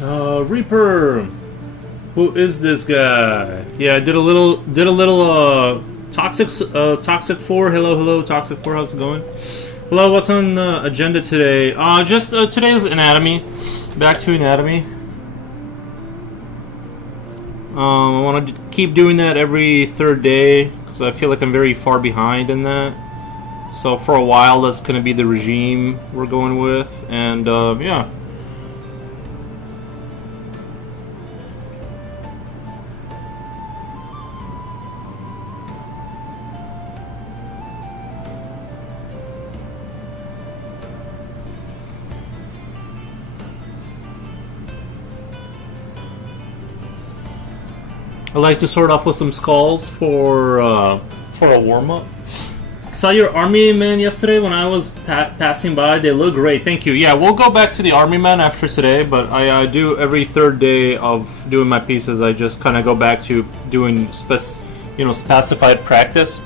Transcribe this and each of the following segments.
Reaper. Who is this guy? Yeah, I did a little Toxic 4. Hello, Toxic 4. How's it going? Hello, what's on the agenda today? Just today's anatomy. Back to anatomy. I want to keep doing that every third day because I feel like I'm very far behind in that. So for a while, that's going to be the regime we're going with, and yeah. I like to start off with some skulls for a warm up. Saw your army men yesterday when I was passing by. They look great. Thank you. Yeah, we'll go back to the army men after today, but I do every third day of doing my pieces. I just kind of go back to doing specified practice.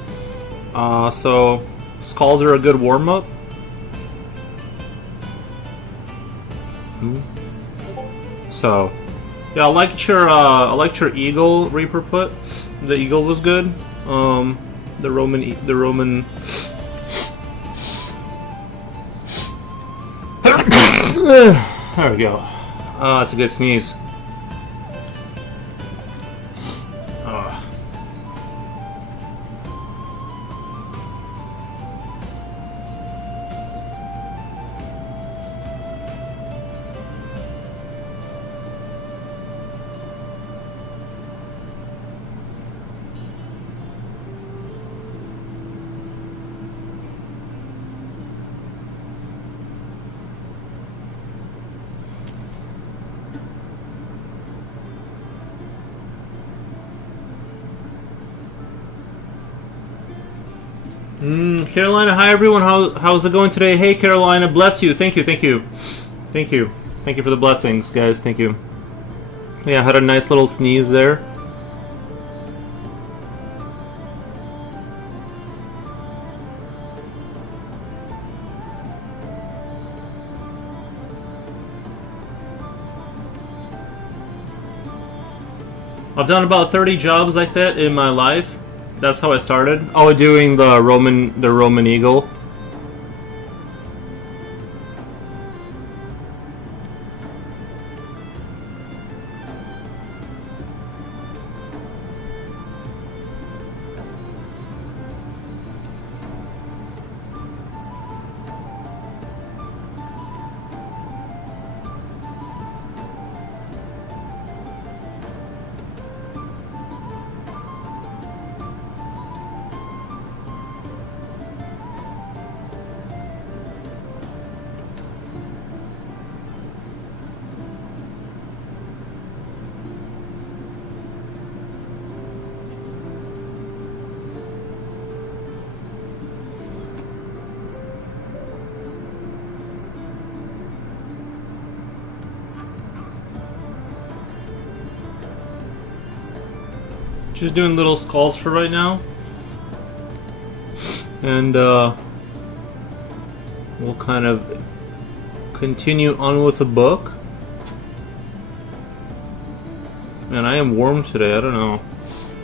So skulls are a good warm up. So. Yeah, I liked your eagle Reaper put. The eagle was good. The Roman. There we go. That's a good sneeze. Carolina, hi everyone. How's it going today? Hey Carolina, bless you. Thank you for the blessings, guys. Thank you. Yeah, I had a nice little sneeze there. I've done about 30 jobs like that in my life. That's how I started. Oh, doing the Roman eagle. Just doing little skulls for right now. And we'll kind of continue on with the book. Man, I am warm today. I don't know.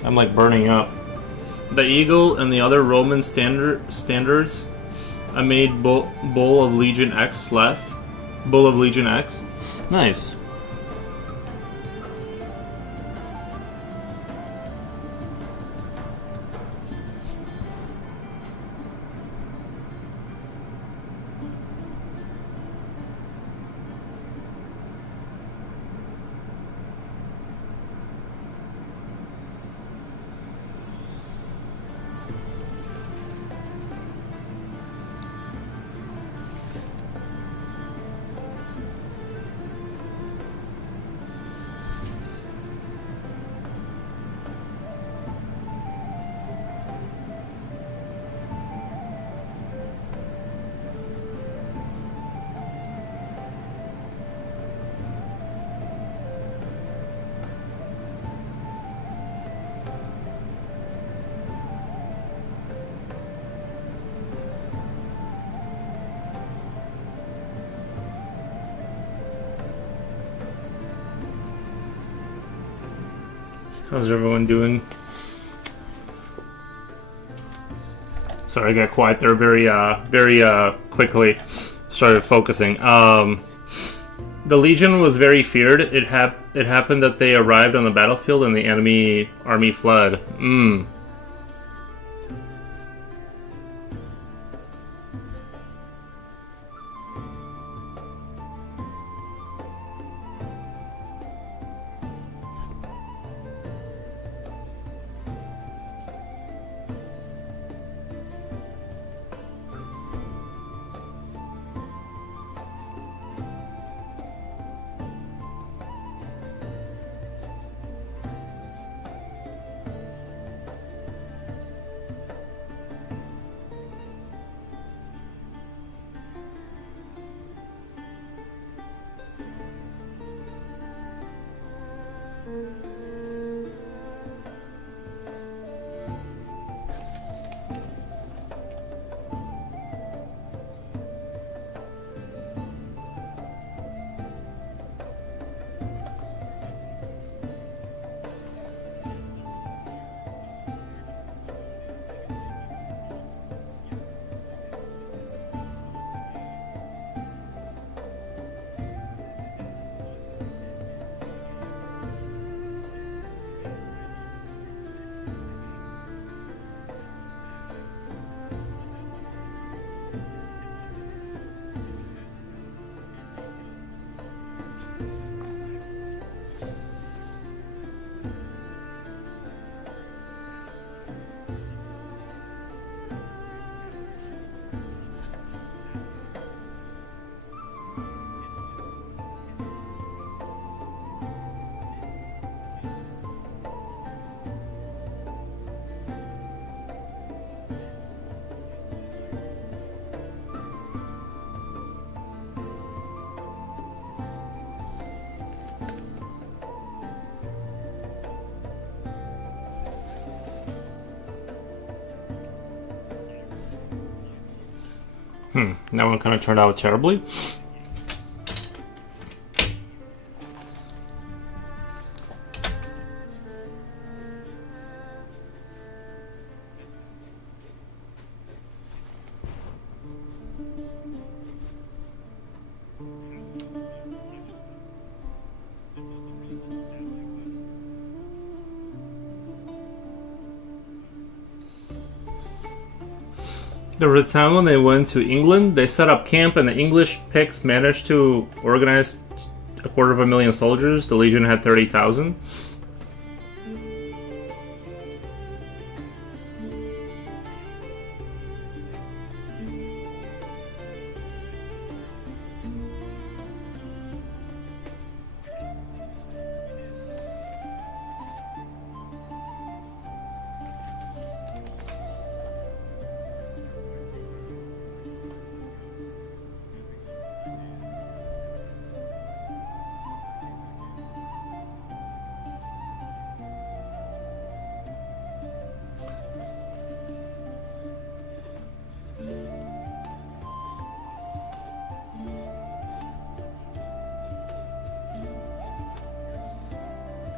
I'm like burning up. The eagle and the other Roman standards. I made Bull of Legion X last. Bull of Legion X. Nice. How's everyone doing? Sorry, I got quiet there very quickly. Started focusing. The Legion was very feared. It happened that they arrived on the battlefield and the enemy army fled. That one kind of turned out terribly. There was a time when they went to England, they set up camp, and the English Picts managed to organize 250,000 soldiers. The Legion had 30,000.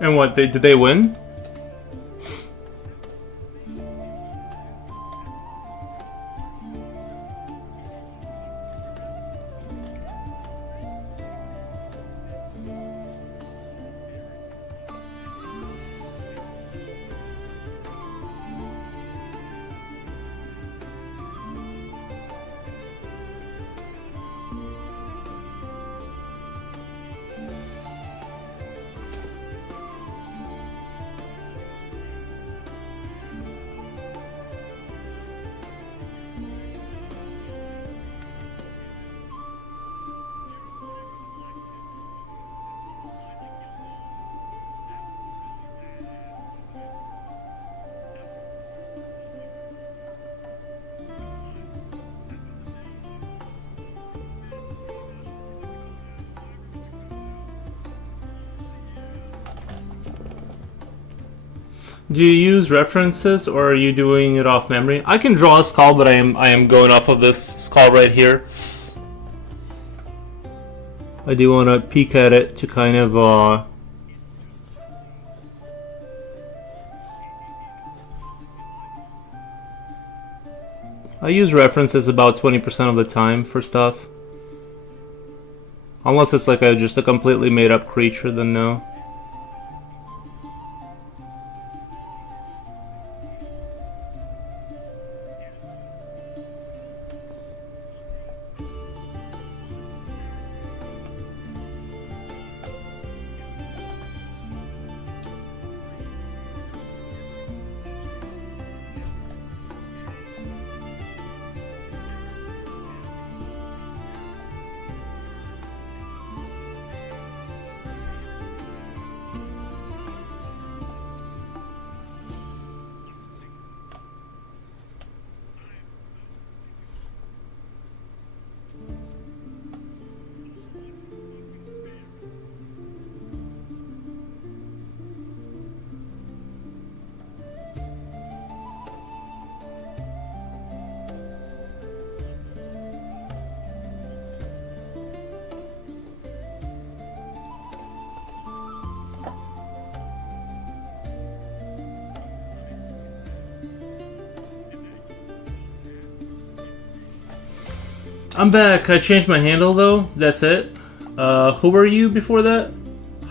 And what, did they win? Do you use references or are you doing it off memory? I can draw a skull, but I am going off of this skull right here. I do want to peek at it to kind of use references about 20% of the time for stuff. Unless it's like just a completely made up creature, then no. I'm back. I changed my handle though. That's it. Who were you before that?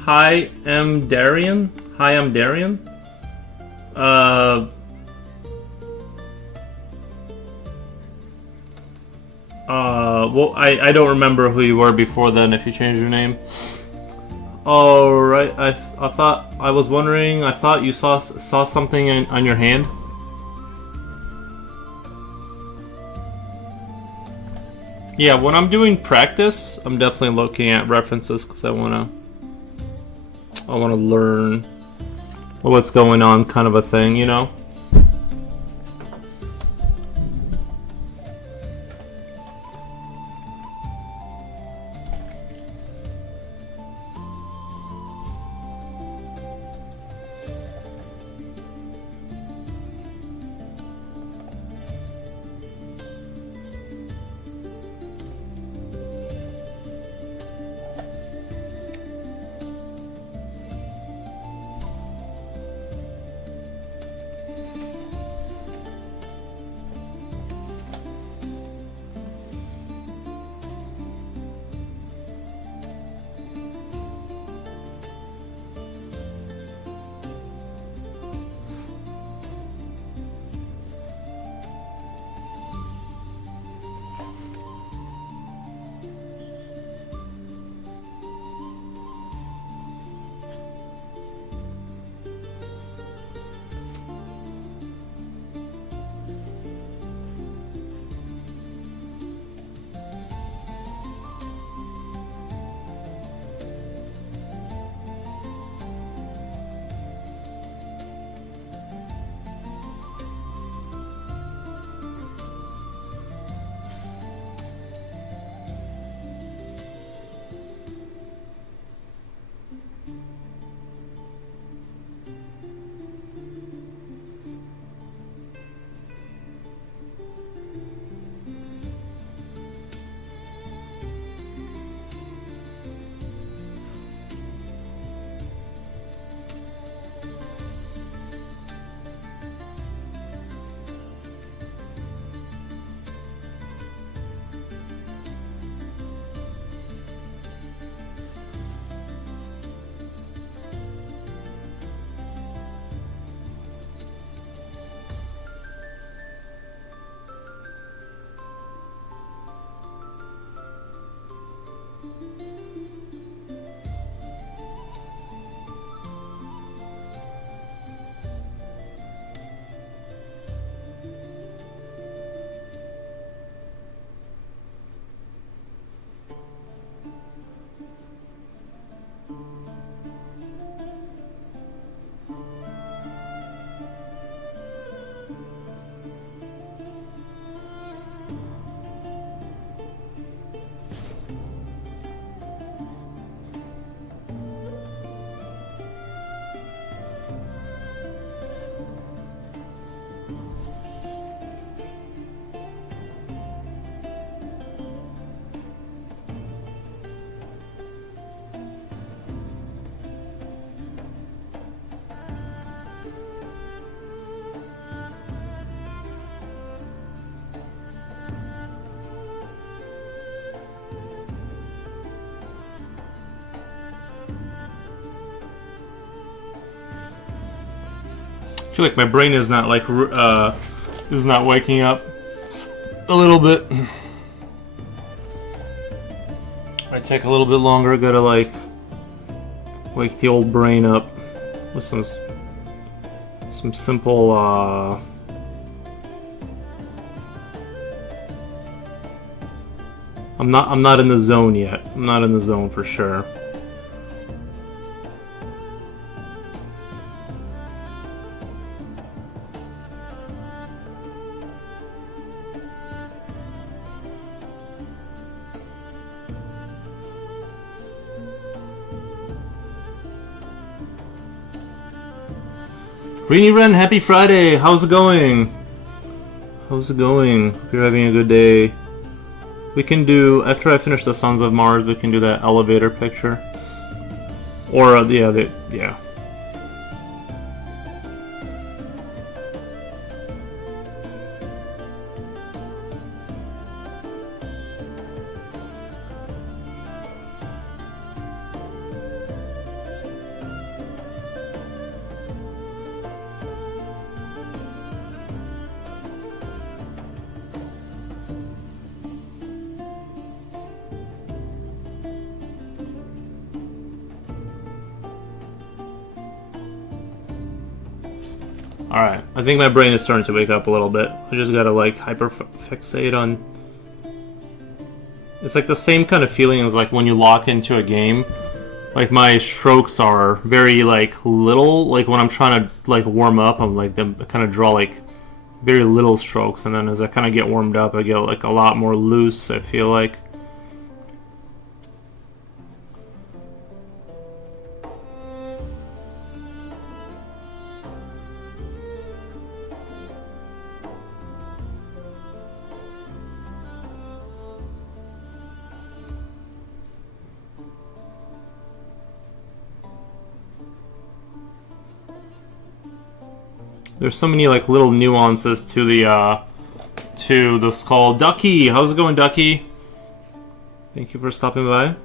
Hi, I'm Darian. Hi, I'm Darian. Well, I don't remember who you were before then. If you changed your name. All right. I thought I was wondering. I thought you saw something on your hand. Yeah, when I'm doing practice, I'm definitely looking at references because I wanna learn what's going on, kind of a thing, you know. feel like my brain is not like is not waking up a little bit. Might take a little bit longer. Gotta like wake the old brain up with some simple I'm not in the zone yet. I'm not in the zone for sure. Greeny Ren, happy Friday! How's it going? How's it going? Hope you're having a good day. We can do, after I finish the Sons of Mars, we can do that elevator picture. Or, yeah. Alright, I think my brain is starting to wake up a little bit. I just gotta like hyperfixate on... It's like the same kind of feeling as like when you lock into a game. Like my strokes are very like little, like when I'm trying to like warm up, I'm like I kind of draw like very little strokes, and then as I kind of get warmed up, I get like a lot more loose, I feel like. There's so many like little nuances to the skull. Ducky, how's it going, Ducky? Thank you for stopping by.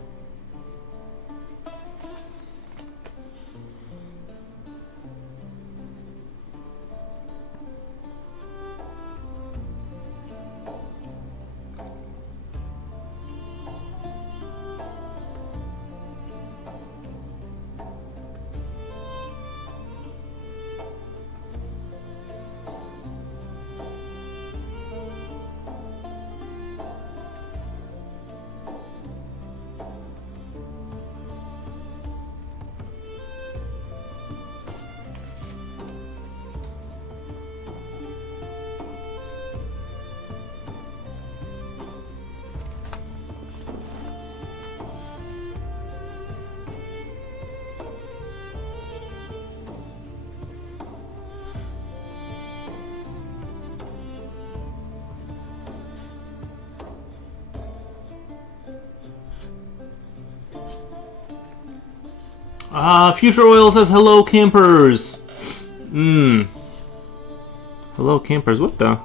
Future Oil says, hello, campers. Hello, campers. What the?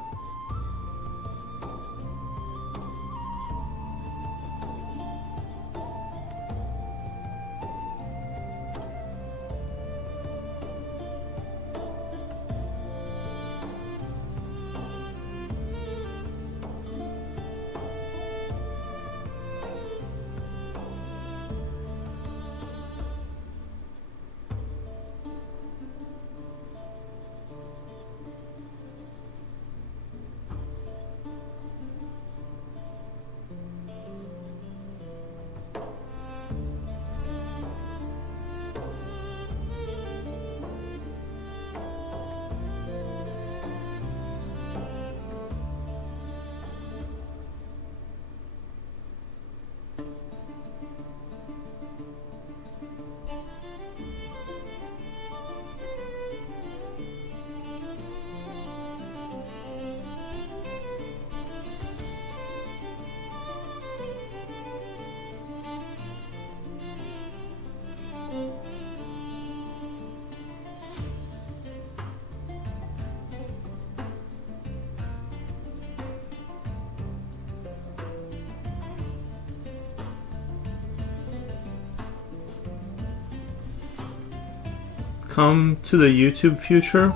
Come to the YouTube future.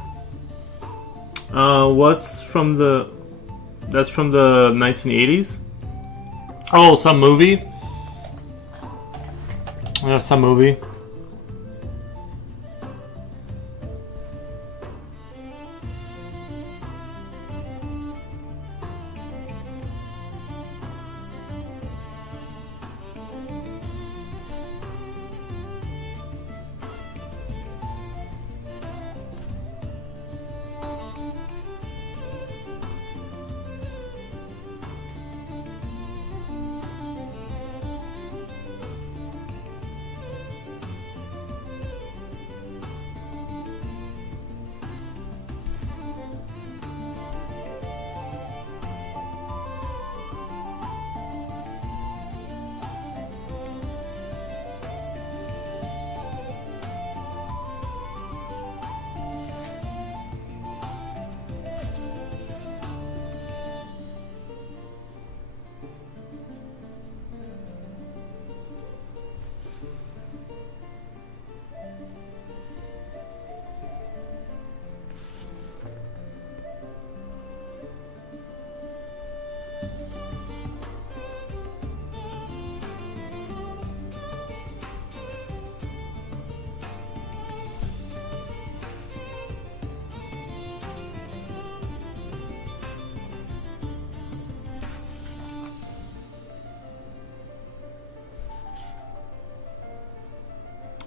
What's from the... That's from the 1980s? Oh, some movie? Yeah, some movie.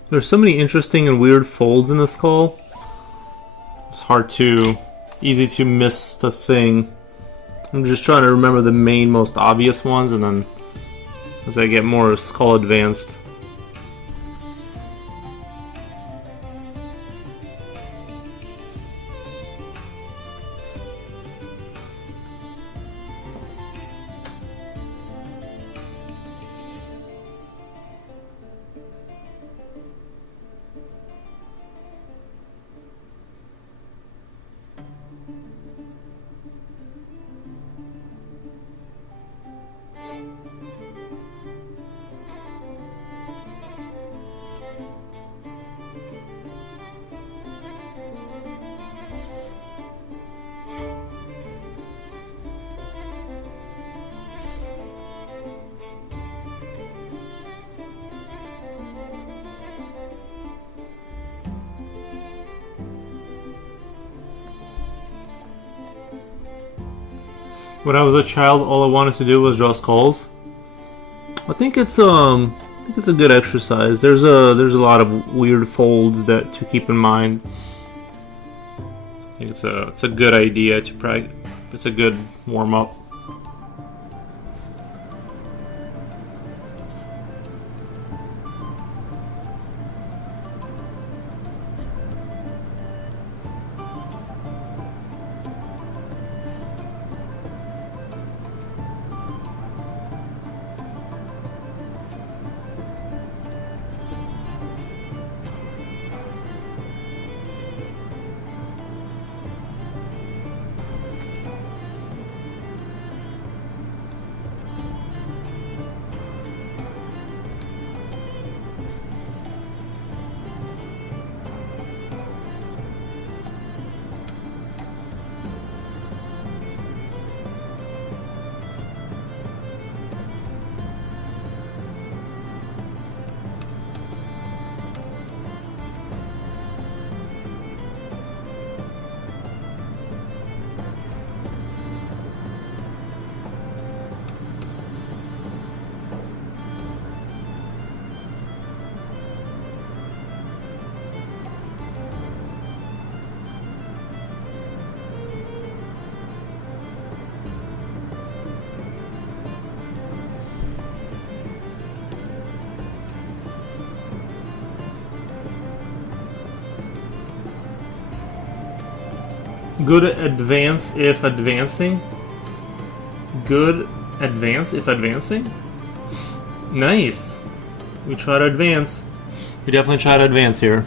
There's so many interesting and weird folds in the skull. It's easy to miss the thing. I'm just trying to remember the main, most obvious ones, and then as I get more skull advanced. When I was a child, all I wanted to do was draw skulls. I think it's a good exercise. There's a lot of weird folds that to keep in mind. I think it's a good idea to practice. It's a good warm up. Good advance if advancing. Good advance if advancing. Nice. We try to advance. We definitely try to advance here.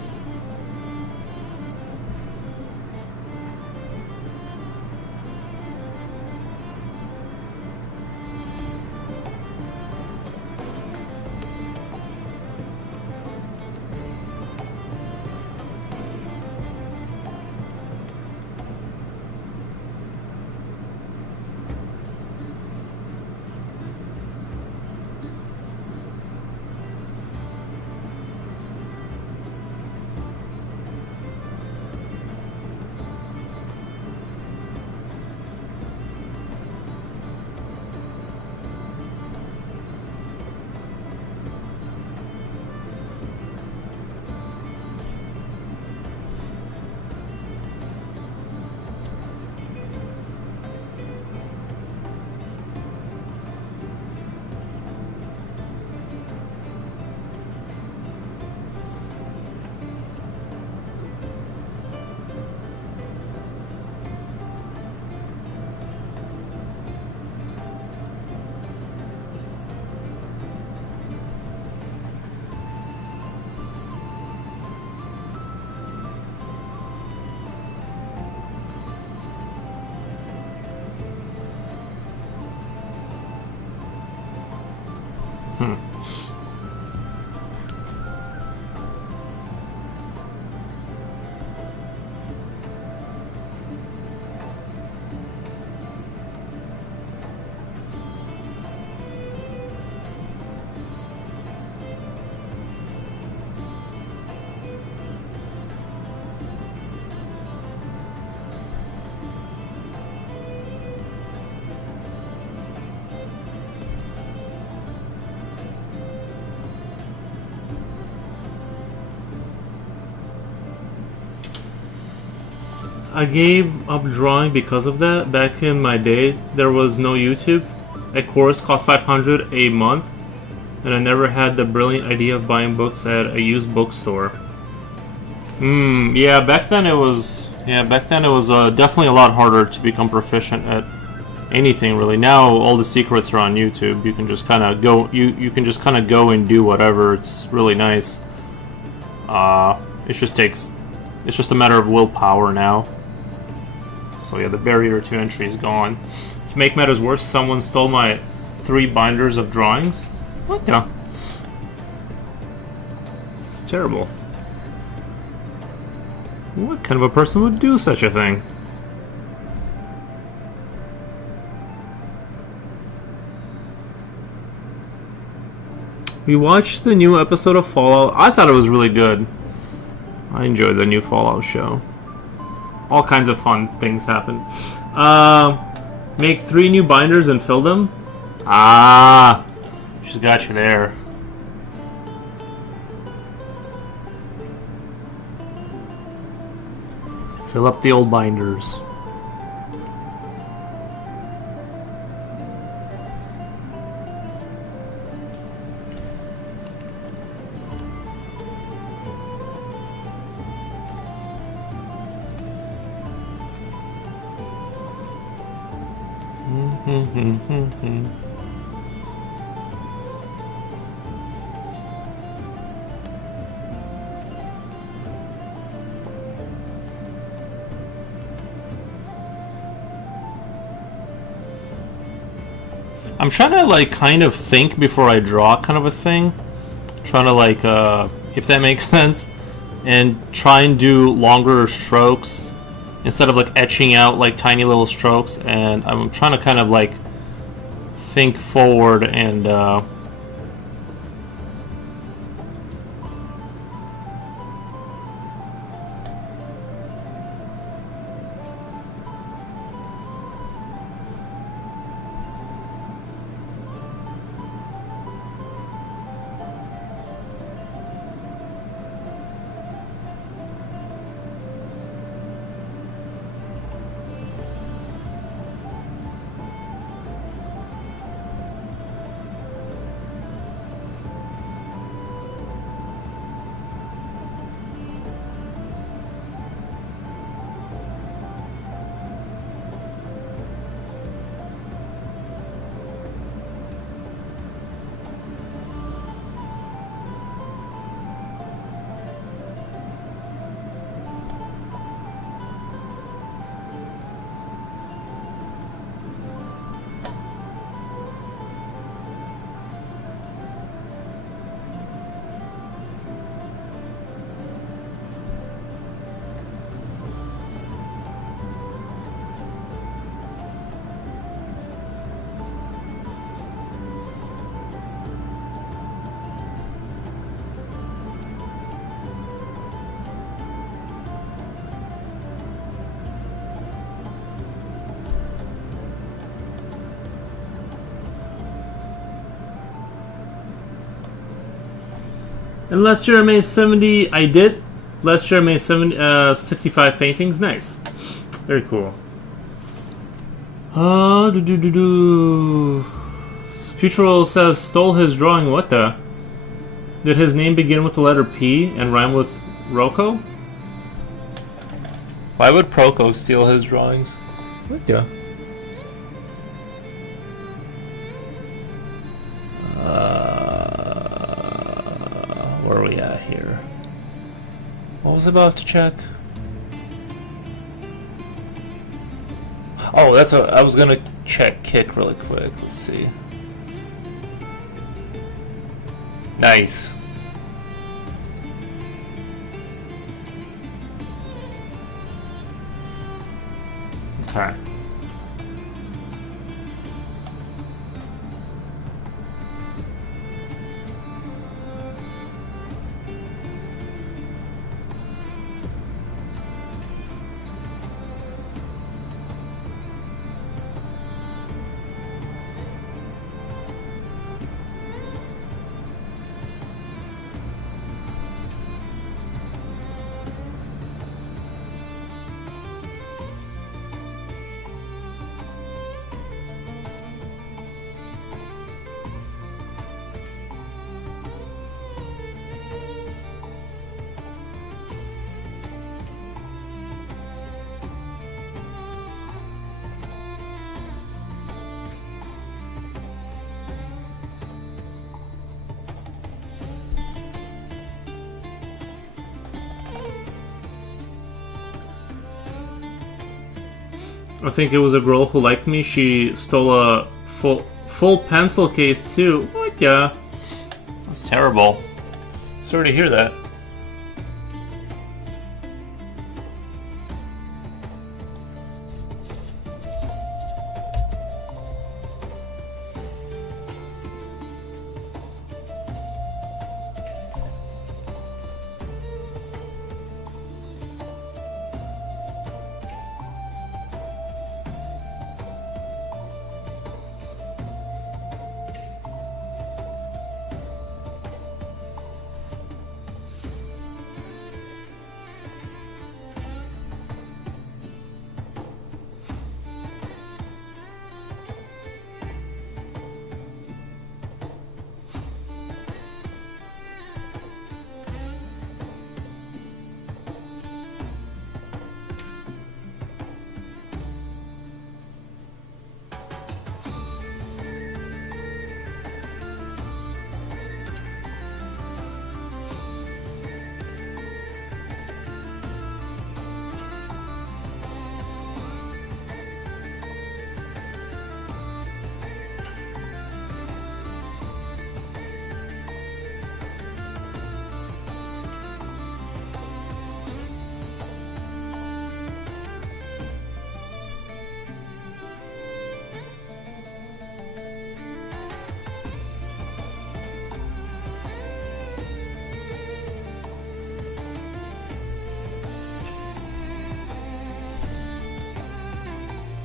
I gave up drawing because of that. Back in my day, there was no YouTube. A course cost $500 a month, and I never had the brilliant idea of buying books at a used bookstore. Yeah, back then it was. Yeah, back then it was definitely a lot harder to become proficient at anything really. Now all the secrets are on YouTube. You can just kind of go. You can just kind of go and do whatever. It's really nice. It just takes. It's just a matter of willpower now. So yeah, the barrier to entry is gone. To make matters worse, someone stole my 3 binders of drawings. What the? It's terrible. What kind of a person would do such a thing? We watched the new episode of Fallout. I thought it was really good. I enjoyed the new Fallout show. All kinds of fun things happen. Make 3 new binders and fill them. Ah, she's got you there. Fill up the old binders. I'm trying to like kind of think before I draw, kind of a thing. Trying to like, if that makes sense, and try and do longer strokes instead of like etching out like tiny little strokes. And I'm trying to kind of like think forward and and last year I made 70. I did. Last year I made 65 paintings. Nice. Very cool. Futuro says stole his drawing. What the? Did his name begin with the letter P and rhyme with Rocco? Why would Proco steal his drawings? What the? Where are we at here? What was I about to check? Oh, that's what I was gonna check Kick really quick. Let's see. Nice. Okay. I think it was a girl who liked me. She stole a full pencil case too. What? Yeah, that's terrible. Sorry to hear that.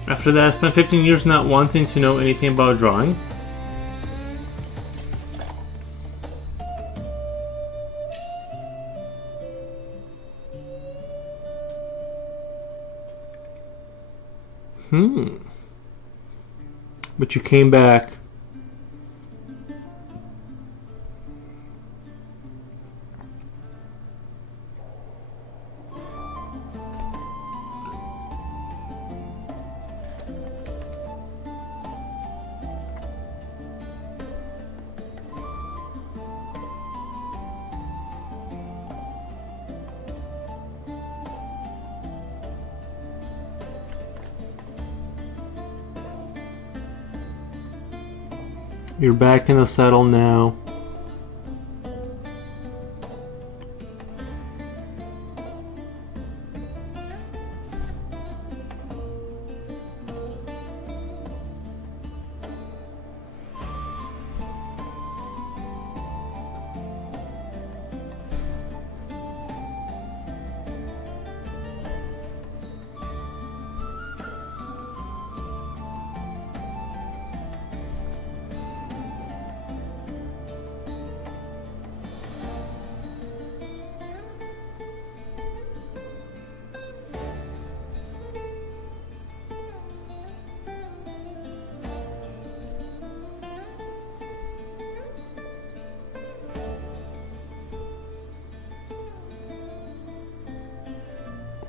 After that, I spent 15 years not wanting to know anything about drawing. But you came back. You're back in the saddle now.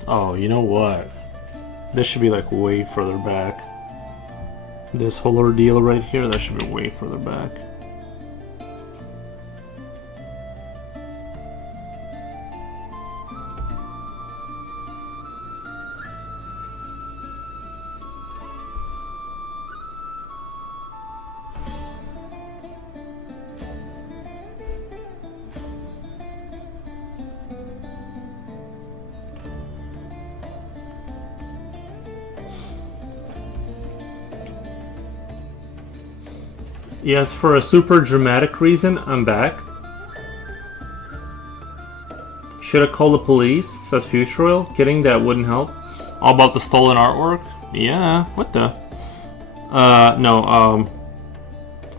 Oh, you know what? This should be like way further back. This whole ordeal right here, that should be way further back. Yes, for a super dramatic reason, I'm back. Should have called the police, says Futural. Kidding, that wouldn't help. All about the stolen artwork? Yeah, what the? No,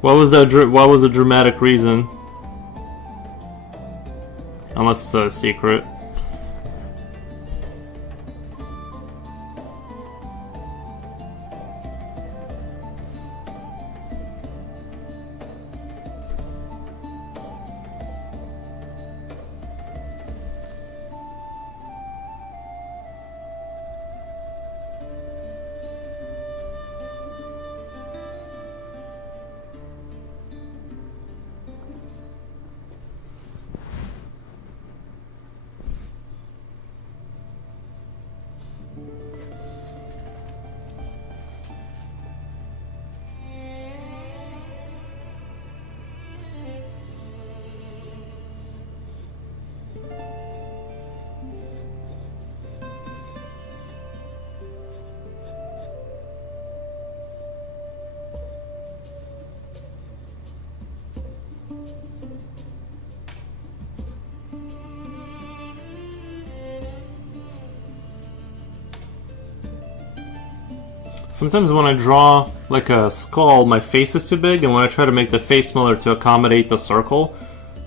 what was the dramatic reason? Unless it's a secret. Sometimes when I draw like a skull, my face is too big, and when I try to make the face smaller to accommodate the circle,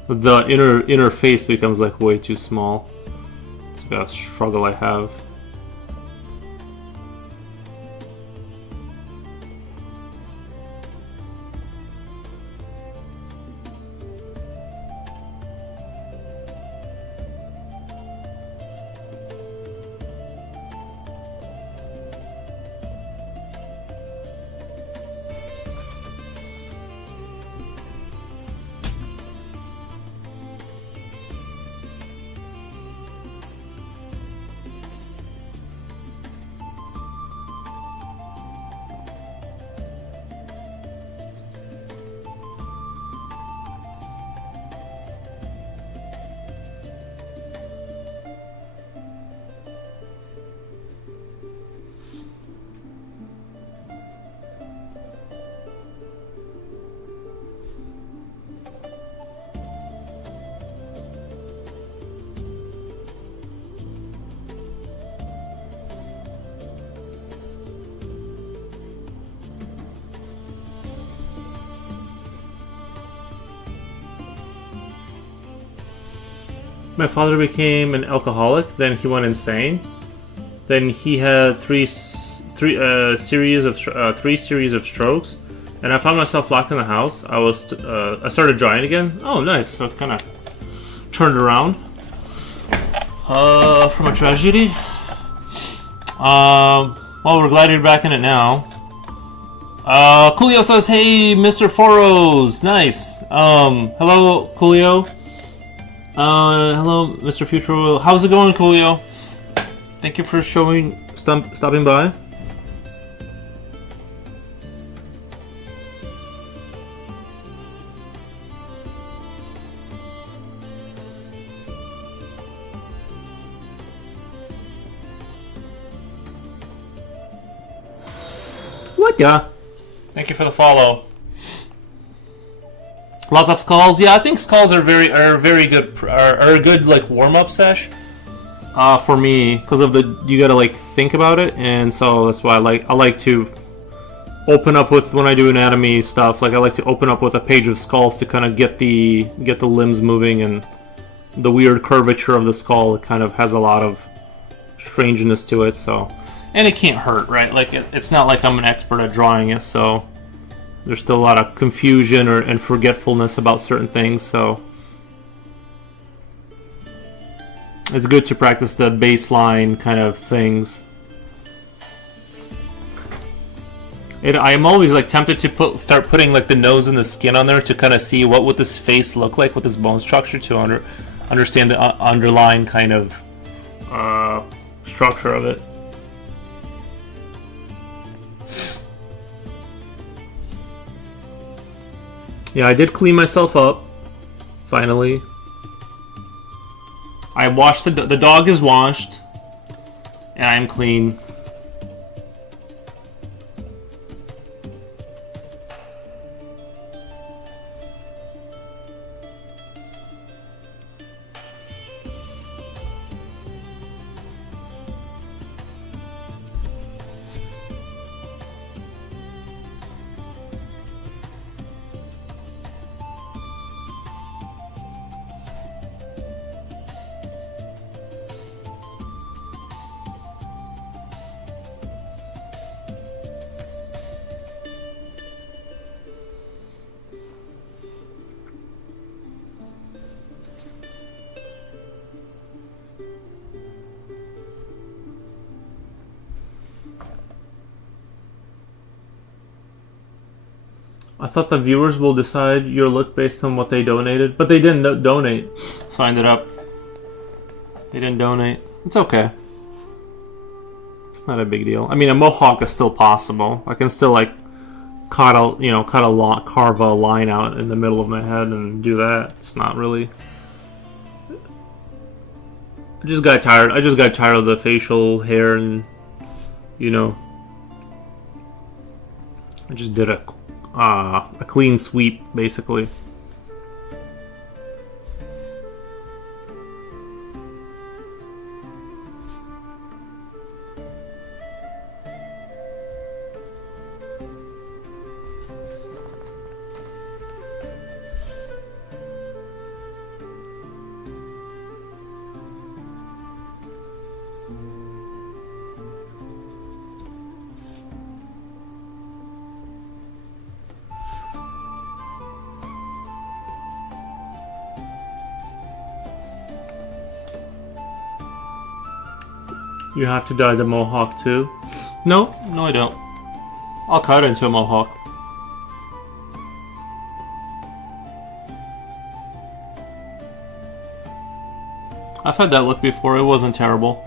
the inner face becomes like way too small. It's like a struggle I have. My father became an alcoholic, then he went insane. Then he had three series of strokes, and I found myself locked in the house. I started drawing again. Oh, nice! So it kind of turned around from a tragedy. Well, we're glad you're back in it now. Coolio says, "Hey, Mr. Foros, nice. Hello, Coolio. Hello, Mr. Future. How's it going, Coolio? Thank you for stopping by." What? Yeah. Thank you for the follow. Lots of skulls. Yeah, I think skulls are very good are a good like warm up sesh. For me, because of you gotta like think about it, and so that's why I like to open up with when I do anatomy stuff. Like I like to open up with a page of skulls to kind of get the limbs moving, and the weird curvature of the skull. It kind of has a lot of strangeness to it. So, and it can't hurt, right? Like it's not like I'm an expert at drawing it, so. There's still a lot of confusion and forgetfulness about certain things, so it's good to practice the baseline kind of things. I am always like tempted to start putting like the nose and the skin on there to kind of see what would this face look like with this bone structure to understand the underlying kind of structure of it. Yeah, I did clean myself up. Finally. I washed the dog is washed. And I'm clean. I thought the viewers will decide your look based on what they donated, but they didn't donate, so I ended up. They didn't donate. It's okay. It's not a big deal. I mean, a mohawk is still possible. I can still like carve a line out in the middle of my head and do that. It's not really. I just got tired. I just got tired of the facial hair, and I just did a clean sweep, basically. You have to dye the mohawk too. No, I don't. I'll cut it into a mohawk. I've had that look before, it wasn't terrible.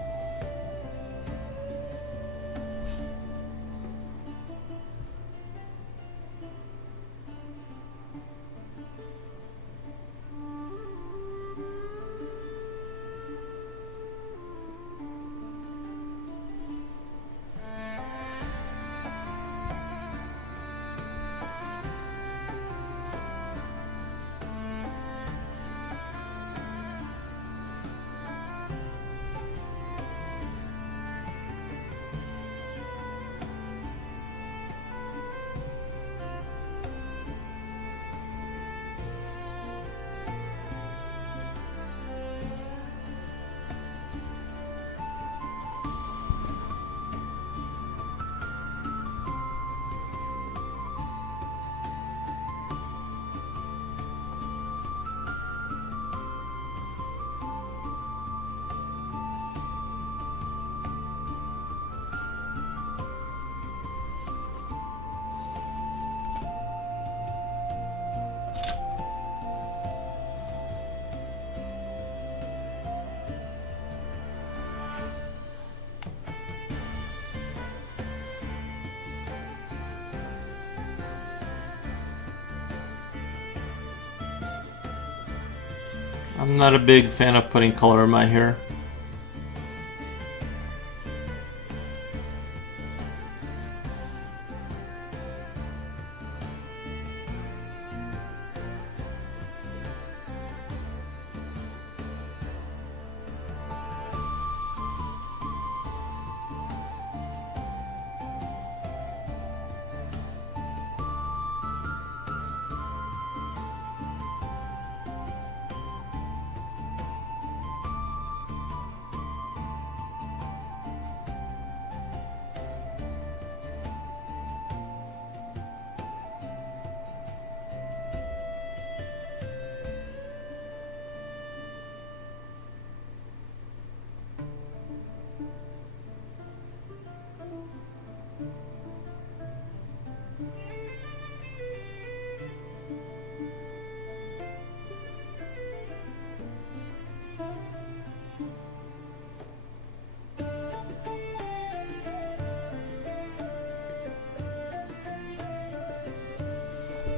I'm not a big fan of putting color in my hair.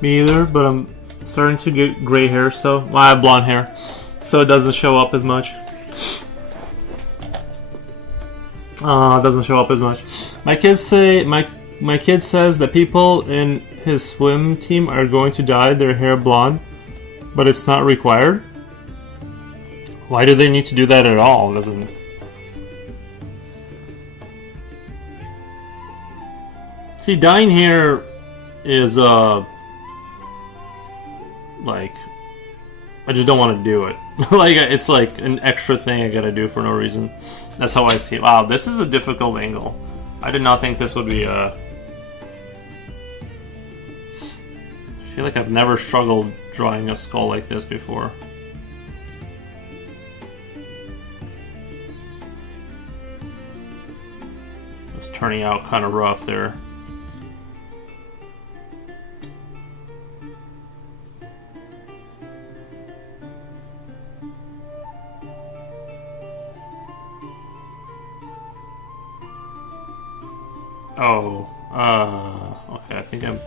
Me either, but I'm starting to get gray hair, so well, I have blonde hair, so it doesn't show up as much. It doesn't show up as much. My kids say my kid says that people in his swim team are going to dye their hair blonde, but it's not required. Why do they need to do that at all? Doesn't. See, dyeing hair is like, I just don't want to do it. Like, it's like an extra thing I gotta do for no reason. That's how I see it. Wow, this is a difficult angle. I did not think this would be I feel like I've never struggled drawing a skull like this before. It's turning out kind of rough there. Oh, okay, I think I'm...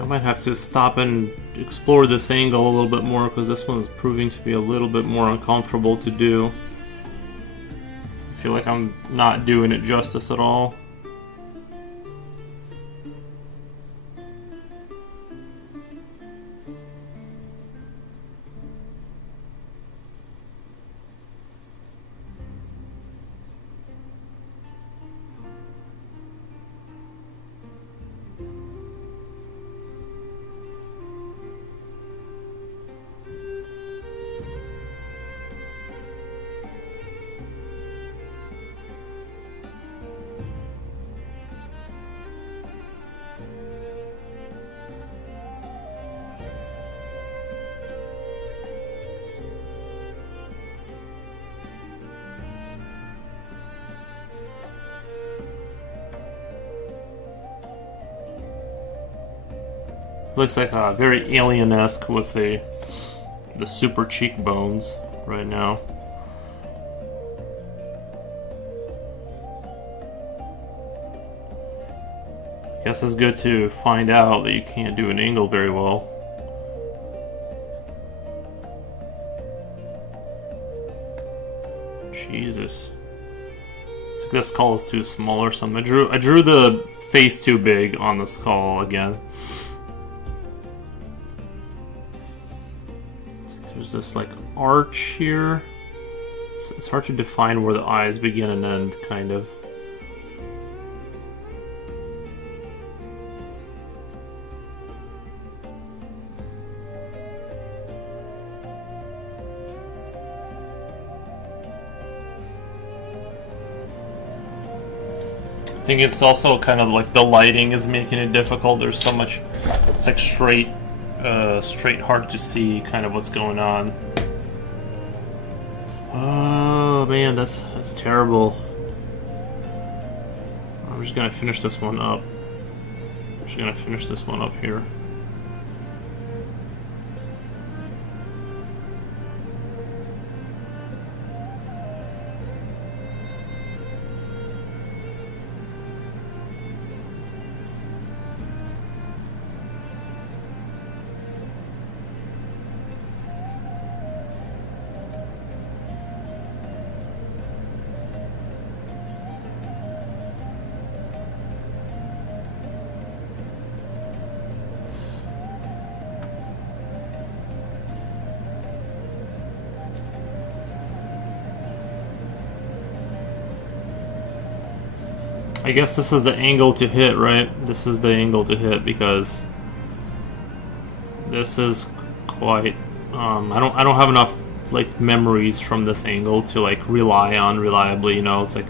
I might have to stop and explore this angle a little bit more because this one is proving to be a little bit more uncomfortable to do. I feel like I'm not doing it justice at all. Looks like very alien-esque with the super cheekbones right now. Guess it's good to find out that you can't do an angle very well. Jesus. It's like this skull is too small or something. I drew the face too big on the skull again. There's this like arch here. It's hard to define where the eyes begin and end, kind of. I think it's also kind of like the lighting is making it difficult. There's so much, it's like straight hard to see kind of what's going on. Oh man, that's terrible. I'm just gonna finish this one up. Here. I guess this is the angle to hit, right? This is the angle to hit because this is quite. I don't have enough like memories from this angle to like rely on reliably. You know, it's like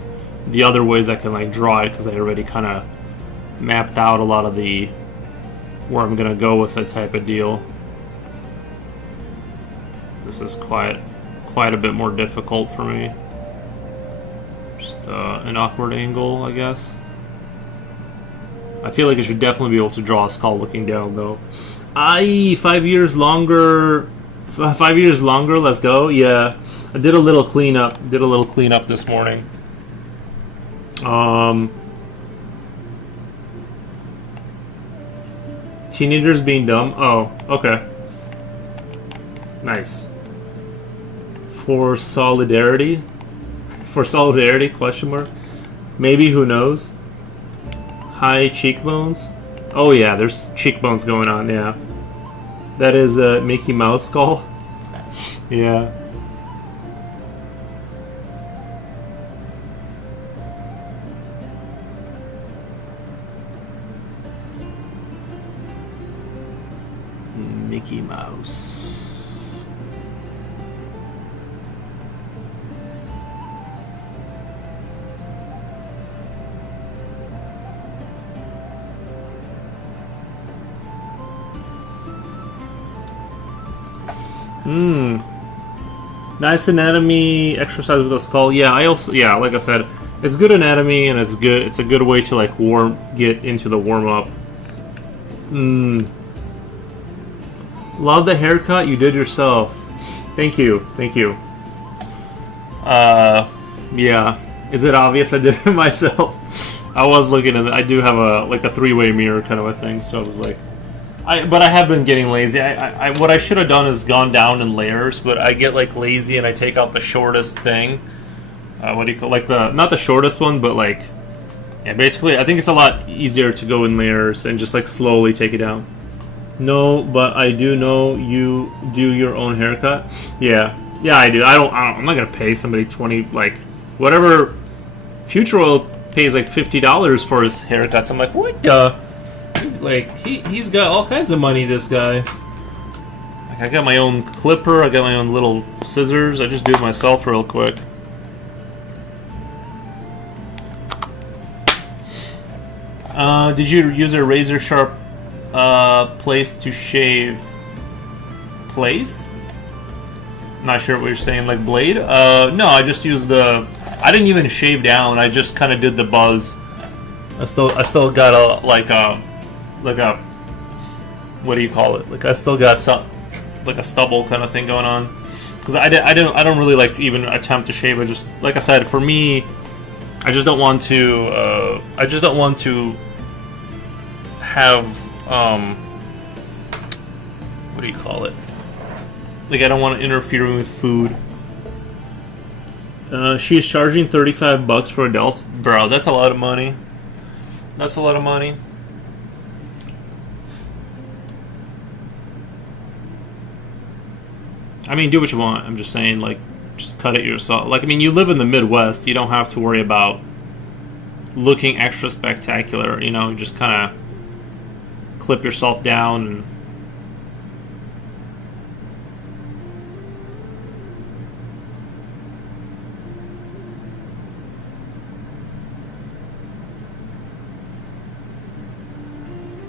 the other ways I can like draw it because I already kind of mapped out a lot of the where I'm gonna go with it type of deal. This is quite a bit more difficult for me. An awkward angle, I guess. I feel like I should definitely be able to draw a skull looking down, though. 5 years longer. 5 years longer. Let's go. Yeah, I did a little cleanup. This morning. Teenagers being dumb. Oh, okay. Nice. For solidarity. Question mark. Maybe, who knows? High cheekbones. Oh yeah, there's cheekbones going on, yeah. That is a Mickey Mouse skull. Yeah. Mickey Mouse. Nice anatomy exercise with a skull. Yeah, like I said, it's good anatomy and it's a good way to like get into the warm up. Love the haircut you did yourself. Thank you. Yeah. Is it obvious I did it myself? I was looking at it. I do have a three-way mirror kind of a thing, so I was like, But I have been getting lazy. What I should have done is gone down in layers, but I get like lazy and I take out the shortest thing. What do you call, like, the not the shortest one, but like, yeah, basically I think it's a lot easier to go in layers and just like slowly take it down. No, but I do know you do your own haircut. Yeah, I do. I'm not gonna pay somebody 20, like, whatever. Future Oil pays like $50 for his haircuts. I'm like, what the? Like, he's got all kinds of money. This guy. Like, I got my own clipper. I got my own little scissors. I just do it myself real quick. Did you use a razor sharp place to shave? Place? Not sure what you're saying. Like blade? No, I just used the. I didn't even shave down. I just kind of did the buzz. I still got a like a what do you call it? Like, I still got some like a stubble kind of thing going on. Because I don't really like even attempt to shave. I just, like I said, for me, I just don't want to. I just don't want to have what do you call it? Like, I don't want to interfere with food. She is charging $35 for adults. Bro, that's a lot of money. That's a lot of money. I mean, do what you want. I'm just saying, like, just cut it yourself. Like, I mean, you live in the Midwest. You don't have to worry about looking extra spectacular. You know, you just kind of clip yourself down and...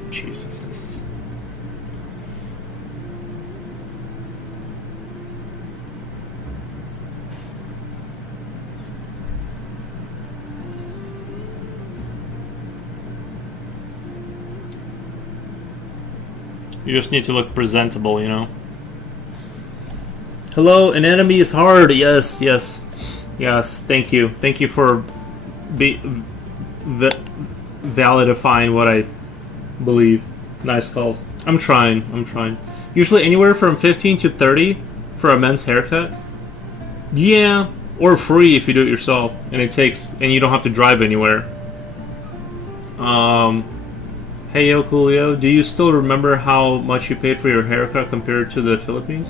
Jesus, this is... You just need to look presentable, you know? Hello, an enemy is hard. Yes, yes. Yes, thank you. Thank you for validifying what I believe. Nice calls. I'm trying. Usually anywhere from 15 to 30 for a men's haircut. Yeah, or free if you do it yourself, and you don't have to drive anywhere. Hey yo, Coolio, do you still remember how much you paid for your haircut compared to the Philippines?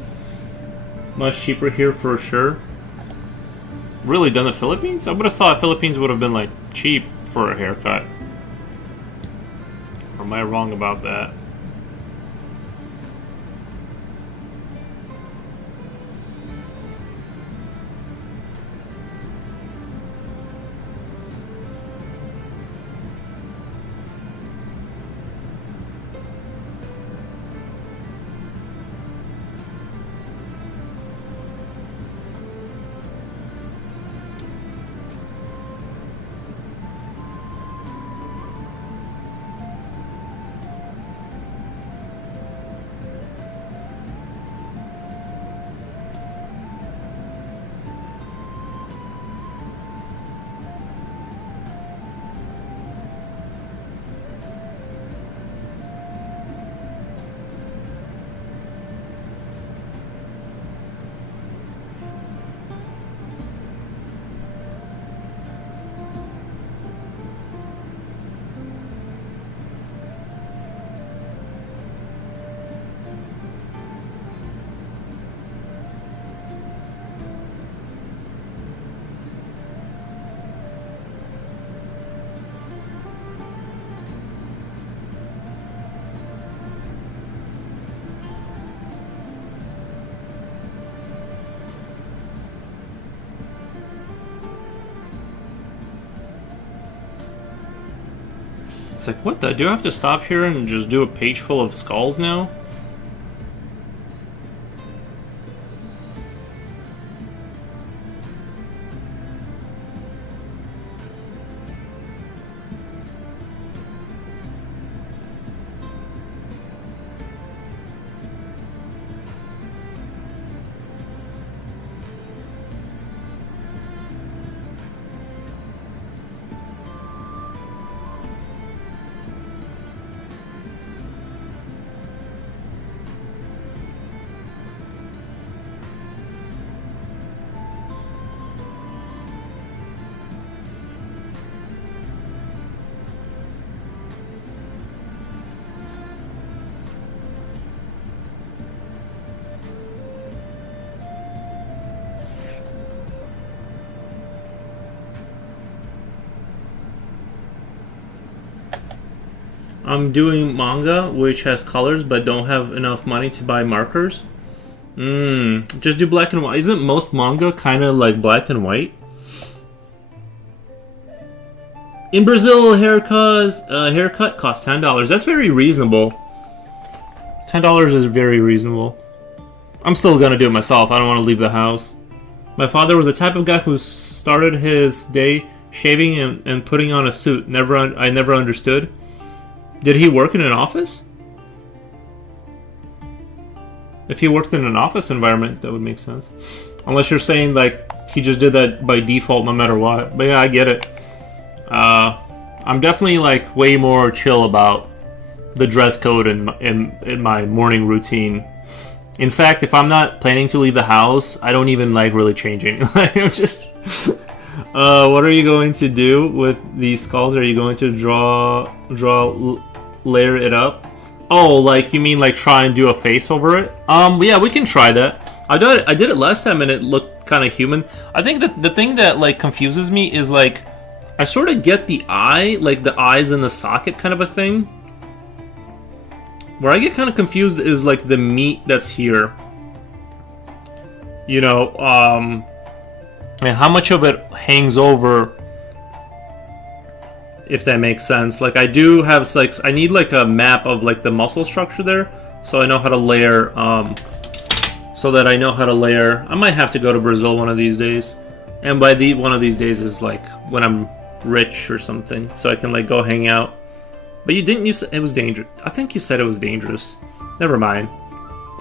Much cheaper here for sure. Really, done the Philippines? I would have thought Philippines would have been like cheap for a haircut. Or am I wrong about that? It's like, what the? Do I have to stop here and just do a page full of skulls now? I'm doing manga, which has colors, but don't have enough money to buy markers. Just do black and white. Isn't most manga kind of like black and white? In Brazil, haircut costs $10. That's very reasonable. $10 is very reasonable. I'm still gonna do it myself. I don't want to leave the house. My father was the type of guy who started his day shaving and putting on a suit. I never understood. Did he work in an office? If he worked in an office environment, that would make sense. Unless you're saying like he just did that by default no matter what. But yeah, I get it. I'm definitely like way more chill about the dress code in my morning routine. In fact, if I'm not planning to leave the house, I don't even like really changing. I'm just. What are you going to do with these skulls? Are you going to layer it up? Oh, like you mean like try and do a face over it? Yeah, we can try that. I did it last time and it looked kind of human. I think that the thing that like confuses me is like I sort of get the eye, like the eyes in the socket kind of a thing. Where I get kind of confused is like the meat that's here. You know, and how much of it hangs over, if that makes sense. Like I do have like I need like a map of like the muscle structure there, so I know how to layer. I might have to go to Brazil one of these days, and by one of these days is like when I'm rich or something, so I can like go hang out. But you said it was dangerous. I think you said it was dangerous. Never mind.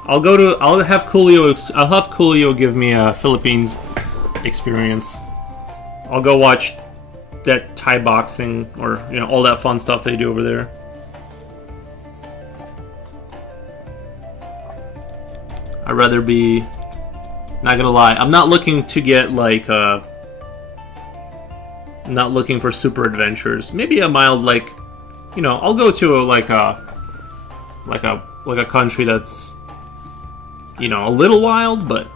I'll have Coolio give me a Philippines experience. I'll go watch that Thai boxing or all that fun stuff they do over there. I'd rather be, not gonna lie, I'm not looking to get like I'm not looking for super adventures. Maybe a mild like, I'll go to a country that's a little wild, but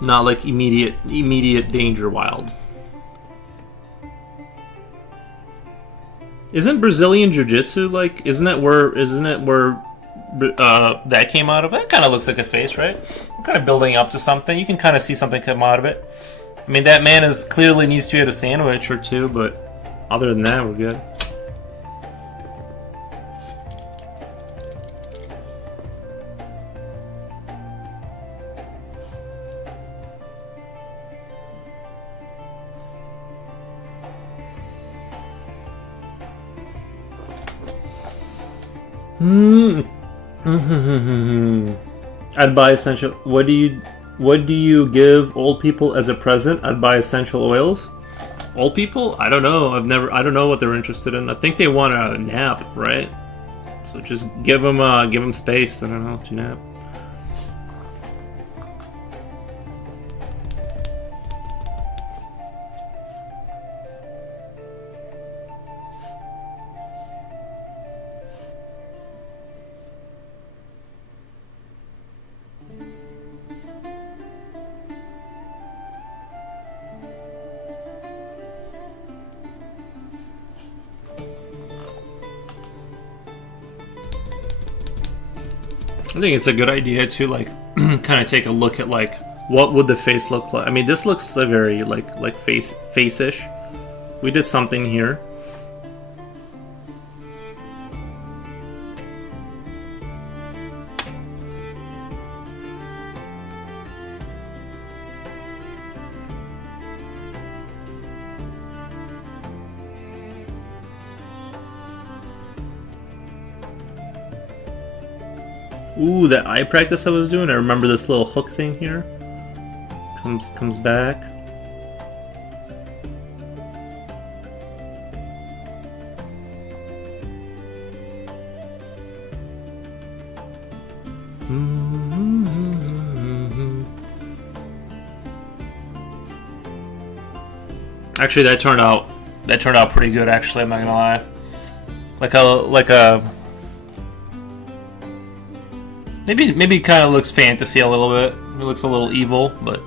not like immediate danger wild. Isn't Brazilian Jiu-Jitsu like? Isn't it where that came out of? That kind of looks like a face, right? We're kind of building up to something. You can kind of see something come out of it. I mean, that man clearly needs to eat a sandwich or two, but other than that, we're good. I'd buy essential. What do you give old people as a present? I'd buy essential oils. Old people? I don't know. I don't know what they're interested in. I think they want a nap, right? So just give them space. I don't know, to nap. I think it's a good idea to like kind of take a look at like what would the face look like. I mean, this looks very like face-ish. We did something here. Ooh, that eye practice I was doing. I remember this little hook thing here. Comes back. Actually, that turned out pretty good. Actually, I'm not gonna lie. Like a. Maybe it kind of looks fantasy a little bit. It looks a little evil, but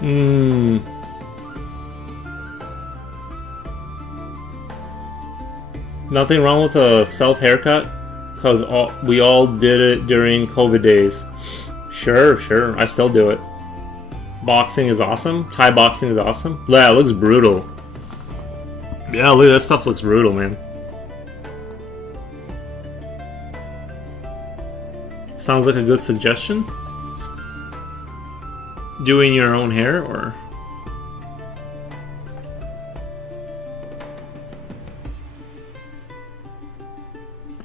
Hmm. Nothing wrong with a self haircut, because we all did it during COVID days. Sure, I still do it. Boxing is awesome. Thai boxing is awesome. Yeah, it looks brutal. Yeah, look, that stuff looks brutal, man. Sounds like a good suggestion. Doing your own hair, or...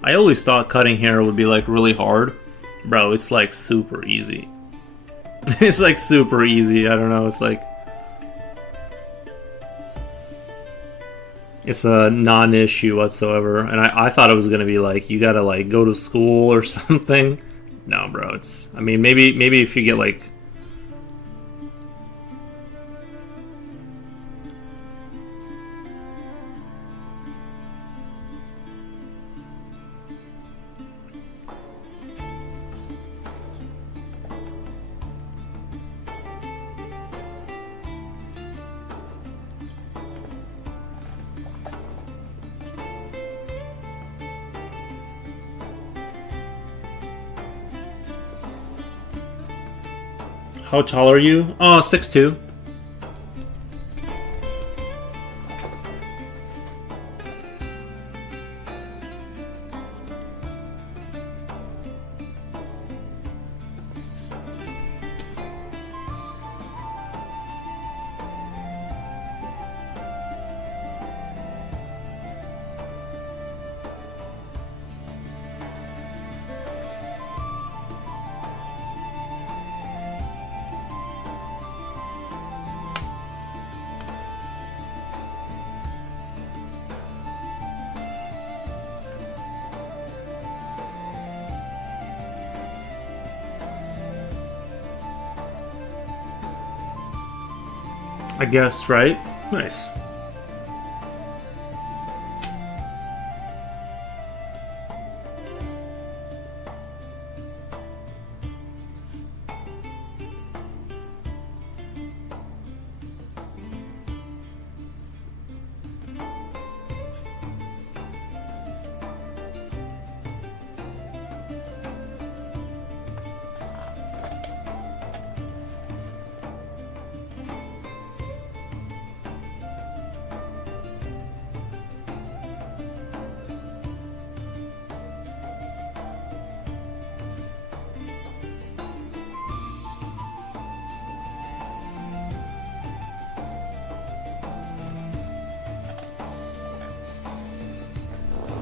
I always thought cutting hair would be like really hard. Bro, it's like super easy. It's like super easy. I don't know, it's like... It's a non-issue whatsoever. And I thought it was gonna be like, you gotta like go to school or something. No, bro, it's... I mean, maybe if you get like... How tall are you? Oh, 6'2". I guess, right? Nice.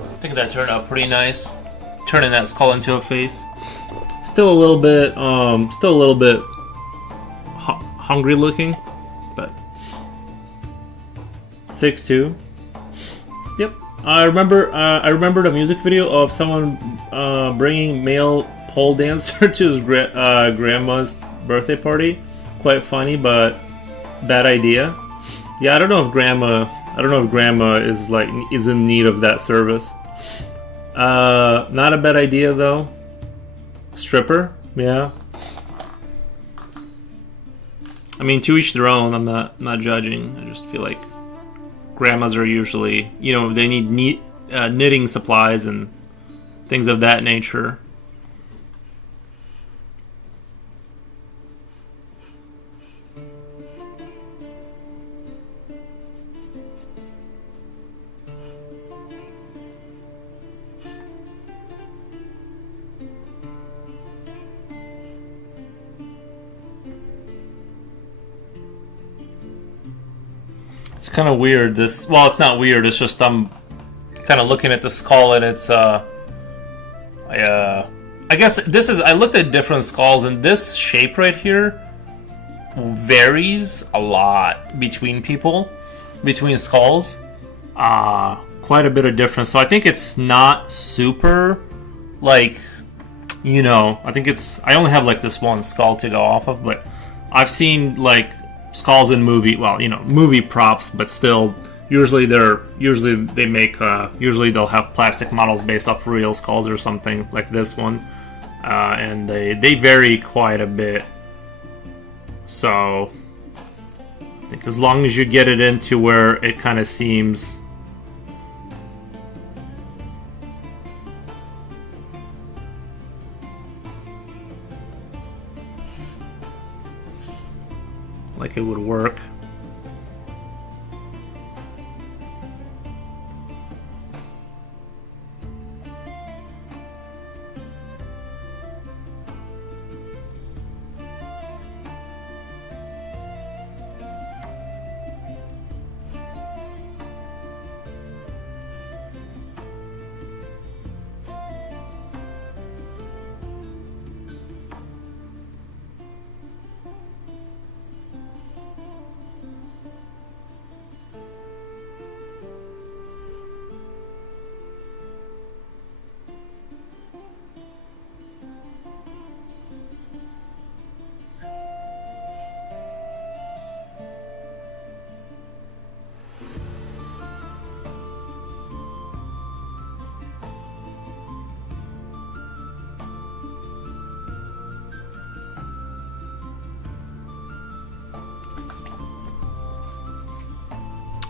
I think that turned out pretty nice. Turning that skull into a face. Still a little bit, hungry looking, but 6'2". Yep. I remember the music video of someone bringing male pole dancer to his grandma's birthday party. Quite funny, but bad idea. Yeah, I don't know if grandma is in need of that service. Not a bad idea though. Stripper, yeah. I mean, to each their own. I'm not judging. I just feel like grandmas are usually, they need knitting supplies and things of that nature. It's kind of weird. It's not weird. It's just I'm kind of looking at the skull, and it's I guess this is. I looked at different skulls, and this shape right here varies a lot between skulls. Quite a bit of difference. So I think it's not super I think it's. I only have like this one skull to go off of, but I've seen like skulls in movie props, but still usually they'll have plastic models based off real skulls or something like this one, and they vary quite a bit. So Like, as long as you get it into where it kind of seems... like it would work.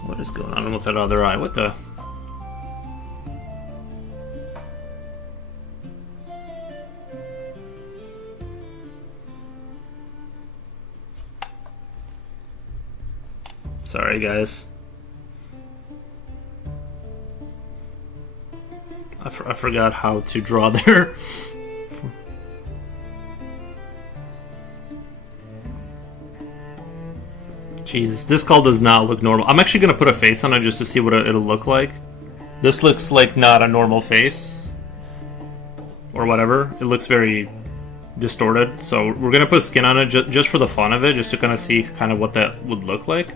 What is going on with that other eye? What the? Sorry, guys. I forgot how to draw there. Jesus, this skull does not look normal. I'm actually gonna put a face on it just to see what it'll look like. This looks like not a normal face. Or whatever. It looks very distorted. So we're gonna put skin on it just for the fun of it, just to kind of see kind of what that would look like.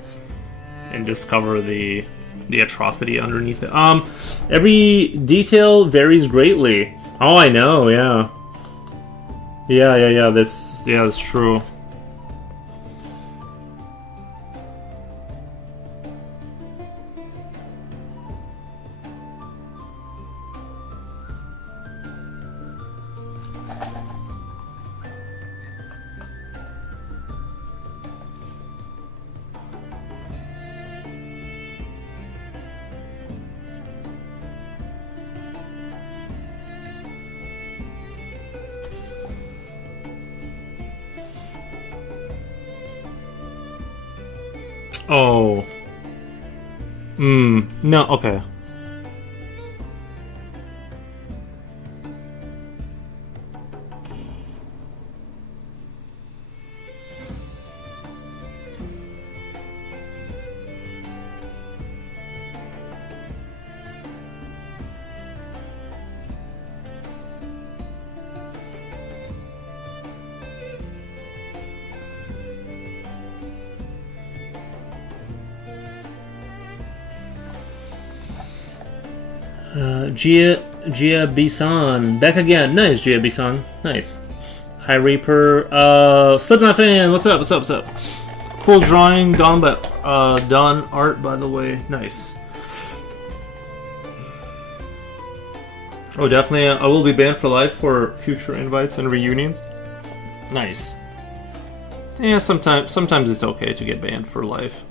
And discover the atrocity underneath it. Every detail varies greatly. Oh, I know, yeah. Yeah, that's true. Oh. No, okay. Gia Bisan back again. Nice, Gia Bisan. Nice. Hi Reaper. Slipknot fan. What's up? Cool drawing done, but done art by the way. Nice. Oh, definitely. I will be banned for life for future invites and reunions. Nice. Yeah, sometimes it's okay to get banned for life.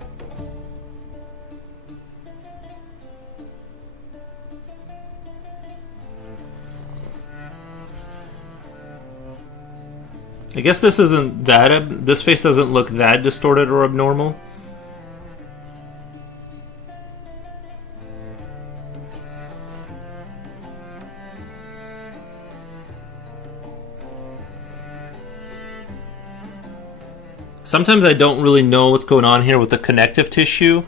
I guess this isn't that... this face doesn't look that distorted or abnormal. Sometimes I don't really know what's going on here with the connective tissue.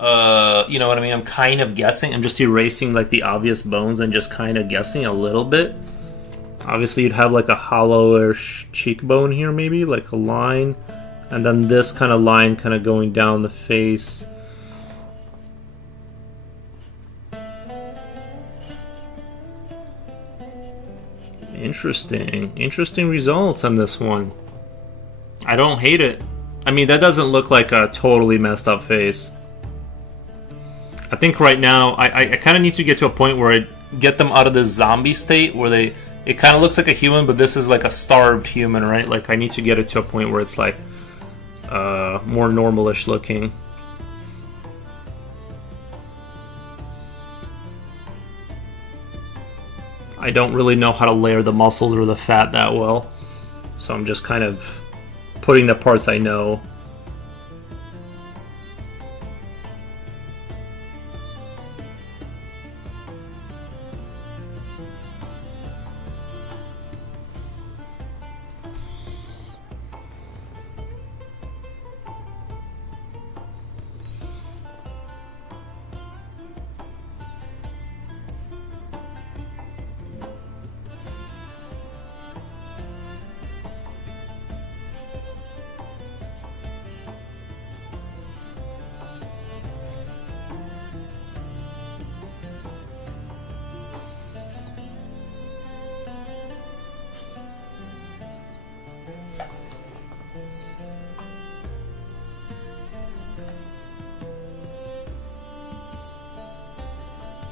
You know what I mean? I'm kind of guessing. I'm just erasing like the obvious bones and just kind of guessing a little bit. Obviously, you'd have like a hollow-ish cheekbone here, maybe, like a line. And then this kind of line kind of going down the face. Interesting. Interesting results on this one. I don't hate it. I mean, that doesn't look like a totally messed up face. I think right now, I kind of need to get to a point where I get them out of the zombie state where they... It kind of looks like a human, but this is like a starved human, right? Like, I need to get it to a point where it's like... more normalish looking. I don't really know how to layer the muscles or the fat that well, so I'm just kind of putting the parts I know.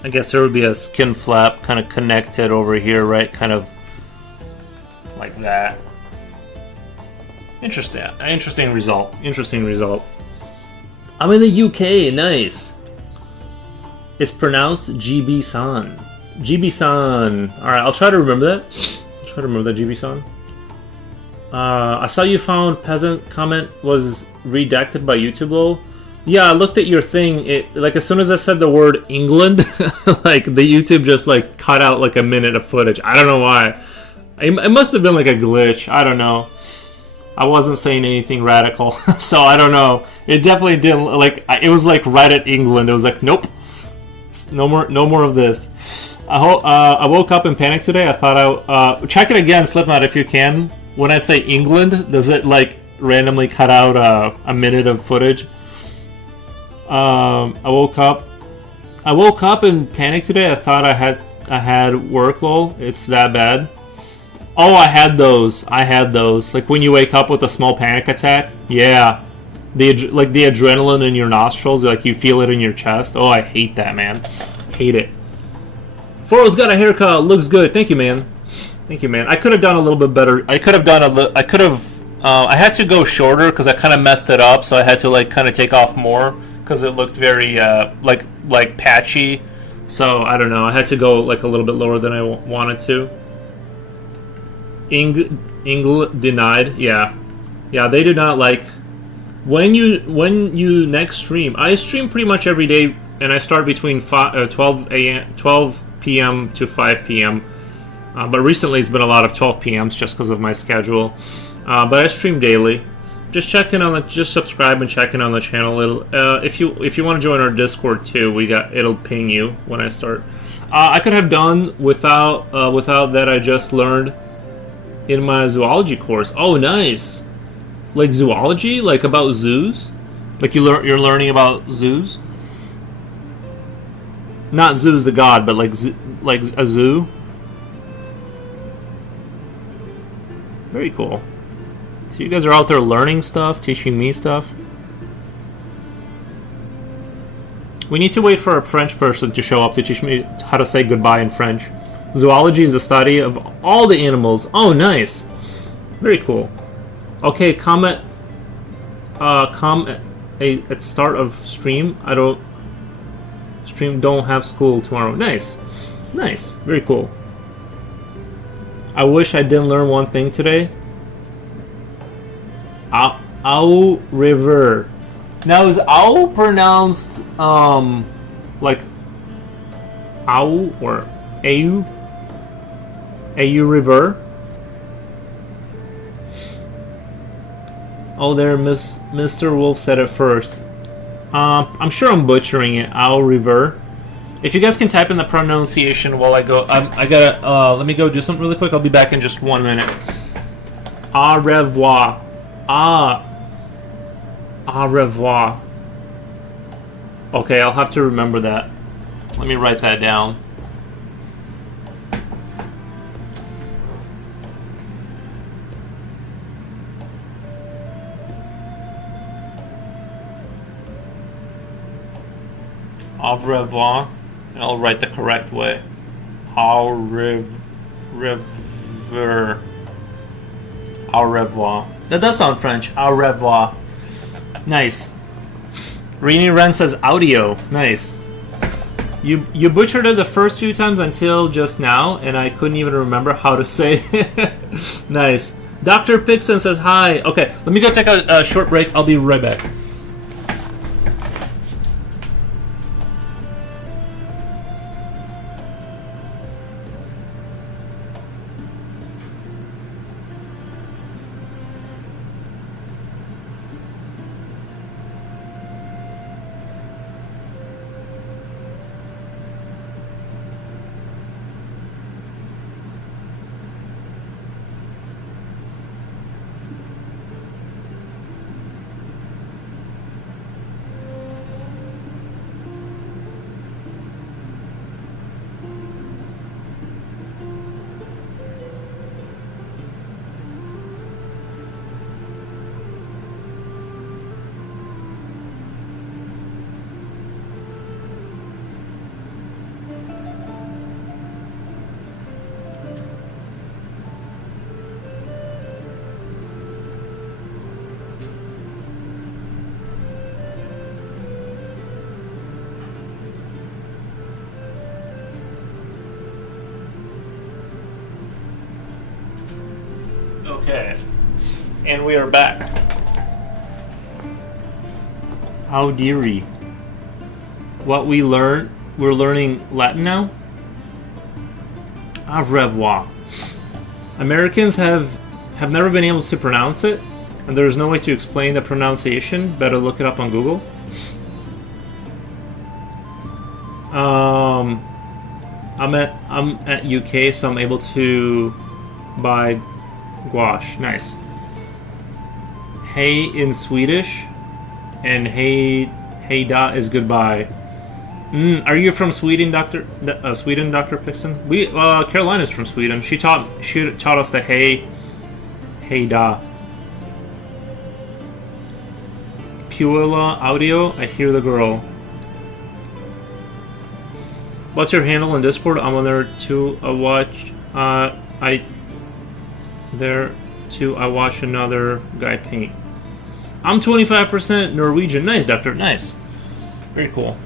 I guess there would be a skin flap kind of connected over here, right? Kind of like that. Interesting. Interesting result. Interesting result. I'm in the UK. Nice. It's pronounced GB-san. GB-san. Alright, I'll try to remember that. I'll try to remember that, GB-san. I saw you found peasant comment was redacted by YouTube, lol. Yeah, I looked at your thing. It like as soon as I said the word England, like the YouTube just like cut out like a minute of footage. I don't know why. It must have been like a glitch. I don't know. I wasn't saying anything radical, so I don't know. It definitely didn't like. It was like right at England. It was like nope, no more of this. I woke up in panic today. I thought I check it again, Slipknot, if you can. When I say England, does it like randomly cut out a minute of footage? I woke up in panic today. I thought I had work, lol. It's that bad. Oh, I had those. Like when you wake up with a small panic attack. Yeah. The adrenaline in your nostrils, like you feel it in your chest. Oh, I hate that, man. Hate it. Foro's got a haircut. Looks good. Thank you, man. Thank you, man. I could have done a little bit better. I had to go shorter because I kind of messed it up, so I had to like kind of take off more because it looked very like patchy. So I don't know. I had to go like a little bit lower than I wanted to. England denied. Yeah, they do not like when you next stream. I stream pretty much every day, and I start between 12 p.m. to 5 p.m. But recently it's been a lot of 12 p.m.s just because of my schedule. But I stream daily. Just subscribe and check in on the channel. If you want to join our Discord too, it'll ping you when I start. I could have done without that. I just learned in my zoology course. Oh, nice. Like zoology, like about zoos. Like you're learning about zoos. Not Zeus the god, but like a zoo. Very cool. So you guys are out there learning stuff, teaching me stuff. We need to wait for a French person to show up to teach me how to say goodbye in French. Zoology is the study of all the animals. Oh, nice. Very cool. Okay, comment at start of stream. Don't have school tomorrow. Nice. Very cool. I wish I didn't learn one thing today. Owl River. Now is owl pronounced like owl or au? Au River? Oh, there, Mr. Wolf said it first. I'm sure I'm butchering it. Owl River. If you guys can type in the pronunciation while I go, I gotta let me go do something really quick. I'll be back in just 1 minute. Au revoir. Au revoir. Okay, I'll have to remember that. Let me write that down. Au revoir. And I'll write the correct way. Au revoir. Au revoir. That does sound French. Au revoir. Nice. Rainy Ren says audio. Nice. You butchered it the first few times until just now, and I couldn't even remember how to say it. Nice. Dr. Pixon says hi. Okay, let me go take a short break. I'll be right back. Okay, and we are back. How dearie. What we learned, we're learning Latin now? Au revoir. Americans have never been able to pronounce it, and there's no way to explain the pronunciation. Better look it up on Google. I'm at UK, so I'm able to buy gouache. Nice. Hey in Swedish, and hey da is goodbye. Are you from Sweden, Dr. Pixon? We Carolina's from Sweden. She taught us the hey da. Puella audio. I hear the girl. What's your handle on Discord? I'm on there to watch. I watch another guy paint. I'm 25% Norwegian. Nice, Doctor. Nice. Very cool.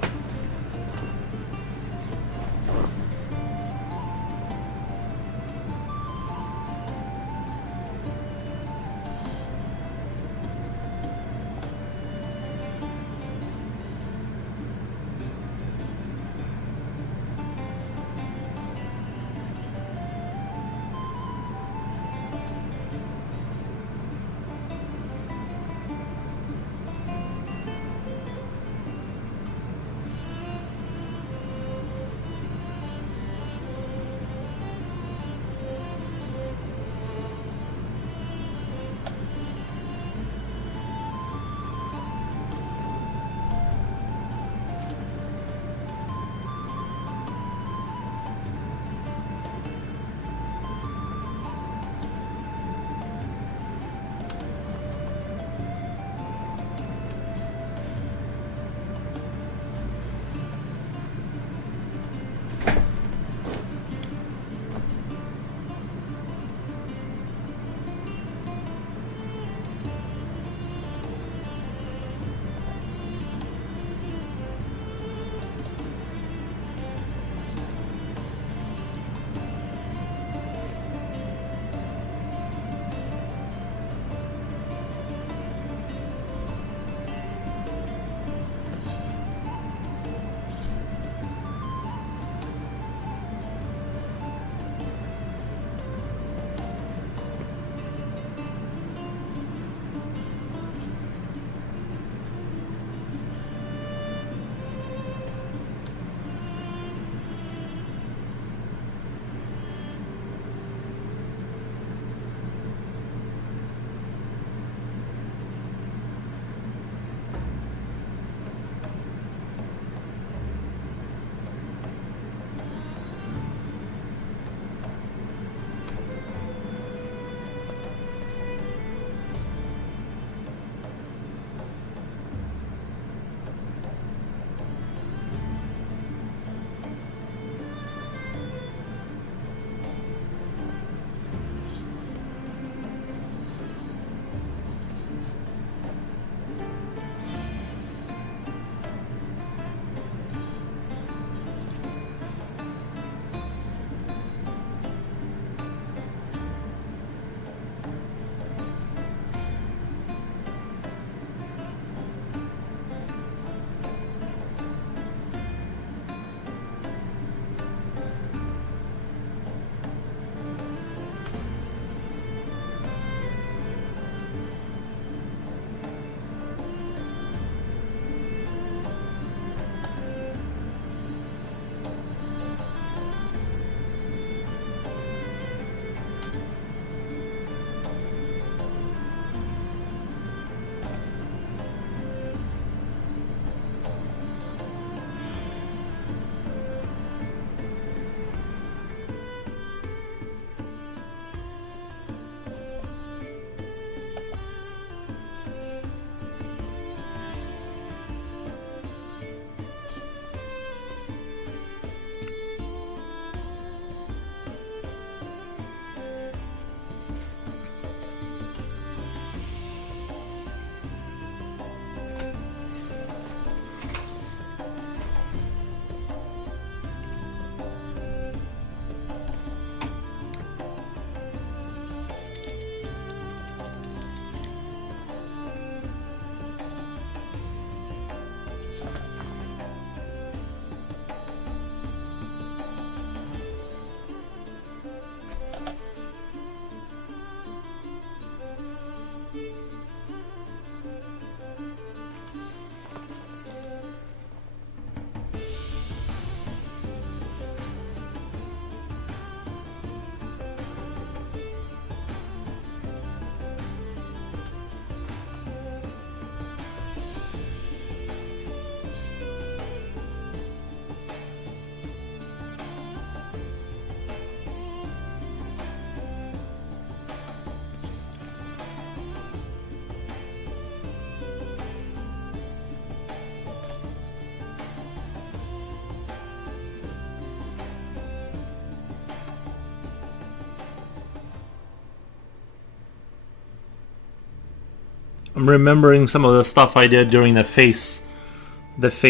I'm remembering some of the stuff I did during the face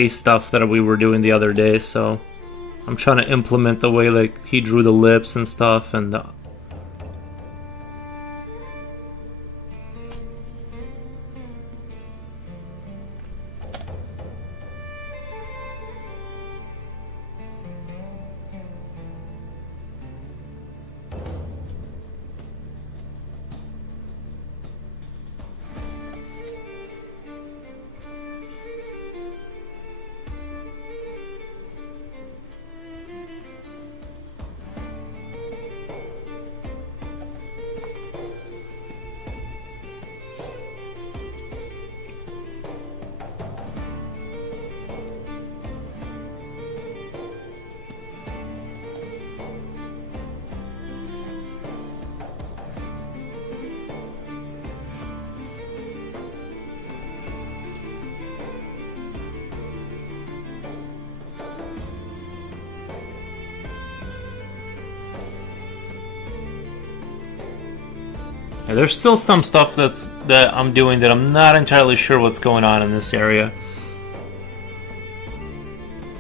stuff that we were doing the other day. So I'm trying to implement the way like he drew the lips and stuff, and yeah, there's still some stuff that I'm doing that I'm not entirely sure what's going on in this area.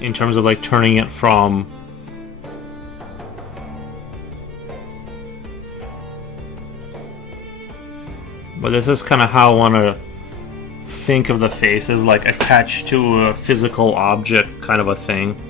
In terms of like turning it from but this is kind of how I want to think of the face, as like attached to a physical object kind of a thing.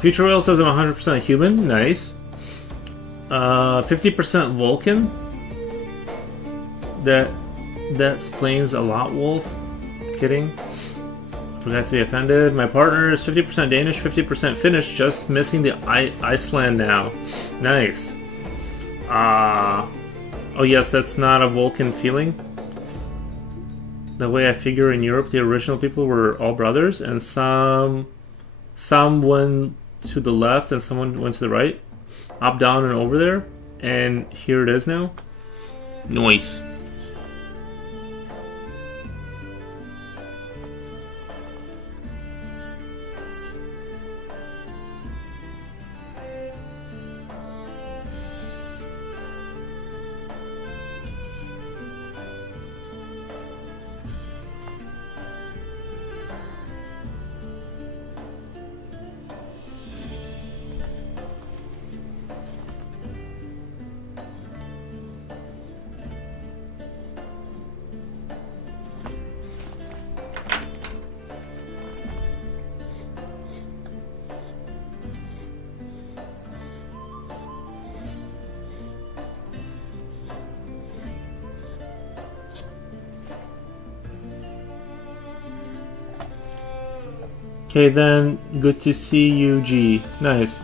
Future Oil says I'm 100% human. Nice. 50% Vulcan. That explains a lot, Wolf. Kidding. Forgot to be offended. My partner is 50% Danish, 50% Finnish, just missing the Iceland now. Nice. Oh yes, that's not a Vulcan feeling. The way I figure in Europe, the original people were all brothers, and some went to the left and someone went to the right. Up, down, and over there. And here it is now. Nice. Okay, then, good to see you, G. Nice.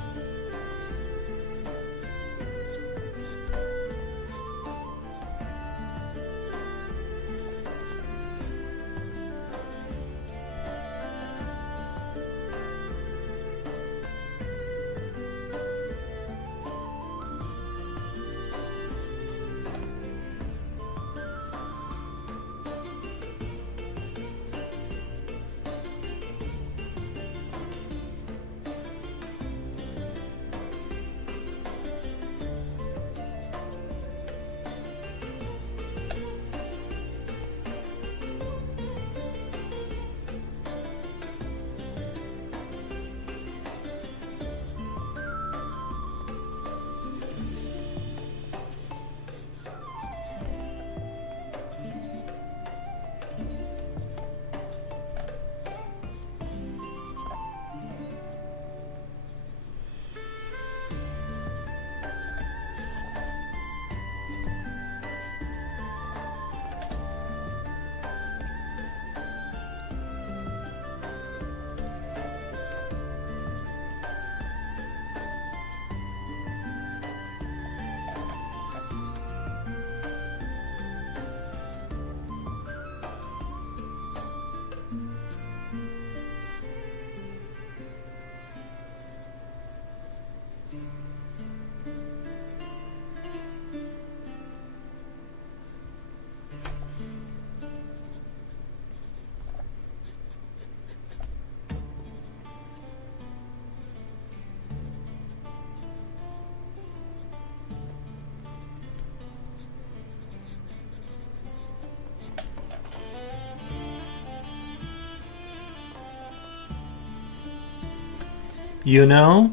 You know?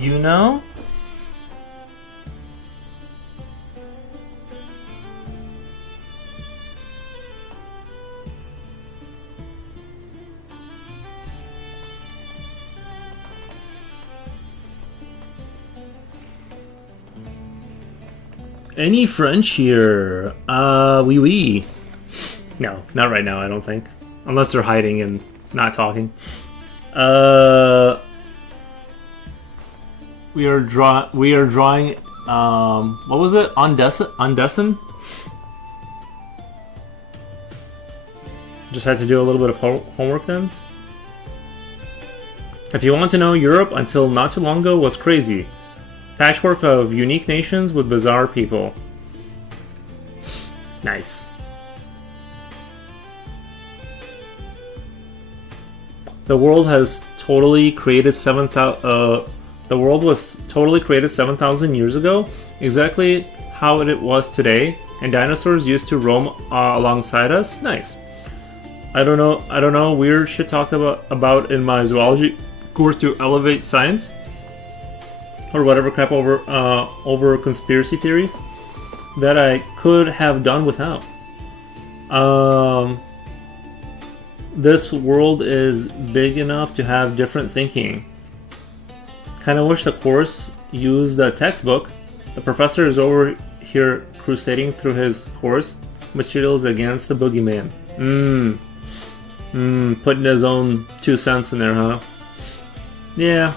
You know? Any French here? Oui, oui. No, not right now, I don't think. Unless they're hiding and not talking. We are drawing, what was it? Undesen? Just had to do a little bit of homework then. If you want to know, Europe until not too long ago was crazy. Patchwork of unique nations with bizarre people. Nice. The world has totally created 7,000. The world was totally created 7,000 years ago, exactly how it was today, and dinosaurs used to roam alongside us. Nice. I don't know. Weird shit talked about in my zoology course to elevate science. Or whatever crap over conspiracy theories that I could have done without. This world is big enough to have different thinking. Kind of wish the course used a textbook. The professor is over here crusading through his course materials against the boogeyman. Putting his own 2 cents in there, huh? Yeah.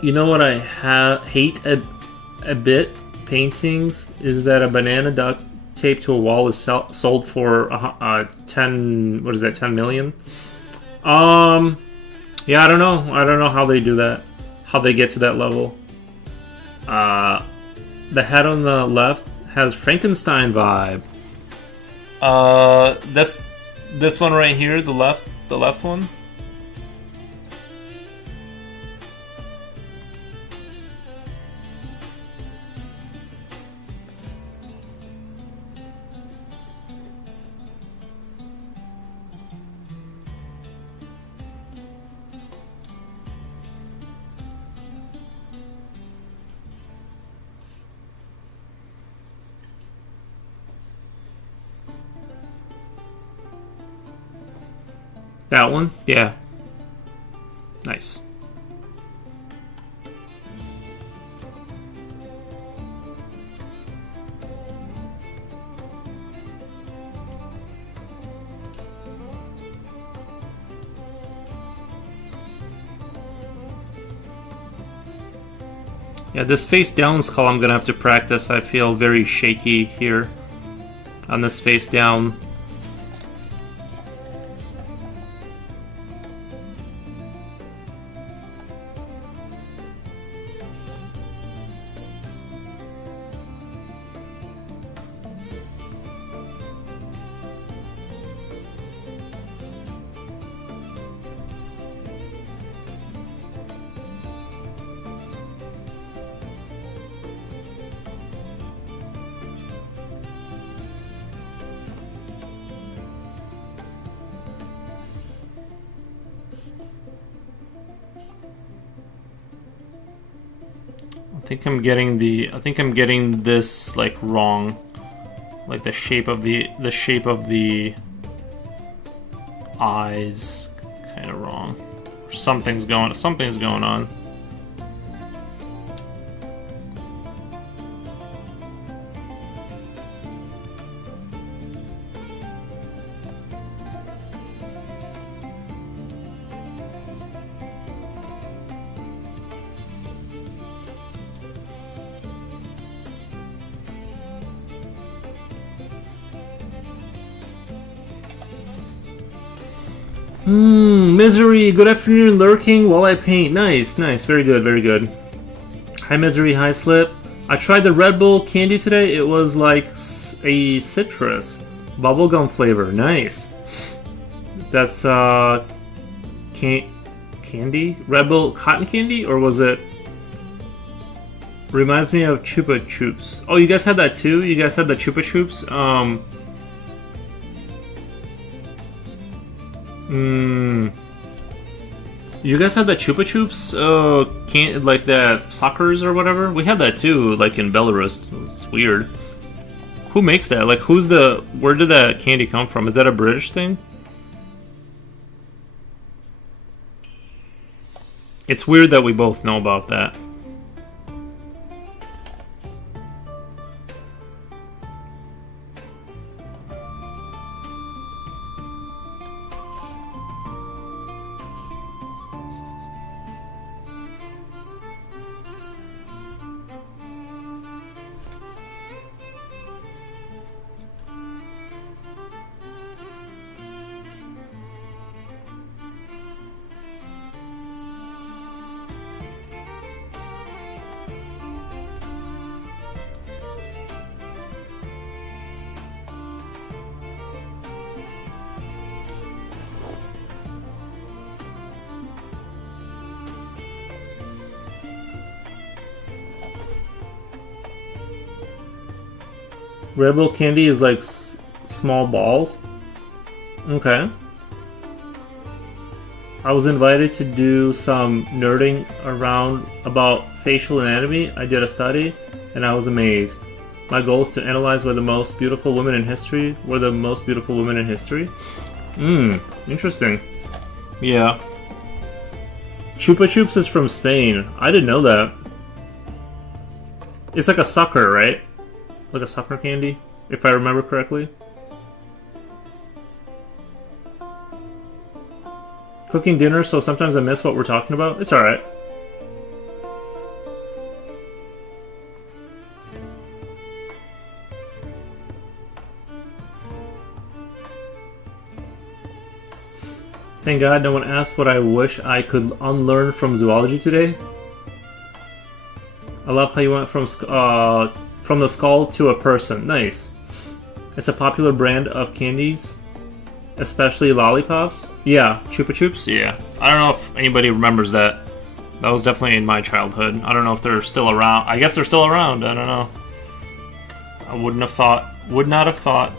You know what I hate a bit? Paintings is that a banana duck taped to a wall is sold for 10. What is that? 10 million. Yeah, I don't know how they do that. How they get to that level. The head on the left has Frankenstein vibe. This one right here, the left one. That one? Yeah. Nice. Yeah, this face down skull I'm gonna have to practice. I feel very shaky here on this face down. I think I'm getting this like wrong. Like the shape of the eyes kind of wrong. Something's going on. Misery, good afternoon, lurking while I paint. Nice, very good. Hi Misery, hi Slip. I tried the Red Bull candy today. It was like a citrus bubblegum flavor. Nice. That's candy? Red Bull cotton candy? Or was it? Reminds me of Chupa Chups. Oh, you guys had that too? You guys had the Chupa Chups? You guys had that Chupa Chups, can like that suckers or whatever? We had that too, like in Belarus. It's weird. Who makes that? Like, where did that candy come from? Is that a British thing? It's weird that we both know about that. Rebel candy is like small balls. Okay. I was invited to do some nerding around about facial anatomy. I did a study, and I was amazed. My goal is to analyze why the most beautiful women in history were the most beautiful women in history. Interesting. Yeah. Chupa Chups is from Spain. I didn't know that. It's like a sucker, right? Like a sucker candy, if I remember correctly. Cooking dinner, so sometimes I miss what we're talking about. It's alright. Thank God no one asked what I wish I could unlearn from zoology today. I love how you went from the skull to a person. Nice. It's a popular brand of candies, especially lollipops. Yeah, Chupa Chups. Yeah. I don't know if anybody remembers that. That was definitely in my childhood. I don't know if they're still around. I guess they're still around. I don't know. I wouldn't have thought. Would not have thought.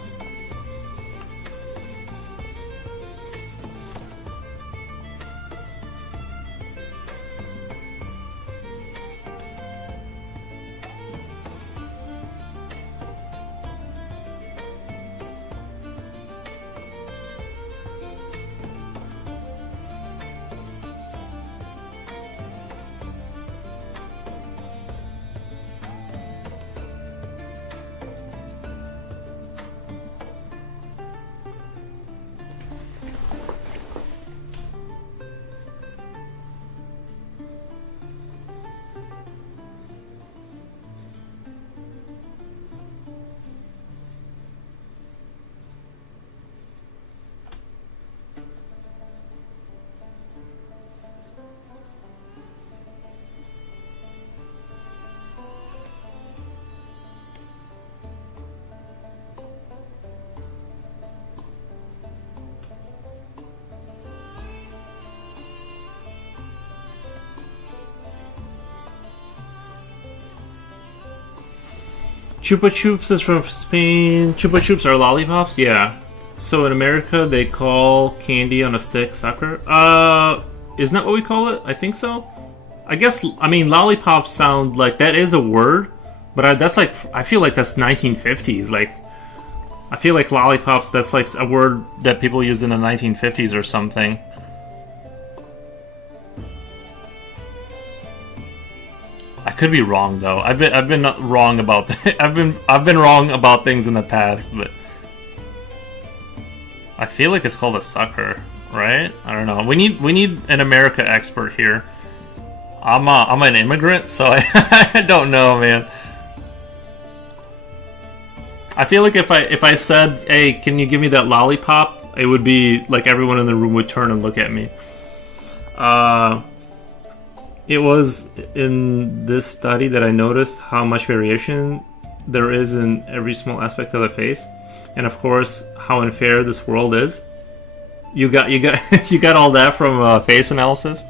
Chupa Chups is from Spain. Chupa Chups are lollipops? Yeah. So in America, they call candy on a stick sucker? Isn't that what we call it? I think so. I guess, I mean, lollipops sound like that is a word, but that's like, I feel like that's 1950s. Like, I feel like lollipops, that's like a word that people used in the 1950s or something. I could be wrong though. I've been wrong about I've been wrong about things in the past, but I feel like it's called a sucker, right? I don't know. We need an America expert here. I'm an immigrant, so I don't know, man. I feel like if I said, "Hey, can you give me that lollipop?" it would be like everyone in the room would turn and look at me. It was in this study that I noticed how much variation there is in every small aspect of the face, and of course how unfair this world is. You got you got all that from face analysis.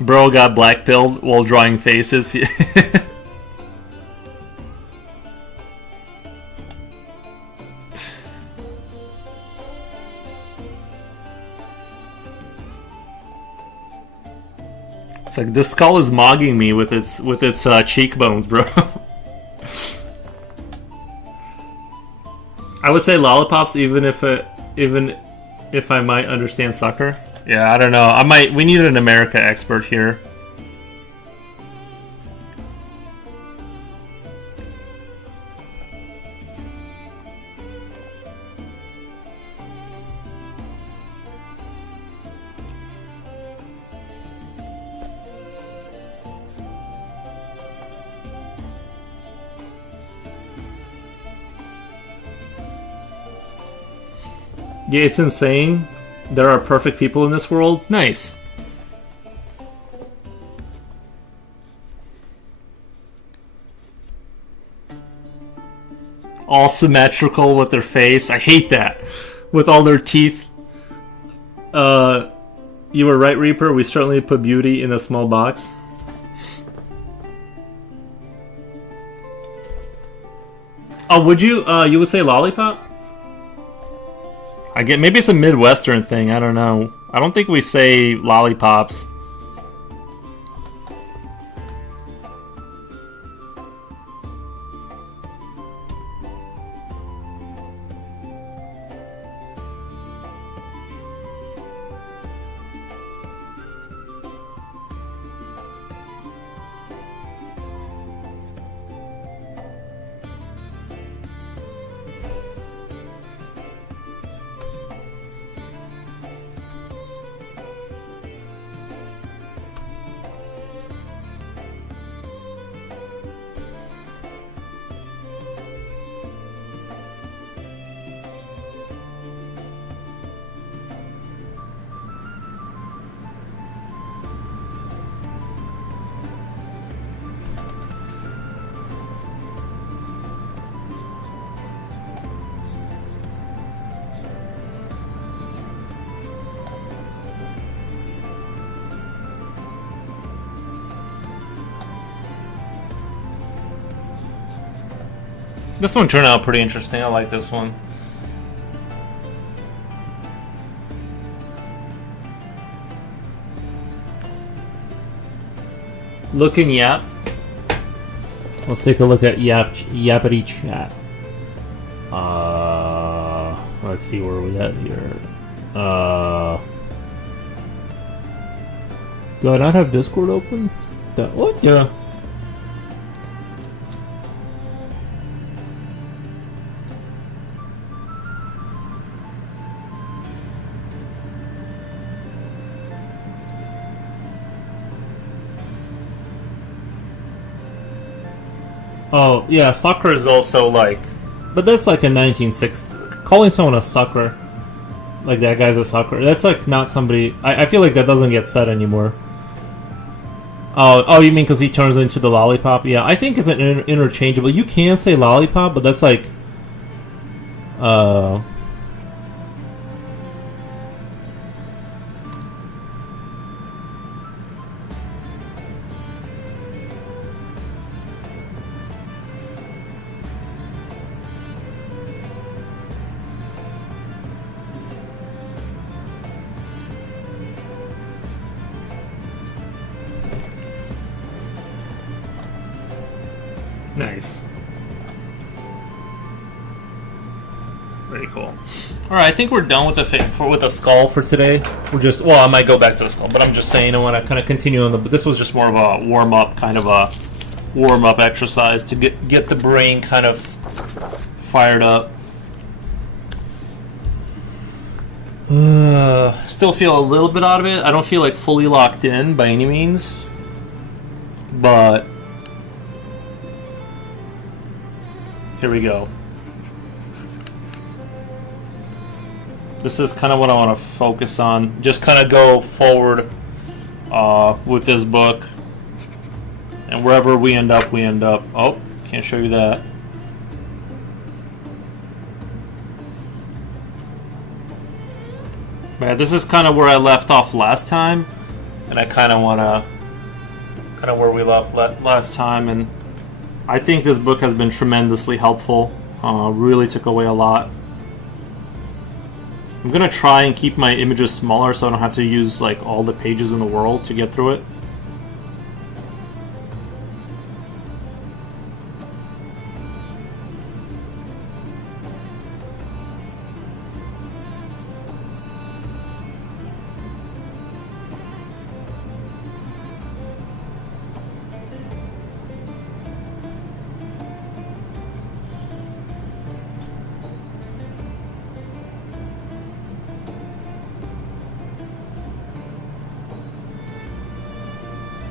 Bro got black-pilled while drawing faces. It's like this skull is mogging me with its cheekbones, bro. I would say lollipops, even if I might understand sucker. Yeah, I don't know. We need an America expert here. Yeah, it's insane. There are perfect people in this world. Nice. All symmetrical with their face. I hate that. With all their teeth. You were right, Reaper. We certainly put beauty in a small box. Oh, would you? You would say lollipop? I get maybe it's a Midwestern thing. I don't know. I don't think we say lollipops. This one turned out pretty interesting. I like this one. Looking Yap. Let's take a look at Yapity Chat. Let's see where we at here. Do I not have Discord open? What? Yeah. Oh, yeah, sucker is also like... But that's like a 1960s... Calling someone a sucker, like that guy's a sucker, that's like not somebody... I feel like that doesn't get said anymore. Oh, you mean because he turns into the lollipop? Yeah, I think it's an interchangeable. You can say lollipop, but that's like... Nice. Very cool. Alright, I think we're done with the skull for today. We're just... Well, I might go back to the skull, but I'm just saying I want to kind of continue on the... But this was just more of a warm-up, kind of a warm-up exercise to get the brain kind of fired up. Still feel a little bit out of it. I don't feel like fully locked in by any means. But... Here we go. This is kind of what I want to focus on. Just kind of go forward with this book. And wherever we end up, we end up. Oh, can't show you that. Man, this is kind of where I left off last time. And I kind of want to... Kind of where we left last time. And I think this book has been tremendously helpful. Really took away a lot. I'm going to try and keep my images smaller so I don't have to use like all the pages in the world to get through it.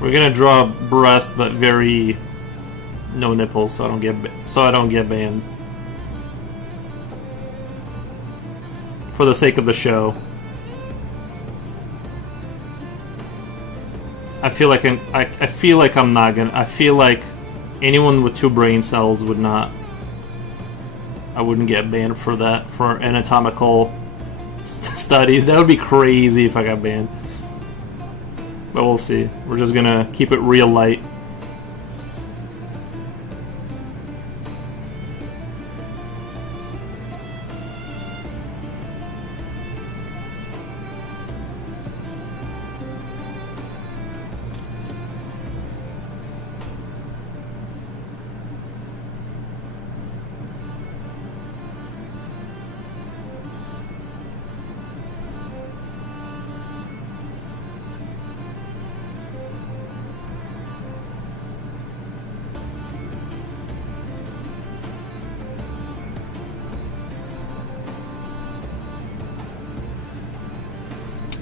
We're gonna draw breast, but very no nipples, so I don't get banned. For the sake of the show. I feel like I'm not gonna. I feel like anyone with 2 brain cells would not. I wouldn't get banned for that, for anatomical studies. That would be crazy if I got banned. But we'll see. We're just gonna keep it real light.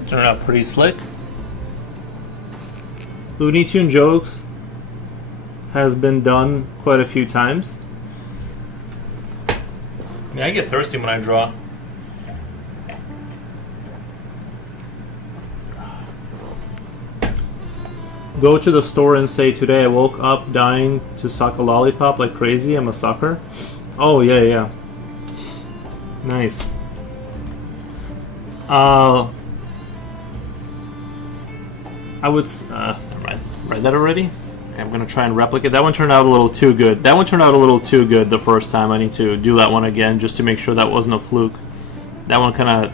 Turned out pretty slick. Looney Tune jokes has been done quite a few times. I mean, I get thirsty when I draw. Go to the store and say, today I woke up dying to suck a lollipop like crazy. I'm a sucker. Oh, yeah. Nice. I would. Never mind. Read that already? Okay, I'm gonna try and replicate. That one turned out a little too good. That one turned out a little too good the first time. I need to do that one again just to make sure that wasn't a fluke. That one kind of.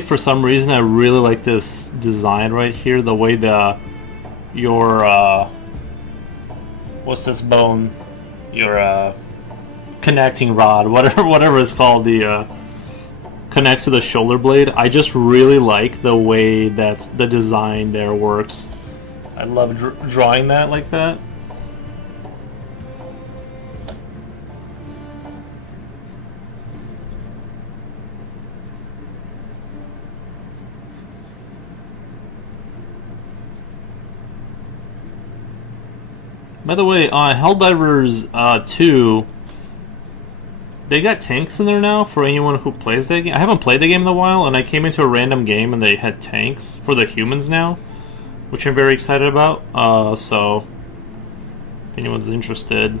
For some reason, I really like this design right here. The way your what's this bone? Your connecting rod, whatever it's called, the connects to the shoulder blade. I just really like the way that the design there works. I love drawing that like that. By the way, Helldivers 2, they got tanks in there now for anyone who plays that game. I haven't played the game in a while, and I came into a random game and they had tanks for the humans now, which I'm very excited about. So, if anyone's interested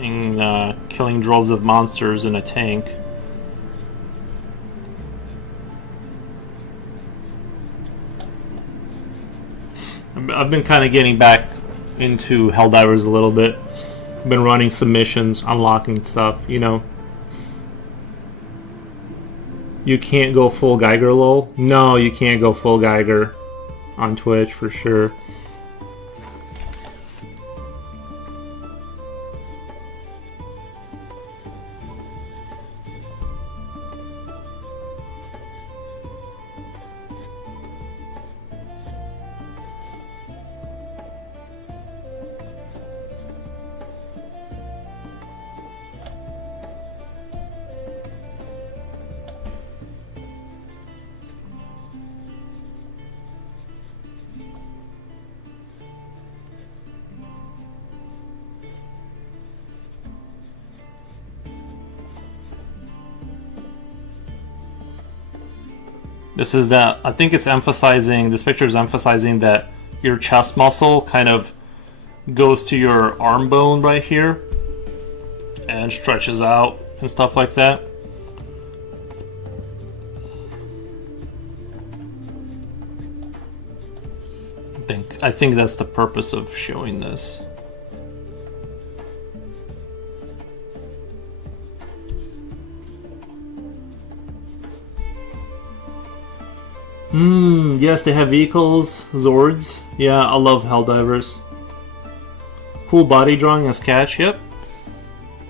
in killing droves of monsters in a tank. I've been kind of getting back into Helldivers a little bit. Been running submissions, unlocking stuff, you know. You can't go full Geiger, lol. No, you can't go full Geiger on Twitch for sure. This is that, I think it's emphasizing, this picture is emphasizing that your chest muscle kind of goes to your arm bone right here and stretches out and stuff like that. I think that's the purpose of showing this. Yes, they have vehicles, Zords. Yeah, I love Helldivers. Cool body drawing as Catch, yep.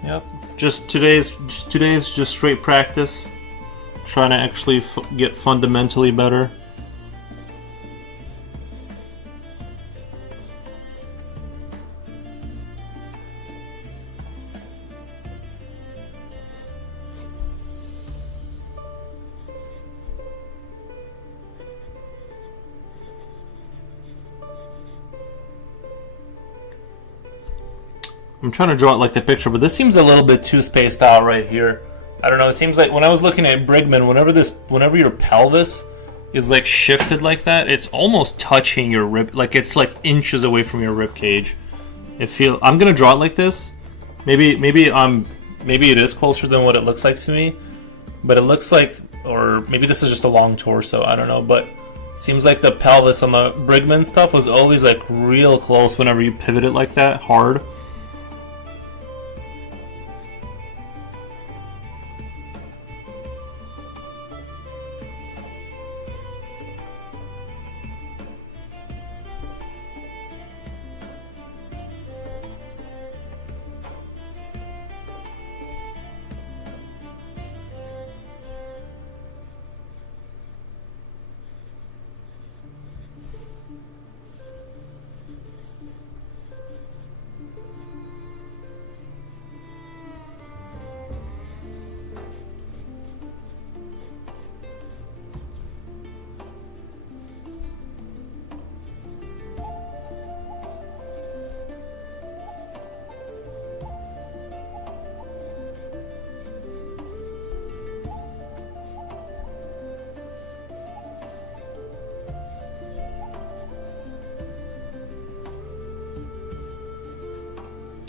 Yep. Just today's just straight practice. Trying to actually get fundamentally better. I'm trying to draw it like the picture, but this seems a little bit too spaced out right here. I don't know, it seems like when I was looking at Brigman, whenever your pelvis is like shifted like that, it's almost touching your rib, like it's like inches away from your rib cage. I'm gonna draw it like this. Maybe it is closer than what it looks like to me, but it looks like, or maybe this is just a long torso, I don't know, but it seems like the pelvis on the Brigman stuff was always like real close whenever you pivot it like that hard.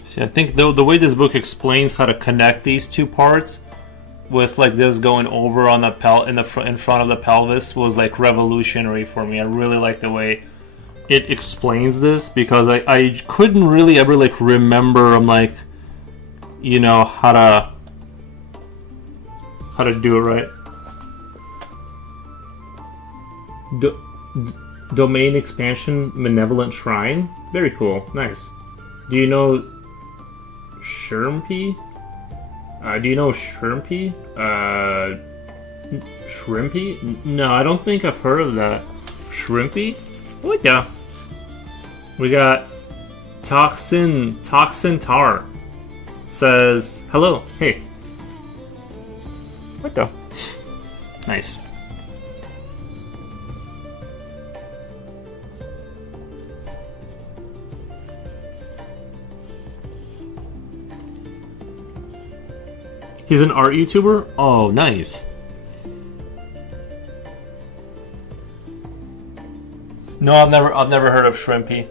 See, I think the way this book explains how to connect these two parts, with like this going over on the in front of the pelvis, was like revolutionary for me. I really like the way it explains this, because I couldn't really ever like remember, I'm like, you know, how to do it right. Domain expansion, Malevolent Shrine, very cool, nice. Do you know Shrimpy? Do you know Shrimpy? Shrimpy? No, I don't think I've heard of that. Shrimpy? What the? We got Toxin Tar says hello. Hey. What the? Nice. He's an art YouTuber? Oh, nice. No, I've never heard of Shrimpy.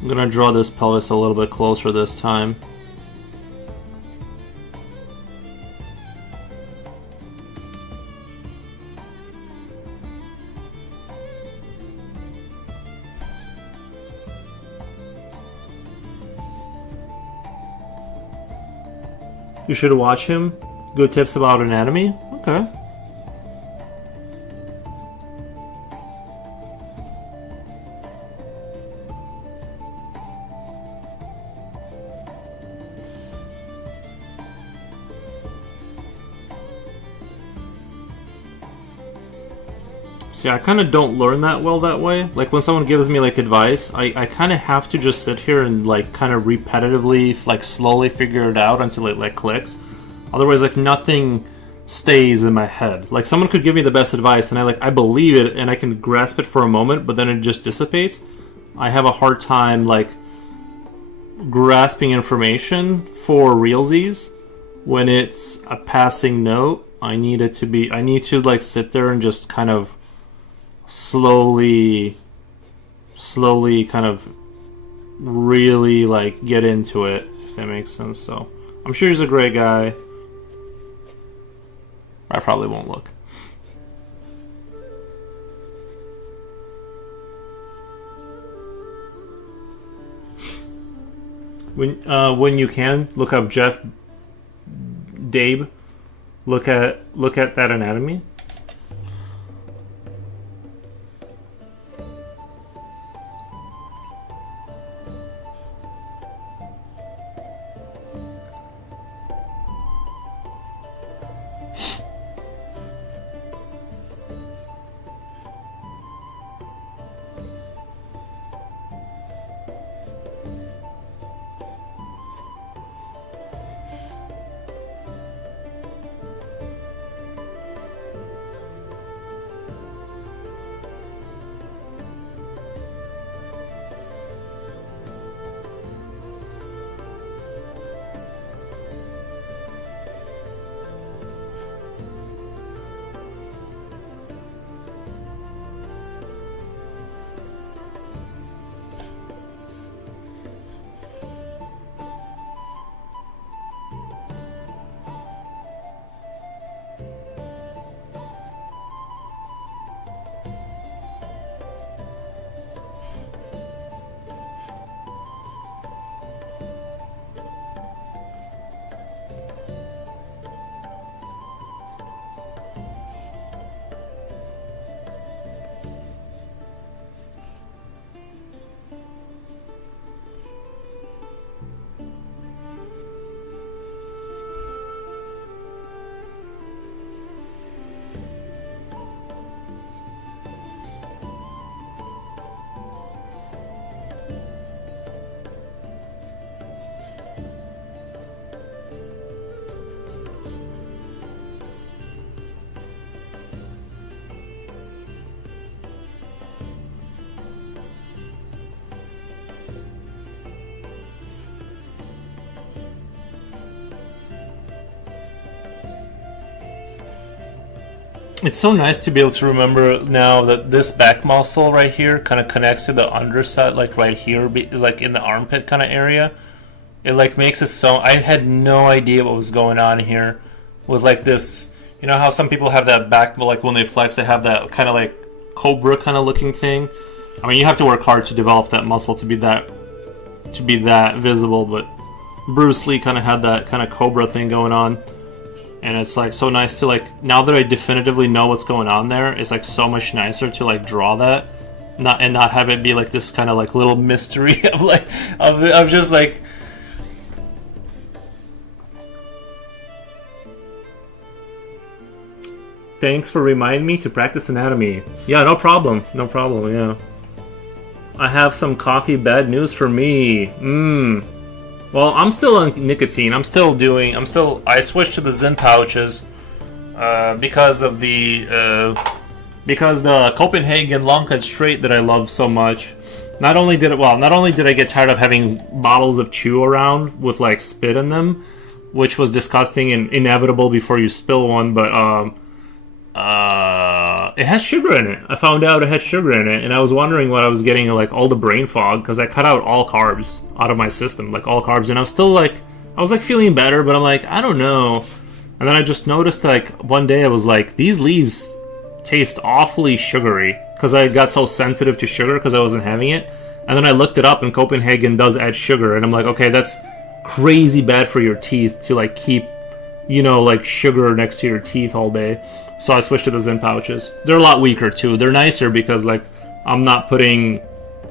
I'm gonna draw this pelvis a little bit closer this time. You should watch him. Good tips about anatomy? Okay. See, I kind of don't learn that well that way. Like, when someone gives me, like, advice, I kind of have to just sit here and, like, kind of repetitively, like, slowly figure it out until it, like, clicks. Otherwise, like, nothing stays in my head. Like, someone could give me the best advice, and I believe it, and I can grasp it for a moment, but then it just dissipates. I have a hard time, like, grasping information for realsies when it's a passing note. I need to, like, sit there and just kind of slowly kind of really, like, get into it, if that makes sense. So I'm sure he's a great guy. I probably won't look. When you can, look up Jeff Dabe. Look at that anatomy. It's so nice to be able to remember now that this back muscle right here kind of connects to the underside, like right here, like in the armpit kind of area. It like makes it so. I had no idea what was going on here with like this. You know how some people have that back, like when they flex, they have that kind of like cobra kind of looking thing. I mean, you have to work hard to develop that muscle to be that visible. But Bruce Lee kind of had that kind of cobra thing going on. And it's like so nice to like, now that I definitively know what's going on there, it's like so much nicer to like draw that, not have it be like this kind of like little mystery of like of just like. Thanks for reminding me to practice anatomy. Yeah, no problem. No problem, yeah. I have some coffee bad news for me. Well, I'm still on nicotine. I switched to the Zen pouches because the Copenhagen long cut straight that I love so much. Not only did I get tired of having bottles of chew around with like spit in them, which was disgusting and inevitable before you spill one, but it has sugar in it. I found out it had sugar in it, and I was wondering what I was getting, like all the brain fog, because I cut out all carbs out of my system, like all carbs, and I was still like, I was like feeling better, but I'm like, I don't know. And then I just noticed, like, one day I was like, these leaves taste awfully sugary, because I got so sensitive to sugar because I wasn't having it. And then I looked it up, and Copenhagen does add sugar, and I'm like, okay, that's crazy bad for your teeth to, like, keep, you know, like, sugar next to your teeth all day. So I switched to the Zen pouches. They're a lot weaker, too. They're nicer because, like, I'm not putting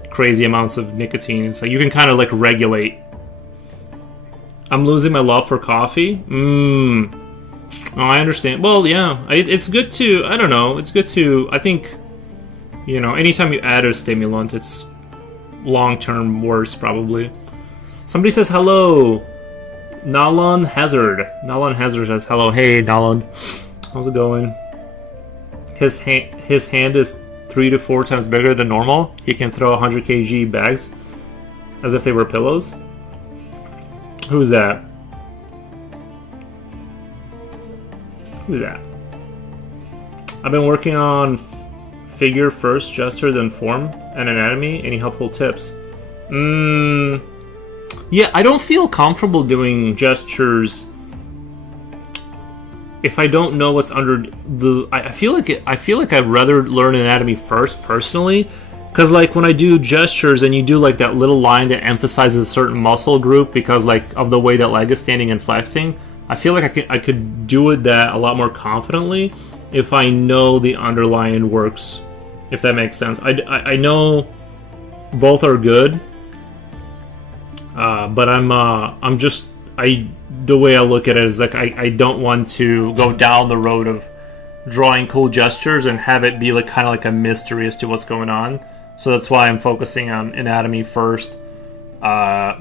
crazy amounts of nicotine. So you can kind of, like, regulate. I'm losing my love for coffee? Oh, I understand. Well, yeah. It's good to... I don't know. It's good to... I think, you know, anytime you add a stimulant, it's long-term worse, probably. Somebody says hello. Nalan Hazard. Nalan Hazard says hello. Hey, Nalan. How's it going? His hand is 3 to 4 times bigger than normal. He can throw 100 kg bags as if they were pillows. Who's that? Who's that? I've been working on figure first, gesture, then form and anatomy. Any helpful tips? Yeah, I don't feel comfortable doing gestures if I don't know what's under the. I feel like I'd rather learn anatomy first, personally, because like when I do gestures and you do like that little line that emphasizes a certain muscle group because like of the way that leg is standing and flexing, I feel like I could do it that a lot more confidently if I know the underlying works, if that makes sense. I know both are good, but the way I look at it is like I don't want to go down the road of drawing cool gestures and have it be like kind of like a mystery as to what's going on. So that's why I'm focusing on anatomy first,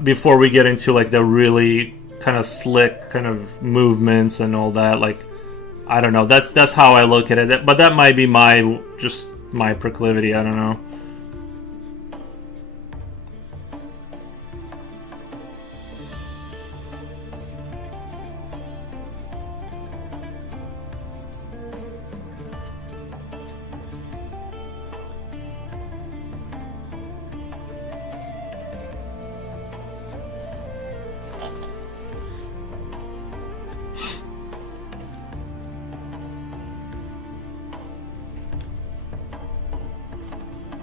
before we get into like the really kind of slick kind of movements and all that. Like, I don't know. That's how I look at it. But that might be my proclivity. I don't know.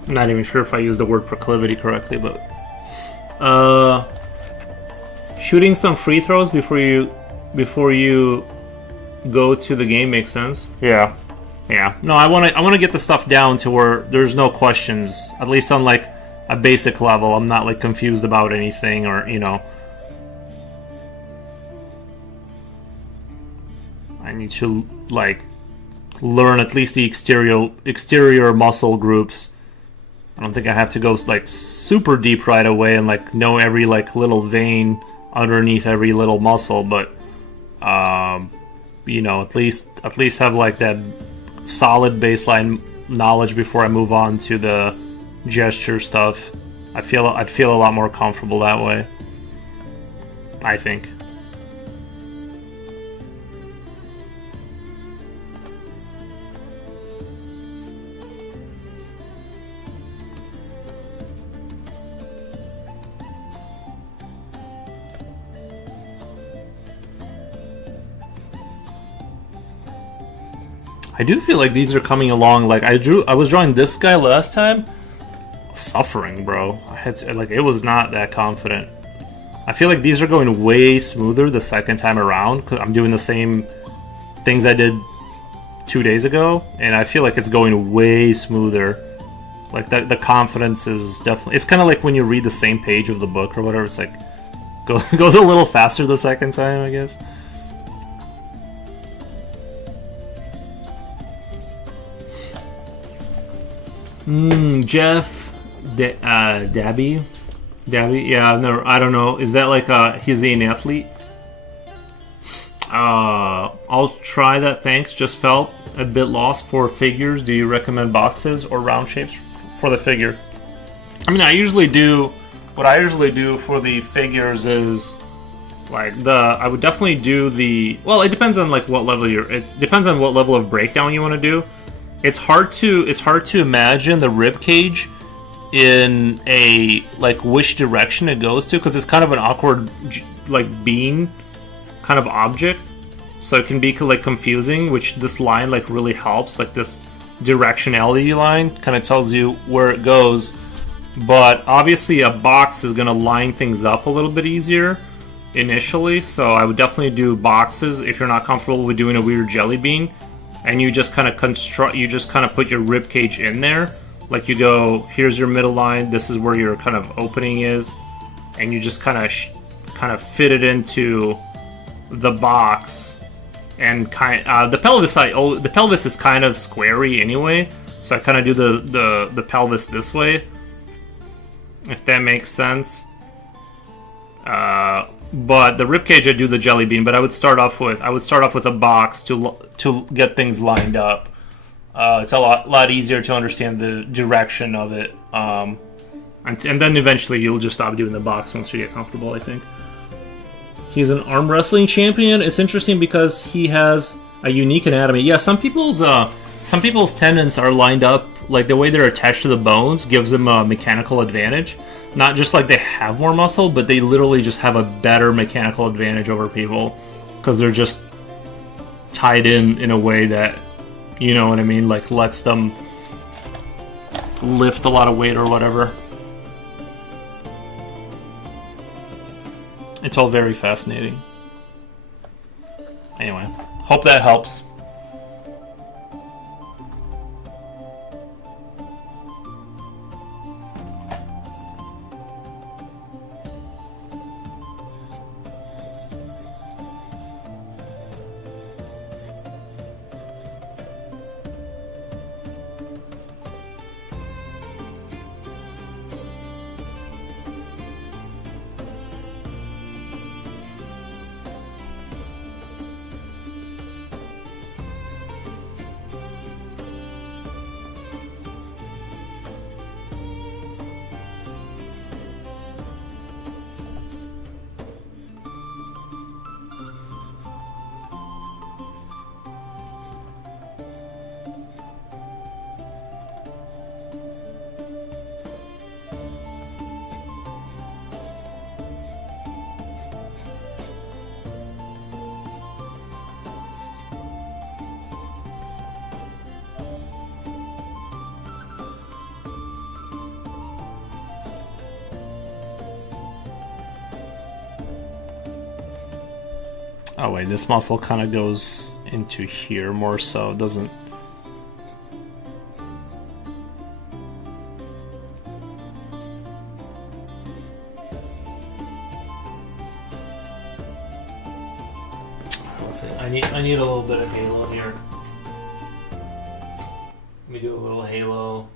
I'm not even sure if I used the word proclivity correctly, but shooting some free throws before you go to the game makes sense. Yeah. No, I want to get the stuff down to where there's no questions, at least on like a basic level. I'm not like confused about anything, or you know. I need to like learn at least the exterior muscle groups. I don't think I have to go like super deep right away and like know every like little vein underneath every little muscle, but you know, at least have like that solid baseline knowledge before I move on to the gesture stuff. I'd feel a lot more comfortable that way, I think. I do feel like these are coming along. Like I was drawing this guy last time. Suffering, bro. I had to, like, it was not that confident. I feel like these are going way smoother the second time around, because I'm doing the same things I did 2 days ago, and I feel like it's going way smoother. Like the confidence is definitely. It's kind of like when you read the same page of the book or whatever. It's like goes a little faster the second time, I guess. Jeff Dabby, yeah, no, I don't know. Is that like he's an athlete? I'll try that. Thanks. Just felt a bit lost for figures. Do you recommend boxes or round shapes for the figure? I mean, what I usually do for the figures is like I would definitely do well, it depends on like what level it depends on what level of breakdown you want to do. it's hard to imagine the rib cage in a like which direction it goes to because it's kind of an awkward like being kind of object, so it can be like confusing. Which this line like really helps. Like this directionality line kind of tells you where it goes. But obviously, a box is going to line things up a little bit easier initially. So I would definitely do boxes if you're not comfortable with doing a weird jelly bean, and you just kind of put your rib cage in there. Like you go, here's your middle line. This is where your kind of opening is, and you just kind of fit it into the box. And the pelvis is kind of squarey anyway, so I kind of do the pelvis this way, if that makes sense. But the ribcage I do the jelly bean, but I would start off with a box to get things lined up. It's a lot easier to understand the direction of it, and then eventually you'll just stop doing the box once you get comfortable, I think. He's an arm wrestling champion. It's interesting because he has a unique anatomy. Yeah, some people's tendons are lined up, like the way they're attached to the bones gives them a mechanical advantage. Not just like they have more muscle, but they literally just have a better mechanical advantage over people because they're just tied in a way that, you know what I mean, like lets them lift a lot of weight or whatever. It's all very fascinating. Anyway, hope that helps. Oh wait, this muscle kind of goes into here more so, it doesn't... Let's see, I need a little bit of halo here. Let me do a little halo.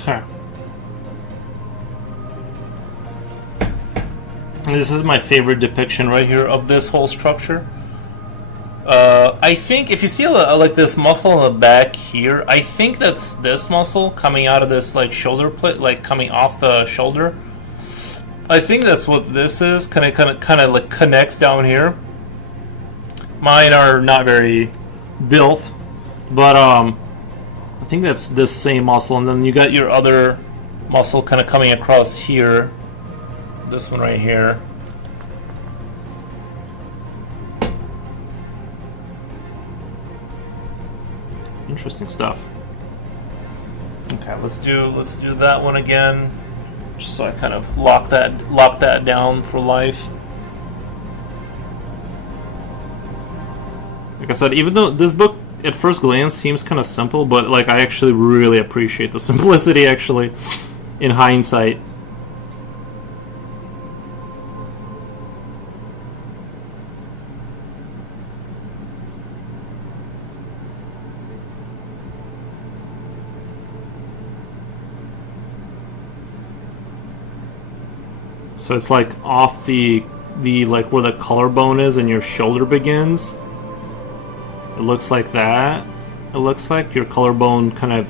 Okay. This is my favorite depiction right here of this whole structure. I think if you see like this muscle in the back here, I think that's this muscle coming out of this like shoulder plate, like coming off the shoulder. I think that's what this is. Kind of like connects down here. Mine are not very built, but I think that's this same muscle, and then you got your other muscle kind of coming across here. This one right here. Interesting stuff. Okay, let's do that one again, just so I kind of lock that down for life. Like I said, even though this book at first glance seems kind of simple, but like I actually really appreciate the simplicity actually in hindsight. So it's like off the like where the collarbone is and your shoulder begins. It looks like that. It looks like your collarbone kind of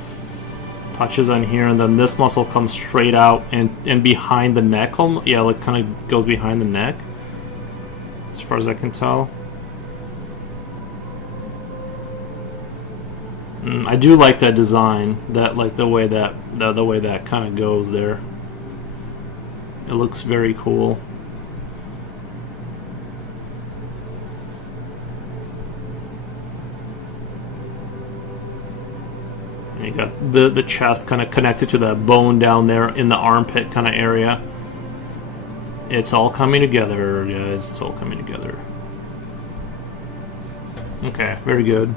touches on here, and then this muscle comes straight out and behind the neck. Yeah, like kind of goes behind the neck, as far as I can tell. I do like that design. That like the way that kind of goes there. It looks very cool. And you got the chest kind of connected to that bone down there in the armpit kind of area. It's all coming together, guys. It's all coming together. Okay, very good.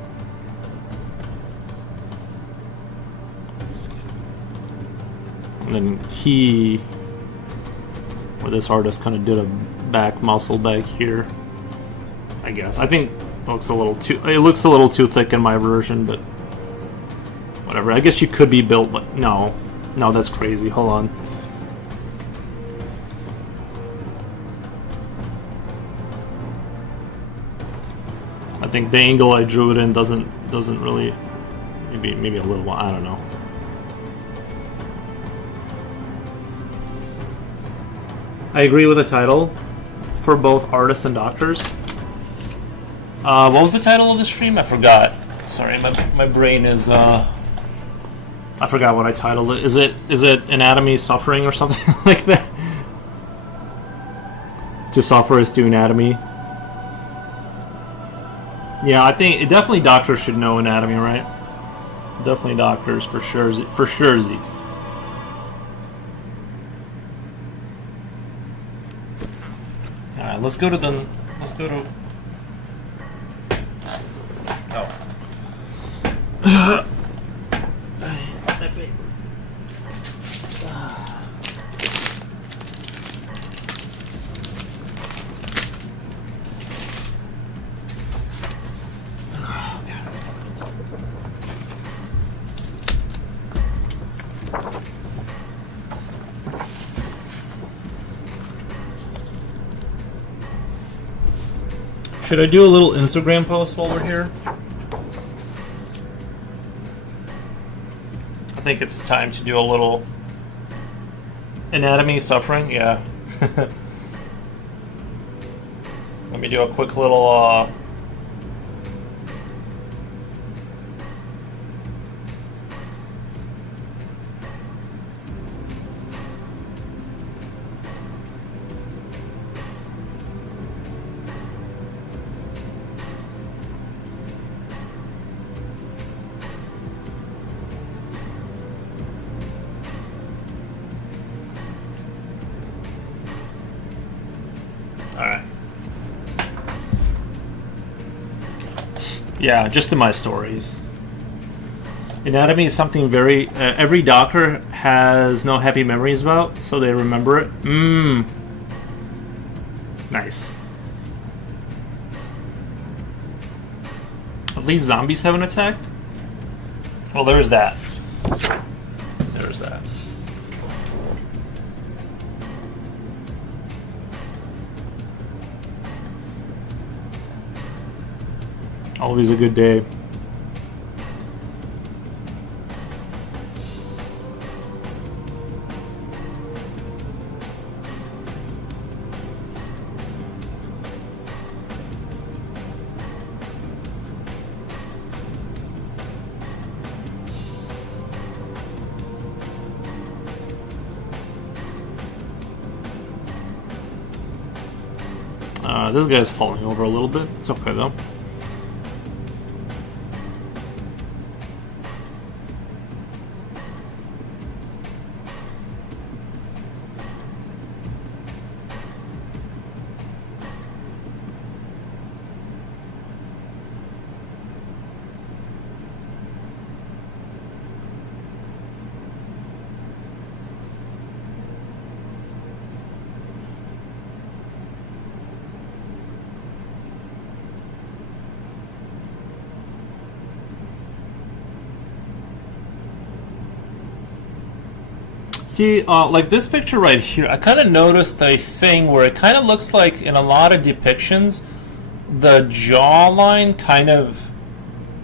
And then where this artist kind of did a back muscle back here, I guess. I think it looks a little too thick in my version, but whatever. I guess you could be built, but no, that's crazy. Hold on. I think the angle I drew it in doesn't really, maybe a little. I don't know. I agree with the title for both artists and doctors. What was the title of the stream? I forgot. Sorry, my brain is. I forgot what I titled it. Is it Anatomy Suffering or something like that? To suffer is to anatomy. Yeah, I think definitely doctors should know anatomy, right? Definitely doctors for sure. For sure, Z. Alright, let's go to. Oh. Should I do a little Instagram post while we're here? I think it's time to do a little anatomy suffering. Yeah. Let me do a quick little yeah, just in my stories. Anatomy is something very... every doctor has no happy memories about, so they remember it. Nice. At least zombies haven't attacked? Well, there's that. There's there's that. Always a good day. This guy's falling over a little bit. It's okay though. See, like this picture right here, I kind of noticed a thing where it kind of looks like in a lot of depictions, the jawline kind of,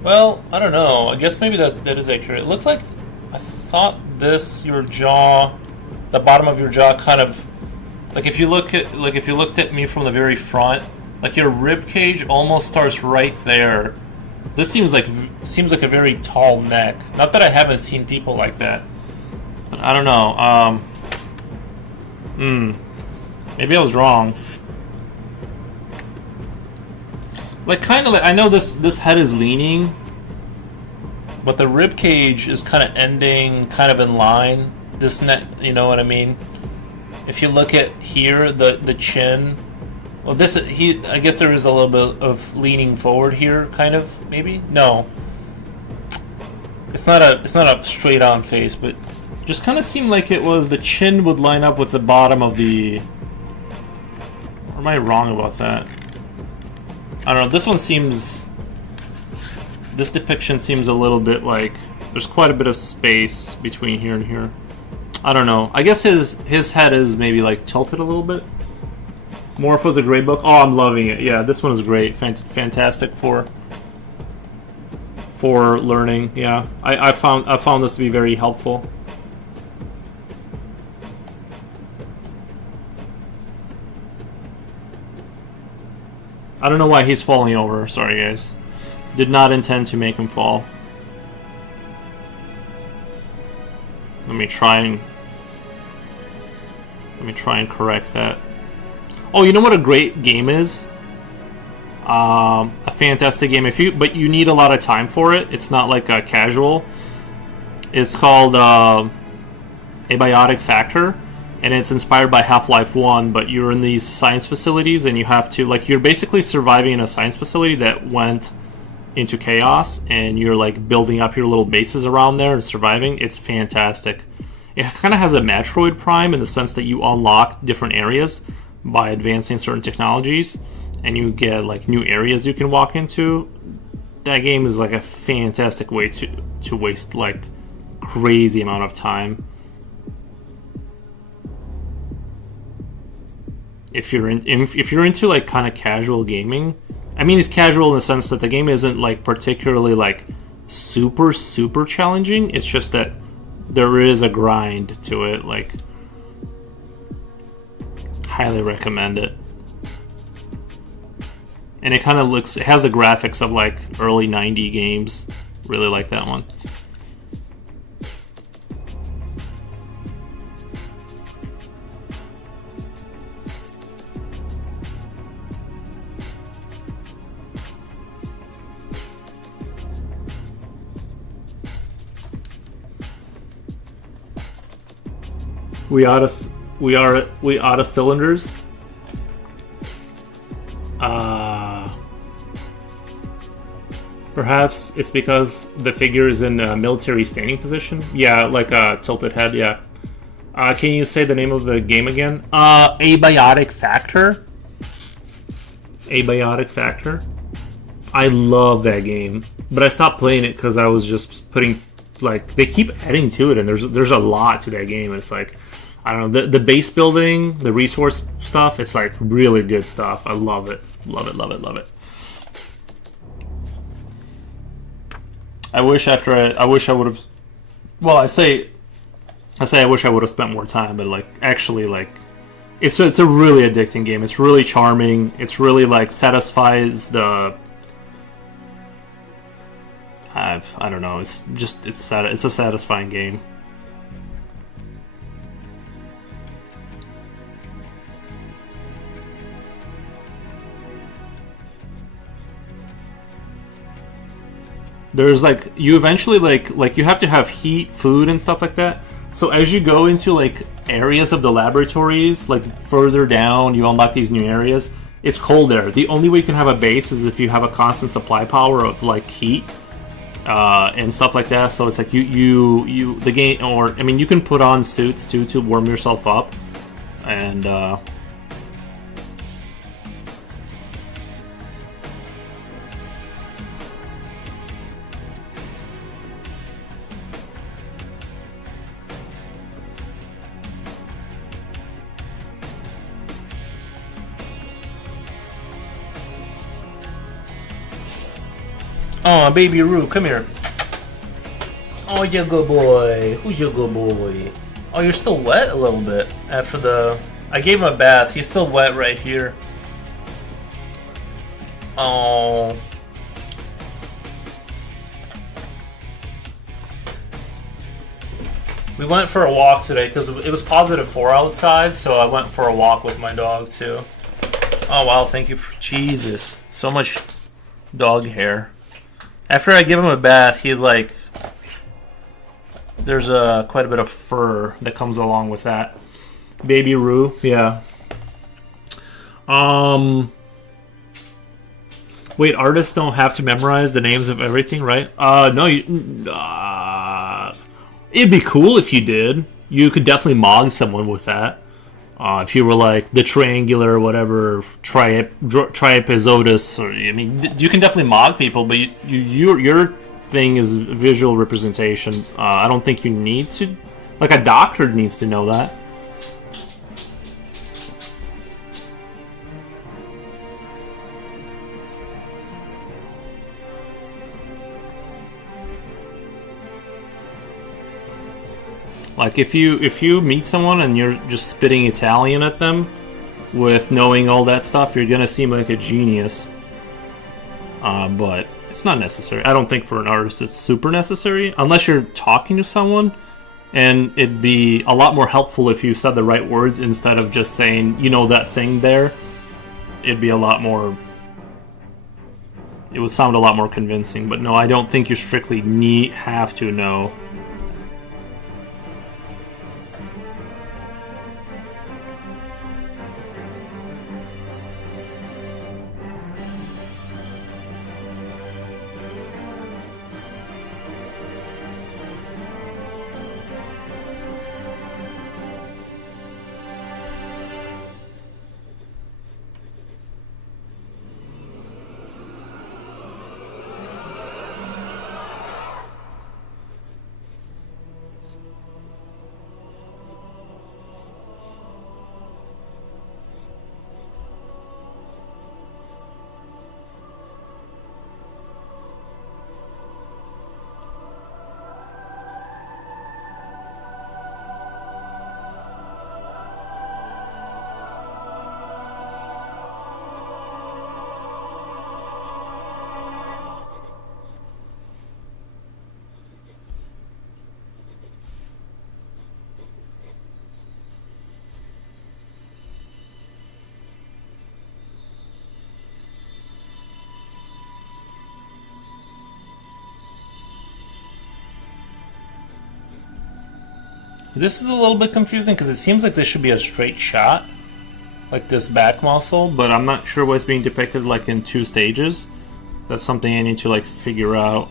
well, I don't know. I guess maybe that is accurate. It looks like, I thought this, your jaw, the bottom of your jaw kind of, like if you looked at me from the very front, like your rib cage almost starts right there. This seems like a very tall neck. Not that I haven't seen people like that. I don't know. Maybe I was wrong. Like kind of like I know this head is leaning, but the rib cage is kind of ending kind of in line. This neck, you know what I mean? If you look at here, the chin. Well, I guess there is a little bit of leaning forward here, kind of maybe. No, it's not a straight on face, but. Just kind of seemed like it was the chin would line up with the bottom of the... Or am I wrong about that? I don't know, this one seems... This depiction seems a little bit like... There's quite a bit of space between here and here. I don't know. I guess his head is maybe like tilted a little bit. Morpho's a great book. Oh, I'm loving it. Yeah, this one is great. Fantastic for learning. Yeah, I found this to be very helpful. I don't know why he's falling over. Sorry, guys. Did not intend to make him fall. Let me try and correct that. Oh, you know what a great game is? A fantastic game. But you need a lot of time for it. It's not like a casual. It's called Abiotic Factor. And it's inspired by Half-Life 1, but you're in these science facilities and you have to, like, you're basically surviving in a science facility that went into chaos, and you're, like, building up your little bases around there and surviving. It's fantastic. It kind of has a Metroid Prime in the sense that you unlock different areas by advancing certain technologies, and you get, like, new areas you can walk into. That game is, like, a fantastic way to waste, like, crazy amount of time. If you're into like kind of casual gaming, I mean it's casual in the sense that the game isn't like particularly like super challenging. It's just that there is a grind to it. Like, highly recommend it. And it kind of it has the graphics of like early 90s games. Really like that one. We out of cylinders. Perhaps it's because the figure is in a military standing position. Yeah, like a tilted head. Yeah. Can you say the name of the game again? Abiotic Factor. Abiotic Factor. I love that game, but I stopped playing it because I was just putting like they keep adding to it, and there's a lot to that game. It's like, I don't know, the base building, the resource stuff. It's like really good stuff. I love it, love it, love it, love it. I wish I wish I would have. Well, I wish I would have spent more time, but like actually like. It's a really addicting game. It's really charming. It's really like satisfies the. I don't know. It's just it's a satisfying game. There's like you eventually like you have to have heat, food, and stuff like that. So as you go into like areas of the laboratories, like further down, you unlock these new areas. It's cold there. The only way you can have a base is if you have a constant supply power of like heat and stuff like that. So it's like you the game, or I mean, you can put on suits too to warm yourself up, and oh, baby Roo, come here. Oh, you good boy. Who's your good boy? Oh, you're still wet a little bit after the. I gave him a bath. He's still wet right here. Oh. We went for a walk today because it was +4 outside, so I went for a walk with my dog too. Oh wow, thank you for Jesus. So much dog hair. After I give him a bath, he like there's quite a bit of fur that comes along with that. Baby Roo, yeah. Wait, artists don't have to memorize the names of everything, right? No, it'd be cool if you did. You could definitely mog someone with that. If you were like the triangular, whatever, Triapizotus, or I mean, you can definitely mog people, but your thing is visual representation. I don't think you need to. Like a doctor needs to know that. Like if you meet someone and you're just spitting Italian at them with knowing all that stuff, you're gonna seem like a genius. But it's not necessary. I don't think for an artist it's super necessary unless you're talking to someone, and it'd be a lot more helpful if you said the right words instead of just saying, you know, that thing there. It'd be a lot more. It would sound a lot more convincing. But no, I don't think you strictly have to know. This is a little bit confusing because it seems like this should be a straight shot, like this back muscle, but I'm not sure why it's being depicted like in 2 stages. That's something I need to like figure out.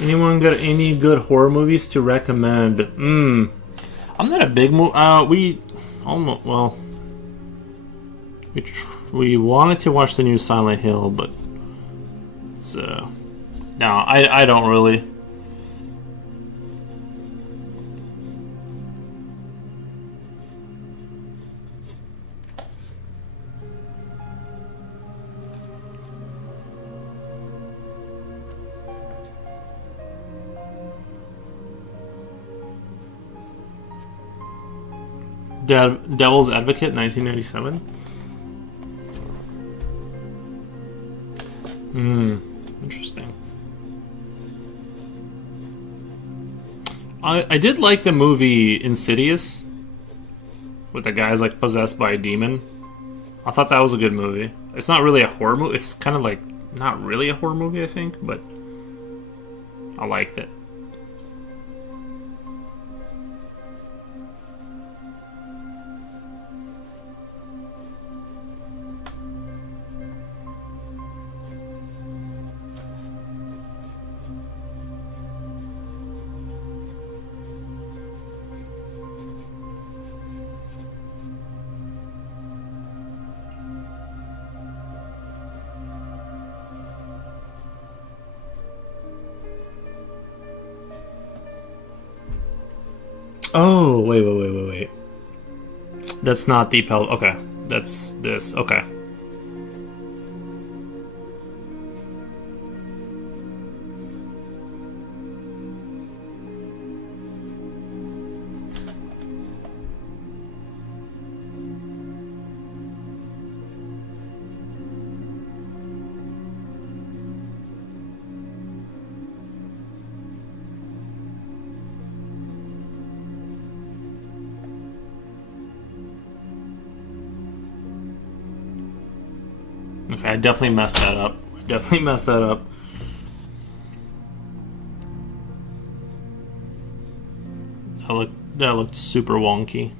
Anyone got any good horror movies to recommend? I'm not a big we almost we wanted to watch the new Silent Hill, but no, I don't really. Devil's Advocate, 1997. Interesting. I did like the movie Insidious, with the guys like possessed by a demon. I thought that was a good movie. It's not really a horror movie. It's kind of like not really a horror movie, I think, but I liked it. Oh, wait. That's not Deep Hell. Okay. That's this. Okay. Okay, I definitely messed that up. That looked super wonky.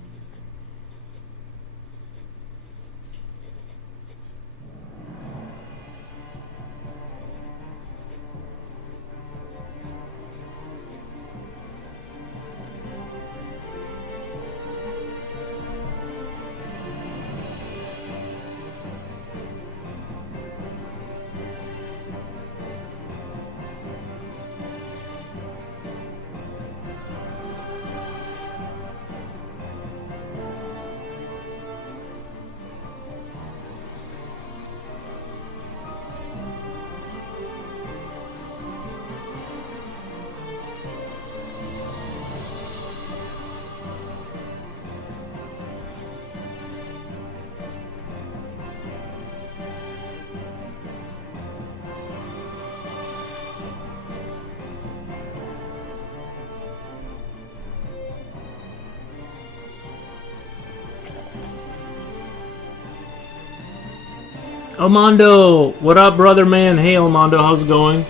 Armando, what up, brother man? Hey, Armando, how's it going?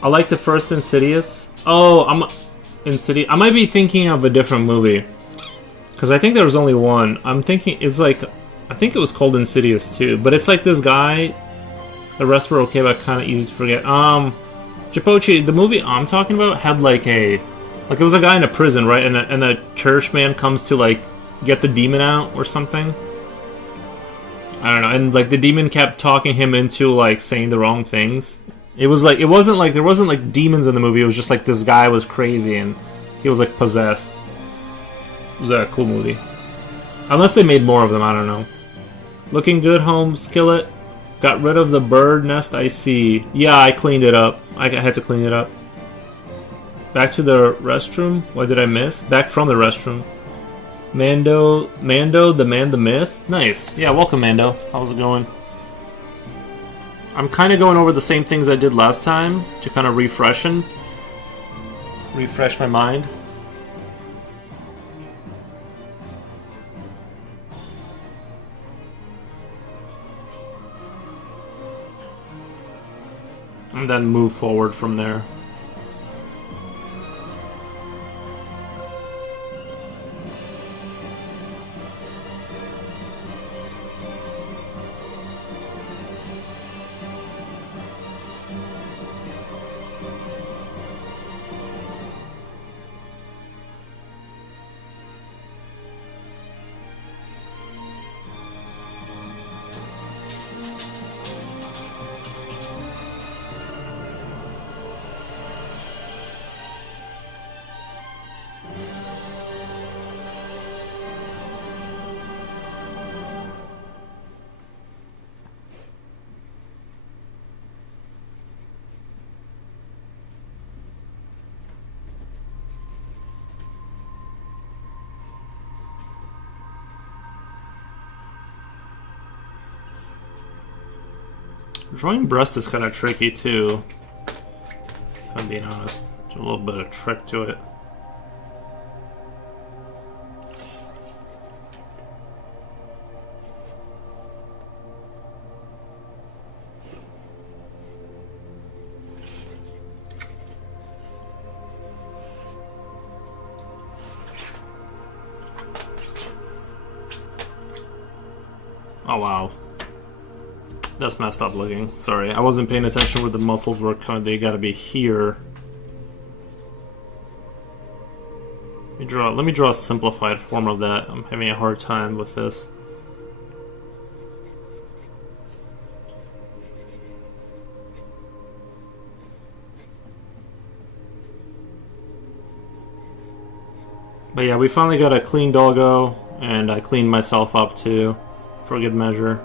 I like the first Insidious. Oh, Insidious. I might be thinking of a different movie, because I think there was only one. I'm thinking it's like, I think it was called Insidious 2, but it's like this guy. The rest were okay, but kind of easy to forget. Japochi, the movie I'm talking about had like it was a guy in a prison, right? And a church man comes to like get the demon out or something. I don't know, and like the demon kept talking him into like saying the wrong things. It wasn't like there wasn't like demons in the movie. It was just like this guy was crazy and he was like possessed. It was a cool movie. Unless they made more of them, I don't know. Looking good, home skillet. Got rid of the bird nest I see. Yeah, I cleaned it up. I had to clean it up. Back to the restroom. What did I miss? Back from the restroom. Mando, the man, the myth. Nice. Yeah, welcome, Mando. How's it going? I'm kind of going over the same things I did last time to kind of refresh my mind. And then move forward from there. Drawing breast is kind of tricky too, if I'm being honest. There's a little bit of trick to it. Oh wow. That's messed up looking. Sorry, I wasn't paying attention where the muscles were kind of, they gotta be here. Let me draw a simplified form of that. I'm having a hard time with this. But yeah, we finally got a clean doggo, and I cleaned myself up too, for a good measure.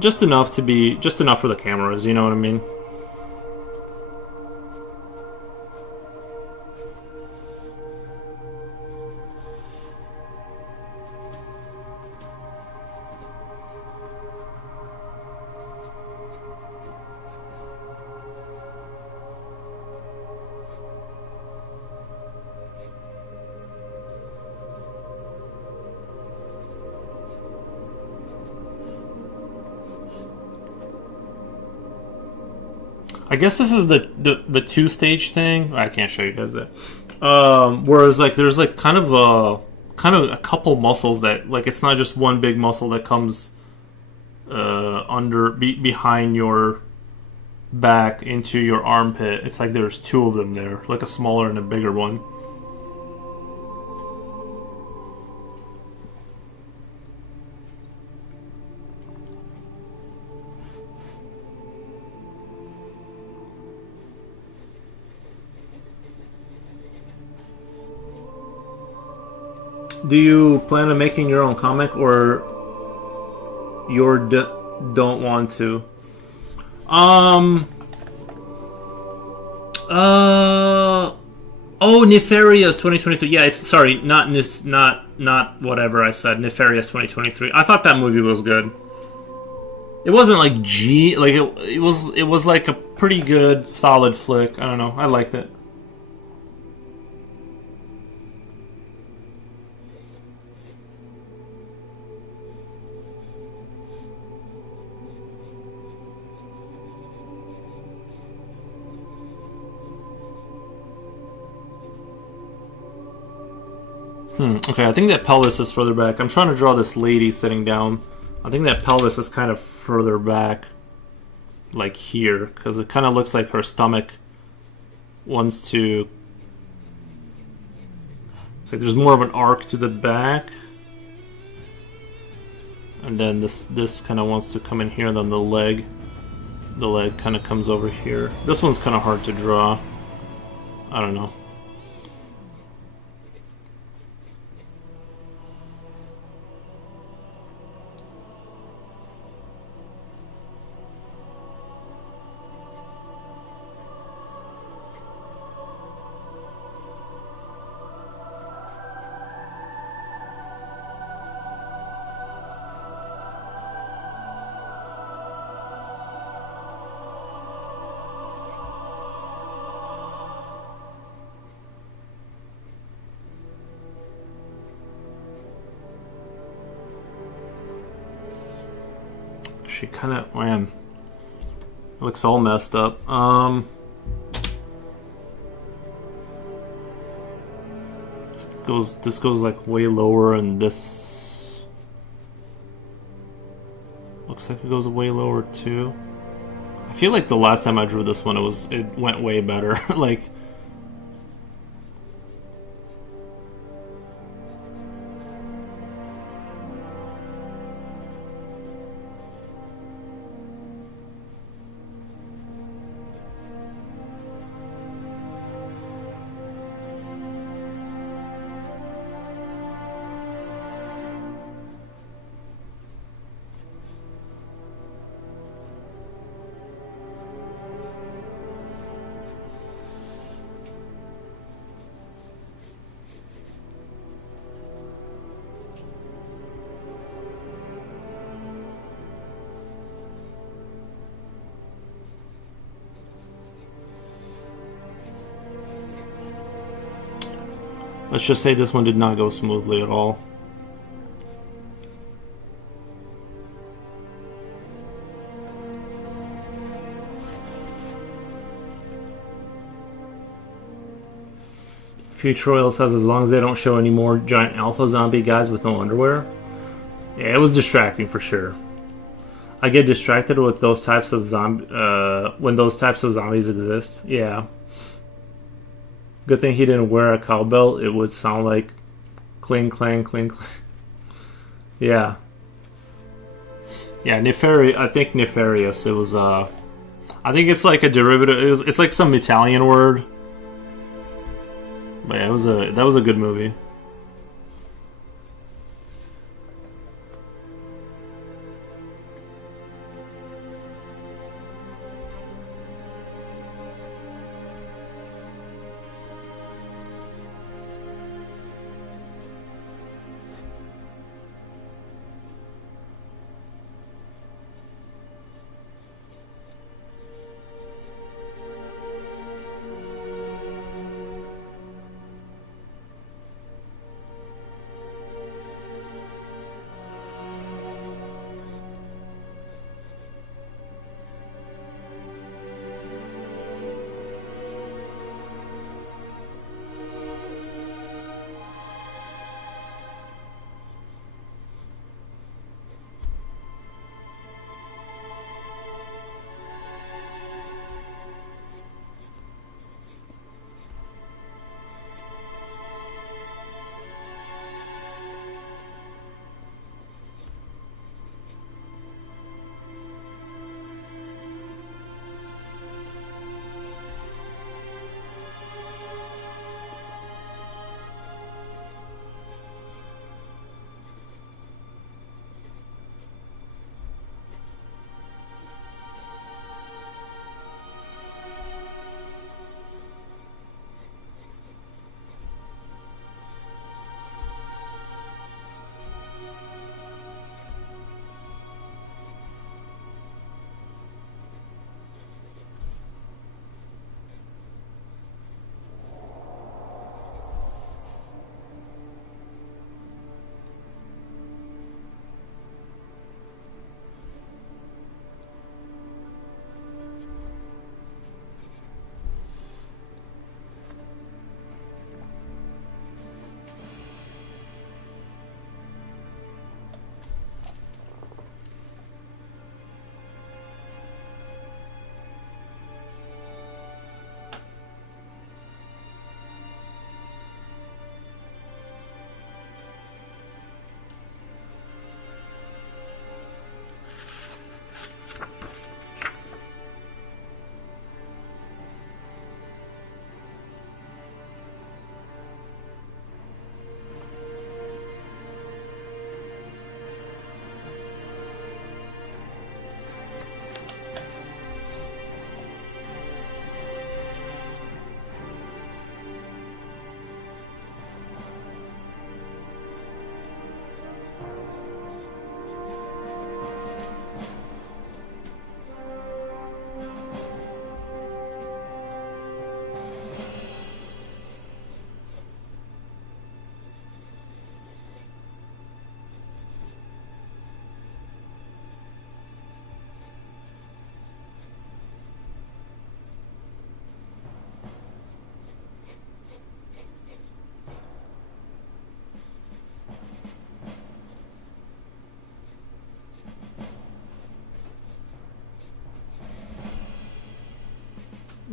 Just enough for the cameras, you know what I mean? I guess this is the two-stage thing. I can't show you guys that. Whereas like there's like kind of a couple muscles that, like, it's not just one big muscle that comes behind your back into your armpit. It's like there's two of them there, like a smaller and a bigger one. Do you plan on making your own comic, or don't want to? Oh, Nefarious 2023. Yeah, it's sorry, not whatever I said. Nefarious 2023. I thought that movie was good. It wasn't like it was like a pretty good, solid flick. I don't know. I liked it. Okay, I think that pelvis is further back. I'm trying to draw this lady sitting down. I think that pelvis is kind of further back, like here, because it kind of looks like her stomach wants to... It's like there's more of an arc to the back. And then this kind of wants to come in here, and then the leg kind of comes over here. This one's kind of hard to draw. I don't know. She kind of, man, looks all messed up. This goes like way lower, and this looks like it goes way lower too. I feel like the last time I drew this one, it went way better. Like, Let's just say this one did not go smoothly at all. Future Royal says as long as they don't show any more giant alpha zombie guys with no underwear. Yeah, it was distracting for sure. I get distracted with those types of when those types of zombies exist. Yeah. Good thing he didn't wear a cowbell. It would sound like cling, clang, cling, clang. Yeah. Yeah, I think nefarious. It was, I think it's like a derivative. It's like some Italian word. But yeah, that was a good movie.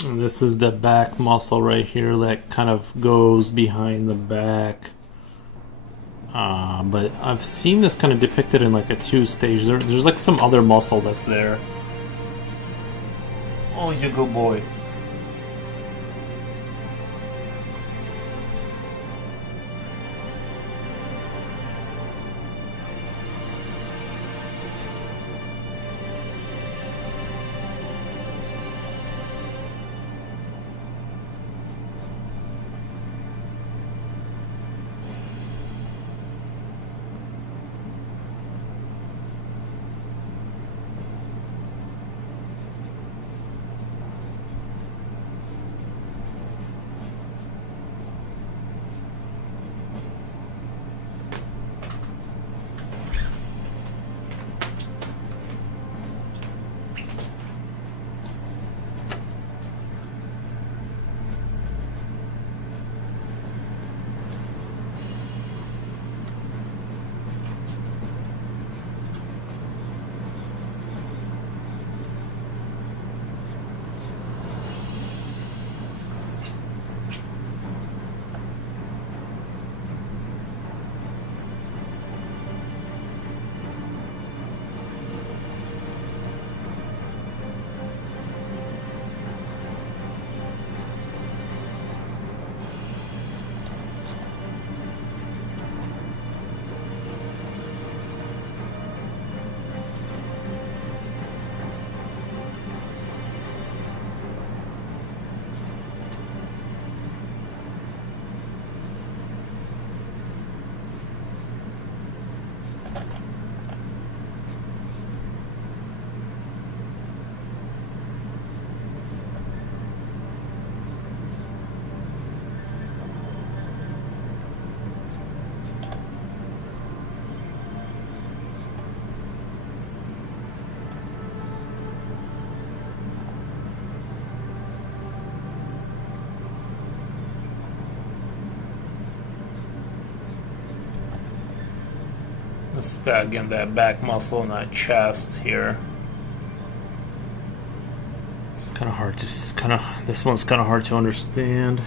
And this is the back muscle right here that kind of goes behind the back. But I've seen this kind of depicted in like a 2-stage. There's like some other muscle that's there. Oh, he's a good boy. again, that back muscle and that chest here. It's kind of hard to this one's kind of hard to understand.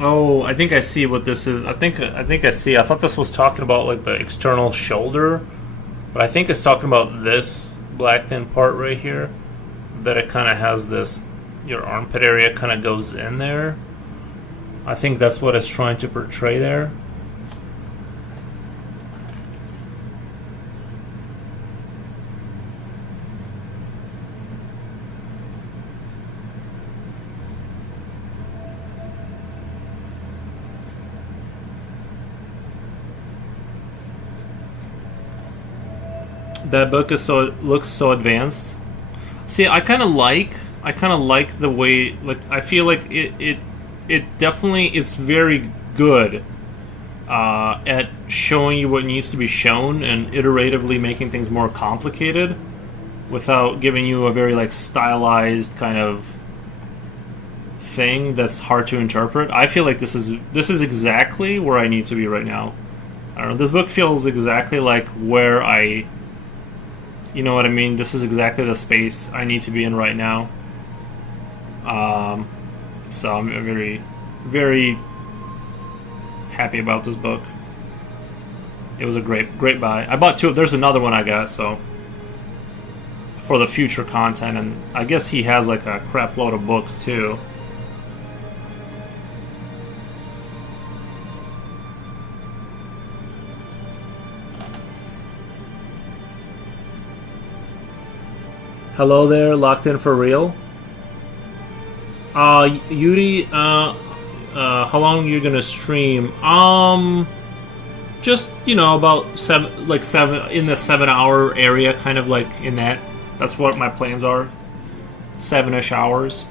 Oh, I think I see what this is. I think I see. I thought this was talking about like the external shoulder, but I think it's talking about this black thin part right here. That it kind of has this. Your armpit area kind of goes in there. I think that's what it's trying to portray there. That book is looks so advanced. See, I kind of like the way, like, I feel like it definitely is very good at showing you what needs to be shown and iteratively making things more complicated without giving you a very like stylized kind of thing that's hard to interpret. I feel like this is exactly where I need to be right now. I don't know. This book feels exactly like where you know what I mean? This is exactly the space I need to be in right now. So I'm very, very happy about this book. It was a great buy. I bought two. There's another one I got, so for the future content, and I guess he has like a crap load of books too. Hello there, locked in for real. Yuri, how long are you gonna stream? Just about seven in the 7 hour area, kind of like in that. That's what my plans are. 7-ish hours.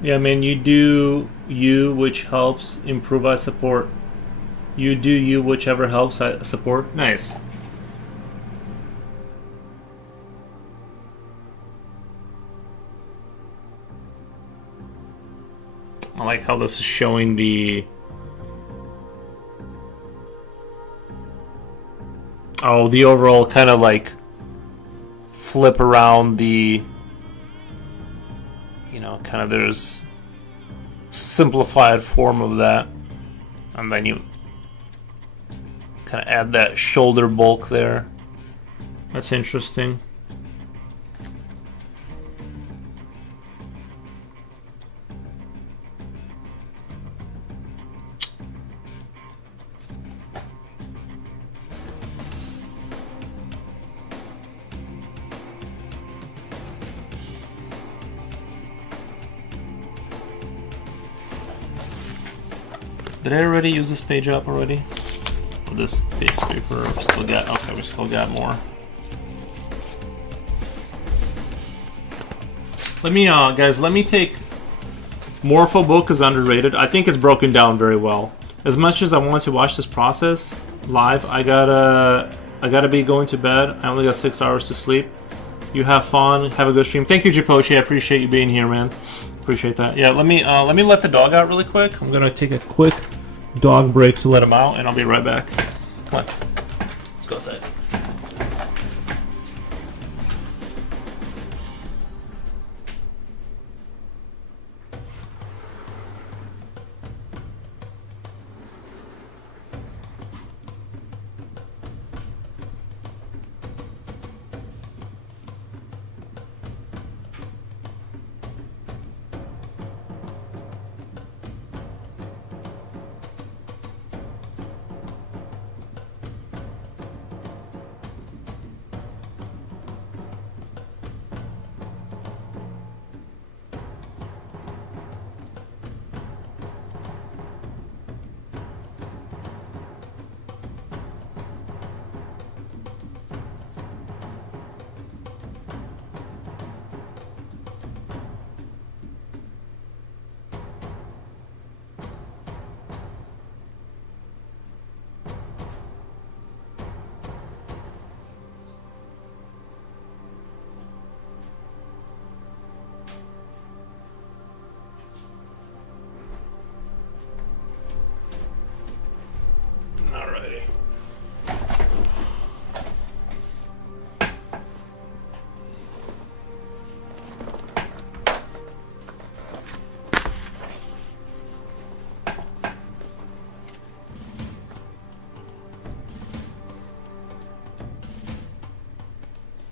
Yeah, man, you do you, which helps improve I support. You do you, whichever helps I support. Nice. I like how this is showing the... Oh, the overall kind of like flip around the... You know, kind of there's simplified form of that. And then you kind of add that shoulder bulk there. That's interesting. Did I already use this page up already? This base paper, we still got, okay, we still got more. Let me, guys, let me take... Morpho book is underrated. I think it's broken down very well. As much as I want to watch this process live, I gotta be going to bed. I only got 6 hours to sleep. You have fun, have a good stream. Thank you, Jipochi. I appreciate you being here, man. Appreciate that. Yeah, let me let the dog out really quick. I'm gonna take a quick dog break to let him out, and I'll be right back. Come on, let's go outside.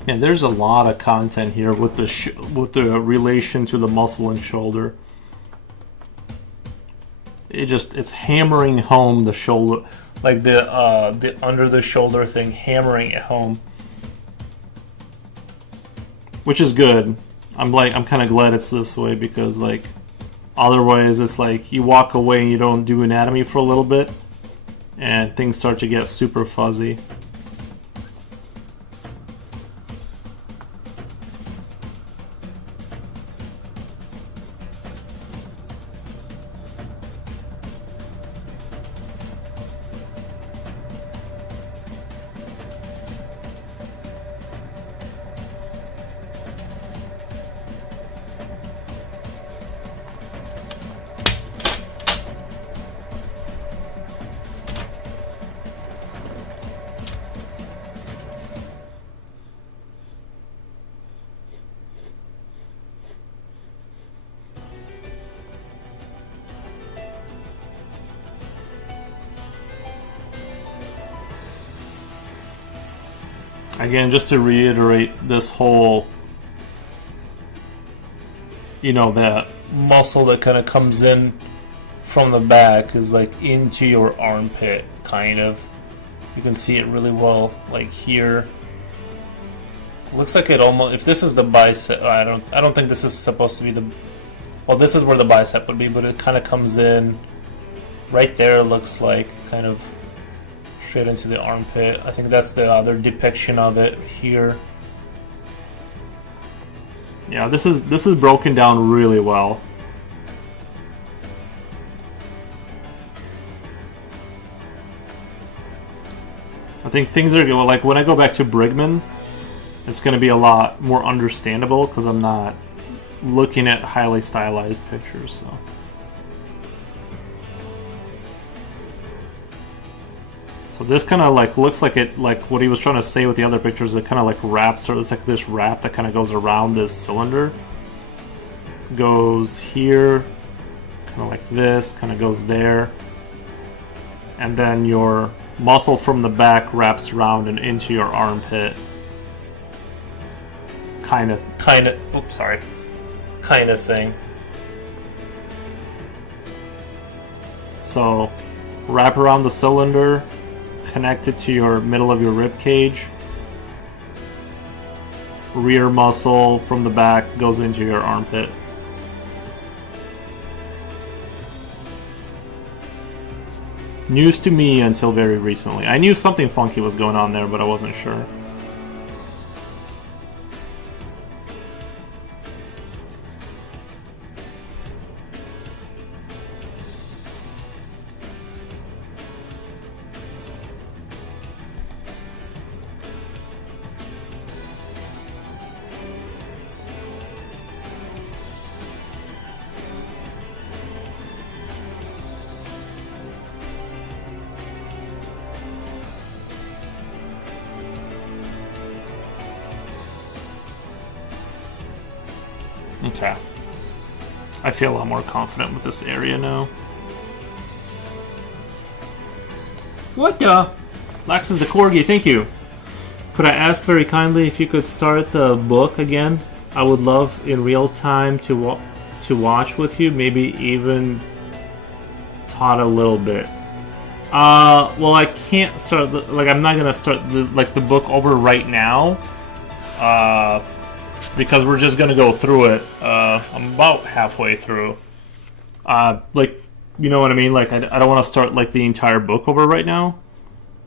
Yeah, there's a lot of content here with the relation to the muscle and shoulder. It's hammering home the shoulder, like the under the shoulder thing, hammering it home, which is good. I'm kind of glad it's this way, because like otherwise it's like you walk away and you don't do anatomy for a little bit, and things start to get super fuzzy. Again, just to reiterate, this whole, you know, that muscle that kind of comes in from the back is like into your armpit, kind of. You can see it really well, like here. Looks like it almost, if this is the bicep, I don't think this is supposed to be the, well, this is where the bicep would be, but it kind of comes in right there, looks like, kind of straight into the armpit. I think that's the other depiction of it here. Yeah, this is broken down really well. I think things are like when I go back to Brigman, it's going to be a lot more understandable because I'm not looking at highly stylized pictures. So this kind of like looks like it, like what he was trying to say with the other pictures. It kind of like wraps, or it's like this wrap that kind of goes around this cylinder. Goes here, kind of like this, kind of goes there, and then your muscle from the back wraps around and into your armpit. Kind of thing. So, wrap around the cylinder, connect it to your middle of your rib cage. Rear muscle from the back goes into your armpit. News to me until very recently. I knew something funky was going on there, but I wasn't sure. Okay. I feel a lot more confident with this area now. What the? Laxus the Corgi, thank you. Could I ask very kindly if you could start the book again? I would love in real time to watch with you, maybe even taught a little bit. Well, I can't start, I'm not gonna start the book over right now. Because we're just gonna go through it. I'm about halfway through. You know what I mean? Like, I don't want to start like the entire book over right now.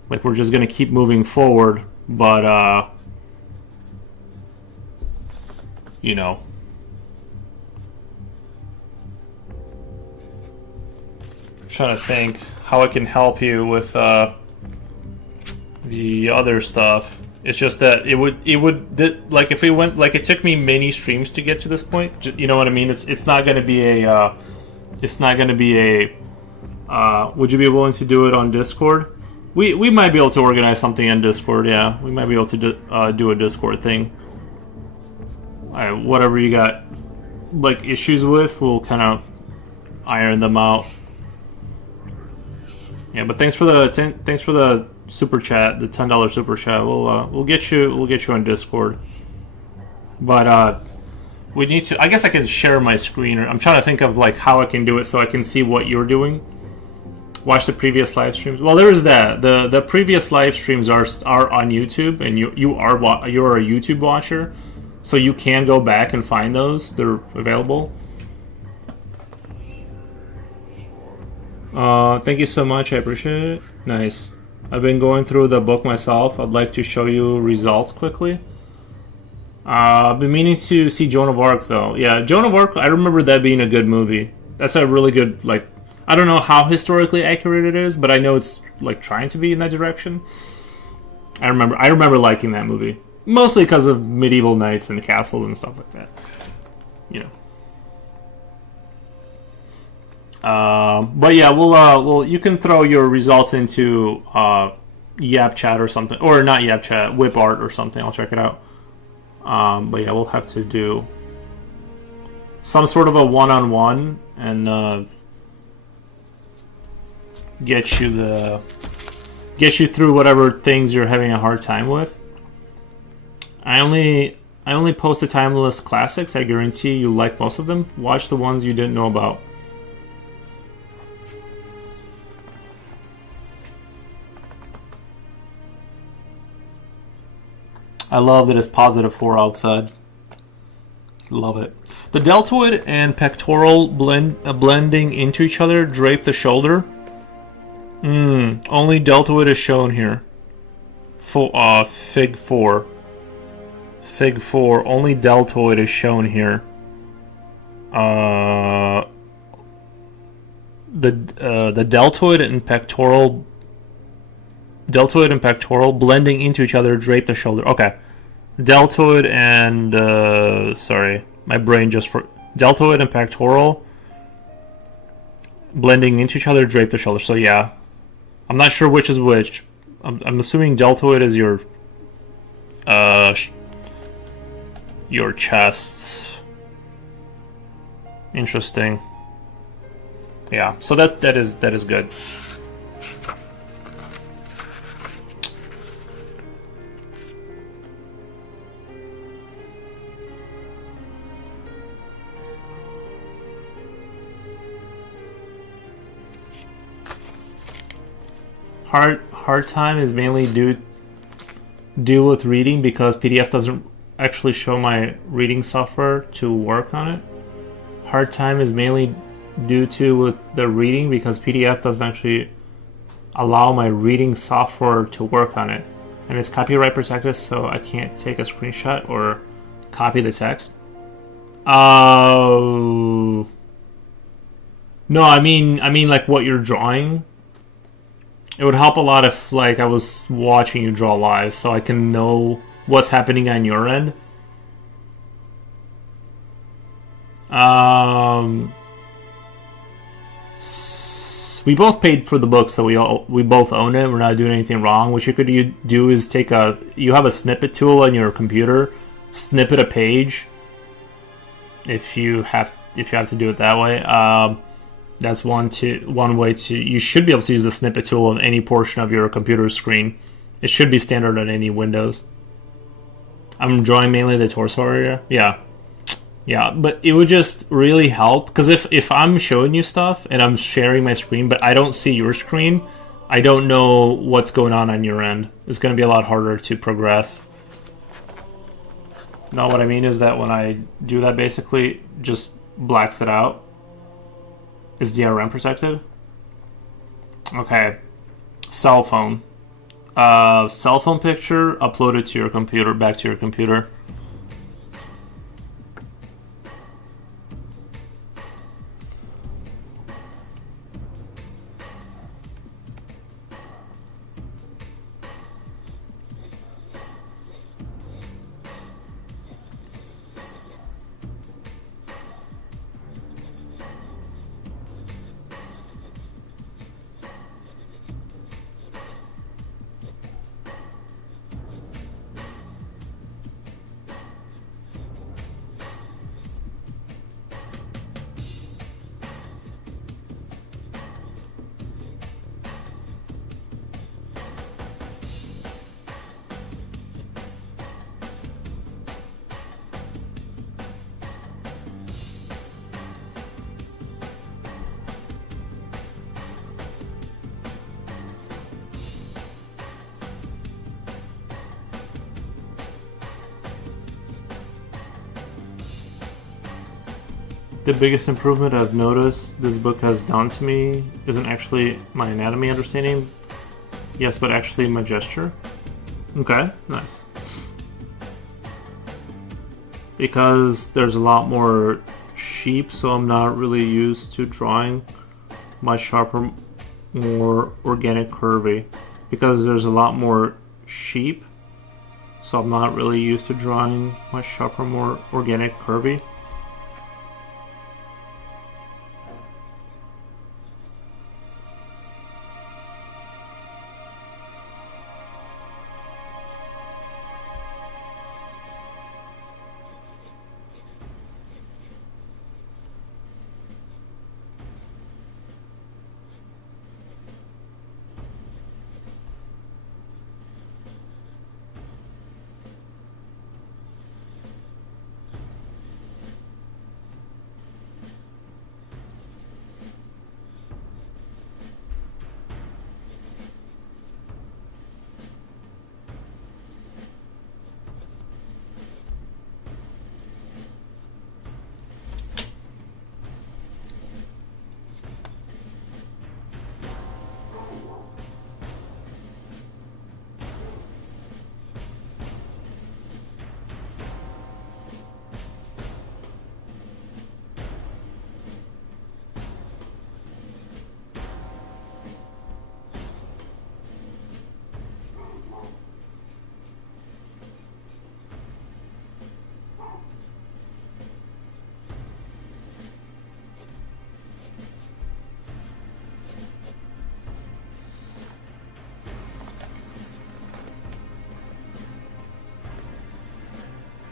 Like, we're just gonna keep moving forward, but you know. I'm trying to think how I can help you with the other stuff. It's just that it would like if we went, like, it took me many streams to get to this point. You know what I mean? It's not going to be a would you be willing to do it on Discord? We might be able to organize something on Discord. Yeah, we might be able to do a Discord thing. Whatever you got like issues with, we'll kind of iron them out. Yeah, but thanks for the super chat, the $10 super chat. We'll get you on Discord. But we need to. I guess I can share my screen. I'm trying to think of like how I can do it so I can see what you're doing. Watch the previous live streams. Well, there is that. The previous live streams are on YouTube, and you're a YouTube watcher, so you can go back and find those. They're available. Thank you so much. I appreciate it. Nice. I've been going through the book myself. I'd like to show you results quickly. I've been meaning to see Joan of Arc, though. Yeah, Joan of Arc, I remember that being a good movie. That's a really good, like, I don't know how historically accurate it is, but I know it's, like, trying to be in that direction. I remember liking that movie. Mostly because of medieval knights and castles and stuff like that. You know. But yeah, we'll you can throw your results into Yap Chat or something, or not Yap Chat, Whip Art or something. I'll check it out. But yeah, we'll have to do some sort of a one-on-one and get you through whatever things you're having a hard time with. I only post the timeless classics. I guarantee you like most of them. Watch the ones you didn't know about. I love that it's +4 outside. Love it. The deltoid and pectoral blending into each other drape the shoulder. Only deltoid is shown here. Fig 4. Fig 4. Only deltoid is shown here. The deltoid and pectoral deltoid and pectoral blending into each other, drape the shoulder. Okay. Deltoid and sorry, my brain just for deltoid and pectoral blending into each other, drape the shoulder. So yeah, I'm not sure which is which. I'm assuming deltoid is your chest. Interesting. Yeah, so that is good. Hard time is mainly due with reading because PDF doesn't actually show my reading software to work on it. Hard time is mainly due to with the reading because PDF doesn't actually allow my reading software to work on it, and it's copyright protected, so I can't take a screenshot or copy the text. Oh no, I mean like what you're drawing. It would help a lot if like I was watching you draw live, so I can know what's happening on your end. We both paid for the book, so we both own it. We're not doing anything wrong. What you could do is you have a snippet tool on your computer, snippet a page. If you have to do it that way, that's one way to. You should be able to use the snippet tool on any portion of your computer screen. It should be standard on any Windows. I'm drawing mainly the torso area. Yeah, but it would just really help because if I'm showing you stuff and I'm sharing my screen, but I don't see your screen, I don't know what's going on your end. It's going to be a lot harder to progress. No, what I mean is that when I do that, basically just blacks it out. Is DRM protected? Okay. Cell phone. Cell phone picture uploaded to your computer, back to your computer. The biggest improvement I've noticed this book has done to me isn't actually my anatomy understanding, yes, but actually my gesture. Okay, nice. Because there's a lot more sheep, so I'm not really used to drawing much sharper, more organic curvy. Because there's a lot more sheep, so I'm not really used to drawing much sharper, more organic curvy.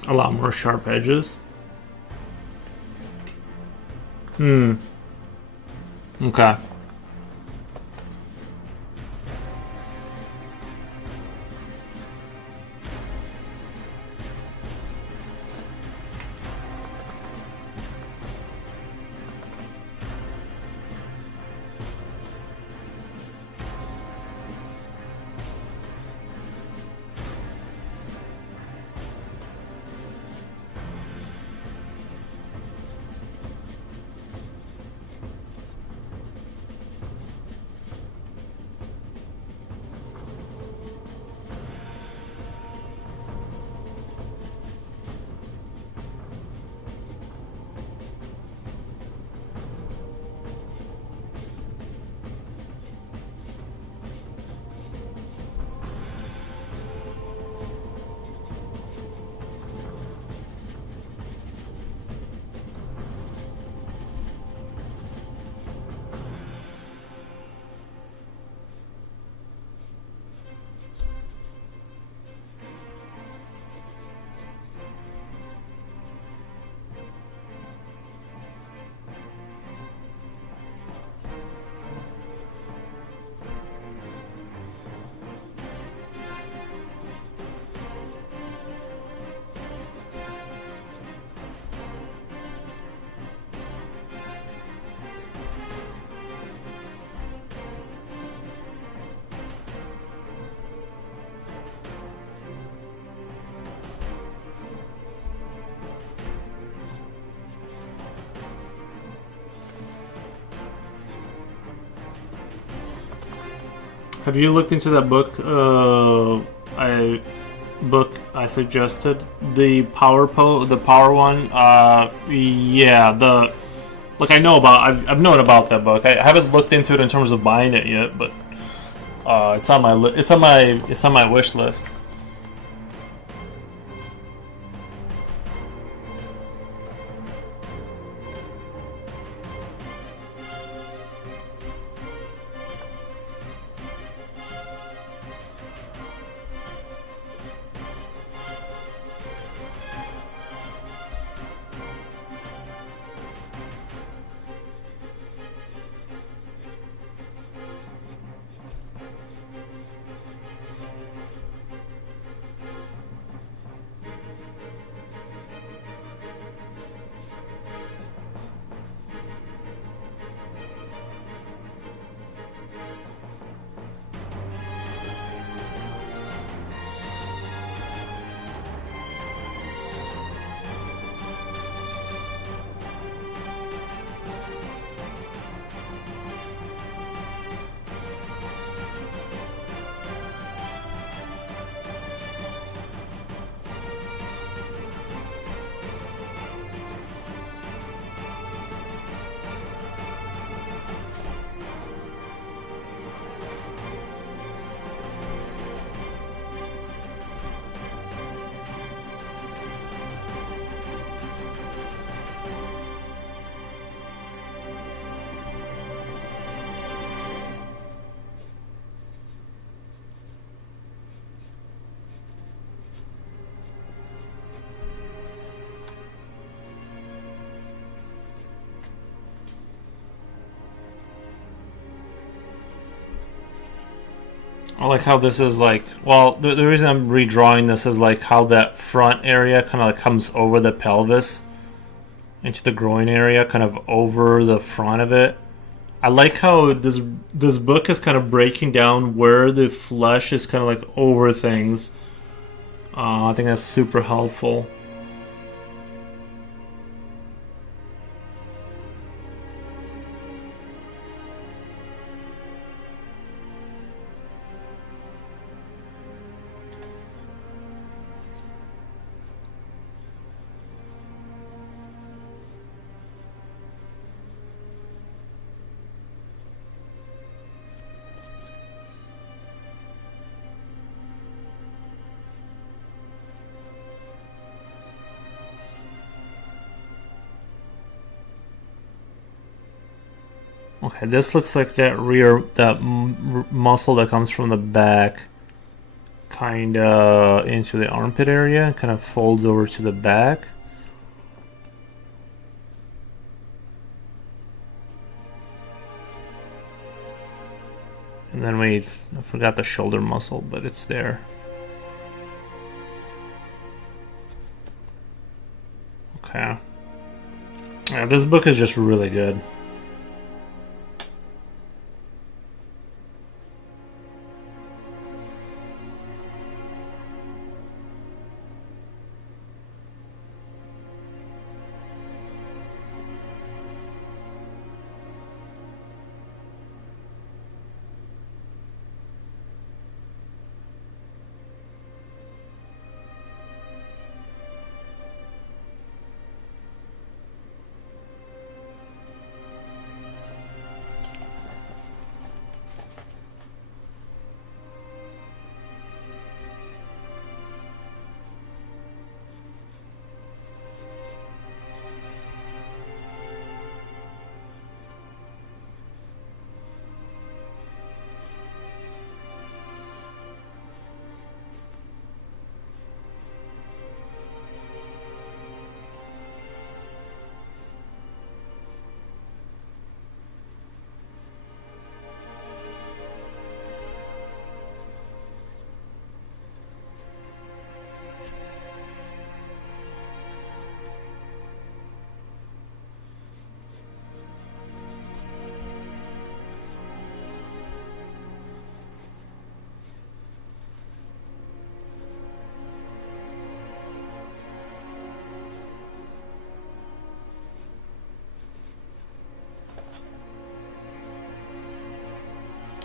A lot more sharp edges. Okay. Have you looked into that book? I suggested the the power one. Yeah, I know about. I've known about that book. I haven't looked into it in terms of buying it yet, but it's on my it's on my wish list. I like how this is like, well, the reason I'm redrawing this is like how that front area kind of like comes over the pelvis into the groin area, kind of over the front of it. I like how this book is kind of breaking down where the flesh is kind of like over things. I think that's super helpful. Okay, this looks like that muscle that comes from the back. kinda into the armpit area and kind of folds over to the back. And then I forgot the shoulder muscle, but it's there. Okay. Yeah, this book is just really good.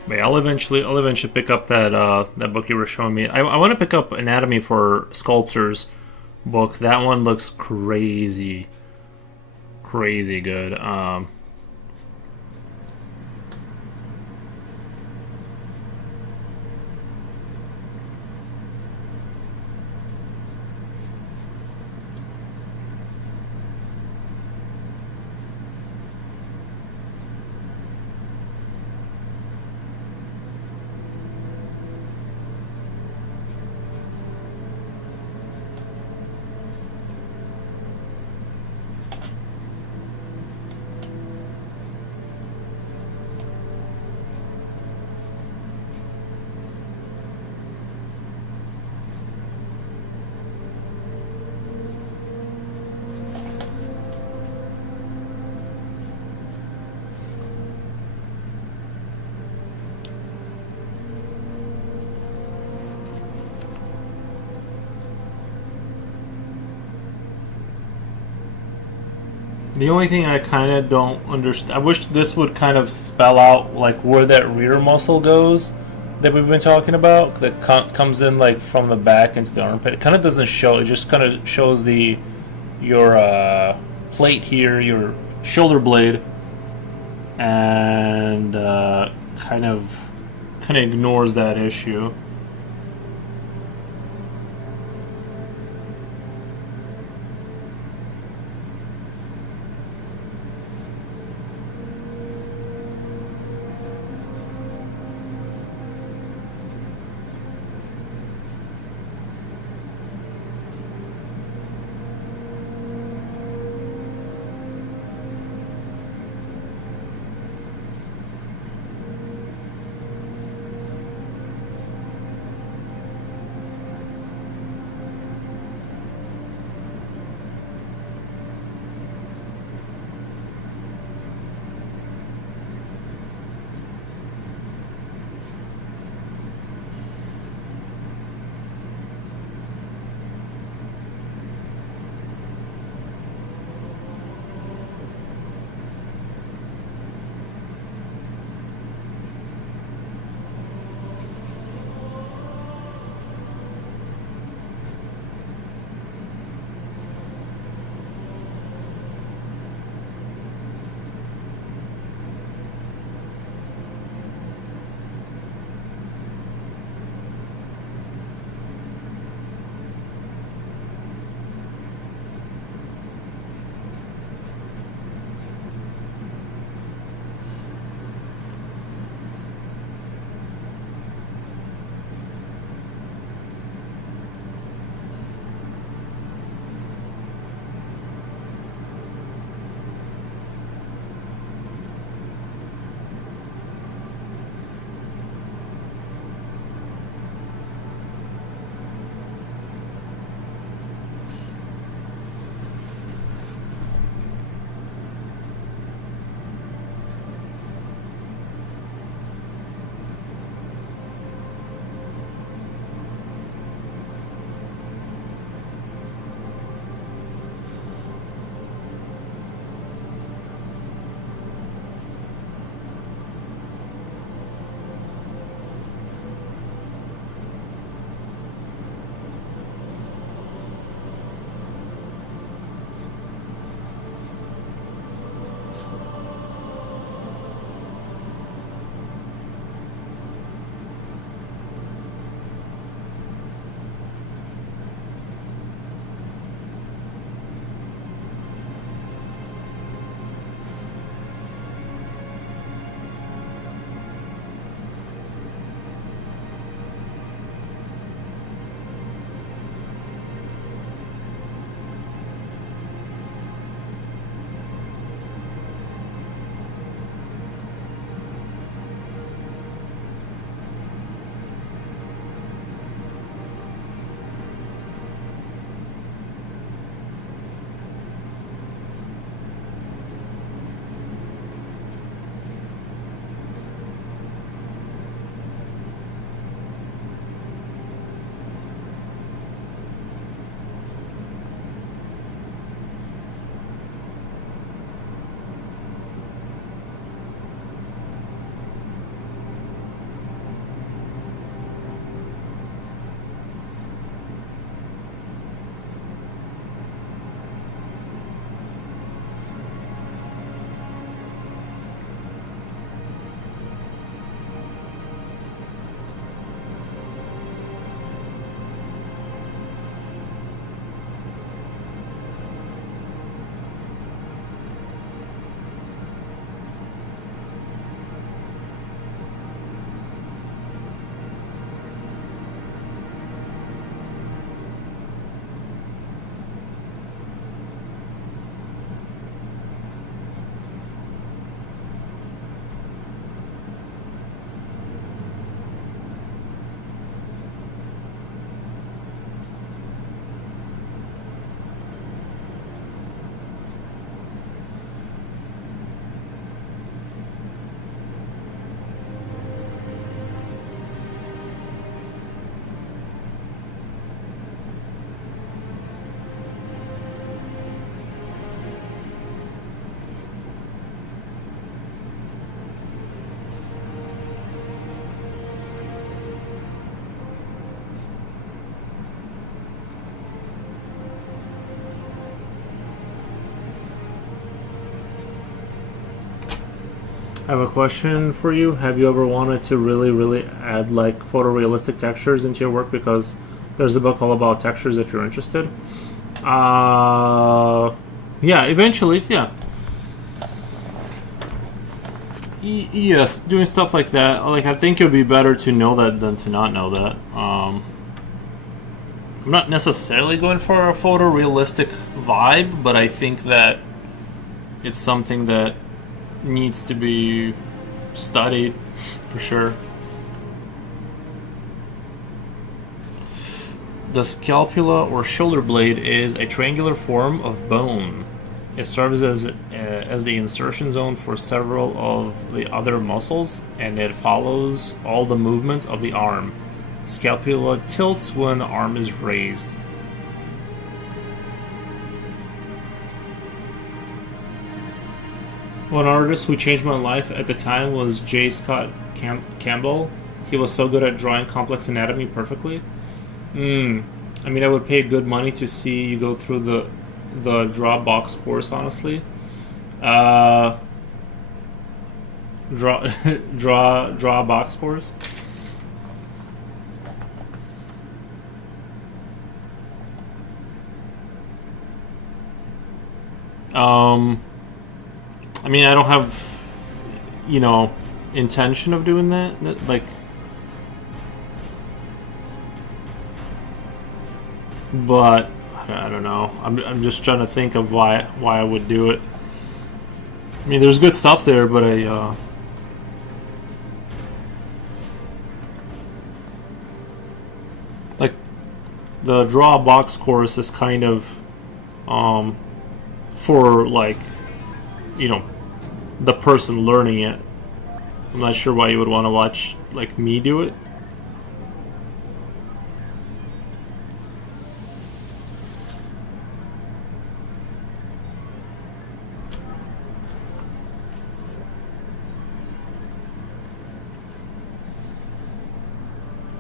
But yeah, I'll eventually pick up that book you were showing me. I want to pick up Anatomy for Sculptors book. That one looks crazy good. The only thing I kind of don't understand, I wish this would kind of spell out like where that rear muscle goes that we've been talking about that comes in like from the back into the armpit. It kind of doesn't show. It just kind of shows your plate here, your shoulder blade, and kind of ignores that issue. I have a question for you. Have you ever wanted to really add like photorealistic textures into your work? Because there's a book all about textures if you're interested. Uh, yeah, eventually, yeah. Yes, doing stuff like that. Like, I think it would be better to know that than to not know that. I'm not necessarily going for a photorealistic vibe, but I think that it's something that needs to be studied for sure. The scapula or shoulder blade is a triangular form of bone. It serves as the insertion zone for several of the other muscles, and it follows all the movements of the arm. Scapula tilts when the arm is raised. One artist who changed my life at the time was J. Scott Campbell. He was so good at drawing complex anatomy perfectly. I mean, I would pay good money to see you go through the draw box course. Honestly, draw draw box course. I mean, I don't have, intention of doing that. Like, but I don't know. I'm just trying to think of why I would do it. I mean, there's good stuff there, but like the draw box course is kind of for like the person learning it. I'm not sure why you would want to watch like me do it.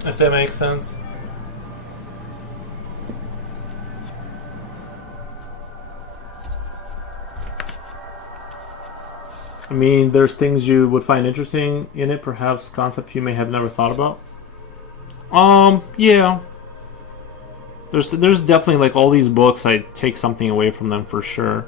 If that makes sense. I mean, there's things you would find interesting in it, perhaps concept you may have never thought about. Yeah. There's definitely like all these books, I take something away from them for sure.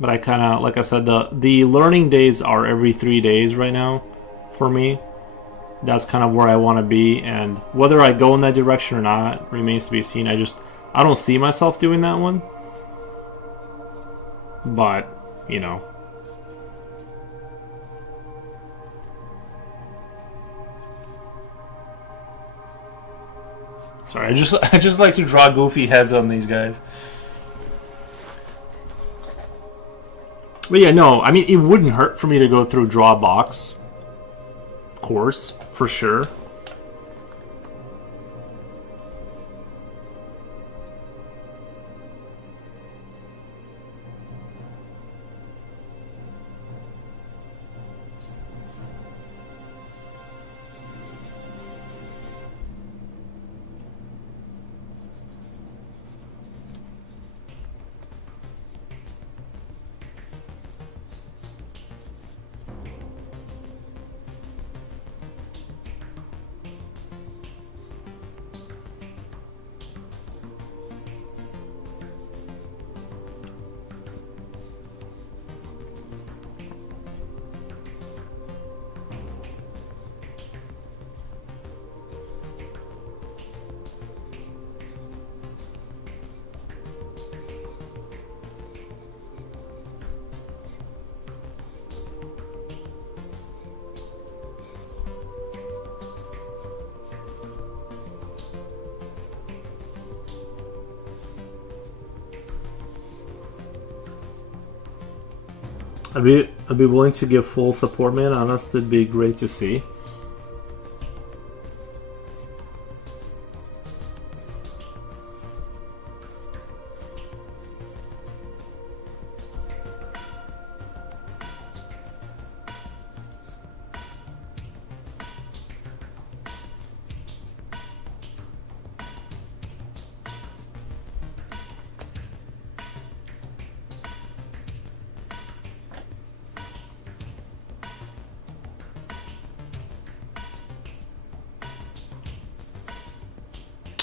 But I kind of, like I said, the learning days are every 3 days right now for me. That's kind of where I want to be, and whether I go in that direction or not remains to be seen. I don't see myself doing that one, but Sorry, I just like to draw goofy heads on these guys. But yeah, no, I mean, it wouldn't hurt for me to go through draw box course for sure. I'd be willing to give full support, man. Honestly, it'd be great to see.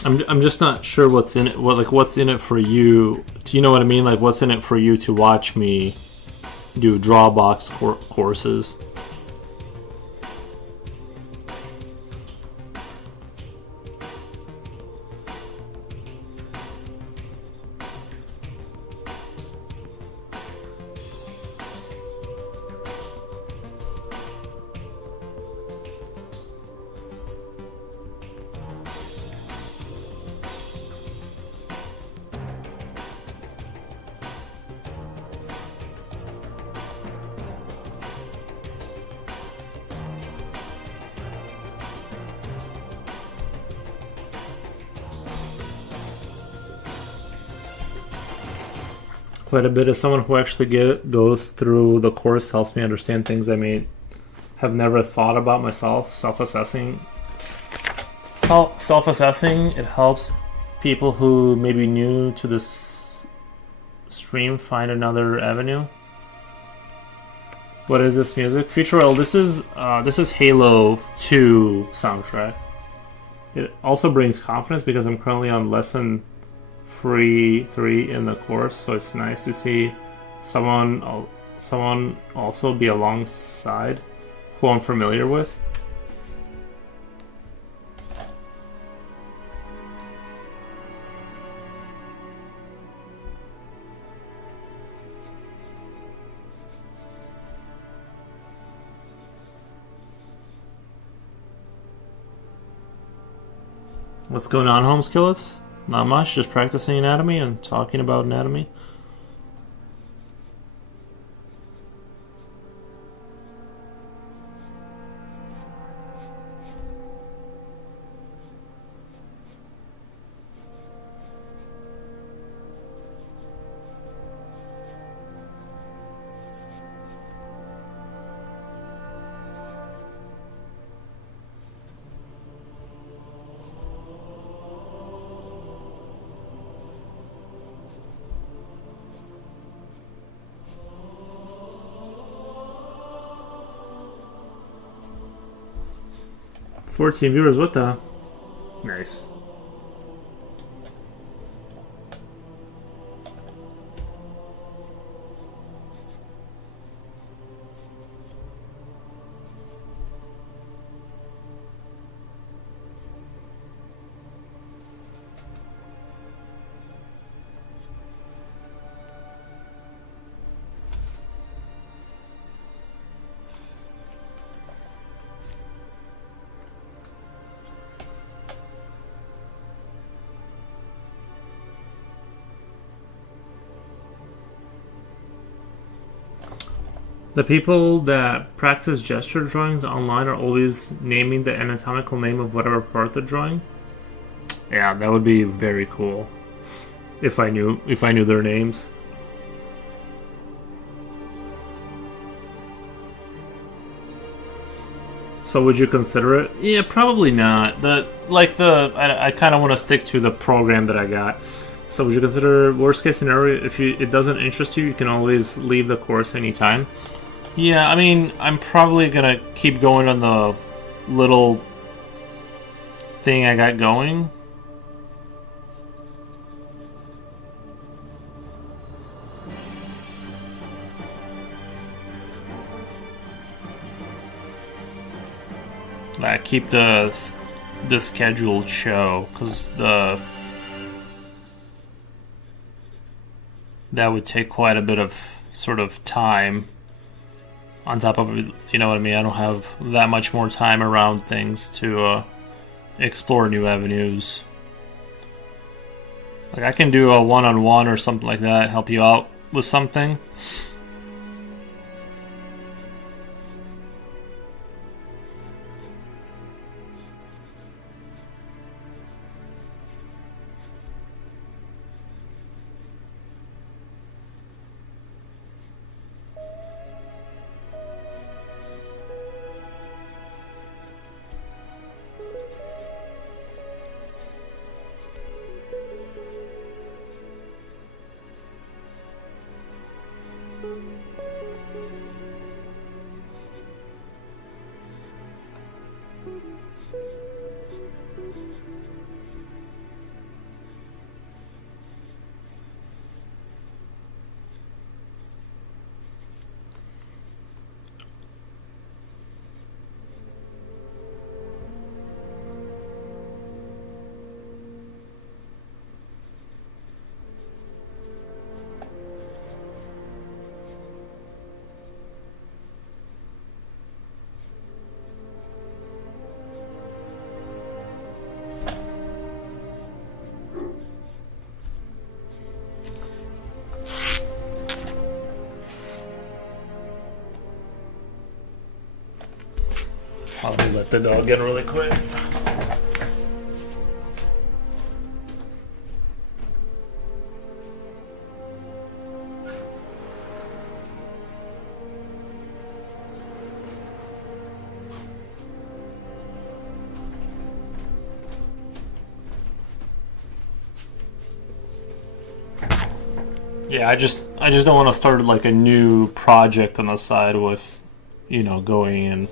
I'm just not sure what's in it. What's in it for you? Do you know what I mean? Like what's in it for you to watch me do Drawbox courses? Quite a bit. As someone who actually goes through the course, helps me understand things I may have never thought about myself. Self-assessing. Self-assessing. It helps people who may be new to this stream find another avenue. What is this music? Futurel. This is Halo 2 soundtrack. It also brings confidence because I'm currently on lesson 3 in the course, so it's nice to see someone also be alongside who I'm familiar with. What's going on, home skillets? Not much, just practicing anatomy and talking about anatomy. $14 viewers, what the? Nice. The people that practice gesture drawings online are always naming the anatomical name of whatever part they're drawing. Yeah, that would be very cool if I knew their names. So would you consider it? Yeah, probably not. I kind of want to stick to the program that I got. So would you consider worst case scenario if it doesn't interest you, you can always leave the course anytime? Yeah, I mean, I'm probably gonna keep going on the little thing I got going. Like, keep the scheduled show, because that would take quite a bit of sort of time. On top of it, you know what I mean? I don't have that much more time around things to explore new avenues. Like, I can do a one-on-one or something like that, help you out with something. I'll let the dog in really quick. Yeah, I just don't want to start like a new project on the side with, going in.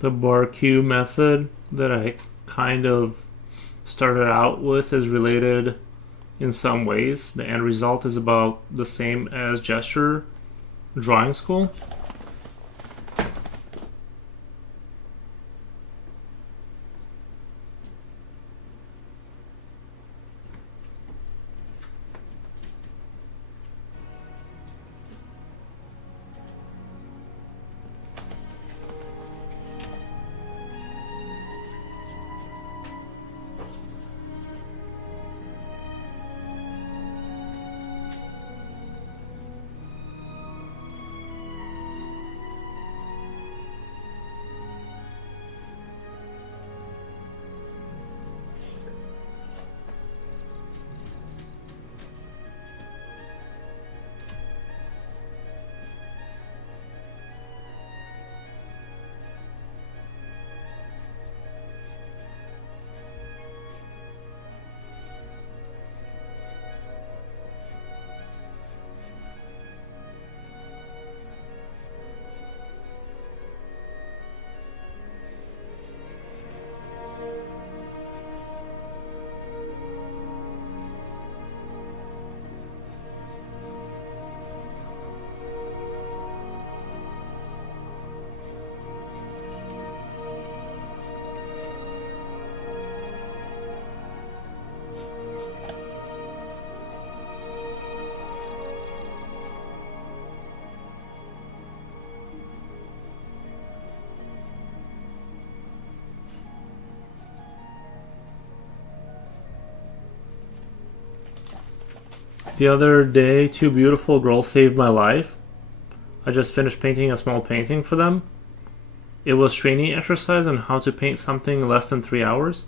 The bar Q method that I kind of started out with is related in some ways. The end result is about the same as gesture drawing school. The other day, two beautiful girls saved my life. I just finished painting a small painting for them. It was training exercise on how to paint something in less than 3 hours.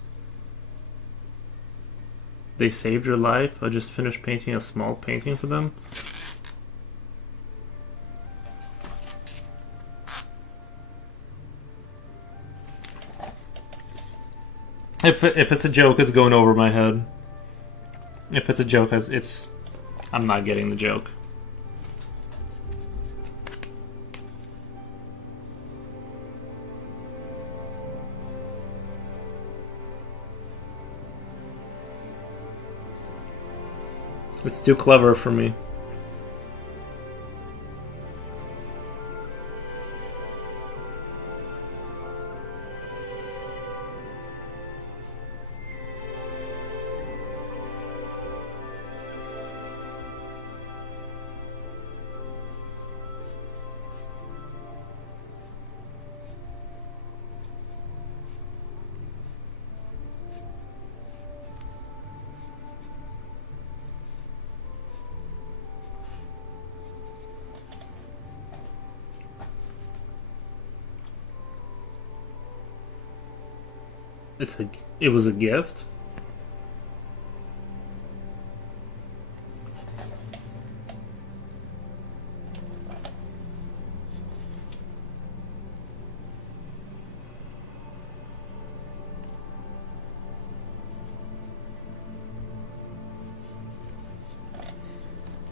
They saved your life. I just finished painting a small painting for them. If it's a joke, it's going over my head. If it's a joke, I'm not getting the joke. It's too clever for me. It was a gift.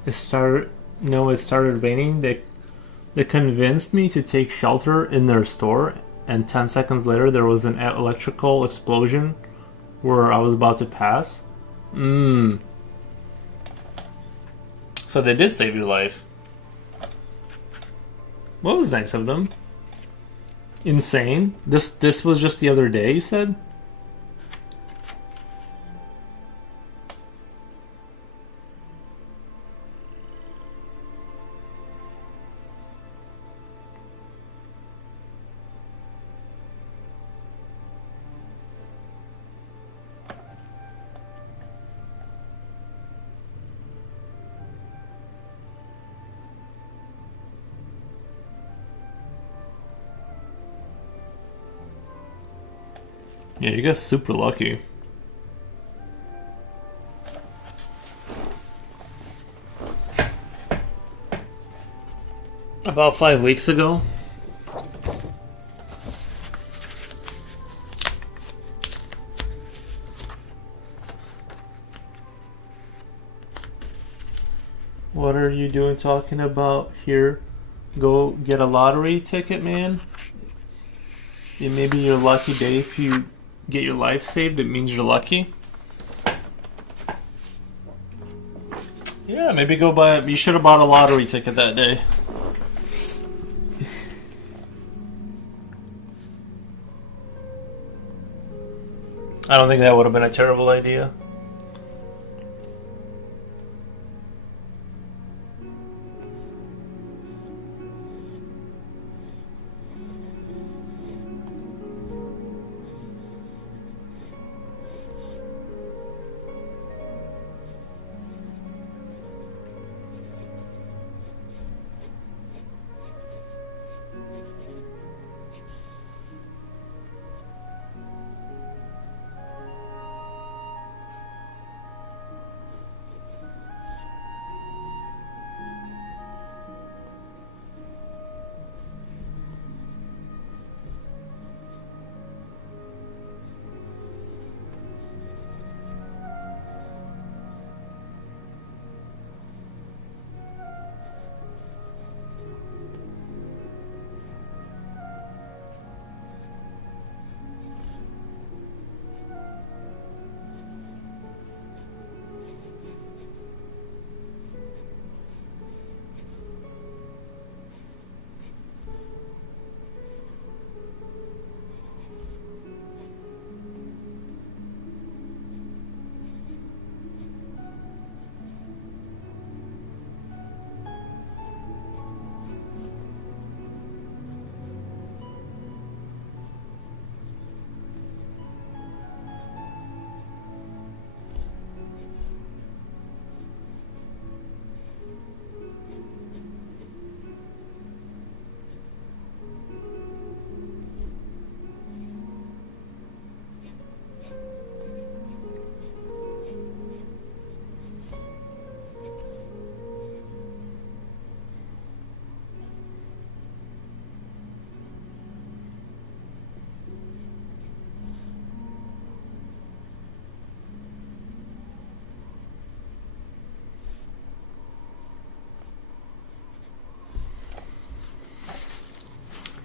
It started. No, it started raining. They convinced me to take shelter in their store, and 10 seconds later there was an electrical explosion where I was about to pass. So they did save your life. What was nice of them? Insane. This was just the other day, you said? Yeah, you guys super lucky. About 5 weeks ago. What are you doing talking about here? Go get a lottery ticket, man. It may be your lucky day if you get your life saved. It means you're lucky. Yeah, maybe go buy. You should have bought a lottery ticket that day. I don't think that would have been a terrible idea.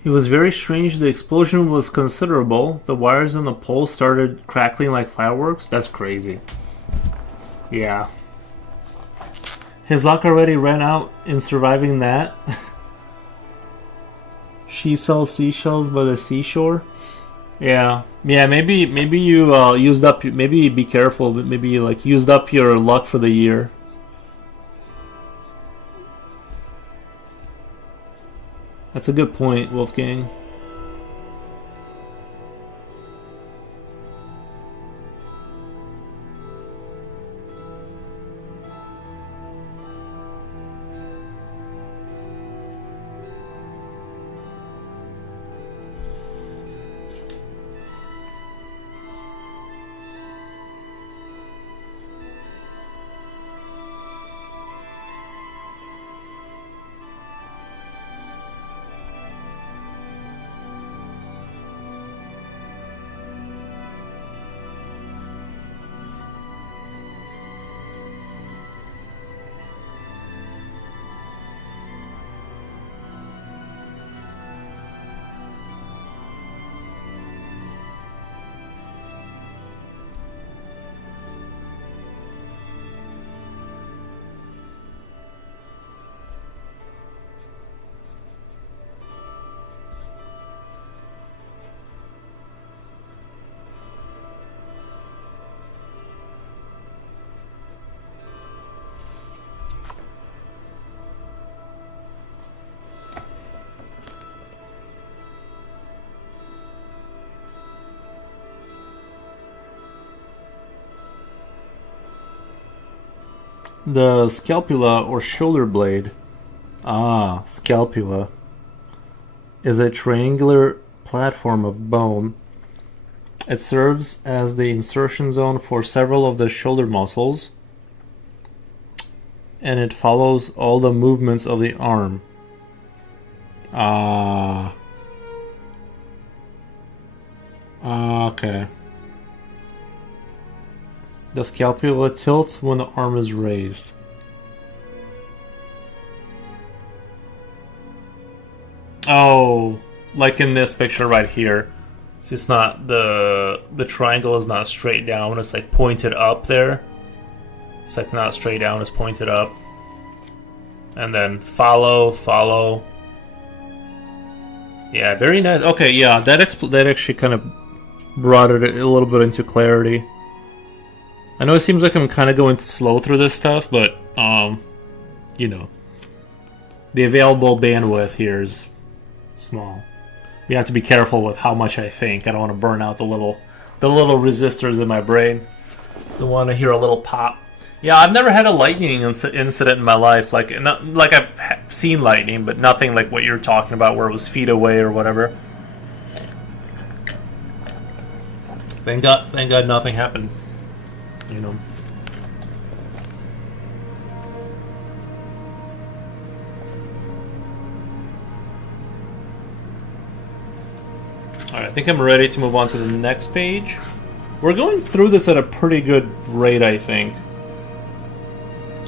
It was very strange. The explosion was considerable. The wires on the pole started crackling like fireworks. That's crazy. Yeah. His luck already ran out in surviving that. She sells seashells by the seashore. Yeah. Yeah, maybe you used up, maybe be careful, but maybe you like used up your luck for the year. That's a good point, Wolfgang. The scapula or shoulder blade. Ah, scapula is a triangular platform of bone. It serves as the insertion zone for several of the shoulder muscles, and it follows all the movements of the arm. Okay. The scapula tilts when the arm is raised. Oh, like in this picture right here. So it's not the triangle is not straight down, it's like pointed up there. It's like not straight down, it's pointed up. And then follow. Yeah, very nice. Okay, yeah, that actually kind of brought it a little bit into clarity. I know it seems like I'm kind of going slow through this stuff, but you know, the available bandwidth here is small. You have to be careful with how much I think. I don't want to burn out the little resistors in my brain. I want to hear a little pop. Yeah, I've never had a lightning incident in my life. Like I've seen lightning, but nothing like what you're talking about, where it was feet away or whatever. Thank God, nothing happened. You know. Alright, I think I'm ready to move on to the next page. We're going through this at a pretty good rate, I think.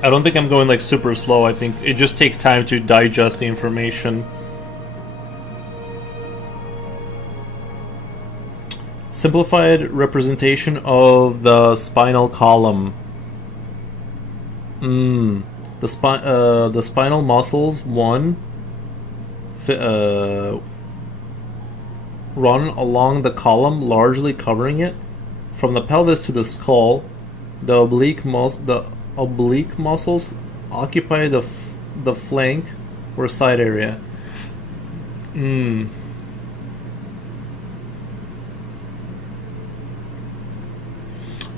I don't think I'm going like super slow. I think it just takes time to digest the information. Simplified representation of the spinal column. The spinal muscles, run along the column, largely covering it. From the pelvis to the skull, the oblique muscles occupy the flank or side area.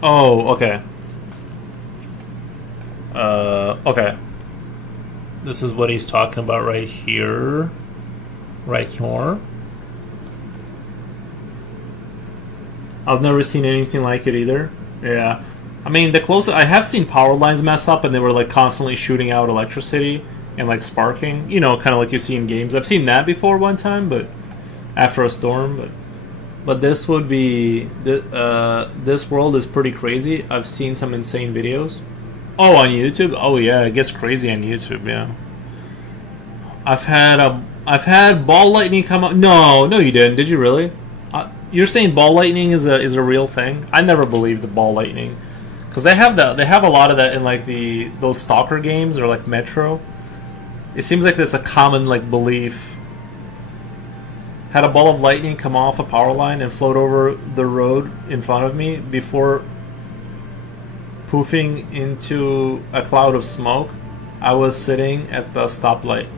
Oh, okay. Okay. This is what he's talking about right here. Right here. I've never seen anything like it either. Yeah. I mean, the closest... I have seen power lines mess up and they were like constantly shooting out electricity and like sparking. You know, kind of like you see in games. I've seen that before one time, but after a storm. But this would be... this world is pretty crazy. I've seen some insane videos. Oh, on YouTube? Oh yeah, it gets crazy on YouTube, yeah. I've had ball lightning come up... No, you didn't. Did you really? You're saying ball lightning is a real thing? I never believed the ball lightning, because they have a lot of that in like those stalker games or like Metro. It seems like that's a common like belief. Had a ball of lightning come off a power line and float over the road in front of me before poofing into a cloud of smoke. I was sitting at the stoplight.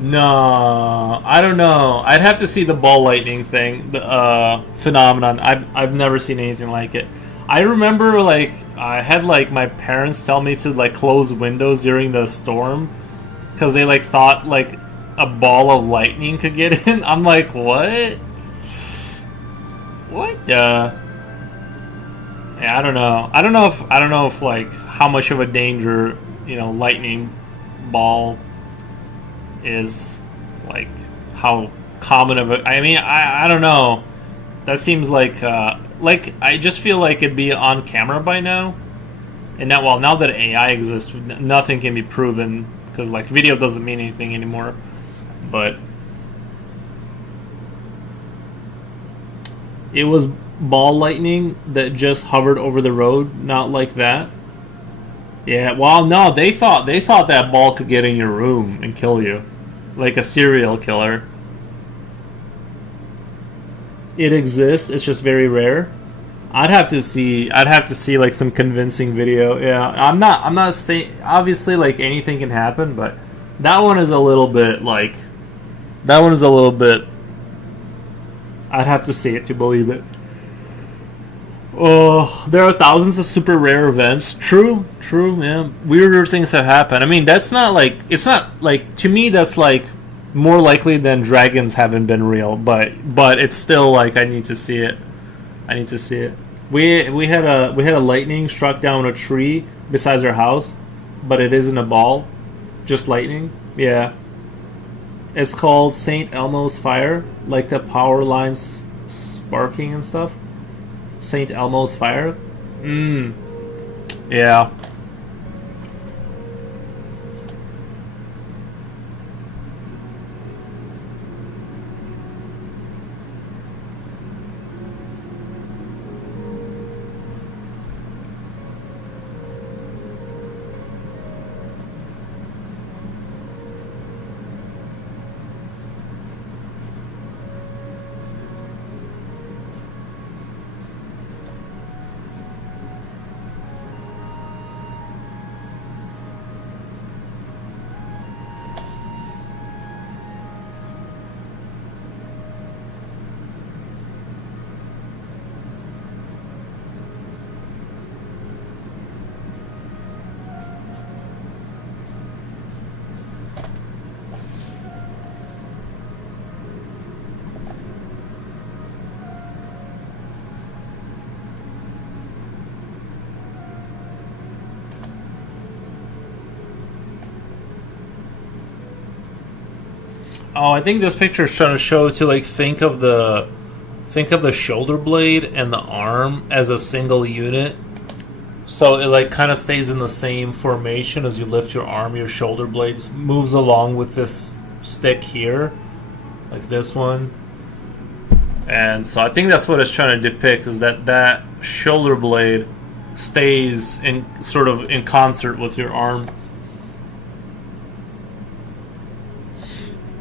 No, I don't know. I'd have to see the ball lightning thing, the phenomenon. I've never seen anything like it. I remember like I had like my parents tell me to like close windows during the storm because they like thought like a ball of lightning could get in. I'm like, what? What? Yeah, I don't know. I don't know if like how much of a danger, you know, lightning ball is, like how common of a... I mean, I don't know. That seems like I just feel like it'd be on camera by now. And now that AI exists, nothing can be proven because like video doesn't mean anything anymore. But it was ball lightning that just hovered over the road, not like that. Yeah, well, no, they thought that ball could get in your room and kill you. Like a serial killer. It exists, it's just very rare. I'd have to see like some convincing video. Yeah, I'm not saying, obviously like anything can happen, but that one is a little bit I'd have to see it to believe it. Oh, there are thousands of super rare events. True, true, yeah. Weirder things have happened. I mean, that's not like it's not like to me that's like more likely than dragons haven't been real, but it's still like I need to see it. I need to see it. We had a lightning struck down a tree besides our house, but it isn't a ball, just lightning. Yeah. It's called St. Elmo's fire, like the power lines sparking and stuff. St. Elmo's fire. Yeah. Oh, I think this picture is trying to show to like think of the shoulder blade and the arm as a single unit. So it like kind of stays in the same formation as you lift your arm. Your shoulder blades moves along with this stick here, like this one. And so I think that's what it's trying to depict is that shoulder blade stays in sort of in concert with your arm.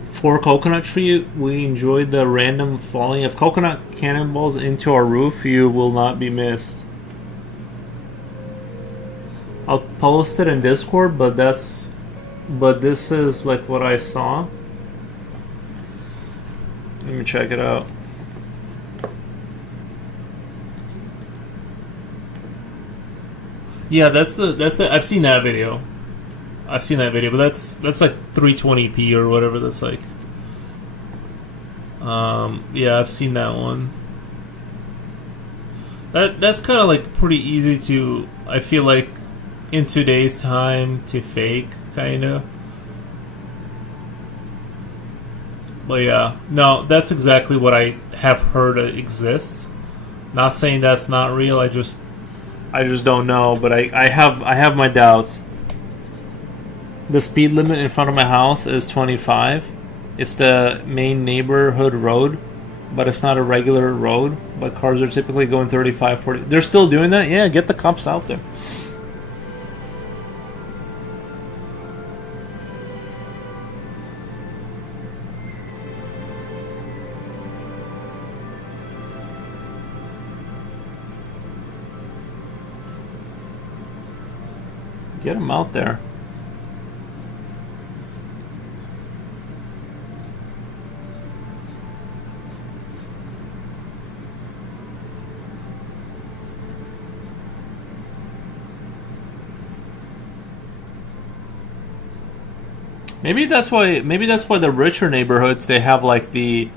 For Coconut Tree, we enjoyed the random falling of coconut cannonballs into our roof. You will not be missed. I'll post it in Discord, but this is like what I saw. Let me check it out. Yeah, that's the I've seen that video. But that's like 320p or whatever that's like. Yeah, I've seen that one. That's kind of like pretty easy to, I feel like, in today's time to fake, kind of. But yeah, no, that's exactly what I have heard exists. Not saying that's not real. I just don't know, but I have my doubts. The speed limit in front of my house is 25. It's the main neighborhood road, but it's not a regular road. But cars are typically going 35, 40. They're still doing that? Yeah, get the cops out there. Get them out there. Maybe that's why. Maybe that's why the richer neighborhoods they have like the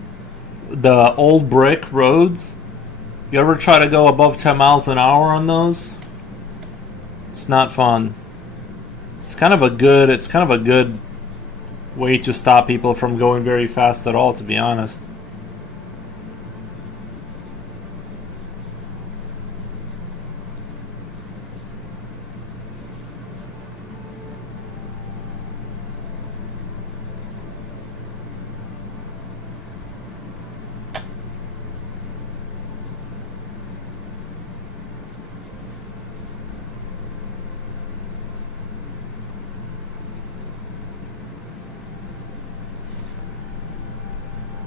old brick roads. You ever try to go above 10 miles an hour on those? It's not fun. It's kind of a good way to stop people from going very fast at all, to be honest.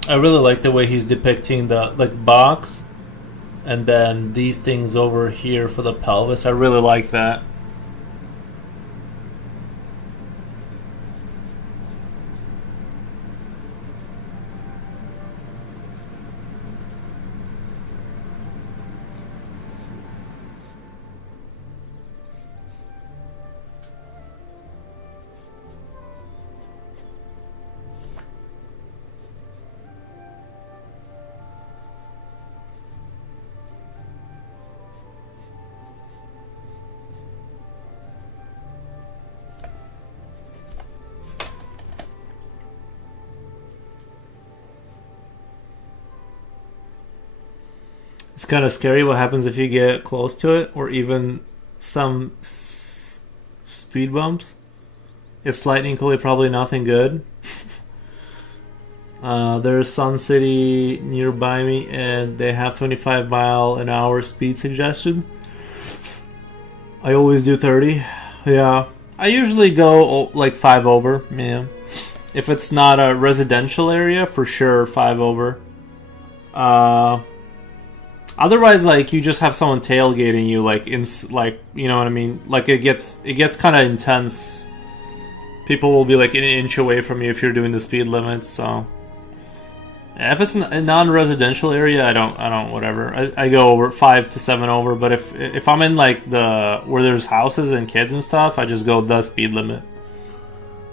I really like the way he's depicting the like box and then these things over here for the pelvis. I really like that. It's kind of scary what happens if you get close to it, or even some speed bumps. It's lightning coolly, probably nothing good. There's Sun City nearby me, and they have 25-mile-an-hour speed suggestion. I always do 30. Yeah, I usually go like 5 over. Yeah, if it's not a residential area, for sure 5 over. Otherwise, like, you just have someone tailgating you, like, you know what I mean? Like, it gets kind of intense. People will be like an inch away from you if you're doing the speed limit. So if it's a non-residential area, I don't whatever. I go over 5 to 7 over. But if I'm in like where there's houses and kids and stuff, I just go the speed limit.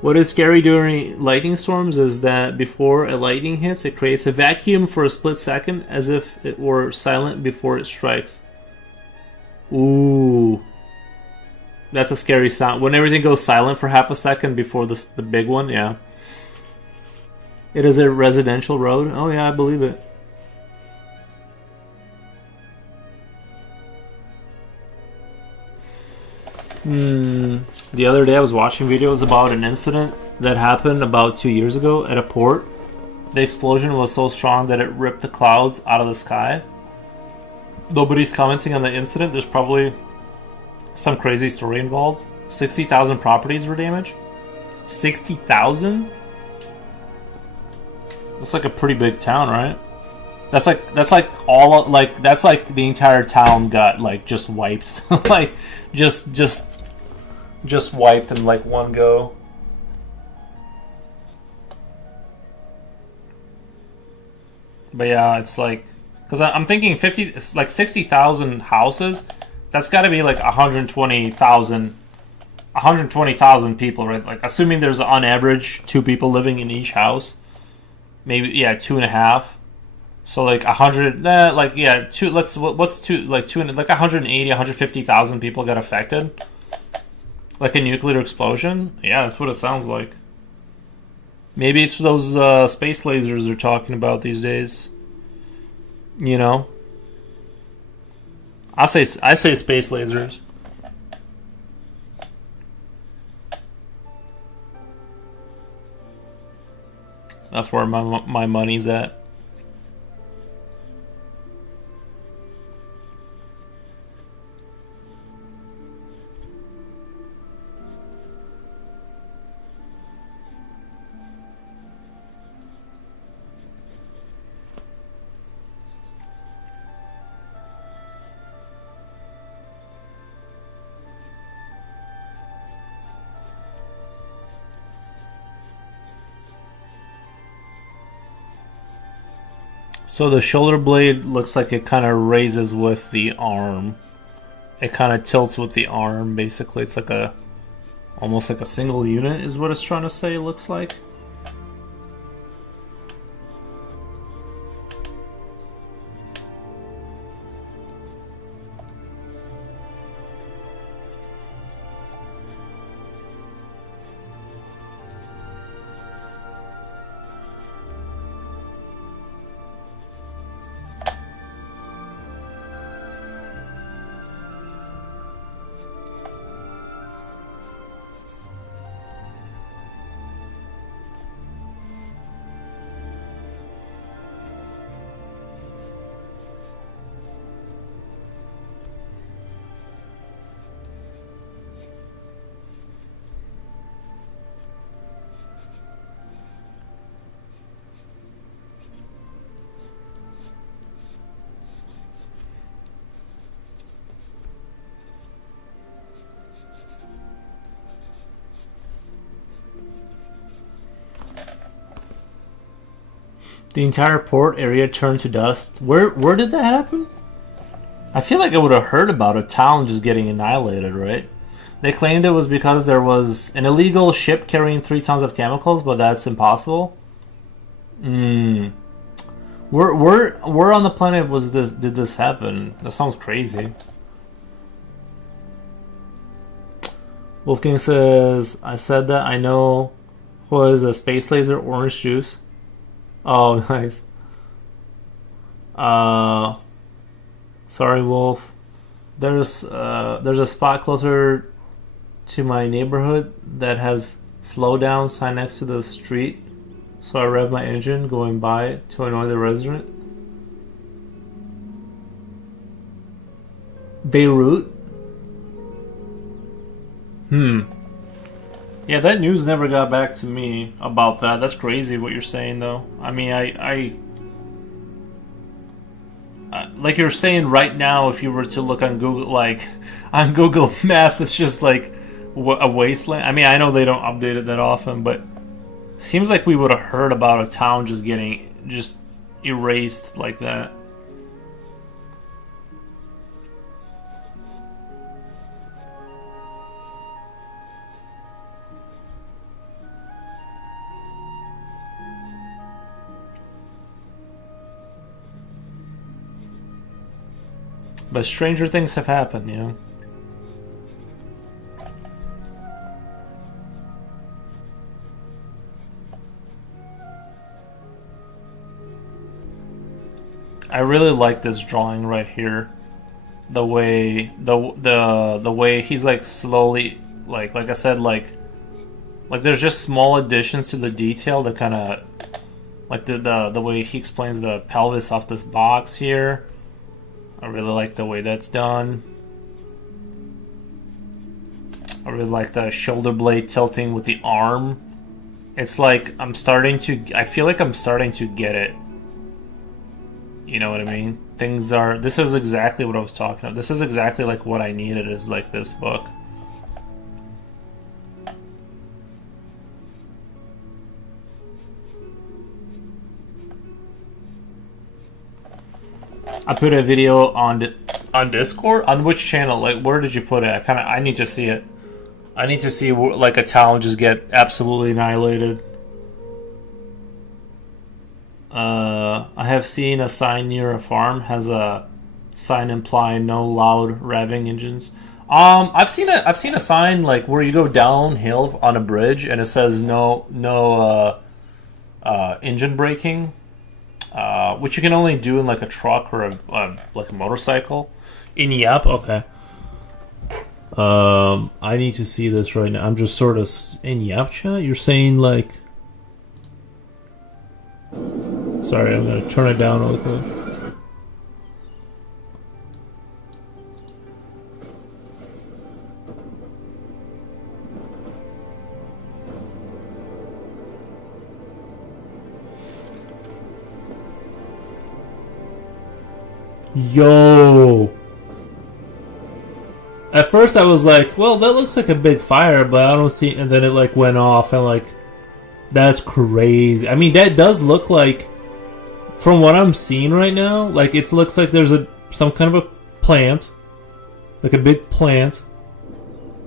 What is scary during lightning storms is that before a lightning hits, it creates a vacuum for a split second, as if it were silent before it strikes. Ooh. That's a scary sound. When everything goes silent for half a second before the big one, yeah. It is a residential road? Oh yeah, I believe it. The other day I was watching videos about an incident that happened about 2 years ago at a port. The explosion was so strong that it ripped the clouds out of the sky. Nobody's commenting on the incident. There's probably some crazy story involved. 60,000 properties were damaged. 60,000? That's like a pretty big town, right? That's like the entire town got like just wiped. Like just wiped in like one go. But yeah, it's like, because I'm thinking 50, it's like 60,000 houses. That's got to be like 120,000 people, right? Like, assuming there's on average 2 people living in each house, maybe 2.5. So like 100, like two. What's two? Like 180, 150,000 people got affected. Like a nuclear explosion. Yeah, that's what it sounds like. Maybe it's those space lasers they're talking about these days. You know. I say space lasers. That's where my money's at. So the shoulder blade looks like it kind of raises with the arm. It kind of tilts with the arm, basically. It's like almost like a single unit is what it's trying to say, it looks like. The entire port area turned to dust. Where did that happen? I feel like I would have heard about a town just getting annihilated, right? They claimed it was because there was an illegal ship carrying 3 tons of chemicals, but that's impossible. Where on the planet did this happen? That sounds crazy. Wolfgang says, I said that I know was a space laser orange juice. Oh, nice. Sorry, Wolf. There's a spot closer to my neighborhood that has slow down sign next to the street, so I rev my engine going by it to annoy the resident. Beirut? Yeah, that news never got back to me about that. That's crazy what you're saying, though. I mean, like you're saying right now, if you were to look on Google, like on Google Maps, it's just like a wasteland. I mean, I know they don't update it that often, but it seems like we would have heard about a town just getting erased like that. But stranger things have happened, you know. I really like this drawing right here. The way the way he's like slowly like I said like there's just small additions to the detail that kind of like the way he explains the pelvis off this box here. I really like the way that's done. I really like the shoulder blade tilting with the arm. It's like I feel like I'm starting to get it. You know what I mean? This is exactly what I was talking about. This is exactly like what I needed is like this book. I put a video on Discord. On which channel? Like, where did you put it? I need to see it. I need to see like a town just get absolutely annihilated. I have seen a sign near a farm has a sign implying no loud revving engines. I've seen a sign like where you go downhill on a bridge and it says no engine braking. Which you can only do in like a truck or like a motorcycle. In Yep, okay. I need to see this right now. I'm just sort of in Yep chat. You're saying like, sorry, I'm gonna turn it down real quick. Yo! At first I was like, well, that looks like a big fire, but I don't see... And then it like went off and like... That's crazy. I mean, that does look like... From what I'm seeing right now, like it looks like there's some kind of a plant. Like a big plant.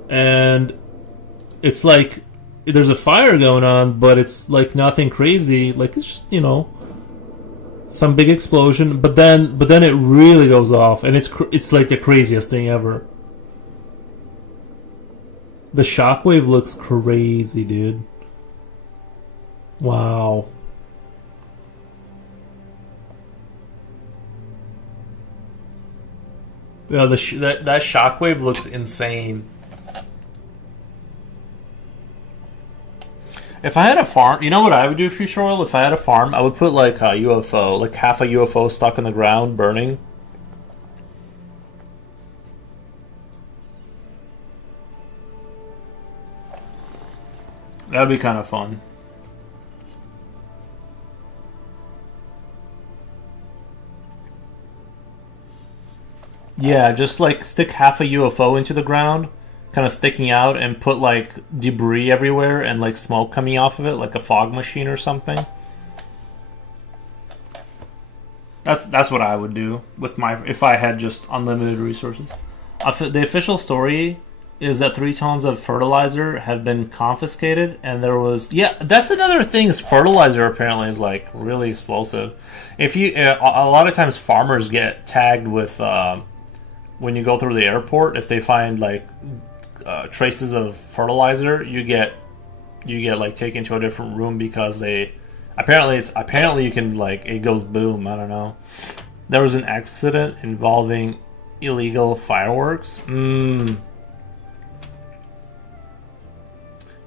And... It's like... There's a fire going on, but it's like nothing crazy. Like it's just, you know... Some big explosion, but then it really goes off, and it's like the craziest thing ever. The shockwave looks crazy, dude. Wow. Yeah, that shockwave looks insane. If I had a farm, you know what I would do, Future Oil? If I had a farm, I would put like a UFO, like half a UFO stuck in the ground, burning. That'd be kind of fun. Yeah, just like stick half a UFO into the ground, kind of sticking out, and put like debris everywhere and like smoke coming off of it, like a fog machine or something. That's what I would do with if I had just unlimited resources. The official story is that 3 tons of fertilizer have been confiscated, and there was that's another thing. Is fertilizer apparently is like really explosive. If you a lot of times farmers get tagged with when you go through the airport, if they find like traces of fertilizer, you get like taken to a different room because they apparently you can like it goes boom. I don't know. There was an accident involving illegal fireworks. You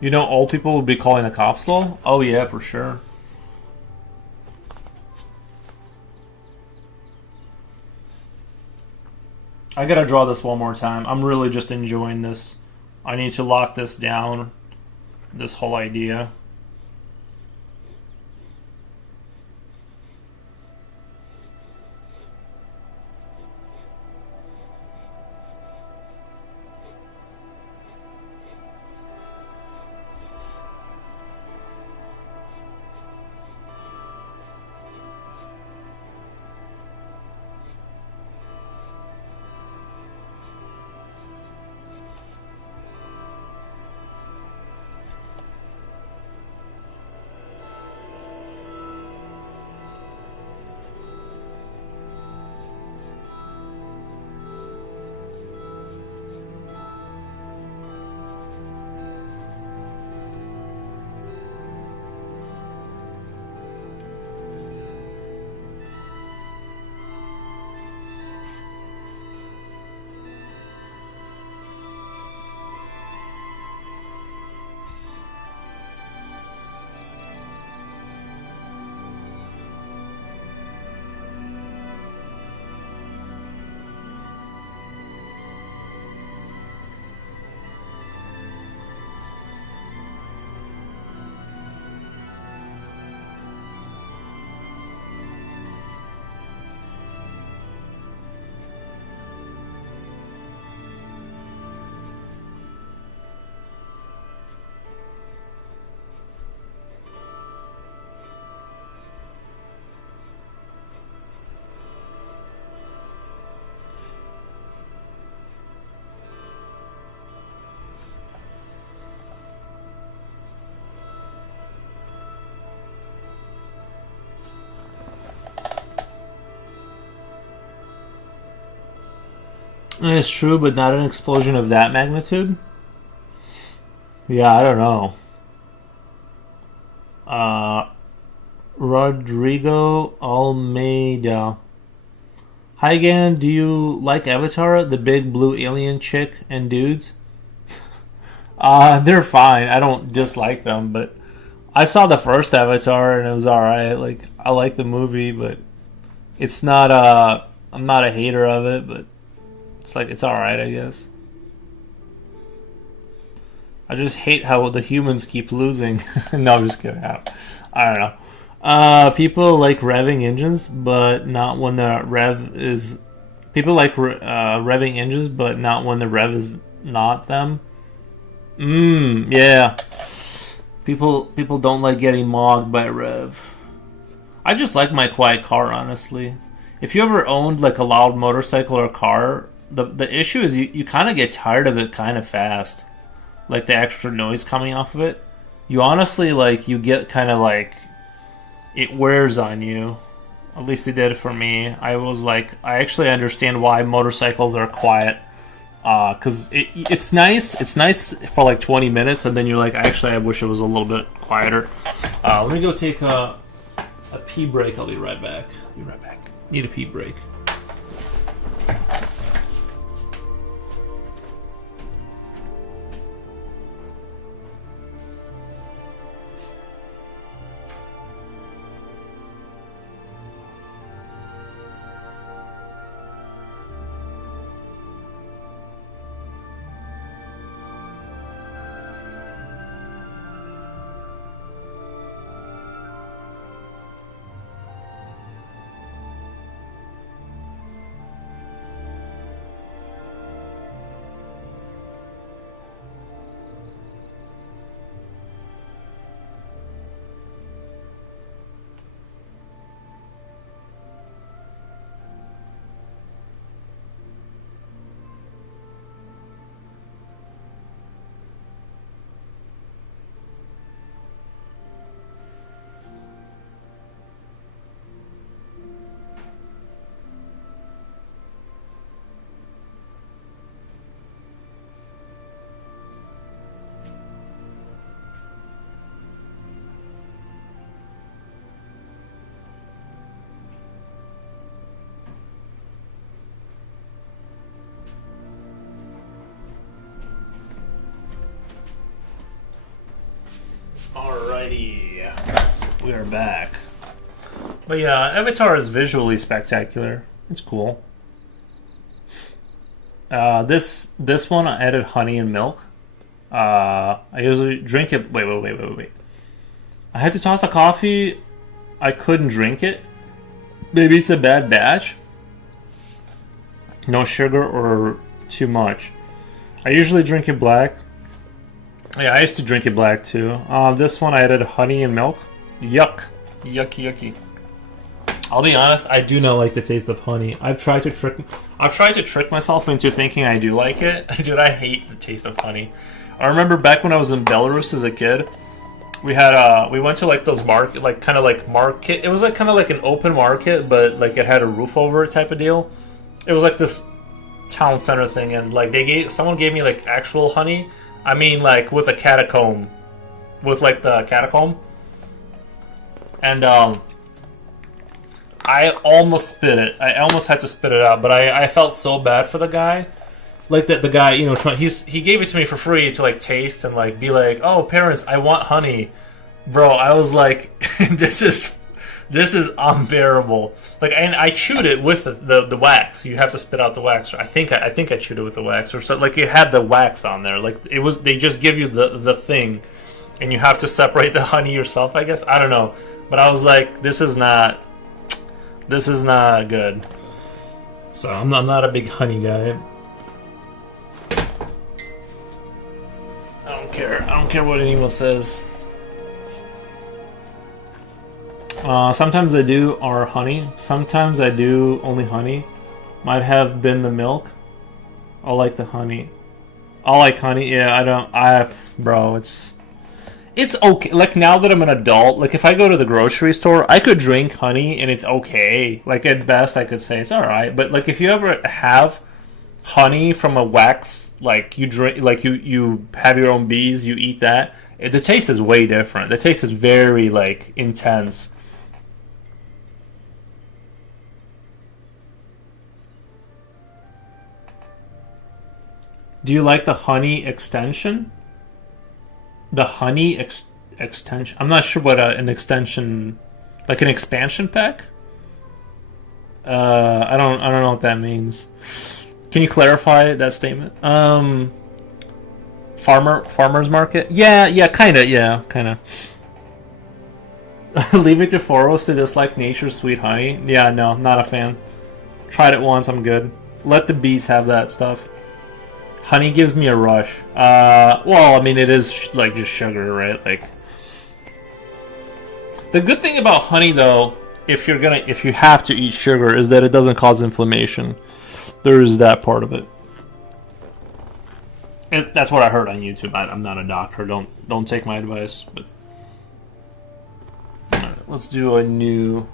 know, old people would be calling the cops, though? Oh, yeah, for sure. I gotta draw this one more time. I'm really just enjoying this. I need to lock this down, this whole idea. It's true, but not an explosion of that magnitude. Yeah, I don't know. Uh, Rodrigo Almeida. Hi again. Do you like Avatar, the big blue alien chick and dudes? They're fine. I don't dislike them, but I saw the first Avatar and it was alright. Like I like the movie, but it's not. I'm not a hater of it, but it's like it's alright, I guess. I just hate how the humans keep losing. No, I'm just kidding. I don't know. People like revving engines, but not when the rev is. People like revving engines, but not when the rev is not them. Yeah. People don't like getting mogged by rev. I just like my quiet car, honestly. If you ever owned like a loud motorcycle or car, the issue is you kind of get tired of it kind of fast. Like the extra noise coming off of it. You honestly like you get kind of like it wears on you. At least it did for me. I was like, I actually understand why motorcycles are quiet. Because it's nice. It's nice for like 20 minutes, and then you're like, actually, I wish it was a little bit quieter. Let me go take a pee break. I'll be right back. Be right back. Need a pee break. Alrighty, we are back. But yeah, Avatar is visually spectacular. It's cool. This one I added honey and milk. I usually drink it. Wait. I had to toss the coffee. I couldn't drink it. Maybe it's a bad batch. No sugar or too much. I usually drink it black. Yeah, I used to drink it black too. This one I added honey and milk. Yuck. Yucky. I'll be honest, I do not like the taste of honey. I've tried to trick myself into thinking I do like it. Dude, I hate the taste of honey. I remember back when I was in Belarus as a kid, we went to like those market. It was like kind of like an open market, but like it had a roof over it type of deal. It was like this town center thing, and like someone gave me like actual honey. I mean, like with a catacomb, with like the catacomb, and I almost spit it. I almost had to spit it out, but I felt so bad for the guy. Like that, the guy, you know, he gave it to me for free to like taste and like be like, oh, parents, I want honey, bro. I was like, this is unbearable. Like, and I chewed it with the wax. You have to spit out the wax. I think I chewed it with the wax, or so. Like it had the wax on there. Like it was. They just give you the thing, and you have to separate the honey yourself. I guess I don't know, but I was like, this is not good. So I'm not a big honey guy. I don't care what anyone says. Sometimes I do or honey. Sometimes I do only honey. Might have been the milk. I like the honey. I like honey. Yeah, bro, it's okay. Like now that I'm an adult, like if I go to the grocery store, I could drink honey and it's okay. Like at best I could say it's alright. But like if you ever have honey from a wax, like you drink, like you have your own bees, you eat that, the taste is way different. The taste is very like intense. Do you like the honey extension? The honey extension. I'm not sure what an extension, like an expansion pack. I don't know what that means. Can you clarify that statement? Farmer's market? Yeah, kind of. Leave it to Foros to dislike nature's sweet honey. Yeah, no, not a fan. Tried it once, I'm good. Let the bees have that stuff. Honey gives me a rush. Well, I mean, it is like just sugar, right? Like, the good thing about honey, though, if you have to eat sugar, is that it doesn't cause inflammation. There is that part of it. That's what I heard on YouTube. I'm not a doctor. Don't take my advice. But all right, let's do a new.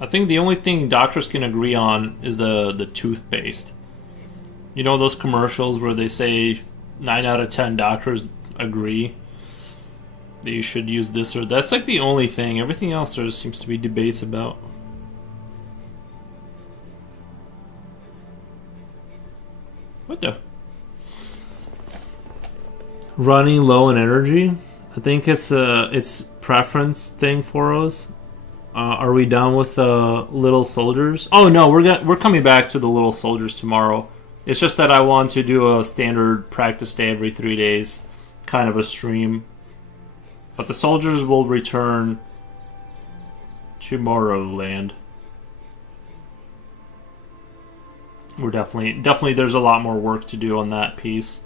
I think the only thing doctors can agree on is the toothpaste. You know those commercials where they say 9 out of 10 doctors agree that you should use this or that's like the only thing. Everything else there seems to be debates about. What the? Running low in energy? I think it's preference thing for us. Are we done with the little soldiers? Oh no, we're coming back to the little soldiers tomorrow. It's just that I want to do a standard practice day every 3 days, kind of a stream. But the soldiers will return Tomorrowland. We're definitely there's a lot more work to do on that piece.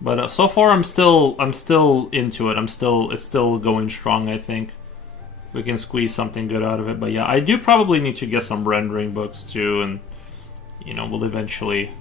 But so far I'm still into it. It's still going strong, I think. We can squeeze something good out of it. But yeah, I do probably need to get some rendering books too, and we'll eventually.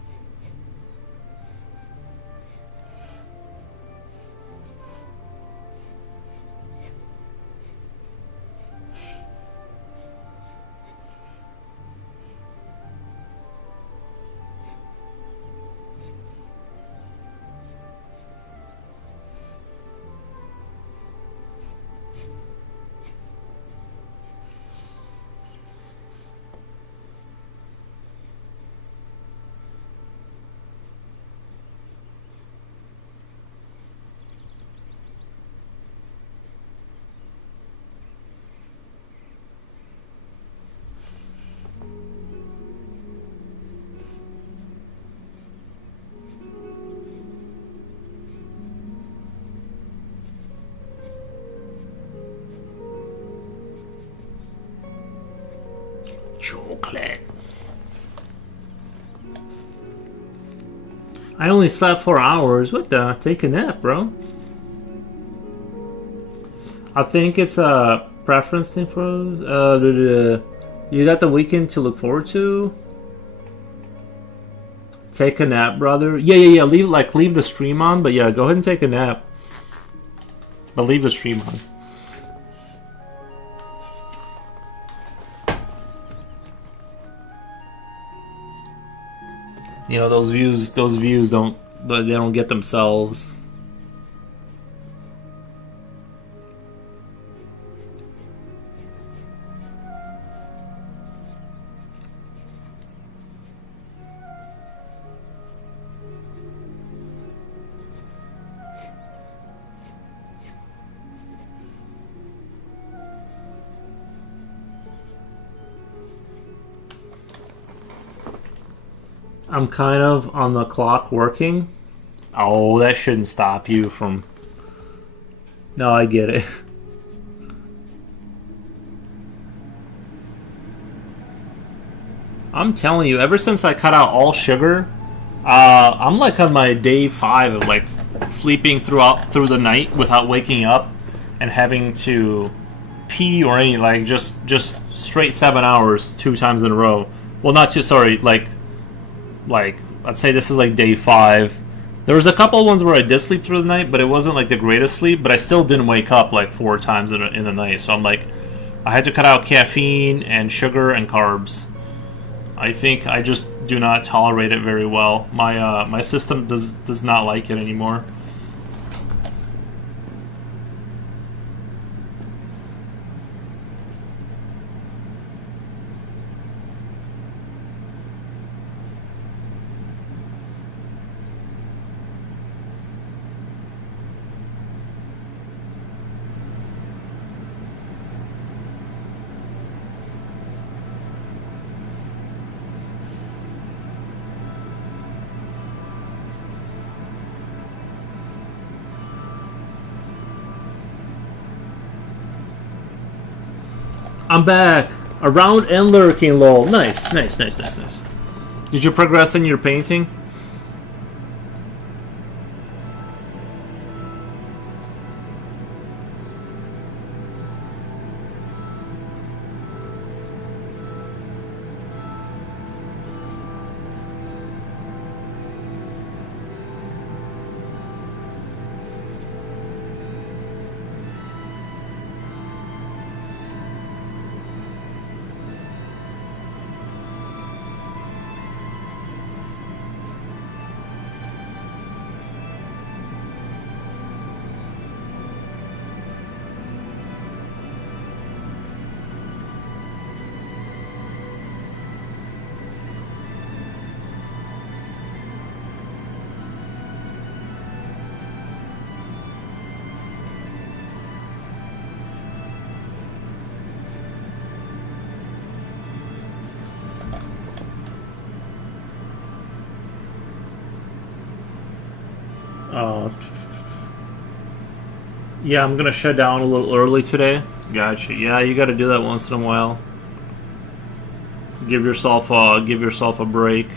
I only slept 4 hours. What the? Take a nap, bro. I think it's a preference thing for you got the weekend to look forward to. Take a nap, brother. Yeah. Leave the stream on, but yeah, go ahead and take a nap. But leave the stream on. You know, those views don't get themselves. I'm kind of on the clock working. Oh, that shouldn't stop you from... No, I get it. I'm telling you, ever since I cut out all sugar, I'm like on my day 5 of like sleeping through the night without waking up and having to pee or any, like just straight 7 hours 2 times in a row. Well, not two. Sorry, like I'd say this is like day 5. There was a couple of ones where I did sleep through the night, but it wasn't like the greatest sleep. But I still didn't wake up like 4 times in the night. So I'm like, I had to cut out caffeine and sugar and carbs. I think I just do not tolerate it very well. My system does not like it anymore. I'm back. Around and lurking, lol. Nice. Did you progress in your painting? Yeah, I'm gonna shut down a little early today. Gotcha. Yeah, you got to do that once in a while. Give yourself a break.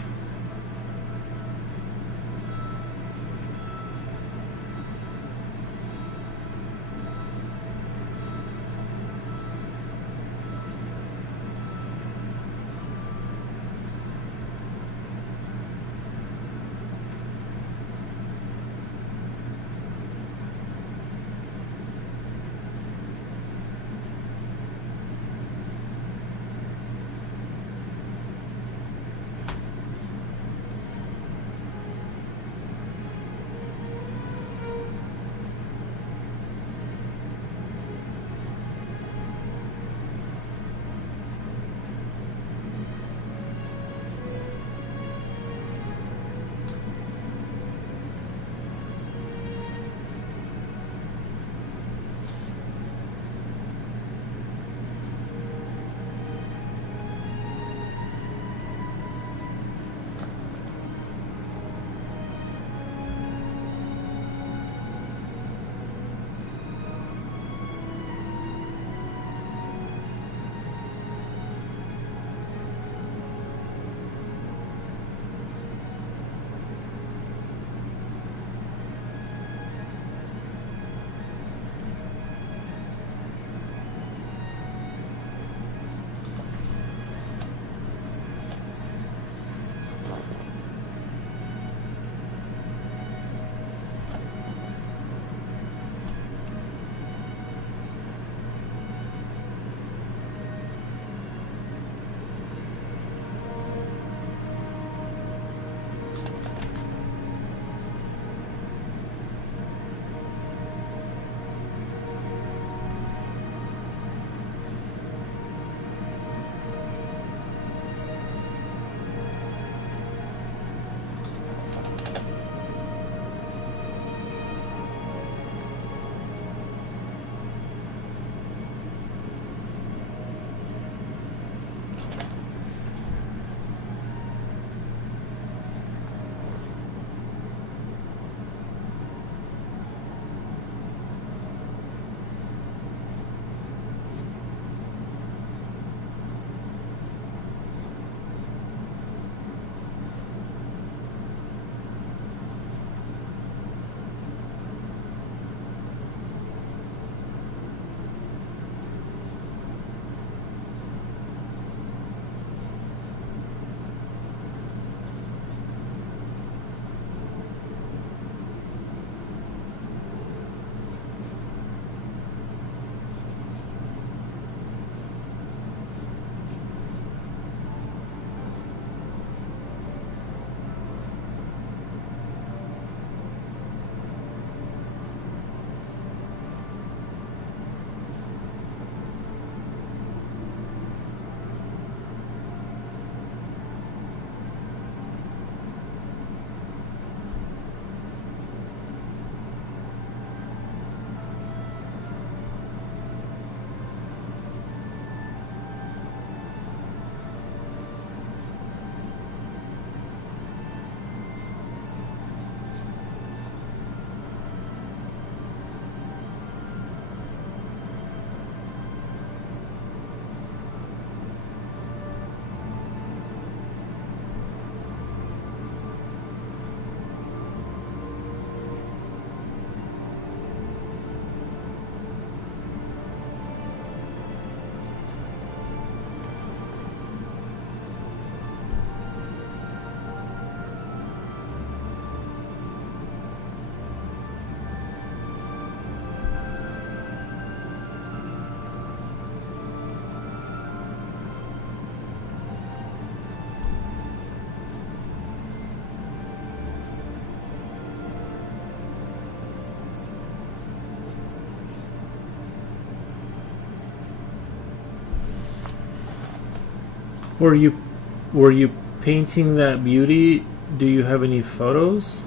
Were you painting that beauty? Do you have any photos?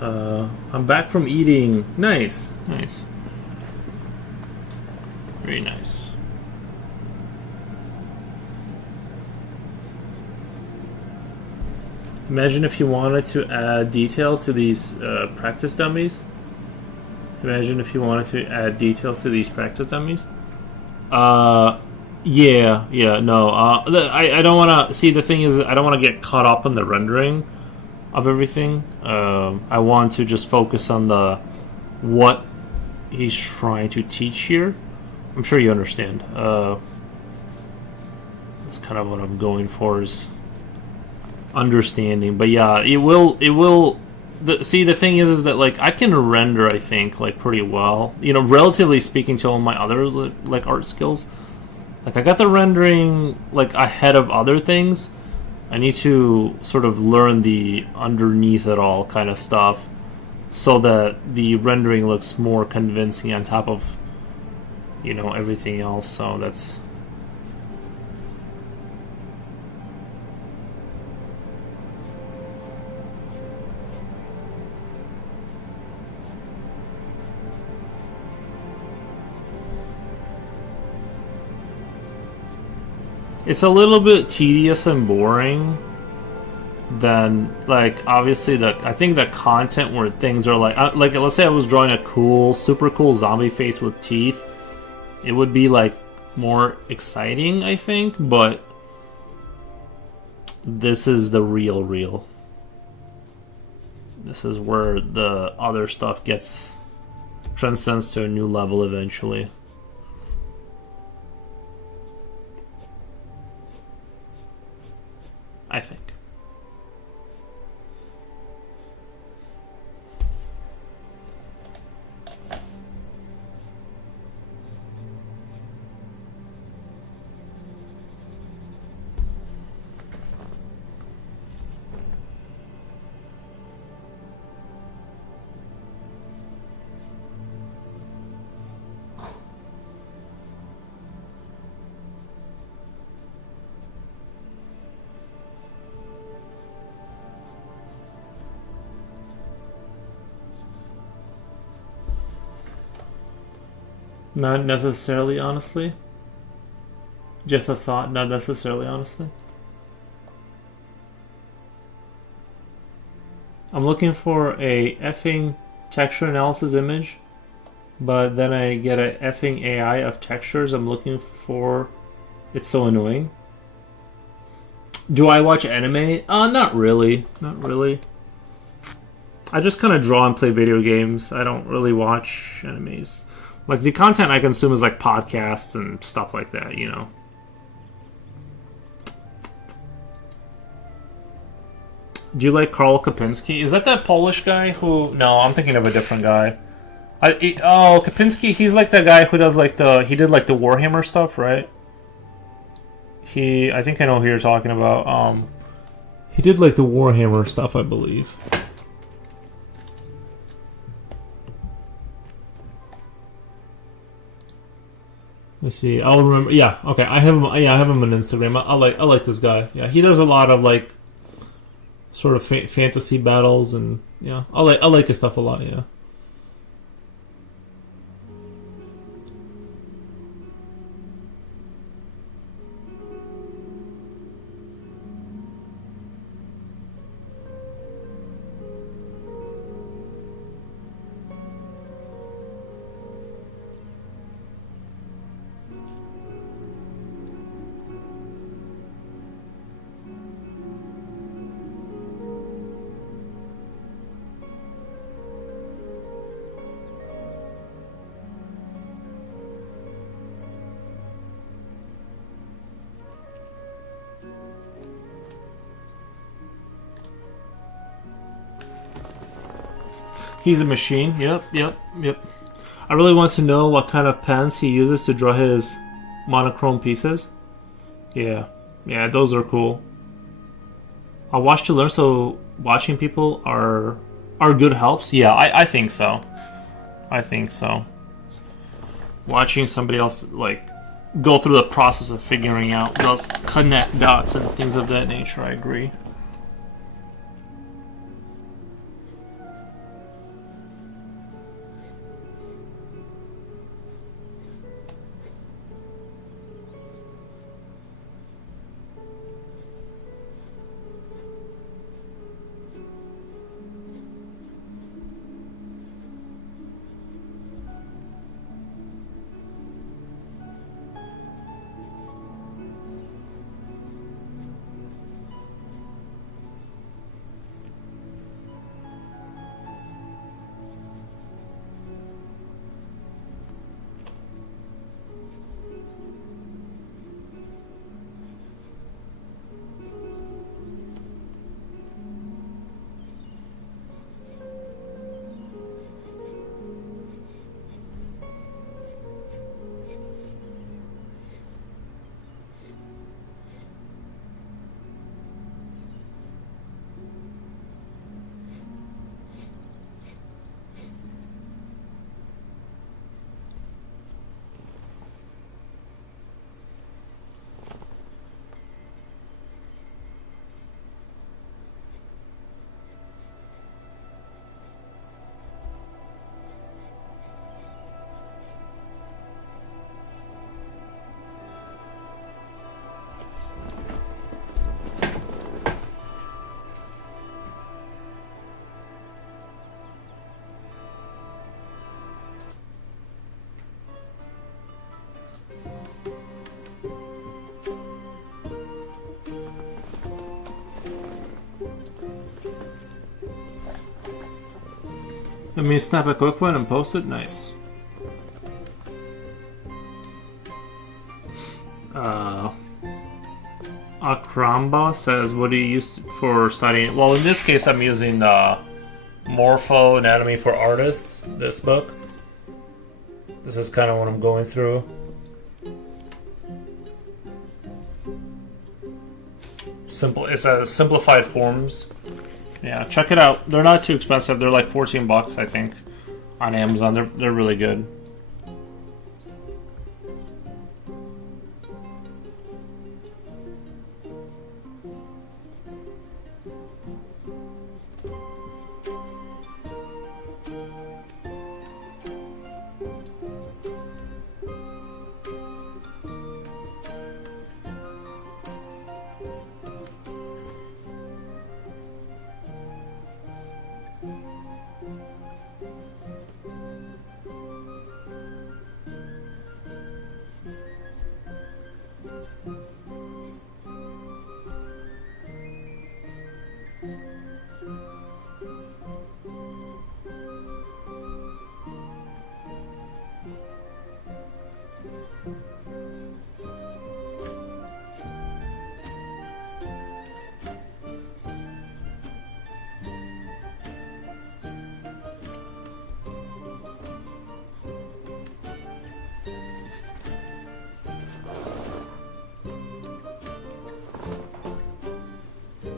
I'm back from eating. Nice, nice. Very nice. Imagine if you wanted to add details to these practice dummies. Imagine if you wanted to add details to these practice dummies. Yeah, no. I don't want to see. The thing is, I don't want to get caught up in the rendering of everything. I want to just focus on the what he's trying to teach here. I'm sure you understand. That's kind of what I'm going for, is understanding. But yeah, it will. The thing is that like I can render, I think, like pretty well. You know, relatively speaking to all my other like art skills. Like I got the rendering like ahead of other things. I need to sort of learn the underneath it all kind of stuff, so that the rendering looks more convincing on top of, you know, everything else. So that's. It's a little bit tedious and boring. Then, like, obviously, I think the content where things are like let's say I was drawing a super cool zombie face with teeth, it would be like more exciting, I think. But this is the real. This is where the other stuff transcends to a new level eventually. I think. Not necessarily, honestly. Just a thought, not necessarily, honestly. I'm looking for a effing texture analysis image, but then I get a effing AI of textures I'm looking for. It's so annoying. Do I watch anime? Not really. Not really. I just kind of draw and play video games. I don't really watch animes. Like, the content I consume is like podcasts and stuff like that, you know. Do you like Karl Kapinski? Is that Polish guy who... No, I'm thinking of a different guy. Kapinski, he's like the guy who does like he did like the Warhammer stuff, right? I think I know who you're talking about. He did like the Warhammer stuff, I believe. Let's see. I'll remember. Yeah, okay. I have him. Yeah, I have him on Instagram. I like this guy. Yeah, he does a lot of like sort of fantasy battles, and yeah, I like his stuff a lot. Yeah. He's a machine. Yep. I really want to know what kind of pens he uses to draw his monochrome pieces. Yeah, those are cool. I'll watch to learn, so watching people are good helps. Yeah, I think so. Watching somebody else like go through the process of figuring out those connect dots and things of that nature. I agree. Let me snap a quick one and post it. Nice. Akramba says, what do you use for studying? Well, in this case, I'm using Morpho Anatomy for Artists, this book. This is kind of what I'm going through. It's a simplified forms. Yeah, check it out. They're not too expensive. They're like $14, I think, on Amazon. They're really good.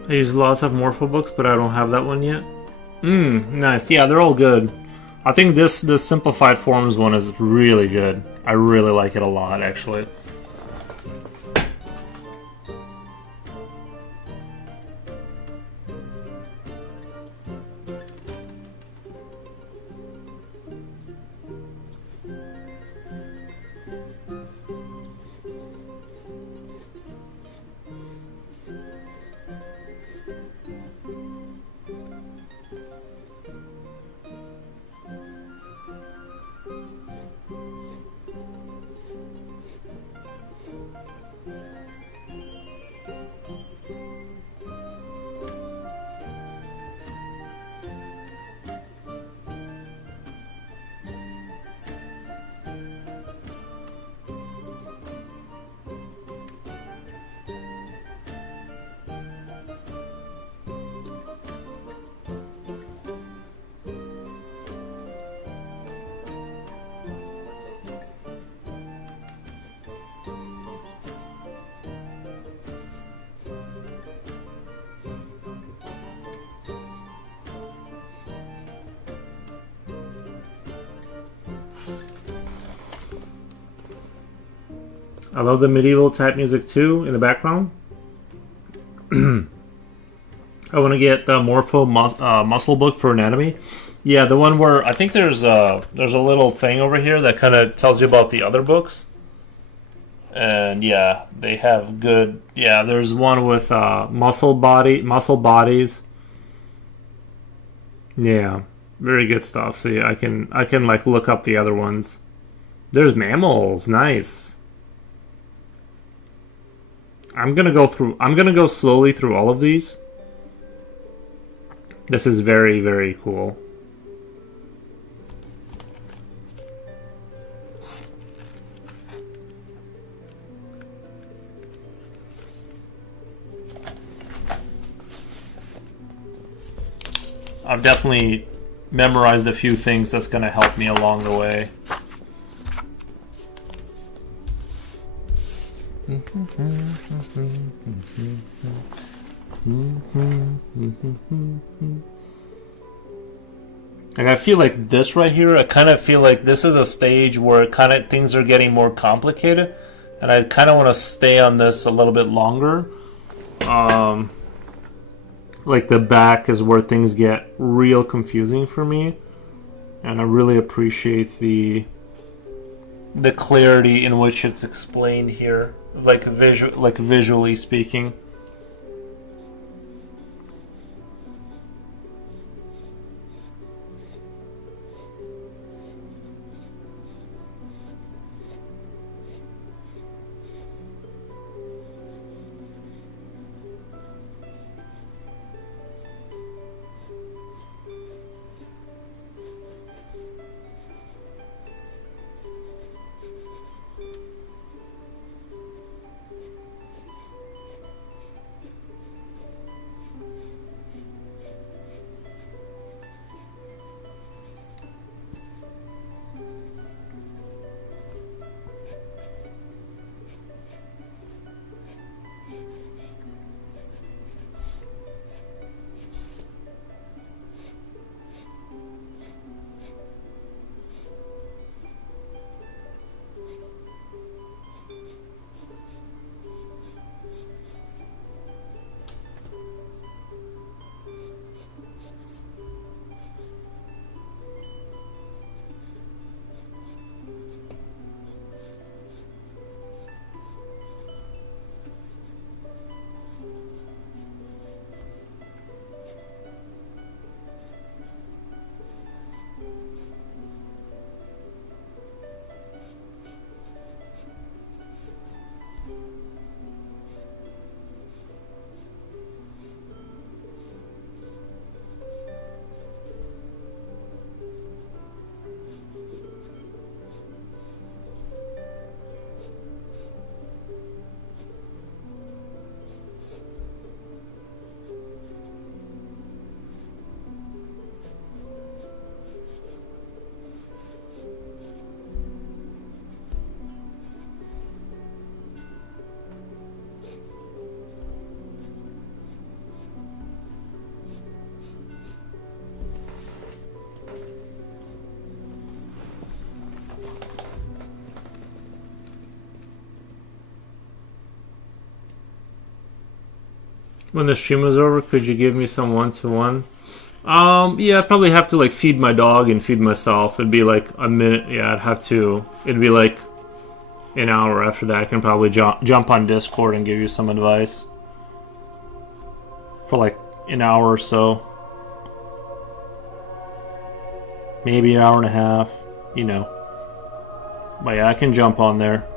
I use lots of Morpho books, but I don't have that one yet. Nice. Yeah, they're all good. I think this simplified forms one is really good. I really like it a lot, actually. I love the medieval type music too in the background. I want to get the Muscle book for anatomy. Yeah, the one where I think there's a little thing over here that kind of tells you about the other books. And yeah, they have good. Yeah, there's one with muscle bodies. Yeah, very good stuff. So yeah, I can like look up the other ones. There's mammals, nice. I'm gonna go slowly through all of these. This is very, very cool. I've definitely memorized a few things that's going to help me along the way. Like I feel like this right here, I kind of feel like this is a stage where kind of things are getting more complicated, and I kind of want to stay on this a little bit longer. Like the back is where things get real confusing for me, and I really appreciate the clarity in which it's explained here, like visually speaking. When the stream was over, could you give me some one-to-one? Yeah, I'd probably have to like feed my dog and feed myself. It'd be like a minute. Yeah, I'd have to. It'd be like an hour after that. I can probably jump on Discord and give you some advice for like an hour or so. Maybe an hour and a half, you know. But yeah, I can jump on there.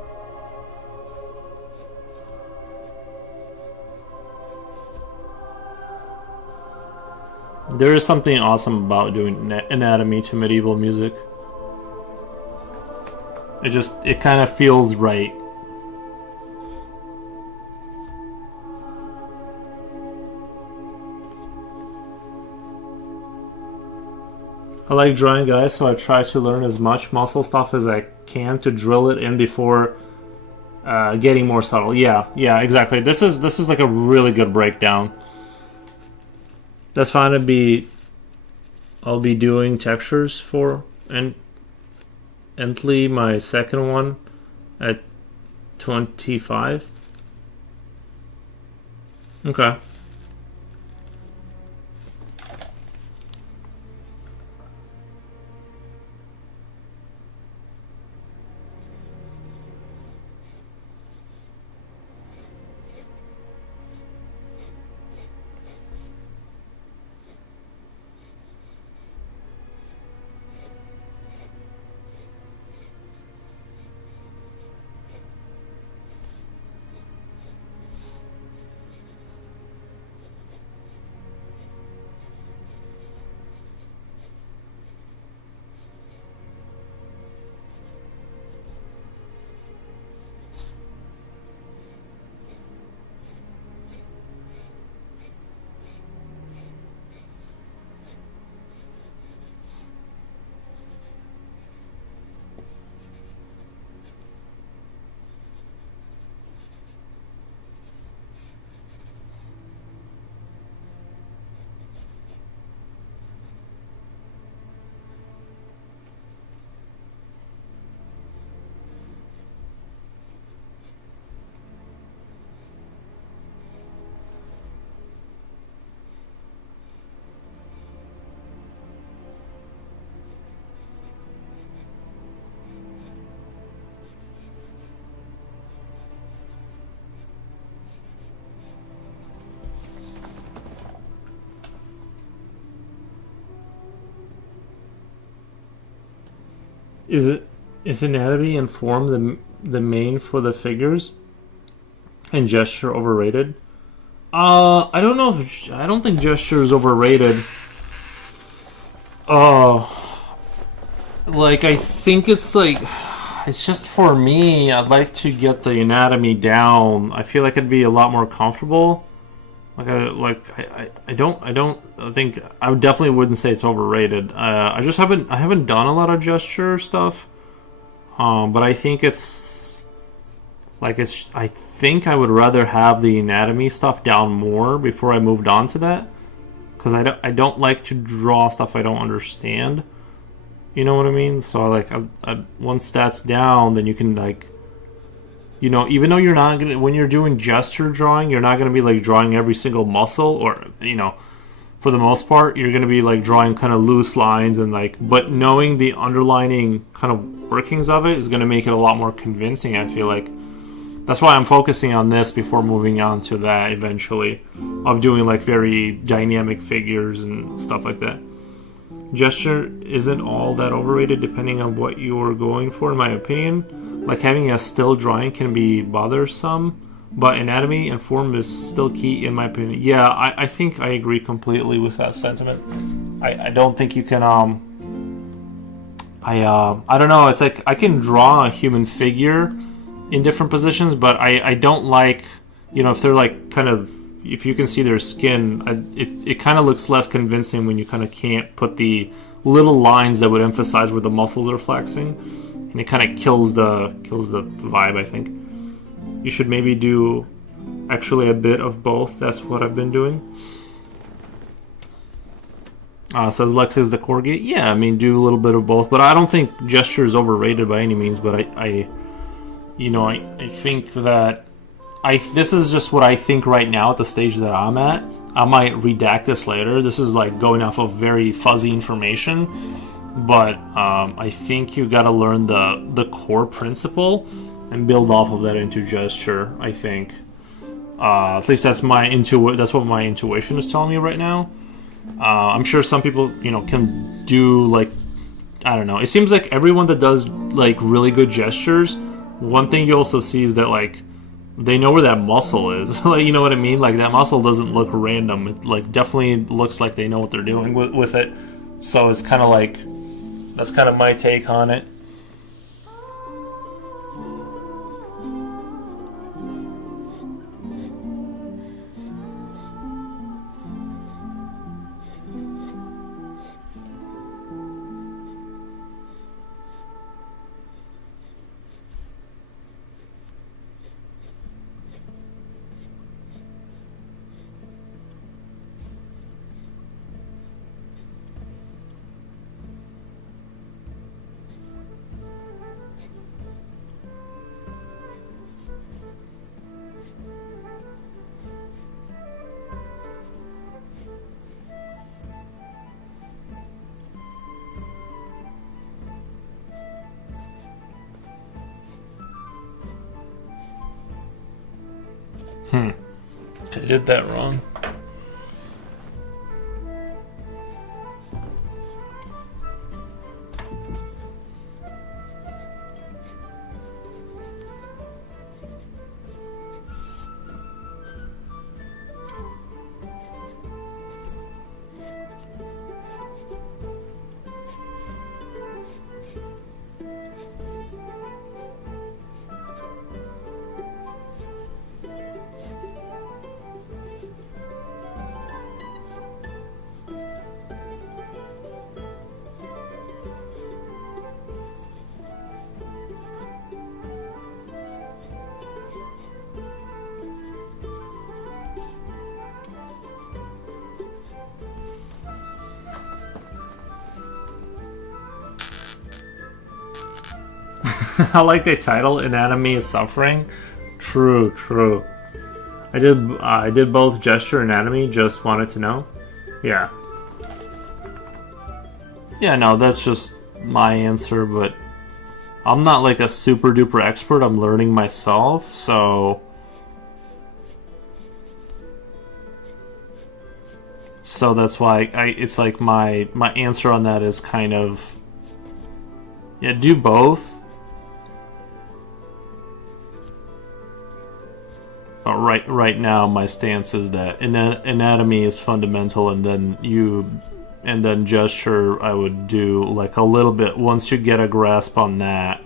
There is something awesome about doing anatomy to medieval music. It kind of feels right. I like drawing, guys, so I try to learn as much muscle stuff as I can to drill it in before getting more subtle. Yeah, exactly. This is like a really good breakdown. That's fine to be. I'll be doing textures for Ently, my second one, at 25. Okay. Is anatomy and form the main for the figures and gesture overrated? I don't know if I don't think gesture is overrated. Uh, like I think it's just for me. I'd like to get the anatomy down. I feel like I'd be a lot more comfortable. I think I would definitely wouldn't say it's overrated. I just haven't done a lot of gesture stuff. But I think I think I would rather have the anatomy stuff down more before I moved on to that, because I don't like to draw stuff I don't understand. You know what I mean? So once that's down, then you can even though you're not gonna, when you're doing gesture drawing, you're not gonna be like drawing every single muscle, or for the most part, you're gonna be like drawing kind of loose lines and but knowing the underlining kind of workings of it is gonna make it a lot more convincing. I feel like that's why I'm focusing on this before moving on to that eventually, of doing like very dynamic figures and stuff like that. Gesture isn't all that overrated depending on what you're going for, in my opinion. Like having a still drawing can be bothersome, but anatomy and form is still key in my opinion. Yeah, I think I agree completely with that sentiment. I don't think you can I don't know, it's like I can draw a human figure in different positions, but I don't like, if they're like kind of, if you can see their skin, it kind of looks less convincing when you kind of can't put the little lines that would emphasize where the muscles are flexing, and it kind of kills the vibe. I think you should maybe do actually a bit of both. That's what I've been doing. Says Lexus the corgi. Yeah, I mean, do a little bit of both, but I don't think gesture is overrated by any means. But I think that this is just what I think right now at the stage that I'm at. I might redact this later. This is like going off of very fuzzy information, but I think you got to learn the core principle and build off of that into gesture. I think at least that's that's what my intuition is telling me right now. I'm sure some people can do like, I don't know. It seems like everyone that does like really good gestures, one thing you also see is that like they know where that muscle is. Like, you know what I mean? Like that muscle doesn't look random. It like definitely looks like they know what they're doing with it. So it's kind of like, that's kind of my take on it. I did that wrong. I like the title, Anatomy is Suffering. True, true. I did both gesture and anatomy, just wanted to know. Yeah. Yeah, no, that's just my answer, but I'm not like a super duper expert. I'm learning myself, so that's why it's like my answer on that is kind of, yeah, do both. But right now, my stance is that anatomy is fundamental, and then gesture I would do like a little bit once you get a grasp on that.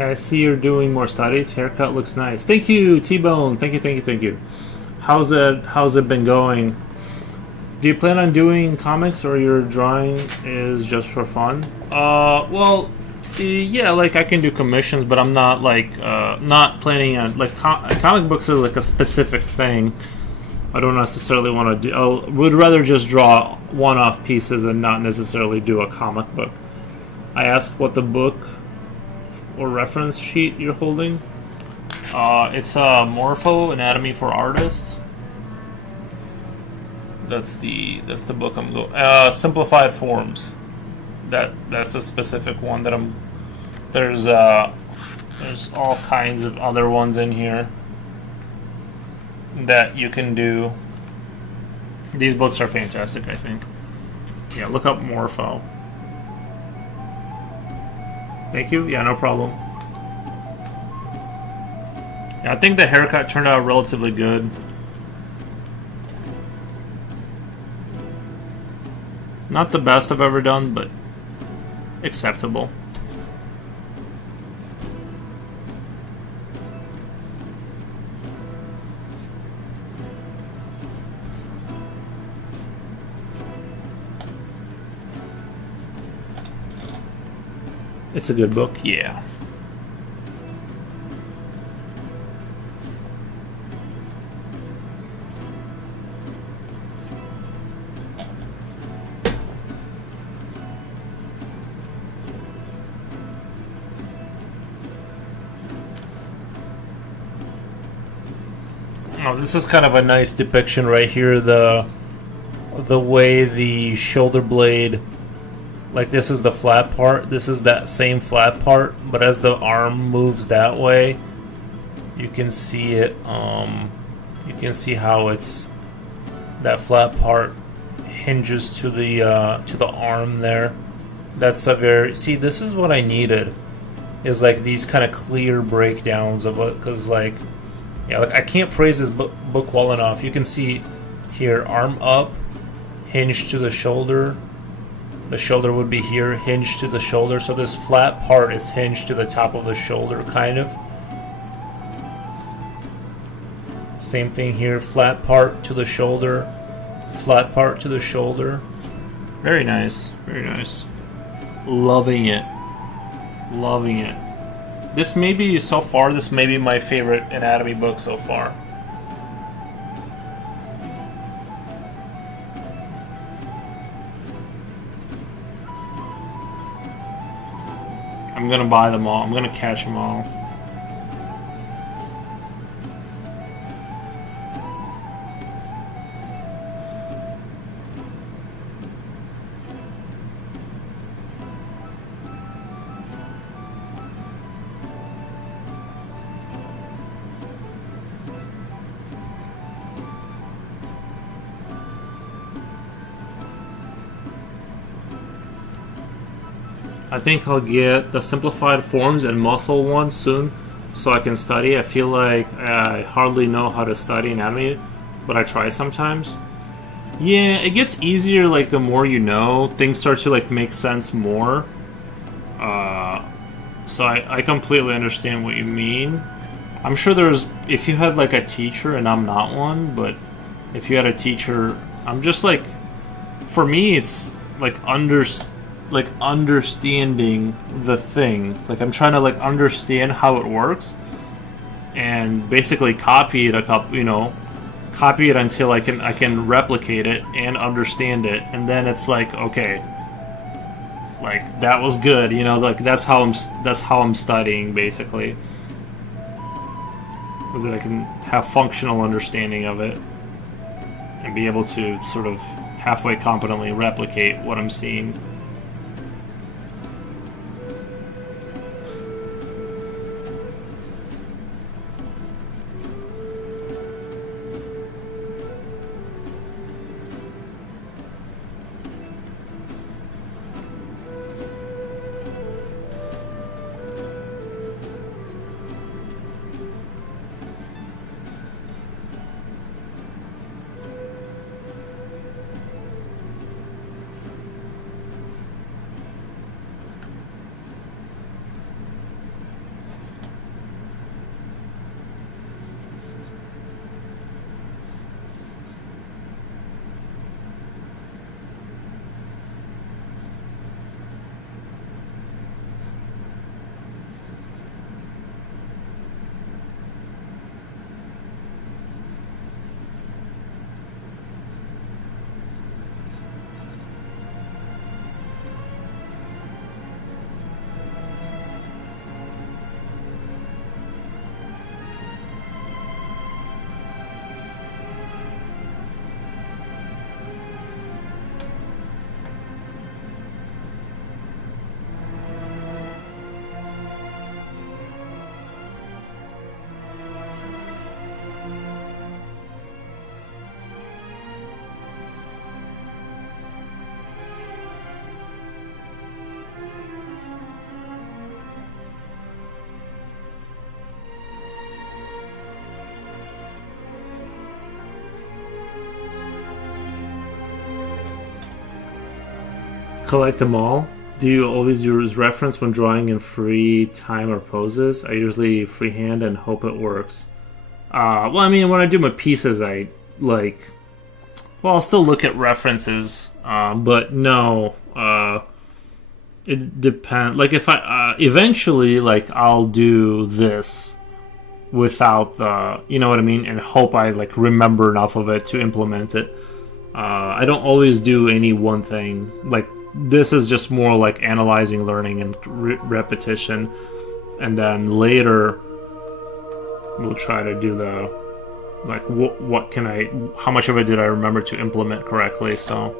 Yeah, I see you're doing more studies. Haircut looks nice. Thank you, T-Bone. Thank you, thank you, thank you. How's it been going? Do you plan on doing comics, or your drawing is just for fun? Well, yeah, like I can do commissions, but I'm not like not planning on like comic books are like a specific thing. I don't necessarily want to do. I would rather just draw one-off pieces and not necessarily do a comic book. I asked what the book or reference sheet you're holding. It's Morpho Anatomy for Artists. That's the book I'm going. Simplified Forms. That's a specific one that I'm. There's all kinds of other ones in here that you can do. These books are fantastic, I think. Yeah, look up Morpho. Thank you. Yeah, no problem. Yeah, I think the haircut turned out relatively good. Not the best I've ever done, but acceptable. It's a good book, yeah. Oh, this is kind of a nice depiction right here. The way the shoulder blade, like this is the flat part, this is that same flat part, but as the arm moves that way, you can see it. You can see how it's that flat part hinges to the arm there. That's a very this is what I needed, is like these kind of clear breakdowns of it, because like. Yeah, like I can't praise this book well enough. You can see here, arm up, hinge to the shoulder. The shoulder would be here, hinge to the shoulder. So this flat part is hinged to the top of the shoulder, kind of. Same thing here, flat part to the shoulder, flat part to the shoulder. Very nice, very nice. Loving it. Loving it. This may be, so far, this may be my favorite anatomy book so far. I'm gonna buy them all. I'm gonna catch them all. I think I'll get the simplified forms and muscle one soon so I can study. I feel like I hardly know how to study anatomy, but I try sometimes. Yeah, it gets easier like the more you know. Things start to like make sense more. So I completely understand what you mean. I'm sure there's, if you had like a teacher, and I'm not one, but if you had a teacher, I'm just like, for me it's like understanding the thing. Like I'm trying to like understand how it works and basically copy it copy it until I can replicate it and understand it, and then it's like, okay, like that was good, like that's how I'm studying basically. Is that I can have functional understanding of it and be able to sort of halfway competently replicate what I'm seeing. collect them all. Do you always use reference when drawing in free time or poses? I usually freehand and hope it works. Well, I mean, when I do my pieces, I like. Well, I'll still look at references, but no. It depends. Like if I eventually, like I'll do this without the, you know what I mean, and hope I like remember enough of it to implement it. I don't always do any one thing. Like this is just more like analyzing, learning, and repetition, and then later we'll try to do the like what can I, how much of it did I remember to implement correctly. So.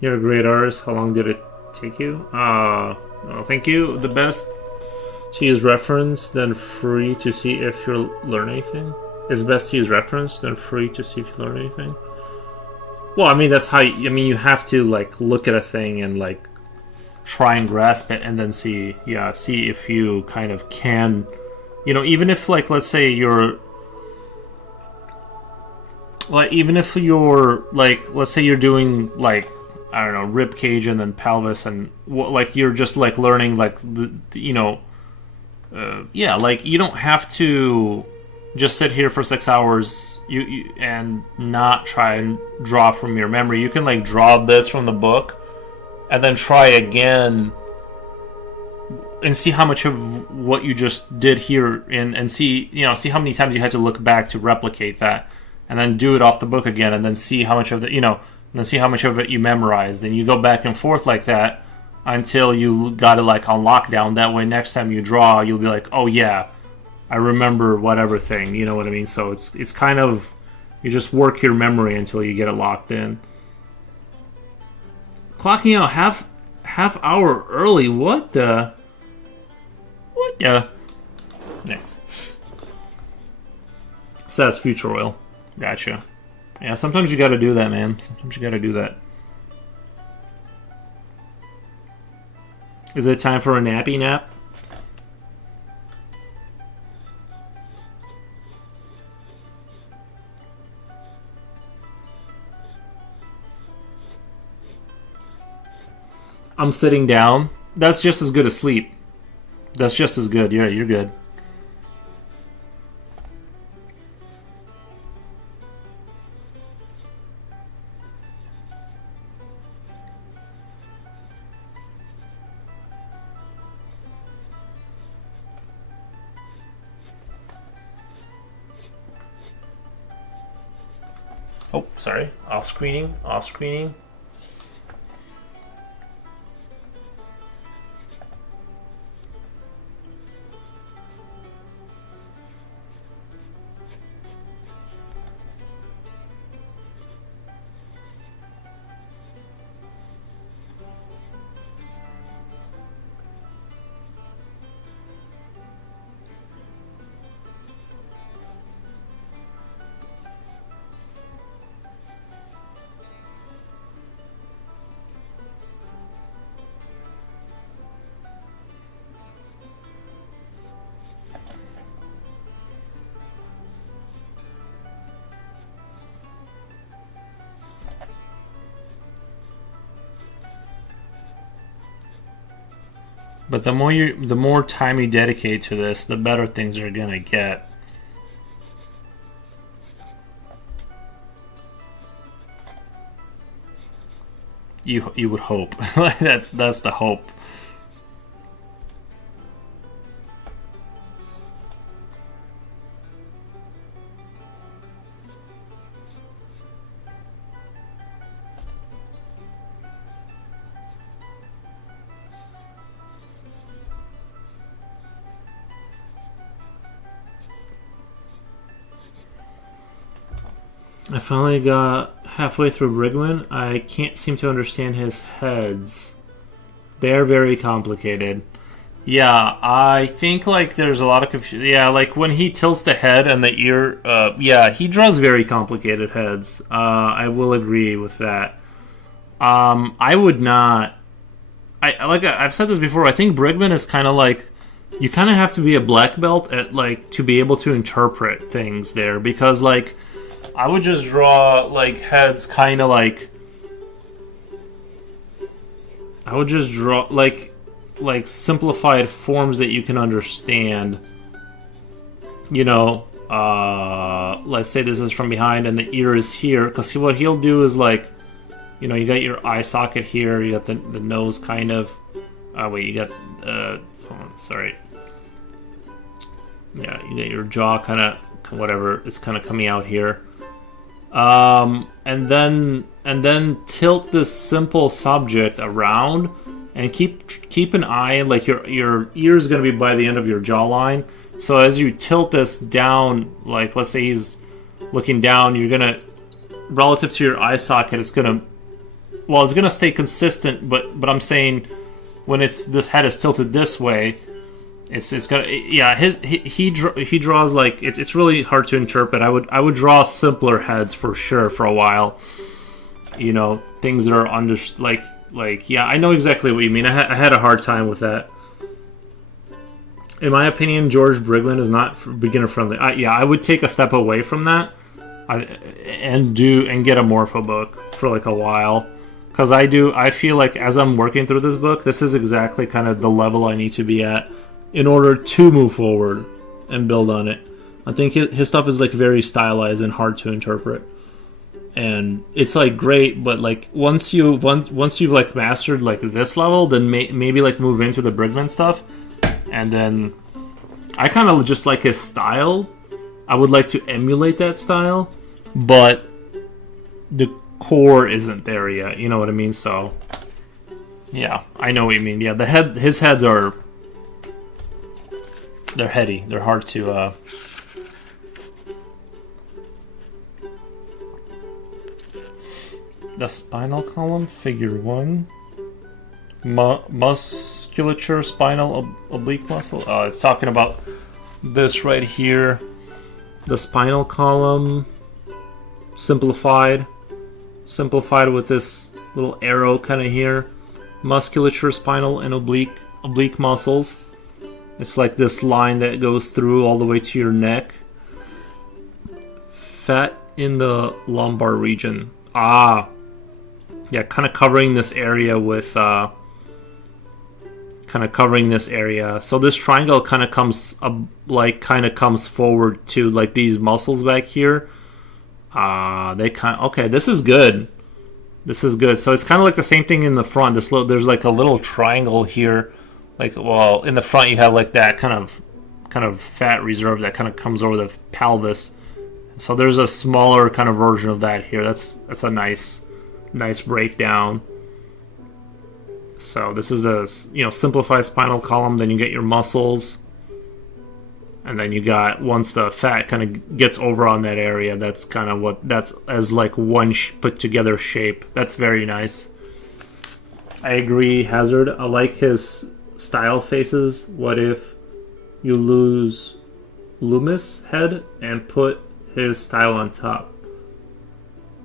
You're a great artist. How long did it take you? Well, thank you. The best to use reference, then free to see if you learn anything. It's best to use reference, then free to see if you learn anything. Well, I mean, that's how, I mean, you have to, like, look at a thing and, like, try and grasp it and then see if you kind of can, you know, even if, like, let's say you're, like, even if you're, like, let's say you're doing, like, I don't know, rib cage and then pelvis and like you're just like learning like the you know, yeah, like you don't have to just sit here for 6 hours you and not try and draw from your memory. You can like draw this from the book and then try again and see how much of what you just did here and see, you know, see how many times you had to look back to replicate that and then do it off the book again and then see how much of the, you know, and then see how much of it you memorized. And you go back and forth like that until you got it like on lockdown. That way next time you draw, you'll be like, oh yeah, I remember whatever thing. You know what I mean? So it's kind of, you just work your memory until you get it locked in. Clocking out half hour early. What the? What the? Nice. Says Future Oil. Gotcha. Yeah, sometimes you gotta do that, man. Sometimes you gotta do that. Is it time for a nappy nap? I'm sitting down. That's just as good as sleep. That's just as good. Yeah, you're good. Oh, sorry. Off screening. Off screening. But the more time you dedicate to this, the better things are gonna get. You would hope. that's the hope. I finally got halfway through Brigman. I can't seem to understand his heads. They're very complicated. Yeah, I think like there's a lot of confusion. Yeah, like when he tilts the head and the ear. Yeah, he draws very complicated heads. I will agree with that. I would not. I've said this before. I think Brigman is kind of like you kind of have to be a black belt at like to be able to interpret things there because like I would just draw like heads kind of like I would just draw like simplified forms that you can understand. You know, let's say this is from behind and the ear is here because what he'll do is like. You know, you got your eye socket here, you got the nose kind of... wait, you got... hold on, sorry. Yeah, you got your jaw kind of... Whatever, it's kind of coming out here. And then tilt this simple subject around and keep an eye, like your ear is going to be by the end of your jawline. So as you tilt this down, like let's say he's looking down, you're going to... Relative to your eye socket, it's going to... Well, it's gonna stay consistent, but I'm saying when this head is tilted this way, it's gonna he draws like it's really hard to interpret. I would draw simpler heads for sure for a while. You know, things that are under like yeah, I know exactly what you mean. I had a hard time with that. In my opinion, George Brigman is not beginner friendly. I would take a step away from that and get a Morpho book for like a while. Because I feel like as I'm working through this book, this is exactly kind of the level I need to be at in order to move forward and build on it. I think his stuff is like very stylized and hard to interpret. And it's like great, but like once you've like mastered like this level, then maybe like move into the Brigman stuff. And then I kind of just like his style. I would like to emulate that style, but the core isn't there yet, you know what I mean? So yeah, I know what you mean. Yeah, his heads are they're heady. They're hard to the spinal column, figure 1. Musculature, spinal oblique muscle. It's talking about this right here. The spinal column simplified with this little arrow kind of here. Musculature, spinal, and oblique muscles. It's like this line that goes through all the way to your neck. Fat in the lumbar region. Yeah, kind of covering this area with so this triangle kind of comes forward to like these muscles back here. Okay, this is good. So it's kind of like the same thing in the front. There's like a little triangle here. Like, well, in the front you have like that kind of fat reserve that kind of comes over the pelvis. So there's a smaller kind of version of that here. That's a nice breakdown. So this is the simplified spinal column. Then you get your muscles, and then you got once the fat kind of gets over on that area, that's kind of that's as like one put together shape. That's very nice. I agree, Hazard. I like his style faces. What if you lose Loomis' head and put his style on top?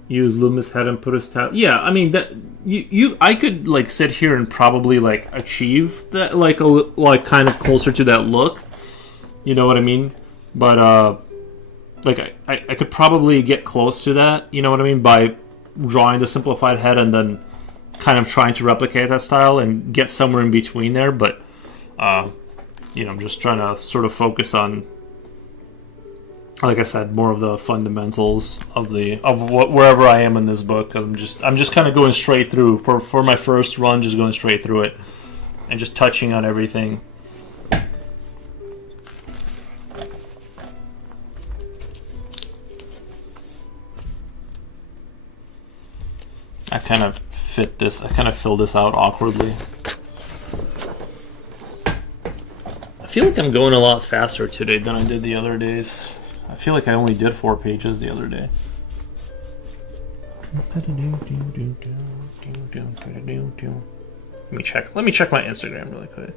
Use Loomis' head and put his style. Yeah, I mean that I could like sit here and probably like achieve that like kind of closer to that look. You know what I mean? But like I could probably get close to that. You know what I mean? By drawing the simplified head and then kind of trying to replicate that style and get somewhere in between there. But I'm just trying to sort of focus on, like I said, more of the fundamentals of wherever I am in this book. I'm just kind of going straight through for my first run, just going straight through it and just touching on everything. I kind of filled this out awkwardly. I feel like I'm going a lot faster today than I did the other days. I feel like I only did 4 pages the other day. Let me check my Instagram really quick.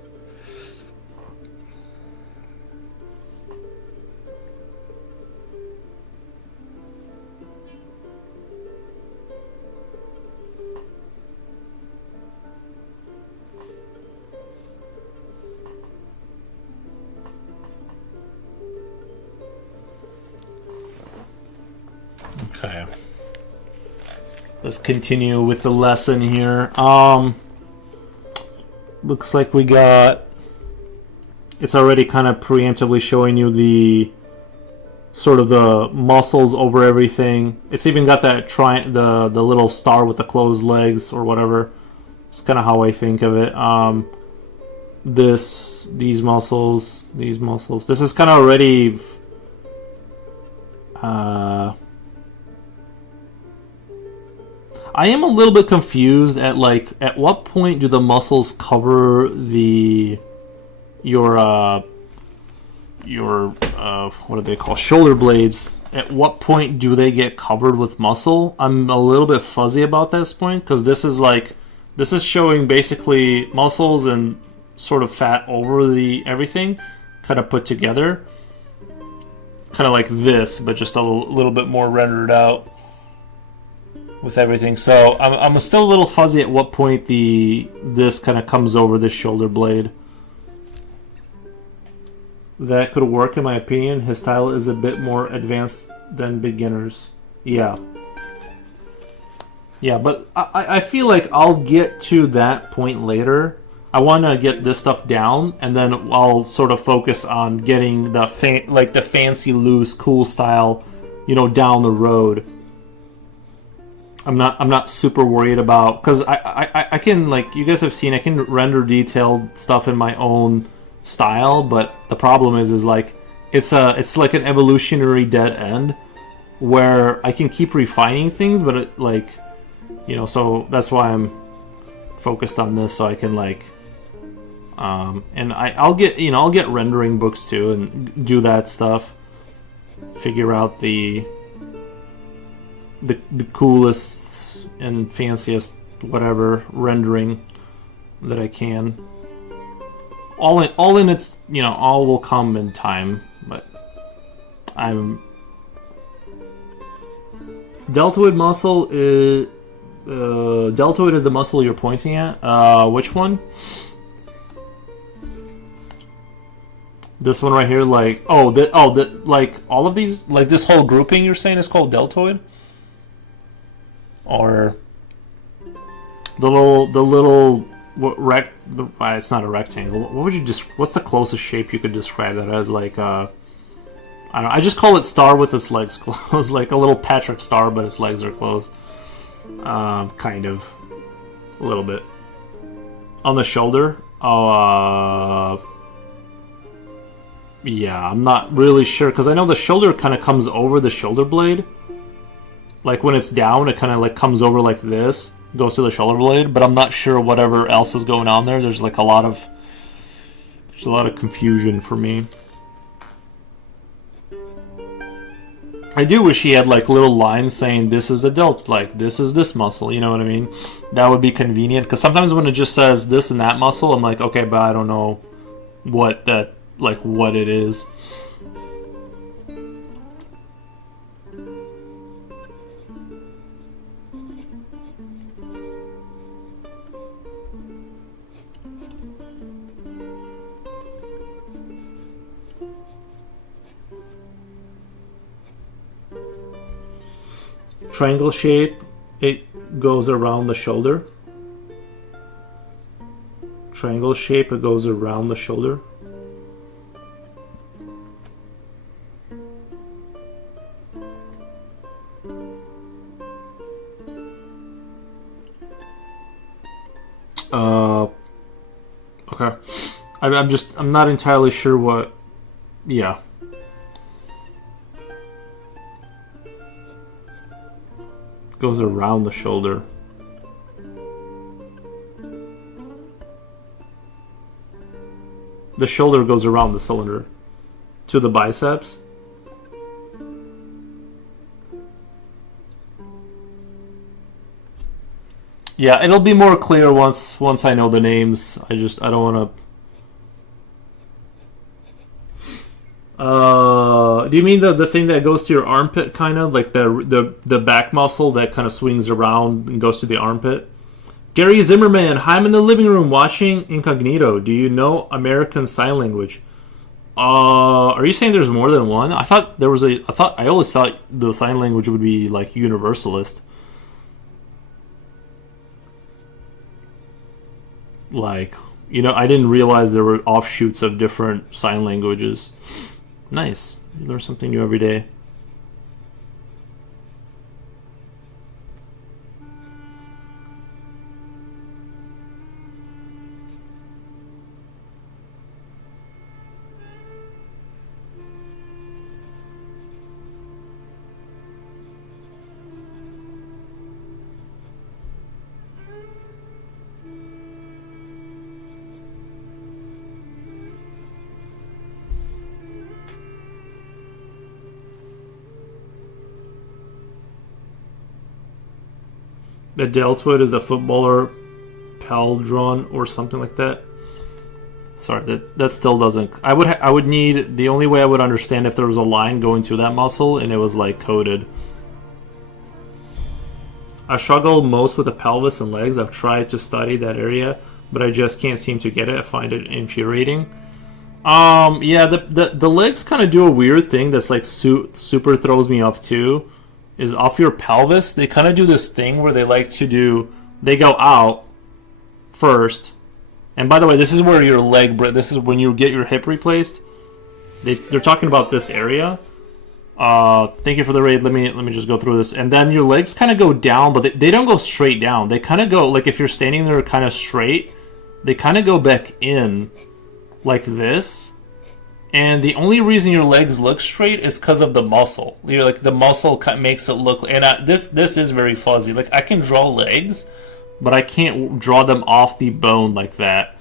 Okay. Let's continue with the lesson here. Looks like we got... It's already kind of preemptively showing you the sort of the muscles over everything. It's even got that the little star with the closed legs or whatever. It's kind of how I think of it. These muscles. This is kind of already... I am a little bit confused at at what point do the muscles cover your what do they call, shoulder blades? At what point do they get covered with muscle? I'm a little bit fuzzy about this point because this is showing basically muscles and sort of fat over the everything kind of put together, kind of like this, but just a little bit more rendered out with everything. So I'm still a little fuzzy at what point this kind of comes over this shoulder blade. That could work in my opinion. His style is a bit more advanced than beginners. Yeah, but I feel like I'll get to that point later. I want to get this stuff down, and then I'll sort of focus on getting the fancy, loose, cool style, down the road. I'm not super worried about, because I can, like you guys have seen, I can render detailed stuff in my own style, but the problem is like it's like an evolutionary dead end where I can keep refining things, but so that's why I'm focused on this, so I can and I'll get rendering books too and do that stuff, figure out the coolest and fanciest whatever rendering that I can. All in its, all will come in time, but deltoid muscle is deltoid is the muscle you're pointing at. Which one? This one right here, like all of these, like this whole grouping you're saying is called deltoid? Or the little it's not a rectangle. What would you what's the closest shape you could describe that as? I don't know. I just call it star with its legs closed, like a little Patrick star, but its legs are closed. Kind of, a little bit on the shoulder. Yeah, I'm not really sure because I know the shoulder kind of comes over the shoulder blade. Like when it's down, it kind of comes over like this, goes to the shoulder blade, but I'm not sure whatever else is going on there. There's a lot of confusion for me. I do wish he had little lines saying this is the delt, this is this muscle, you know what I mean? That would be convenient, because sometimes when it just says this and that muscle, I'm like, okay, but I don't know what it is. Triangle shape, it goes around the shoulder. Triangle shape, it goes around the shoulder. Okay. I'm not entirely sure what. Yeah. Goes around the shoulder. The shoulder goes around the cylinder to the biceps. Yeah, it'll be more clear once I know the names. I don't want to. Do you mean the thing that goes to your armpit, kind of like the back muscle that kind of swings around and goes to the armpit? Gary Zimmerman, hi, I'm in the living room watching Incognito. Do you know American Sign Language? Are you saying there's more than one? I thought there was a. I always thought the sign language would be like universalist. Like, I didn't realize there were offshoots of different sign languages. Nice. You learn something new every day. The deltoid is the footballer paldron or something like that. Sorry, that still doesn't. I would need, the only way I would understand if there was a line going through that muscle and it was like coded. I struggle most with the pelvis and legs. I've tried to study that area, but I just can't seem to get it. I find it infuriating. Yeah, the legs kind of do a weird thing that's like super throws me off too. Is off your pelvis. They kind of do this thing where they like to do. They go out first, and by the way, this is where your leg. This is when you get your hip replaced. They're talking about this area. Thank you for the raid. Let me just go through this, and then your legs kind of go down, but they don't go straight down. They kind of go like if you're standing there kind of straight. They kind of go back in, like this. And the only reason your legs look straight is because of the muscle. You're like the muscle makes it look. And this is very fuzzy. Like I can draw legs, but I can't draw them off the bone like that,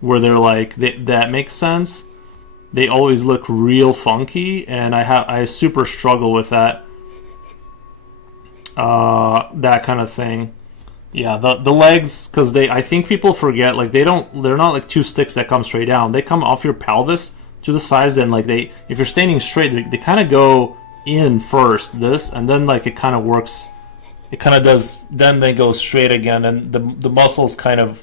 where they're like that makes sense. They always look real funky, and I super struggle with that. That kind of thing. Yeah, the legs, because I think people forget, like they're not like two sticks that come straight down. They come off your pelvis to the sides, then like if you're standing straight, they kind of go in first, and then like it kind of works. It kind of does. Then they go straight again, and the muscles kind of.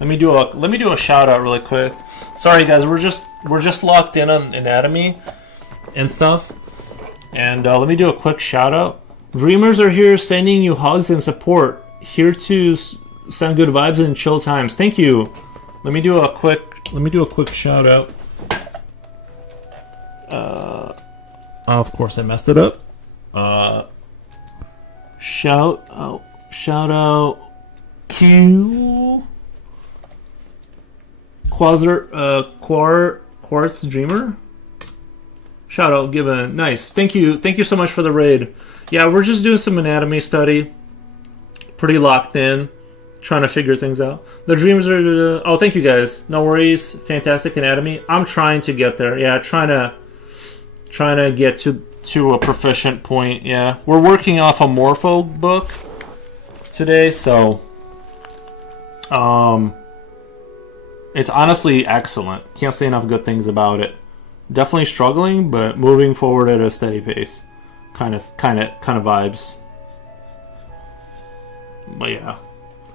Let me do a shout out really quick. Sorry guys, we're just locked in on anatomy and stuff, and let me do a quick shout out. Dreamers are here sending you hugs and support. Here to send good vibes and chill times. Thank you. Let me do a quick shout out. Of course I messed it up. Shout out Q Quartz Dreamer. Shout out given. Nice. Thank you so much for the raid. Yeah, we're just doing some anatomy study. Pretty locked in, trying to figure things out. The dreams are. Oh, thank you guys. No worries. Fantastic anatomy. I'm trying to get there. Yeah, trying to get to a proficient point. Yeah, we're working off a Morpho book today, so it's honestly excellent. Can't say enough good things about it. Definitely struggling, but moving forward at a steady pace. Kind of vibes. But yeah.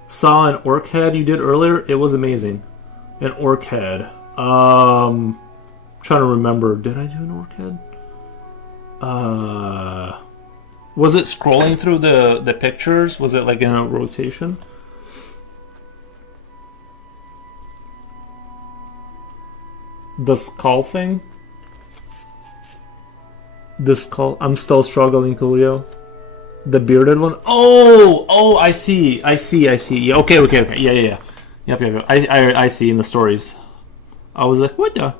Saw an orc head you did earlier. It was amazing. An orc head. Trying to remember. Did I do an orc head? Was it scrolling through the pictures? Was it like in a rotation? The skull thing? The skull. I'm still struggling, Coolio. The bearded one? Oh, I see. Yeah, okay. Yeah. Yep. I see in the stories. I was like, what the?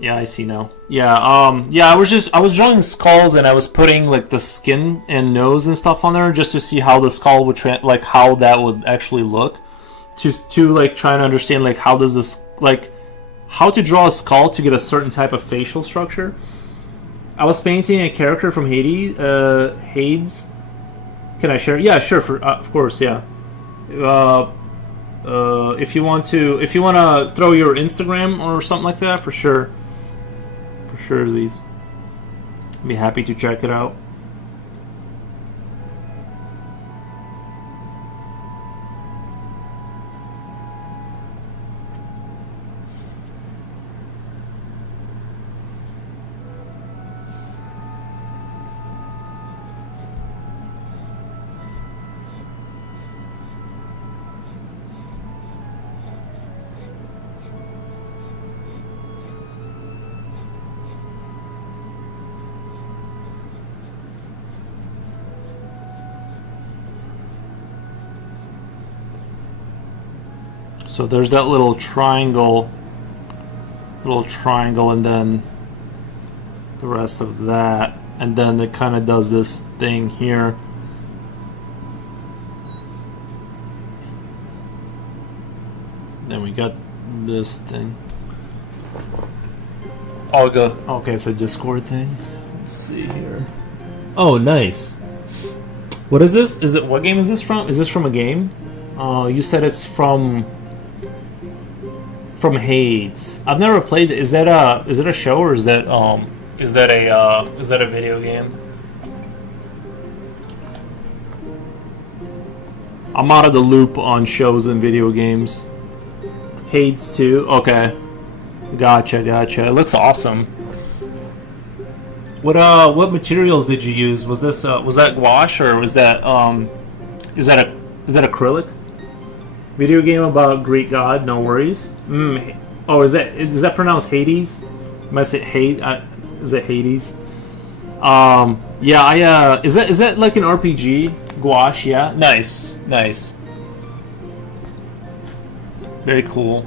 Yeah, I see now. Yeah, I was drawing skulls and I was putting like the skin and nose and stuff on there just to see how the skull would like how that would actually look. To like try and understand like how does this like how to draw a skull to get a certain type of facial structure. I was painting a character from Hades. Can I share? Yeah, sure. Of course, yeah. If you want to throw your Instagram or something like that, for sure, Z's. Be happy to check it out. So there's that little triangle, and then the rest of that, and then it kind of does this thing here. Then we got this thing. Oh, go. Okay, so Discord thing. Let's see here. Oh, nice. What is this? What game is this from? Is this from a game? You said it's from Hades. I've never played it. Is it a show, or is that a video game? I'm out of the loop on shows and video games. Hades 2. Okay. Gotcha. It looks awesome. What materials did you use? Was that gouache, or was that is that acrylic? Video game about Greek god, no worries. Oh, is that pronounced Hades? Am I saying Hades? Is it Hades? Yeah, is that like an RPG? Gouache, yeah. Nice. Very cool.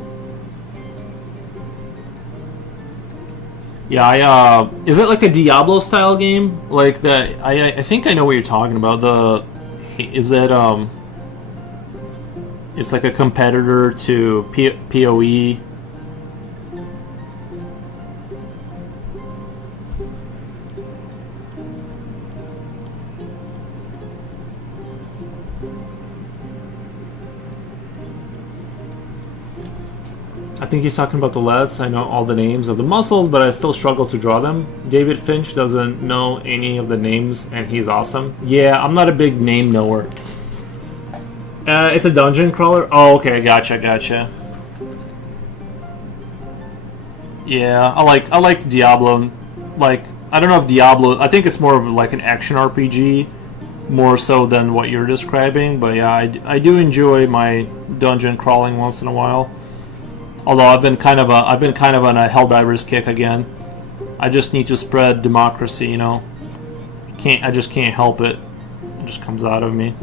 Yeah, is it like a Diablo style game? Like that? I think I know what you're talking about. Is that it's like a competitor to PoE. I think he's talking about the LEDs. I know all the names of the muscles, but I still struggle to draw them. David Finch doesn't know any of the names, and he's awesome. Yeah, I'm not a big name knower. It's a dungeon crawler. Oh, okay, gotcha. Yeah, I like Diablo. Like, I don't know if Diablo. I think it's more of like an action RPG, more so than what you're describing. But yeah, I do enjoy my dungeon crawling once in a while. Although I've been kind of on a Helldivers kick again. I just need to spread democracy, you know. I just can't help it. It just comes out of me.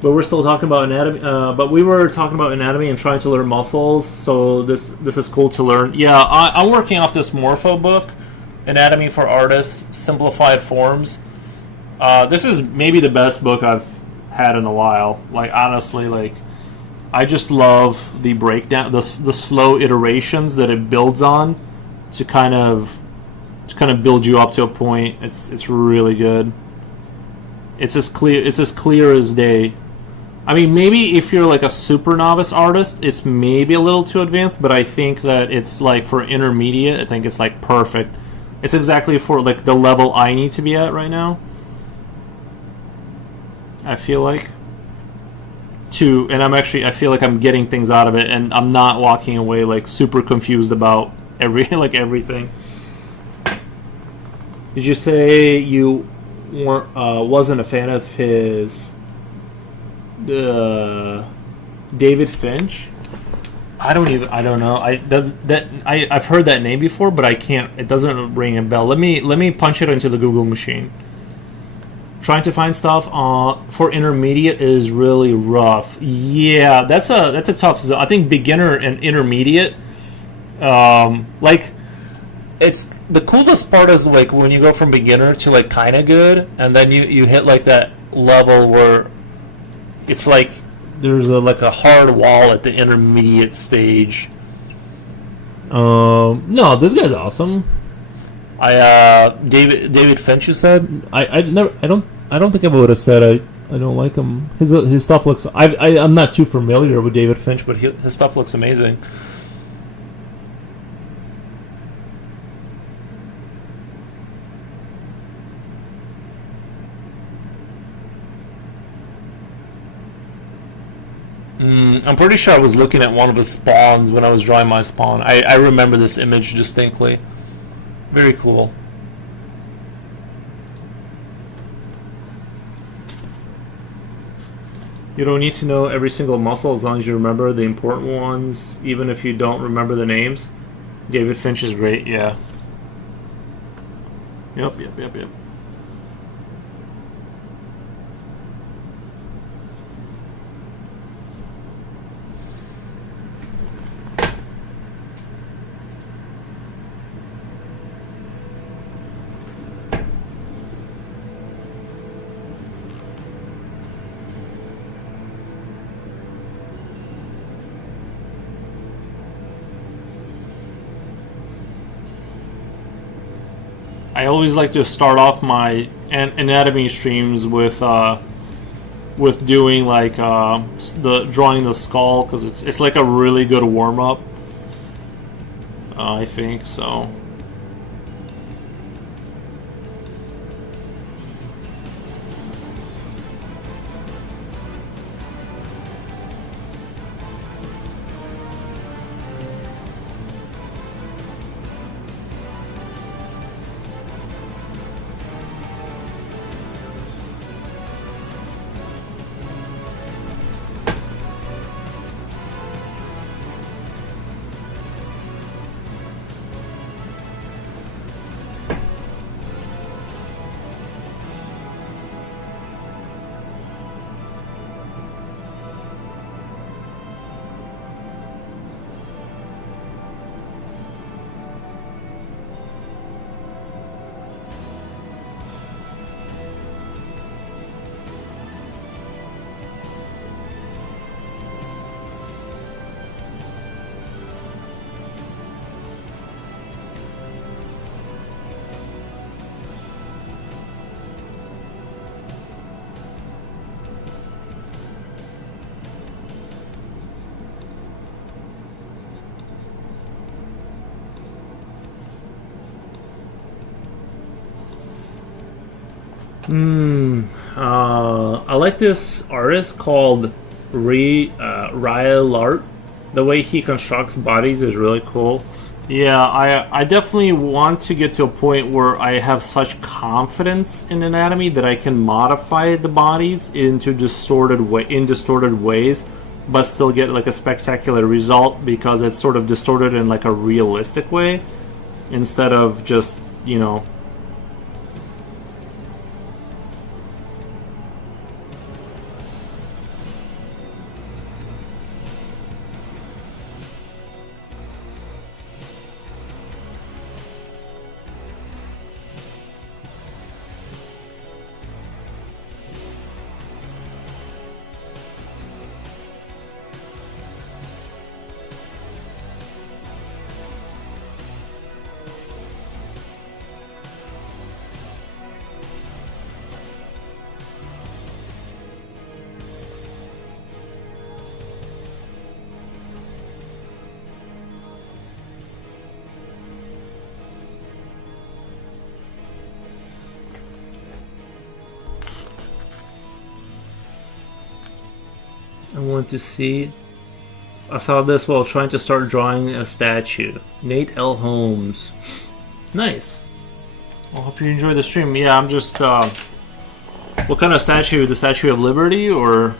But we're still talking about anatomy. But we were talking about anatomy and trying to learn muscles. So this is cool to learn. Yeah, I'm working off this Morpho book, Anatomy for Artists, Simplified Forms. This is maybe the best book I've had in a while. Like, honestly, like, I just love the breakdown, the slow iterations that it builds on to kind of build you up to a point. It's really good. It's as clear as day. I mean, maybe if you're like a super novice artist, it's maybe a little too advanced, but I think that it's like for intermediate, I think it's like perfect. It's exactly for like the level I need to be at right now. I feel like. I feel like I'm getting things out of it, and I'm not walking away like super confused about everything. Did you say you wasn't a fan of his David Finch? I don't know. I've heard that name before, but I can't. It doesn't ring a bell. Let me punch it into the Google machine. Trying to find stuff for intermediate is really rough. Yeah, that's a tough zone. I think beginner and intermediate, like, it's the coolest part is like when you go from beginner to like kind of good, and then you hit like that level where it's like there's a hard wall at the intermediate stage. No, this guy's awesome. David Finch, you said? I never, I don't think I would have said I don't like him. His stuff looks. I'm not too familiar with David Finch, but his stuff looks amazing. I'm pretty sure I was looking at one of his spawns when I was drawing my spawn. I remember this image distinctly. Very cool. You don't need to know every single muscle as long as you remember the important ones, even if you don't remember the names. David Finch is great, yeah. Yep. I always like to start off my anatomy streams with doing like the drawing the skull because it's like a really good warm up. I think so. I like this artist called Ryle Art. The way he constructs bodies is really cool. Yeah, I definitely want to get to a point where I have such confidence in anatomy that I can modify the bodies into distorted ways, but still get like a spectacular result because it's sort of distorted in like a realistic way instead of just, you know, I want to see. I saw this while trying to start drawing a statue. Nate L. Holmes. Nice. Well, hope you enjoy the stream. Yeah, I'm just. What kind of statue? The Statue of Liberty or.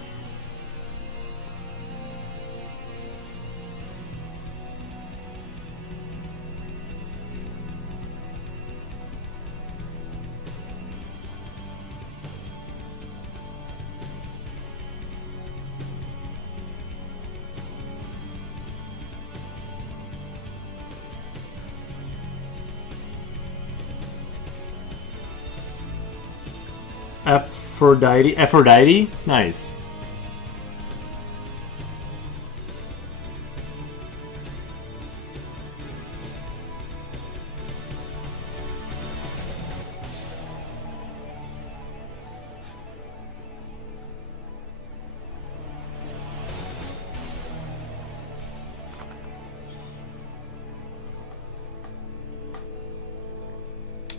Aphrodite? Nice.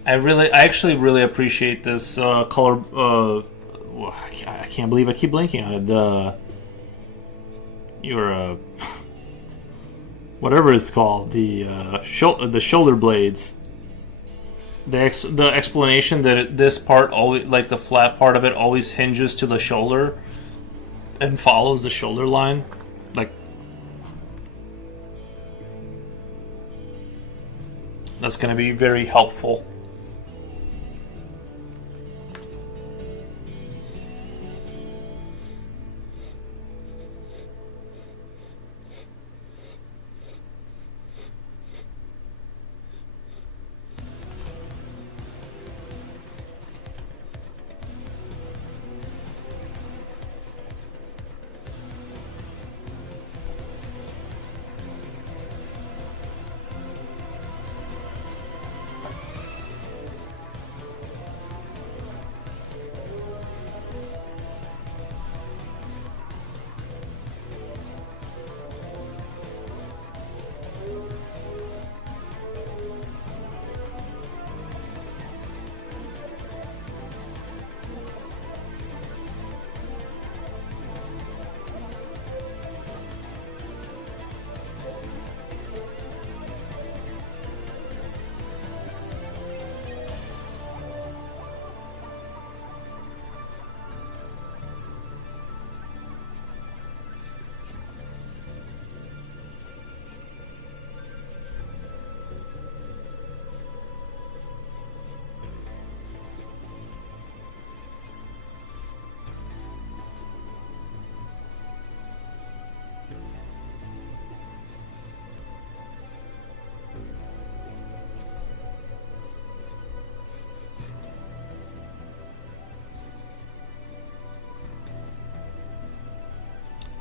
I actually really appreciate this color. Well, I can't believe I keep blinking on it. Your whatever it's called, the shoulder blades. The explanation that this part always, like the flat part of it, always hinges to the shoulder and follows the shoulder line, like that's going to be very helpful.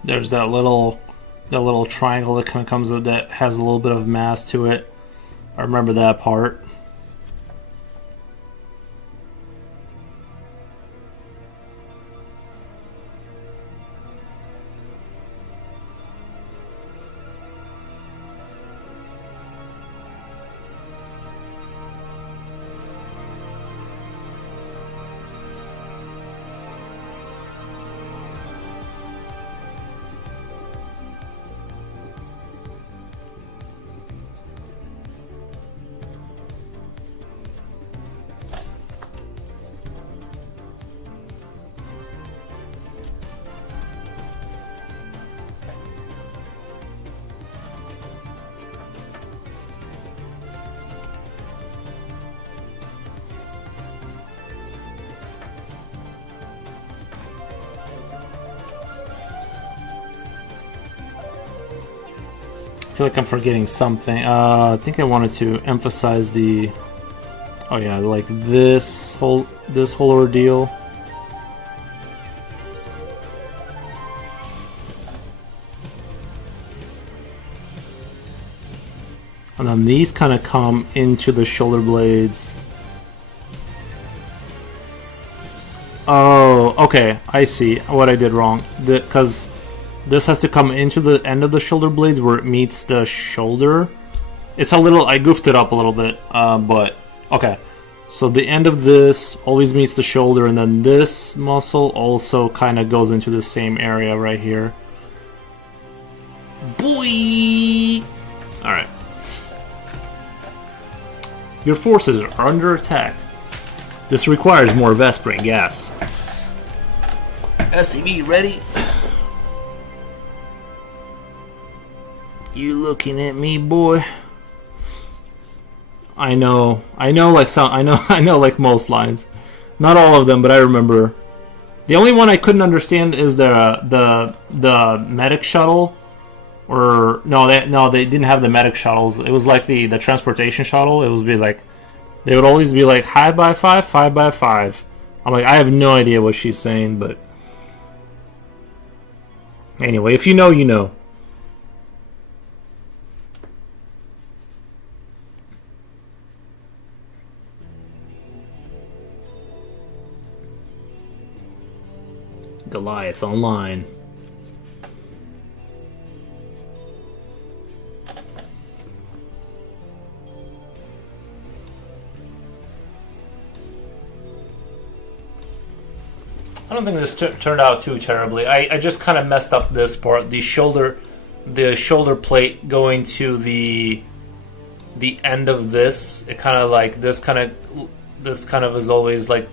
There's that little triangle that kind of comes up that has a little bit of mass to it. I remember that part. I feel like I'm forgetting something. I think I wanted to emphasize the. Oh yeah, like this whole ordeal. And then these kind of come into the shoulder blades. Oh, okay. I see what I did wrong. Because this has to come into the end of the shoulder blades where it meets the shoulder. It's a little... I goofed it up a little bit, but... Okay. So the end of this always meets the shoulder, and then this muscle also kind of goes into the same area right here. Boy! Alright. Your forces are under attack. This requires more Vespene gas. SCV ready? You looking at me, boy? I know like most lines. Not all of them, but I remember. The only one I couldn't understand is the medic shuttle. Or no, they didn't have the medic shuttles. It was like the transportation shuttle. It would be like they would always be like 5x5, 5x5. I'm like, I have no idea what she's saying, but anyway, if you know, you know. Goliath online. don't think this turned out too terribly. I just kind of messed up this part. The shoulder plate going to the end of this. It kind of like this kind of is always like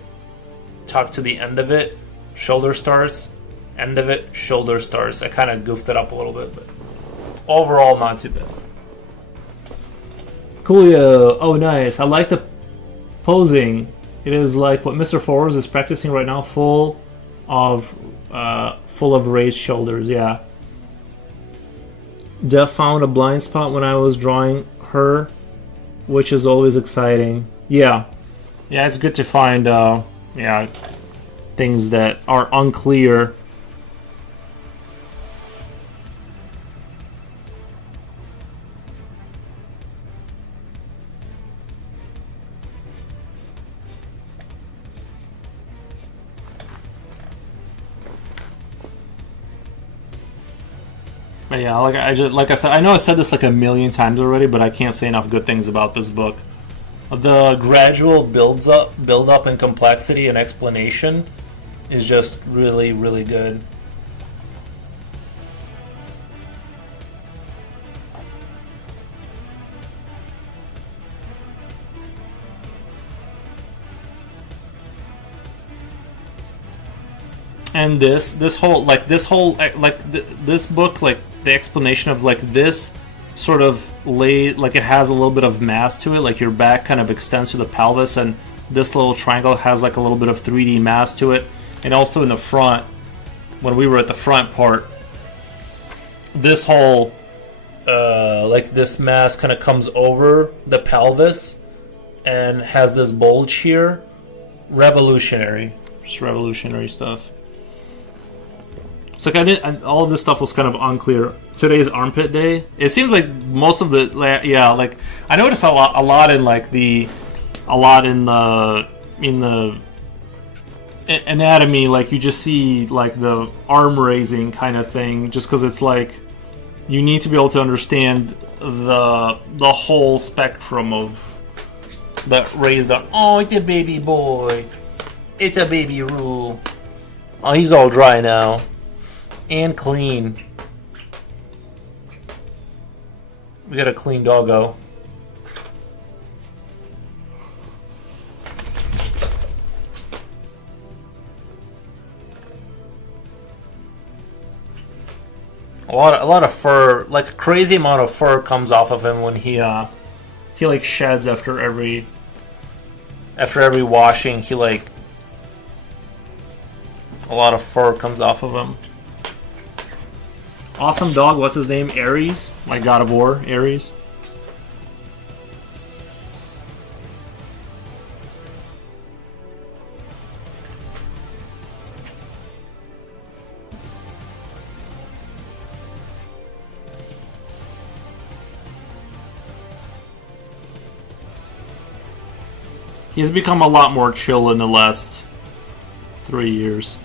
tucked to the end of it. Shoulder stars, end of it, shoulder stars. I kind of goofed it up a little bit, but overall not too bad. Coolio. Oh, nice. I like the posing. It is like what Mr. Forbes is practicing right now, full of raised shoulders. Yeah. Def found a blind spot when I was drawing her, which is always exciting. Yeah, it's good to find things that are unclear. But yeah, like I said, I know I said this like a million times already, but I can't say enough good things about this book. The gradual build up in complexity and explanation is just really, really good. And this book, like the explanation of like this sort of like it has a little bit of mass to it, like your back kind of extends to the pelvis, and this little triangle has like a little bit of 3D mass to it. And also in the front, when we were at the front part, this whole like this mass kind of comes over the pelvis and has this bulge here. Revolutionary, just revolutionary stuff. It's like all of this stuff was kind of unclear. Today's armpit day. It seems like most of the like I noticed a lot in the anatomy. Like you just see like the arm raising kind of thing, just because it's like you need to be able to understand the whole spectrum of that raised arm. Oh, it's a baby boy. It's a baby Roo. Oh, he's all dry now. And clean. We got a clean doggo. A lot of fur, like a crazy amount of fur comes off of him when he like sheds after every washing. He like a lot of fur comes off of him. Awesome dog, what's his name? Ares? Like God of War, Ares. He's become a lot more chill in the last 3 years.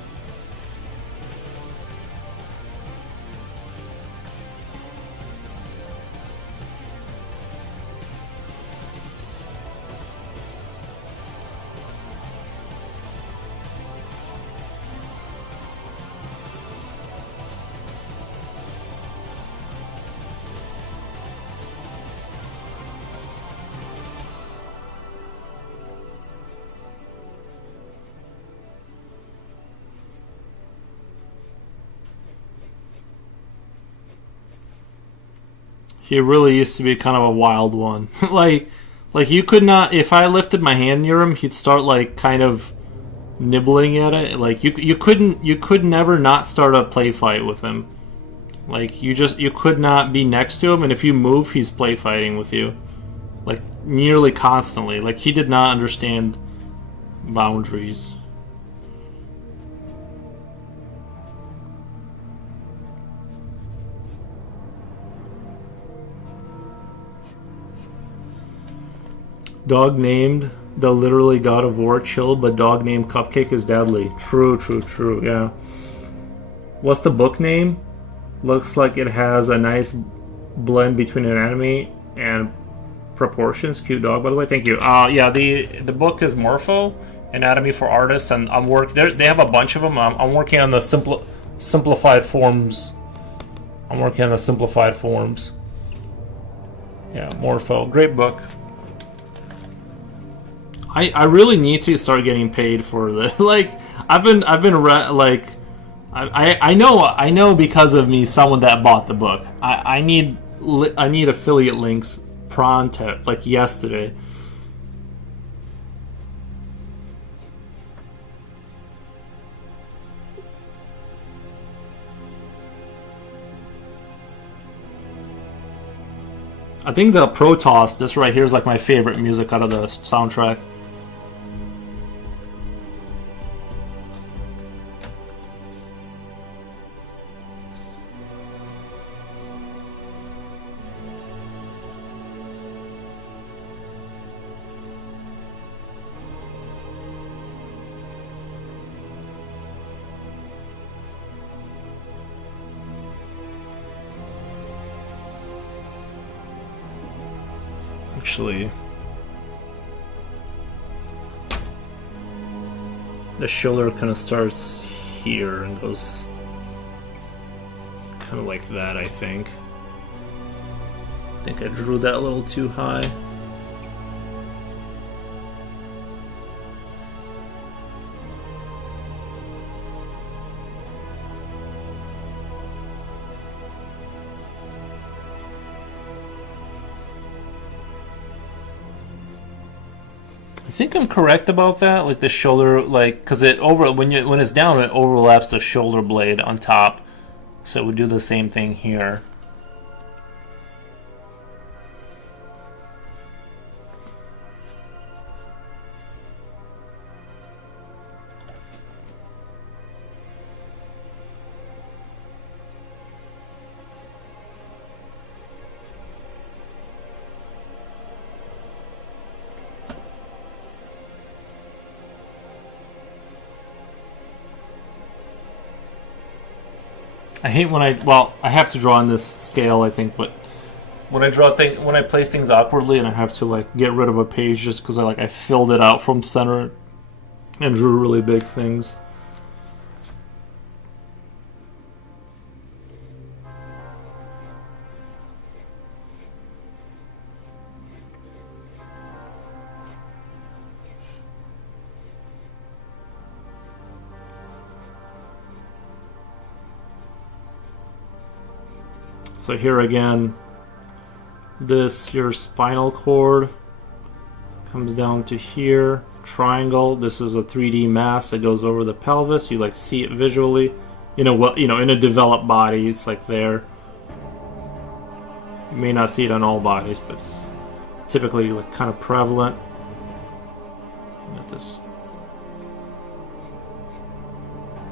He really used to be kind of a wild one. like you could not, if I lifted my hand near him, he'd start like kind of nibbling at it. Like you could never not start a play fight with him. Like you could not be next to him, and if you move, he's play fighting with you. Like nearly constantly. Like he did not understand boundaries. Dog named the literally God of War chill, but dog named Cupcake is deadly. True, yeah. What's the book name? Looks like it has a nice blend between anatomy and proportions. Cute dog, by the way. Thank you. Yeah, the book is Morpho, Anatomy for Artists, and they have a bunch of them. I'm working on the simplified forms. I'm working on the simplified forms. Yeah, Morpho, great book. I really need to start getting paid for the like. I've been like. I know because of me someone that bought the book. I need affiliate links pronto, like yesterday. I think the Protoss, this right here is like my favorite music out of the soundtrack. Actually, the shoulder kind of starts here and goes kind of like that, I think. I think I drew that a little too high. I think I'm correct about that. Like the shoulder, like because when it's down, it overlaps the shoulder blade on top. So we do the same thing here. I hate when I have to draw on this scale, I think, but when I place things awkwardly and I have to like get rid of a page just because I filled it out from center and drew really big things. So here again, your spinal cord comes down to here. Triangle. This is a 3D mass that goes over the pelvis. You see it visually. In a developed body, it's like there. You may not see it on all bodies, but it's typically kind of prevalent. With this,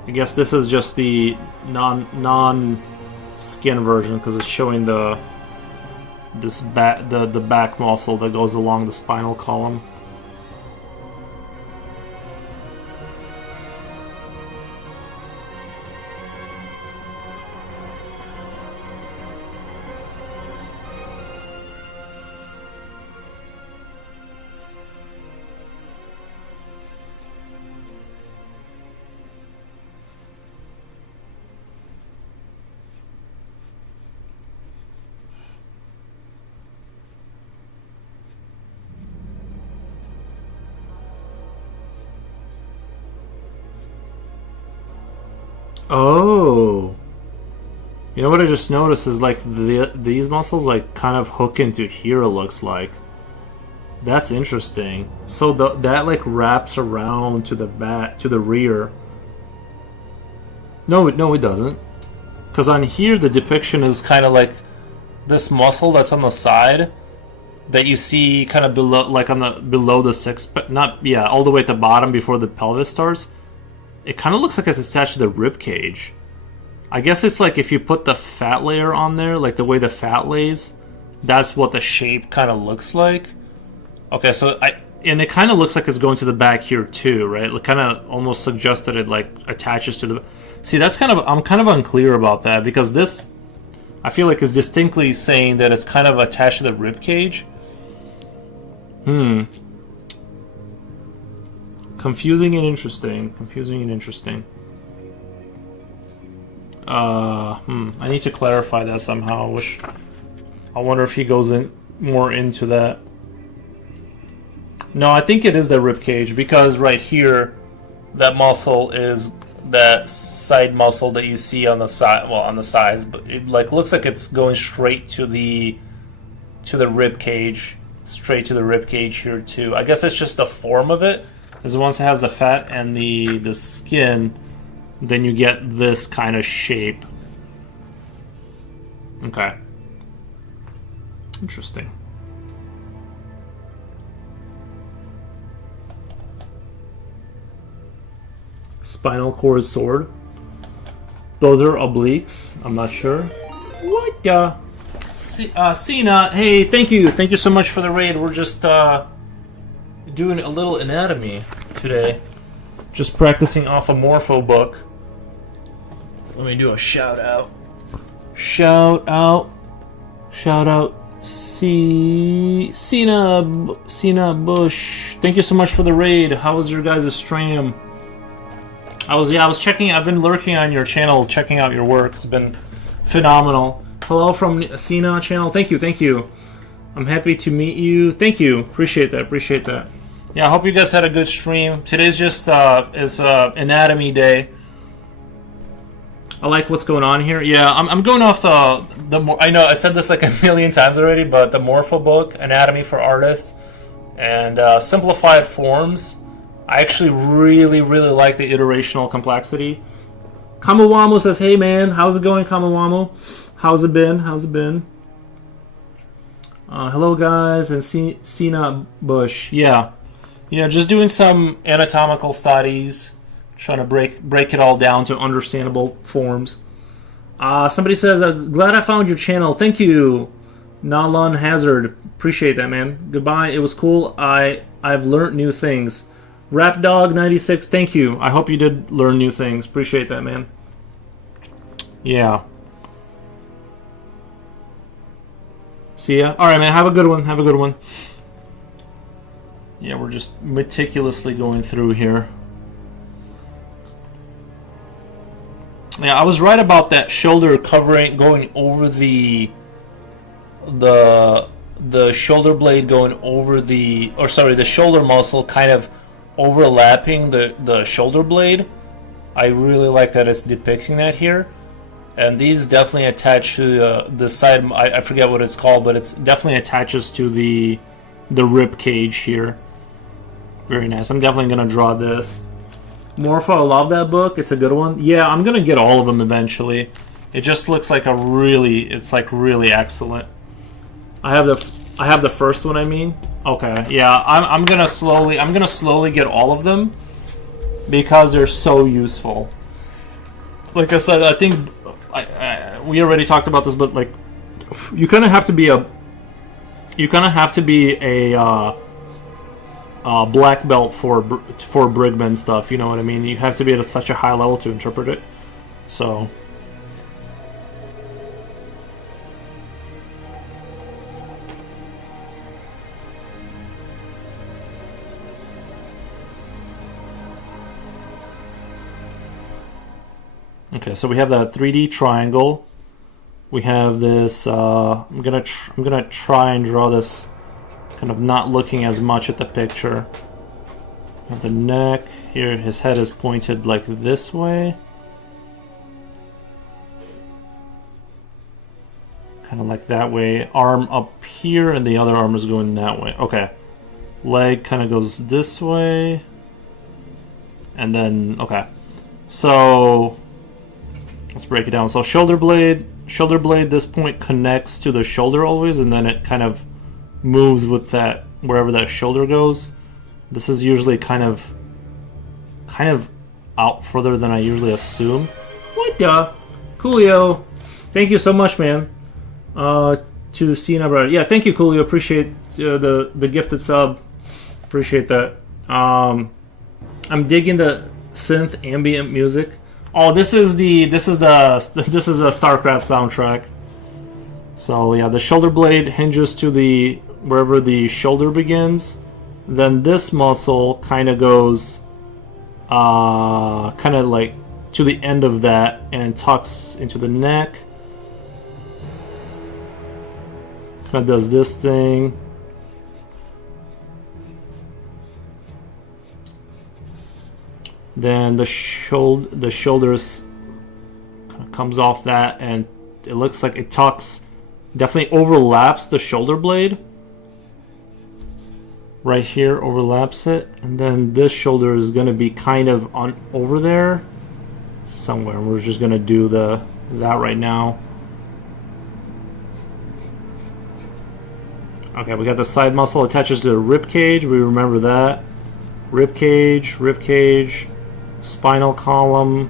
I guess this is just the non skin version because it's showing the back muscle that goes along the spinal column. Oh, you know what I just noticed is these muscles kind of hook into here. It looks like that's interesting. So that wraps around to the back to the rear. No, it doesn't. Because on here the depiction is kind of like this muscle that's on the side that you see kind of below, below the six, but all the way at the bottom before the pelvis starts. It kind of looks like it's attached to the rib cage. I guess it's like if you put the fat layer on there, like the way the fat lays, that's what the shape kind of looks like. Okay, and it kind of looks like it's going to the back here too, right? It kind of almost suggests that it attaches to the. See, I'm kind of unclear about that because this, I feel like is distinctly saying that it's kind of attached to the rib cage. Confusing and interesting. Confusing and interesting. I need to clarify that somehow. I wonder if he goes in more into that. No, I think it is the rib cage, because right here, that muscle is that side muscle that you see on the side. Well, on the sides, but it like looks like it's going straight to the rib cage, straight to the rib cage here too. I guess it's just the form of it. Because once it has the fat and the skin, then you get this kind of shape. Okay. Interesting. Spinal cord sword. Those are obliques. I'm not sure. What the? Cena, hey, thank you. Thank you so much for the raid. We're just doing a little anatomy today. Just practicing off a Morpho book. Let me do a shout out. Shout out. Shout out. Cena Bush. Thank you so much for the raid. How was your guys' stream? I was checking. I've been lurking on your channel, checking out your work. It's been phenomenal. Hello from Cena channel. Thank you, thank you. I'm happy to meet you. Thank you. Appreciate that. Appreciate that. Yeah, I hope you guys had a good stream. Today's just is anatomy day. I like what's going on here. Yeah, I'm going off the I know I said this like a million times already, but the Morpho book, Anatomy for Artists, and Simplified Forms. I actually really like the iterational complexity. Kamawamu says, "Hey man, how's it going, Kamawamu? How's it been? How's it been?" Hello guys, and Cena Bush. Yeah, just doing some anatomical studies, trying to break it all down to understandable forms. Somebody says, "Glad I found your channel. Thank you, Nalan Hazard. Appreciate that, man. Goodbye. It was cool. I've learned new things." Rapdog96, thank you. I hope you did learn new things. Appreciate that, man. Yeah. See ya. Alright, man. Have a good one. Have a good one. Yeah, we're just meticulously going through here. Yeah, I was right about that shoulder covering, going over the shoulder blade going over the shoulder muscle kind of overlapping the shoulder blade. I really like that it's depicting that here. And these definitely attach to the side, I forget what it's called, but it's definitely attaches to the rib cage here. Very nice. I'm definitely going to draw this. Morpho, I love that book. It's a good one. Yeah, I'm going to get all of them eventually. It just looks like it's like really excellent. I have the first one, I mean. Okay, yeah, I'm gonna slowly get all of them because they're so useful. Like I said, I think we already talked about this, but like you kind of have to be a black belt for Brigman stuff. You know what I mean? You have to be at such a high level to interpret it. So. Okay, so we have that 3D triangle. We have this. I'm gonna try and draw this, kind of not looking as much at the picture. We have the neck here. His head is pointed like this way, kind of like that way. Arm up here, and the other arm is going that way. Okay, leg kind of goes this way, and then okay. So. Let's break it down. So shoulder blade, this point connects to the shoulder always, and then it kind of moves with that wherever that shoulder goes. This is usually kind of out further than I usually assume. What the? Coolio. Thank you so much, man. To Cena, brother. Yeah, thank you, Coolio. Appreciate the gifted sub. Appreciate that. I'm digging the synth ambient music. Oh, this is the StarCraft soundtrack. So yeah, the shoulder blade hinges to wherever the shoulder begins. Then this muscle kind of goes kind of like to the end of that and tucks into the neck. Kind of does this thing. Then the shoulders kind of comes off that, and it looks like it tucks, definitely overlaps the shoulder blade. Right here overlaps it, and then this shoulder is going to be kind of on over there somewhere. We're just going to do that right now. Okay, we got the side muscle attaches to the rib cage. We remember that. Rib cage, spinal column.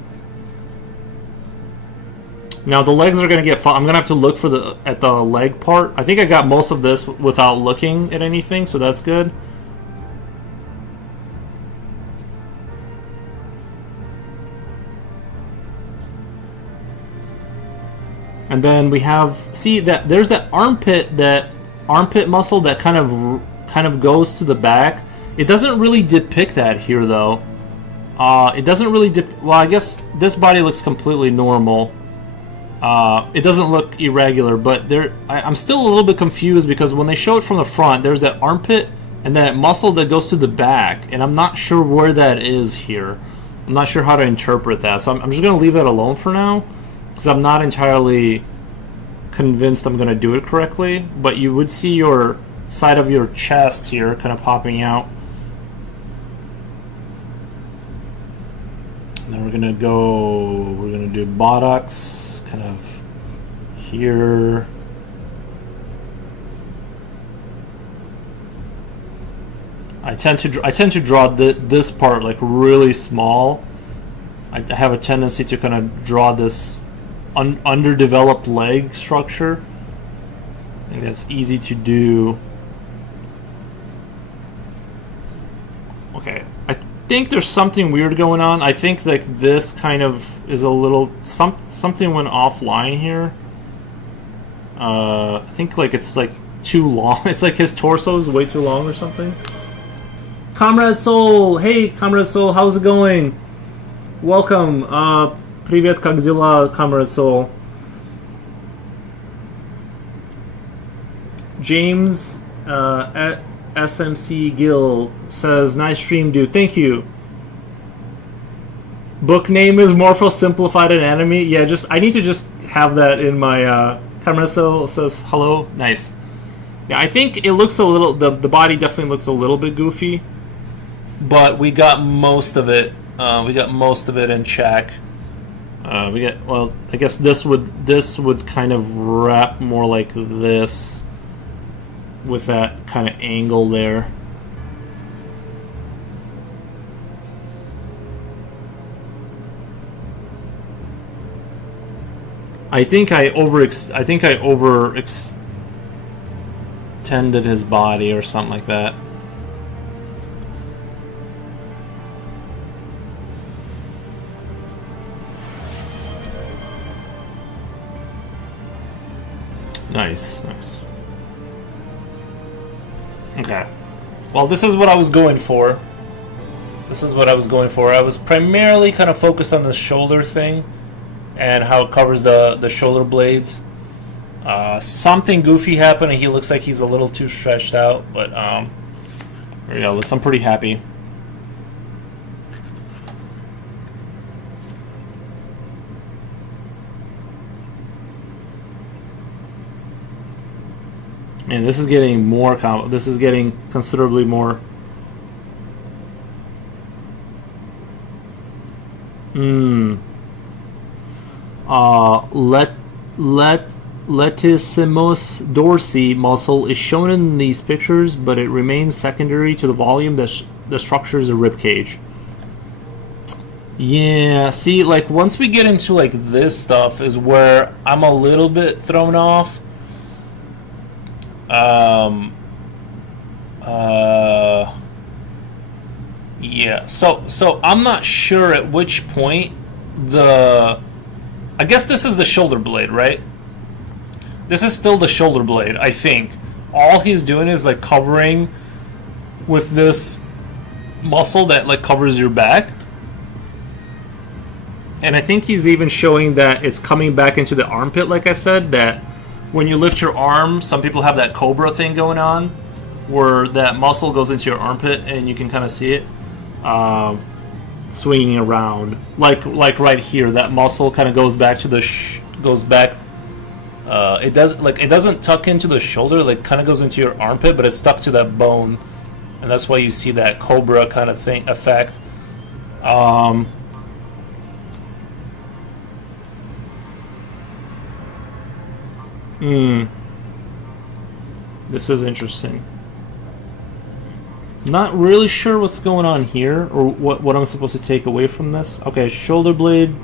Now the legs are going to get fun. I'm going to have to look at the leg part. I think I got most of this without looking at anything, so that's good. And then we have, see that there's that armpit muscle that kind of goes to the back. It doesn't really depict that here though. It doesn't really well, I guess this body looks completely normal. It doesn't look irregular, but I'm still a little bit confused because when they show it from the front, there's that armpit and that muscle that goes to the back, and I'm not sure where that is here. I'm not sure how to interpret that, so I'm just going to leave that alone for now because I'm not entirely convinced I'm going to do it correctly, but you would see your side of your chest here kind of popping out. And then we're going to do buttocks kind of here. I tend to draw this part like really small. I have a tendency to kind of draw this underdeveloped leg structure. I think that's easy to do. Okay, I think there's something weird going on. I think like this kind of is a little something went offline here. I think like it's like too long. It's like his torso is way too long or something. Comrade Soul, hey Comrade Soul, how's it going? Welcome. Привет, как дела, Comrade Soul? James at SMC Gill says, nice stream, dude. Thank you. Book name is Morpho Simplified Anatomy. Yeah, I need to just have that in my Comrade Soul says hello. Nice. Yeah, I think it looks a little, the body definitely looks a little bit goofy, but we got most of it. We got most of it in check. Well, I guess this would kind of wrap more like this with that kind of angle there. I think I overextended his body or something like that. Nice. Okay. Well, this is what I was going for. I was primarily kind of focused on the shoulder thing and how it covers the shoulder blades. Something goofy happened and he looks like he's a little too stretched out, but regardless, I'm pretty happy. Man, this is getting more this is getting considerably more. Latissimus dorsi muscle is shown in these pictures, but it remains secondary to the volume that structures the rib cage. Yeah, see, like once we get into like this stuff is where I'm a little bit thrown off. Yeah, so I'm not sure at which point I guess this is the shoulder blade, right? This is still the shoulder blade, I think. All he's doing is like covering with this muscle that like covers your back. And I think he's even showing that it's coming back into the armpit, like I said, that when you lift your arm, some people have that cobra thing going on, where that muscle goes into your armpit and you can kind of see it swinging around. Like right here, that muscle kind of goes back to the goes back. It doesn't tuck into the shoulder, like kind of goes into your armpit, but it's stuck to that bone, and that's why you see that cobra kind of thing effect. This is interesting. Not really sure what's going on here, or what I'm supposed to take away from this. Okay, shoulder blade,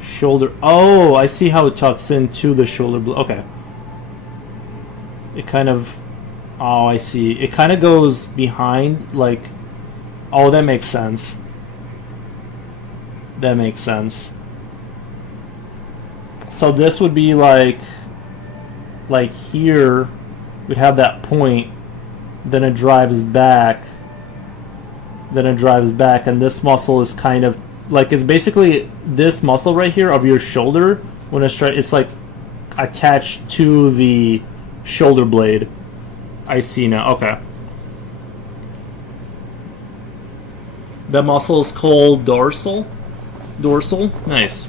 shoulder. Oh, I see how it tucks into the shoulder blade. Okay. It kind of. Oh, I see. It kind of goes behind, like. Oh, that makes sense. That makes sense. So this would be like here, we'd have that point, then it drives back, and this muscle is kind of like, it's basically this muscle right here of your shoulder. When it's like attached to the shoulder blade. I see now. Okay. That muscle is called dorsal. Dorsal. Nice.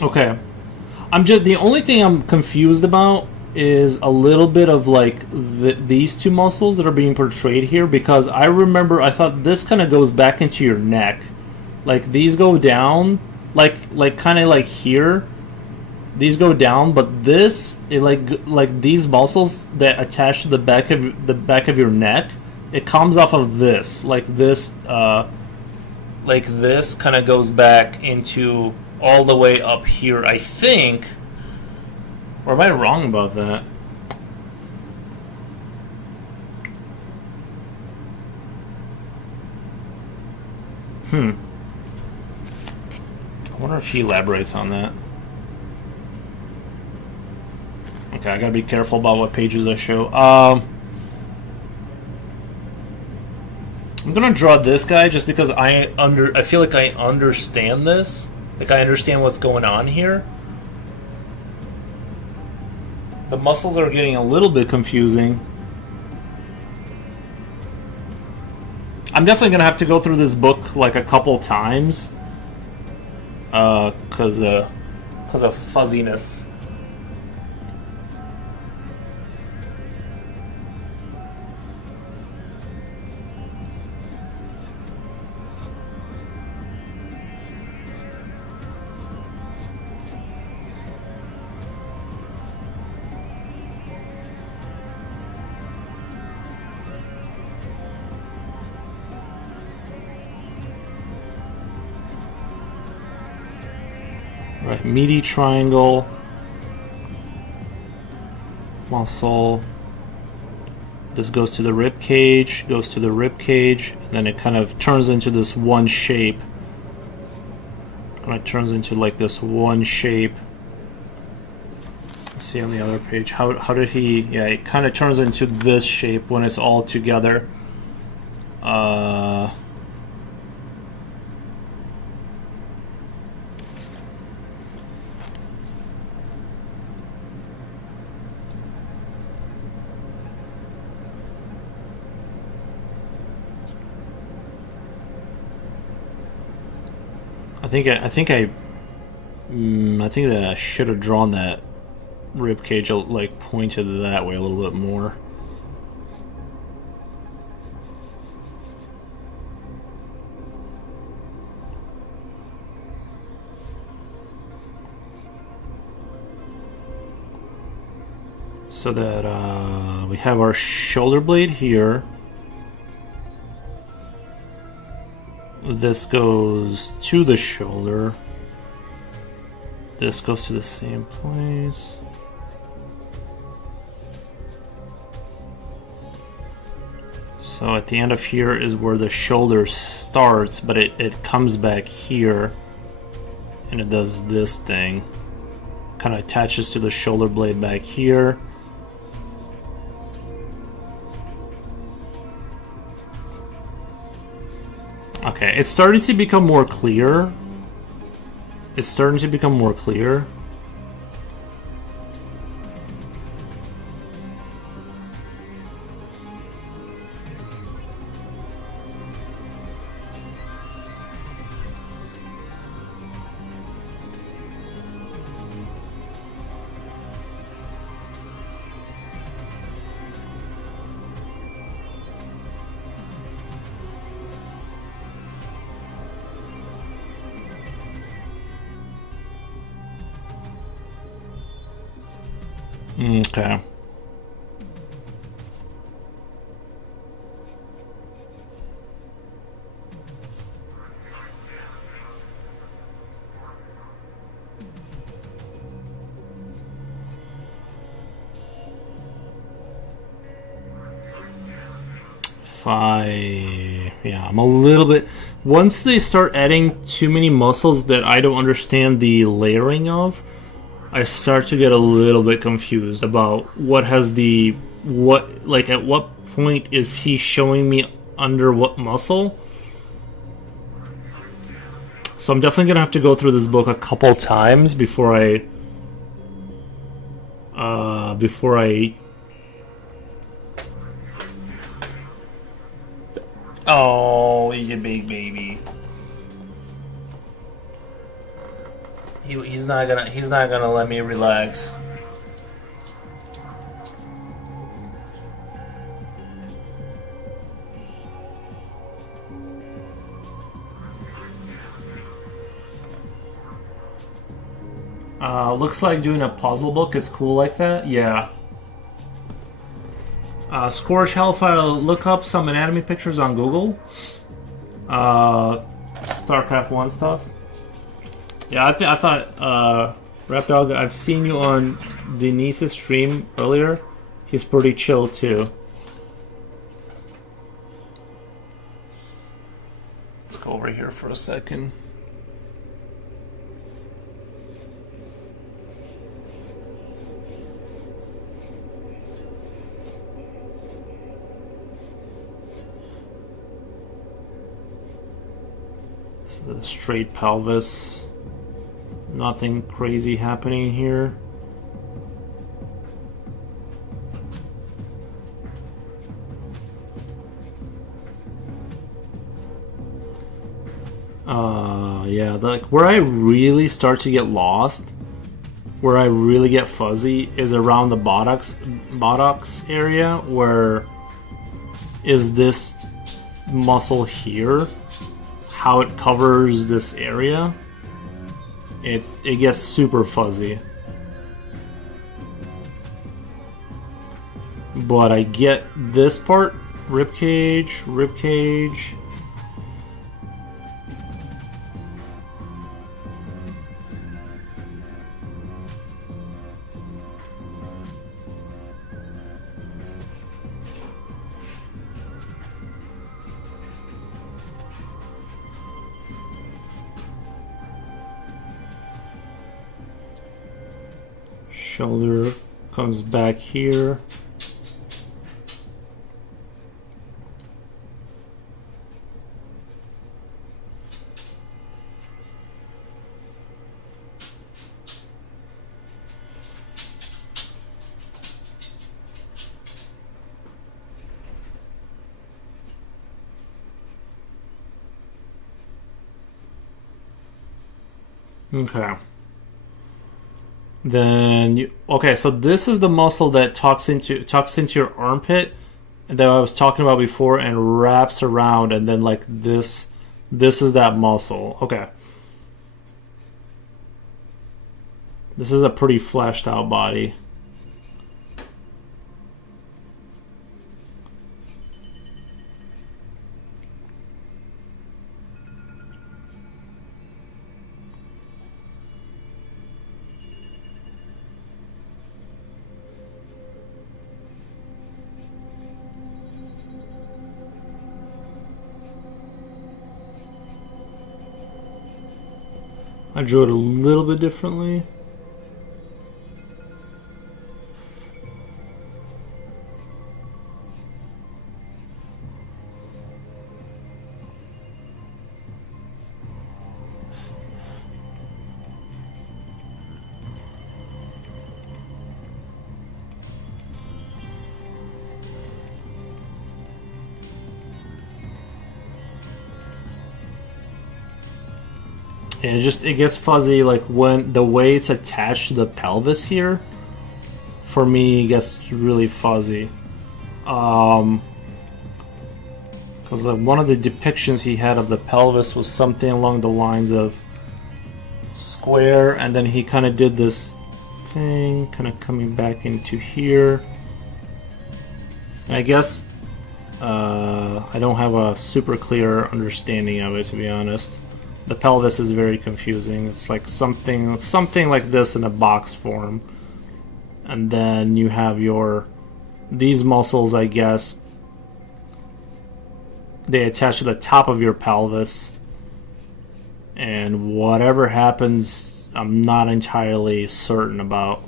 Okay. The only thing I'm confused about is a little bit of like these two muscles that are being portrayed here, because I thought this kind of goes back into your neck. Like these go down, like kind of like here. These go down, but this, like these muscles that attach to the back of your neck, it comes off of this. Like this kind of goes back into all the way up here, I think. Or am I wrong about that? I wonder if he elaborates on that. Okay, I gotta be careful about what pages I show. I'm gonna draw this guy just because I feel like I understand this. Like I understand what's going on here. The muscles are getting a little bit confusing. I'm definitely gonna have to go through this book like a couple times, cause of fuzziness. Right, meaty triangle, muscle. This goes to the rib cage, and then it kind of turns into this one shape. Kind of turns into like this one shape. Let's see on the other page. How did he? Yeah, it kind of turns into this shape when it's all together. I think that I should have drawn that rib cage like pointed that way a little bit more. So that we have our shoulder blade here. This goes to the shoulder. This goes to the same place. So at the end of here is where the shoulder starts, but it comes back here and it does this thing. Kind of attaches to the shoulder blade back here. Okay, it's starting to become more clear. It's starting to become more clear. Okay. Yeah, I'm a little bit. Once they start adding too many muscles that I don't understand the layering of, I start to get a little bit confused about like at what point is he showing me under what muscle. So I'm definitely gonna have to go through this book a couple times before I Oh, you big baby. He's not gonna let me relax. Looks like doing a puzzle book is cool like that. Yeah. Scorch Hellfire, look up some anatomy pictures on Google. StarCraft 1 stuff. Yeah, I thought, Rap Dog, I've seen you on Denise's stream earlier. He's pretty chill too. Let's go over here for a second. The straight pelvis. Nothing crazy happening here. Yeah, like where I really start to get lost, where I really get fuzzy, is around the buttocks area. Where is this muscle here? How it covers this area? It gets super fuzzy. But I get this part, rib cage. Shoulder comes back here. Okay. Then okay, so this is the muscle that tucks into your armpit that I was talking about before and wraps around, and then like this is that muscle. Okay. This is a pretty fleshed out body. I drew it a little bit differently. And it gets fuzzy like when the way it's attached to the pelvis here. For me, it gets really fuzzy. Because one of the depictions he had of the pelvis was something along the lines of square, and then he kind of did this thing, kind of coming back into here. And I guess I don't have a super clear understanding of it, to be honest. The pelvis is very confusing. It's like something like this in a box form, and then you have these muscles, I guess. They attach to the top of your pelvis, and whatever happens, I'm not entirely certain about.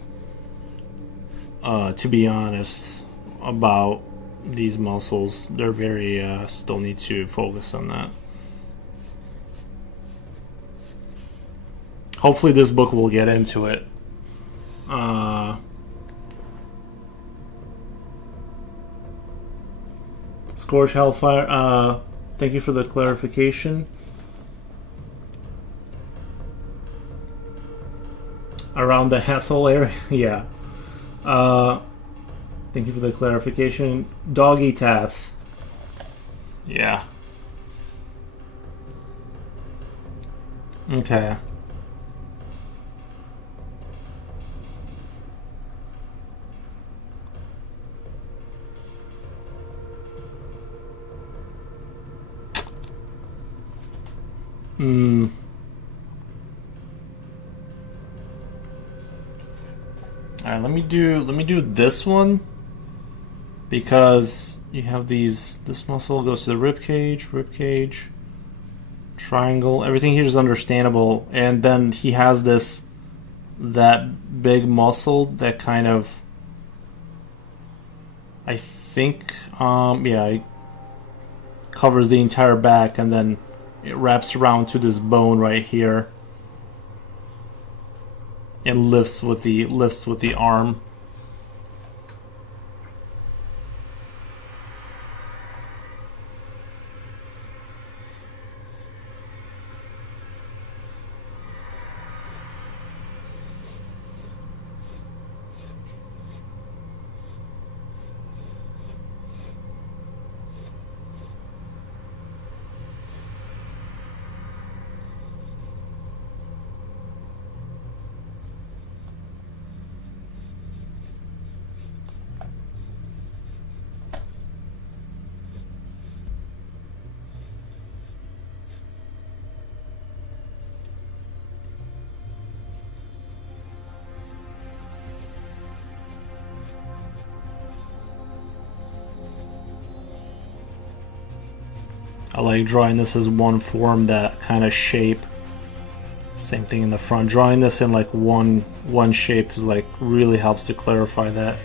To be honest, about these muscles, they're very still need to focus on that. Hopefully this book will get into it. Scourge Hellfire, thank you for the clarification. Around the Hassel area? Yeah. Thank you for the clarification. Doggy taps. Yeah. Okay. Alright, let me do this one, because you have this muscle goes to the rib cage, triangle, everything here is understandable, and then he has that big muscle that kind of, I think, it covers the entire back, and then it wraps around to this bone right here and lifts with the arm. I like drawing this as one form, that kind of shape. Same thing in the front. Drawing this in like one shape is like really helps to clarify that.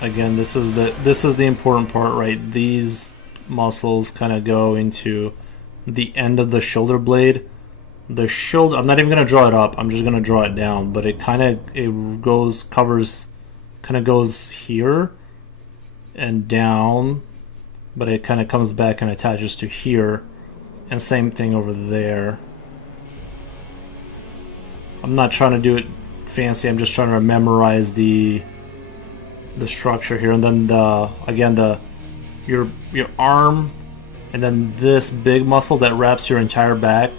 Again, this is the important part, right? These muscles kind of go into the end of the shoulder blade. The shoulder, I'm not even gonna draw it up. I'm just gonna draw it down. But it goes here and down, but it kind of comes back and attaches to here, and same thing over there. I'm not trying to do it fancy. I'm just trying to memorize the structure here, and then your arm, and then this big muscle that wraps your entire back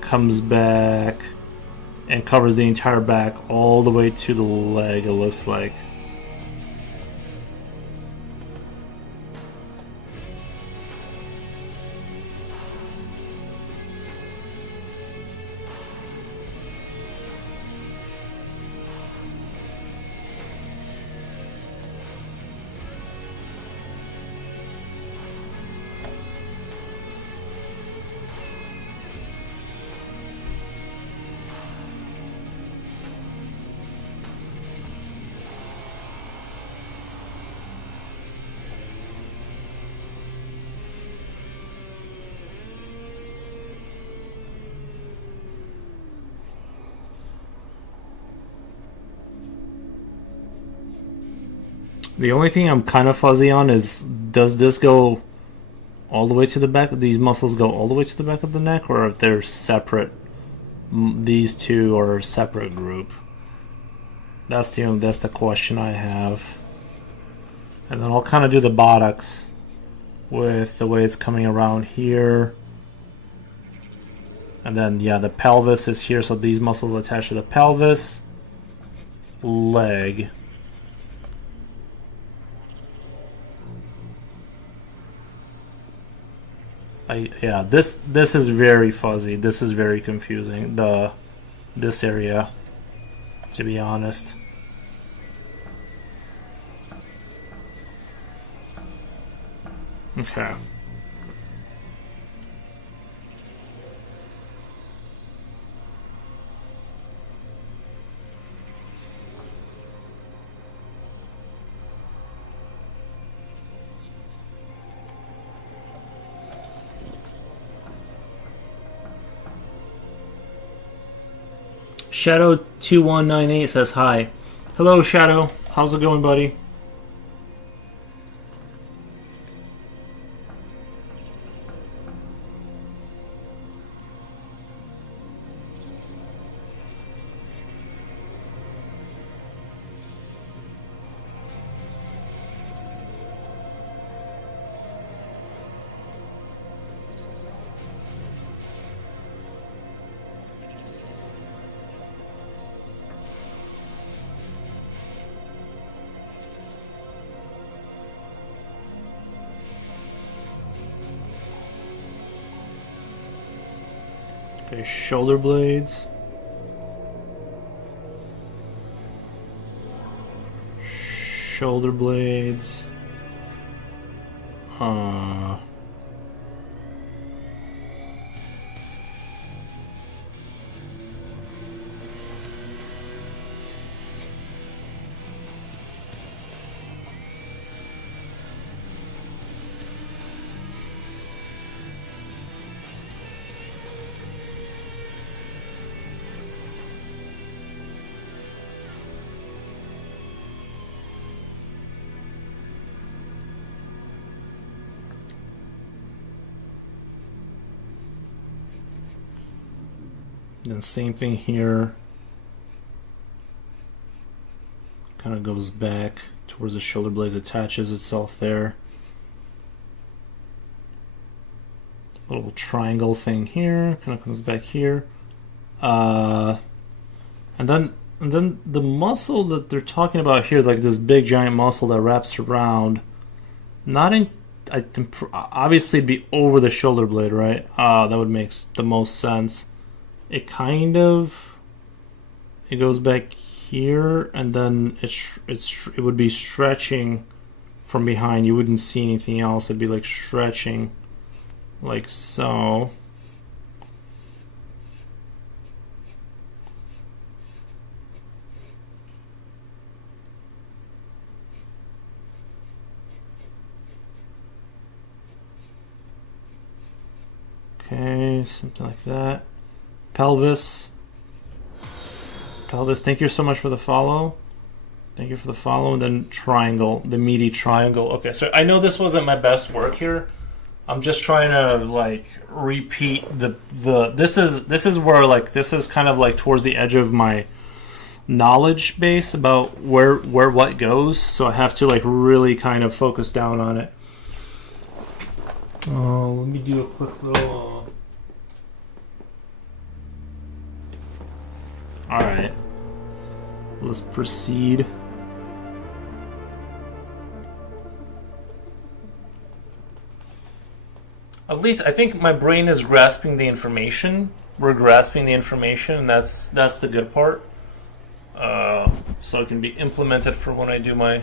comes back and covers the entire back all the way to the leg, it looks like. The only thing I'm kind of fuzzy on is, does this go all the way to the back? These muscles go all the way to the back of the neck, or if they're separate? These two are a separate group. That's the question I have. And then I'll kind of do the buttocks with the way it's coming around here. And then, yeah, the pelvis is here, so these muscles attach to the pelvis. Leg. Yeah, this is very fuzzy. This is very confusing. This area, to be honest. Okay. Shadow2198 says hi. Hello, Shadow. How's it going, buddy? Okay, shoulder blades. Shoulder blades. And same thing here. Kind of goes back towards the shoulder blades, attaches itself there. Little triangle thing here, kind of comes back here. And then the muscle that they're talking about here, like this big giant muscle that wraps around, not in, obviously it'd be over the shoulder blade, right? That would make the most sense. It goes back here, and then it would be stretching from behind. You wouldn't see anything else. It'd be like stretching, like so. Okay, something like that. Pelvis, thank you so much for the follow. Thank you for the follow. And then triangle, the meaty triangle. Okay, so I know this wasn't my best work here. I'm just trying to like repeat this is where like this is kind of like towards the edge of my knowledge base about where what goes. So I have to like really kind of focus down on it. Let me do a quick little. Alright, let's proceed. At least I think my brain is grasping the information. We're grasping the information, and that's the good part. So it can be implemented for when I do my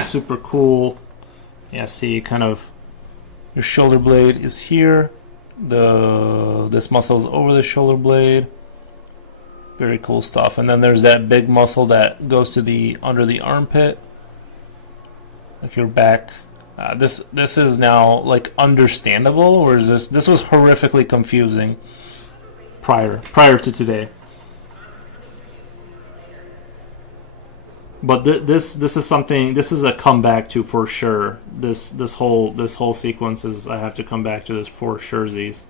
super cool. Yeah, see, kind of your shoulder blade is here. This muscle is over the shoulder blade. Very cool stuff. And then there's that big muscle that goes to the under the armpit, like your back. This is now like understandable, or is this was horrifically confusing prior to today? But this is something. This is a comeback to for sure. This whole sequence is. I have to come back to this for surezies.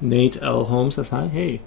Nate L. Holmes says hi. Hey.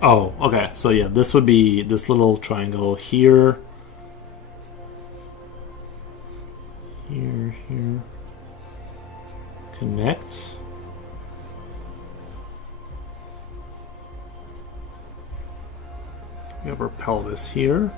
Oh, okay. So yeah, this would be this little triangle here, here. Connect. We have our pelvis here.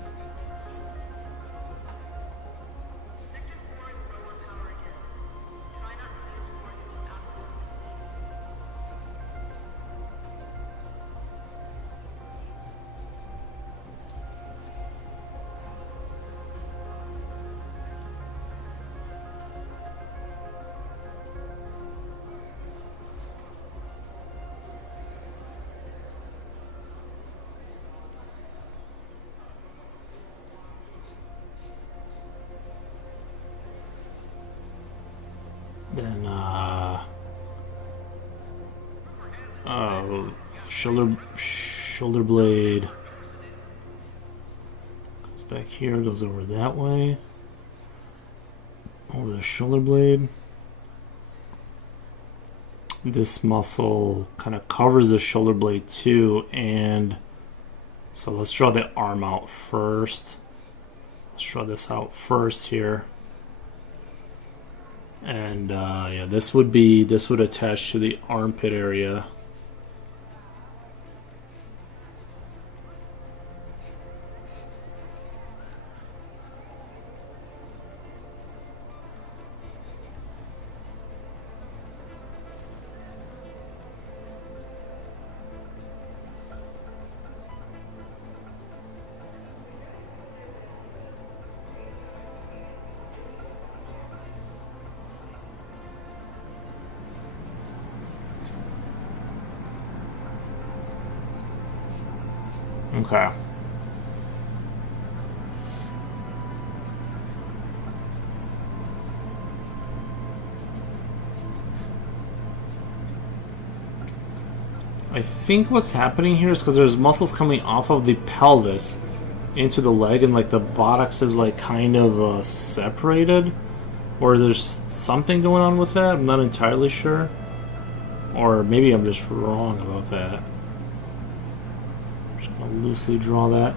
Then shoulder blade goes back here, goes over that way, over the shoulder blade. This muscle kind of covers the shoulder blade too, and so let's draw the arm out first. Let's draw this out first here. And yeah, this would attach to the armpit area. Okay. I think what's happening here is because there's muscles coming off of the pelvis into the leg, and like the buttocks is like kind of separated, or there's something going on with that. I'm not entirely sure, or maybe I'm just wrong about that. I'm just gonna loosely draw that.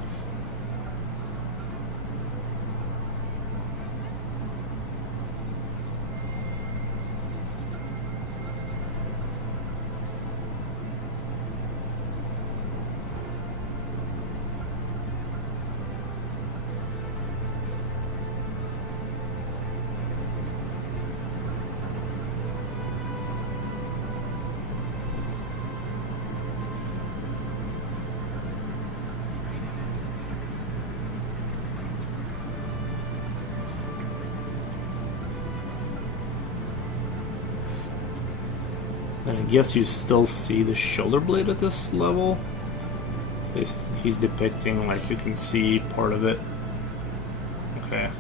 And I guess you still see the shoulder blade at this level. He's depicting, like, you can see part of it. Okay.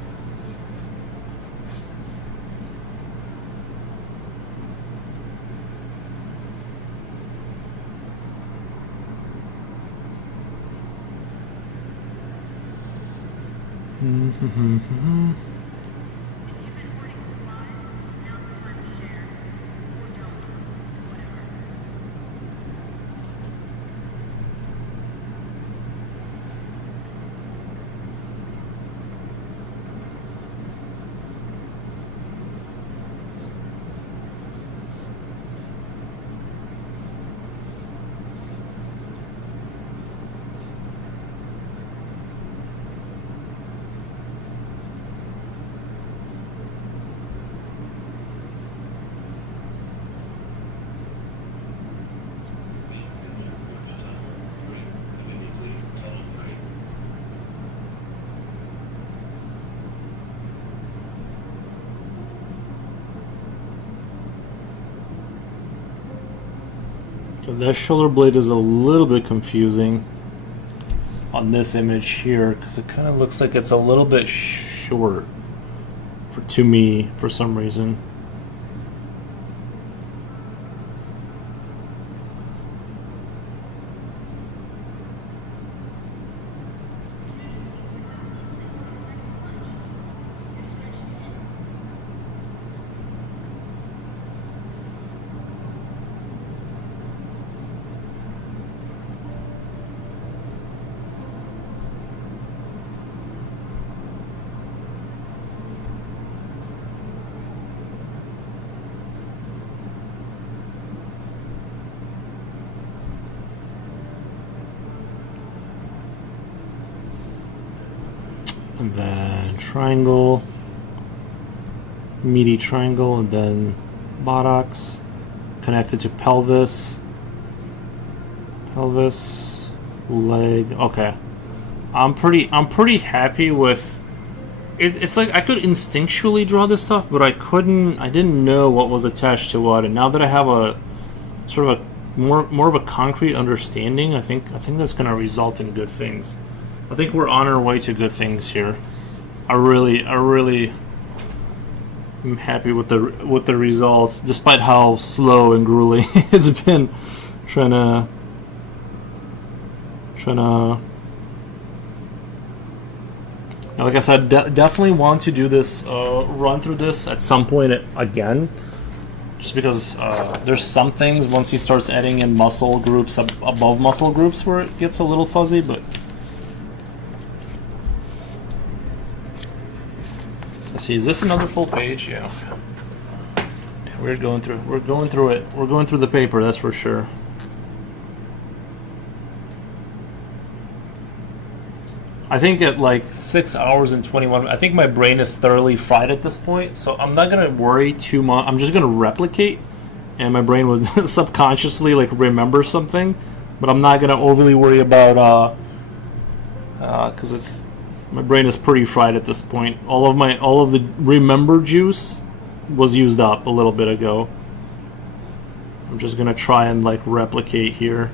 That shoulder blade is a little bit confusing on this image here because it kind of looks like it's a little bit short to me for some reason. And then triangle, meaty triangle, and then buttocks connected to pelvis, leg. Okay, I'm pretty happy with. It's like I could instinctually draw this stuff, but I didn't know what was attached to what. And now that I have a sort of a more of a concrete understanding, I think that's going to result in good things. I think we're on our way to good things here. I really am happy with the results, despite how slow and grueling it's been trying to like I said, definitely want to do this run through this at some point again, just because there's some things once he starts adding in muscle groups above muscle groups where it gets a little fuzzy, but let's see, is this another full page? Yeah. We're going through it. We're going through the paper, that's for sure. I think at like 6 hours and 21, I think my brain is thoroughly fried at this point, so I'm not gonna worry too much. I'm just gonna replicate, and my brain would subconsciously like remember something, but I'm not gonna overly worry about because my brain is pretty fried at this point. All of the remember juice was used up a little bit ago. I'm just gonna try and like replicate here.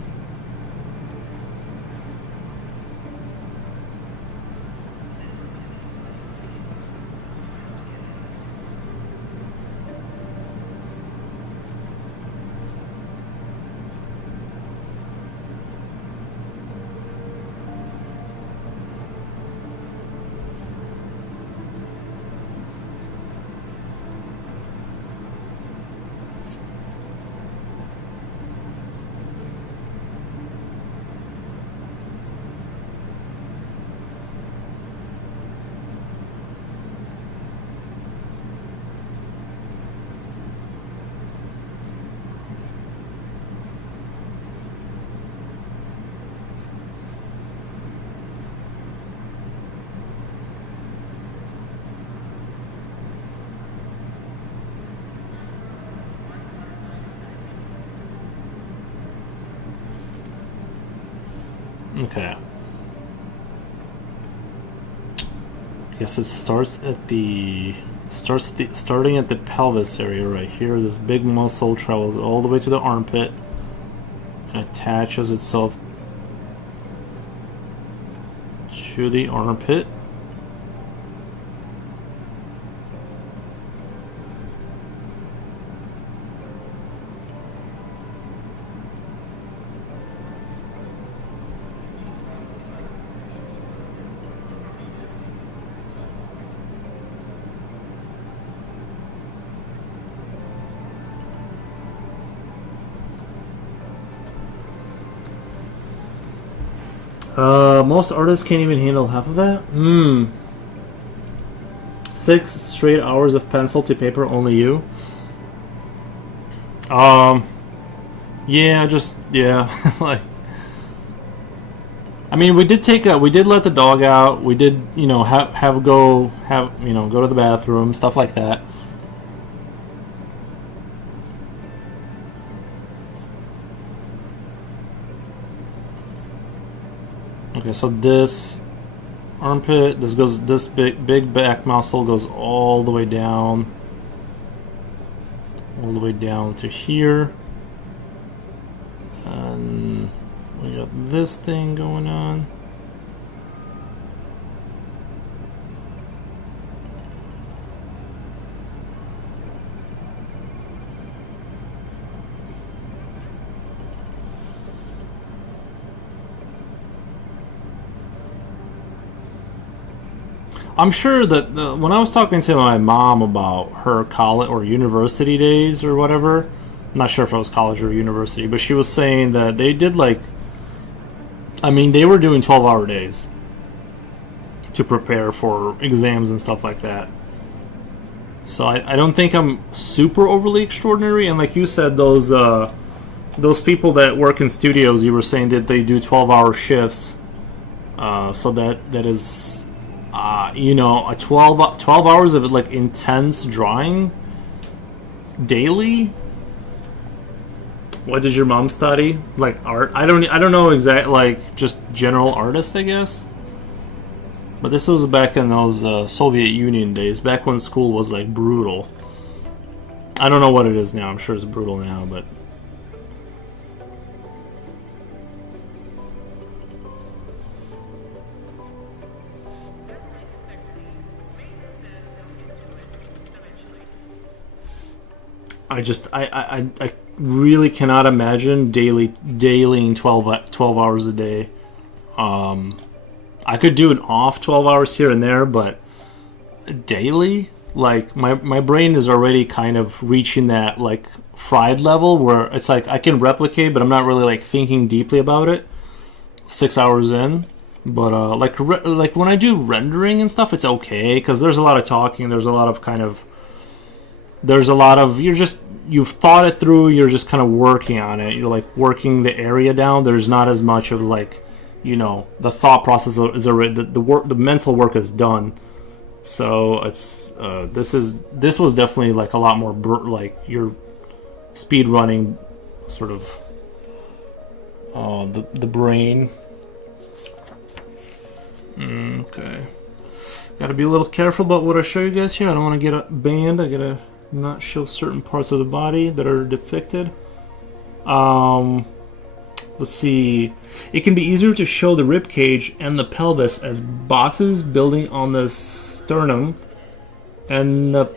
Okay. I guess it starting at the pelvis area right here. This big muscle travels all the way to the armpit and attaches itself to the armpit. Most artists can't even handle half of that. 6 straight hours of pencil to paper, only you. Yeah, like. I mean, we did let the dog out. We did, go to the bathroom, stuff like that. Okay, so this armpit, this big back muscle goes all the way down to here. this thing going on. I'm sure that when I was talking to my mom about her college or university days or whatever, I'm not sure if it was college or university, but she was saying that they did like, I mean, they were doing 12-hour days to prepare for exams and stuff like that. So I don't think I'm super overly extraordinary. And like you said, those people that work in studios, you were saying that they do 12-hour shifts. So that is, a 12 hours of like intense drawing daily. What did your mom study? Like art? I don't know exact, like just general artist, I guess. But this was back in those Soviet Union days, back when school was like brutal. I don't know what it is now. I'm sure it's brutal now, but I really cannot imagine dailying 12 hours a day. I could do an off 12 hours here and there, but daily, like my brain is already kind of reaching that like fried level where it's like I can replicate, but I'm not really like thinking deeply about it. 6 hours in, but like when I do rendering and stuff, it's okay because there's a lot of talking. There's a lot of you've thought it through. You're just kind of working on it. You're like working the area down. There's not as much of like, the thought process is already the work. The mental work is done. So it's this was definitely like a lot more like your speed running sort of the brain. Okay, gotta be a little careful about what I show you guys here. I don't want to get banned. I gotta not show certain parts of the body that are depicted. Let's see. It can be easier to show the rib cage and the pelvis as boxes building on the sternum and the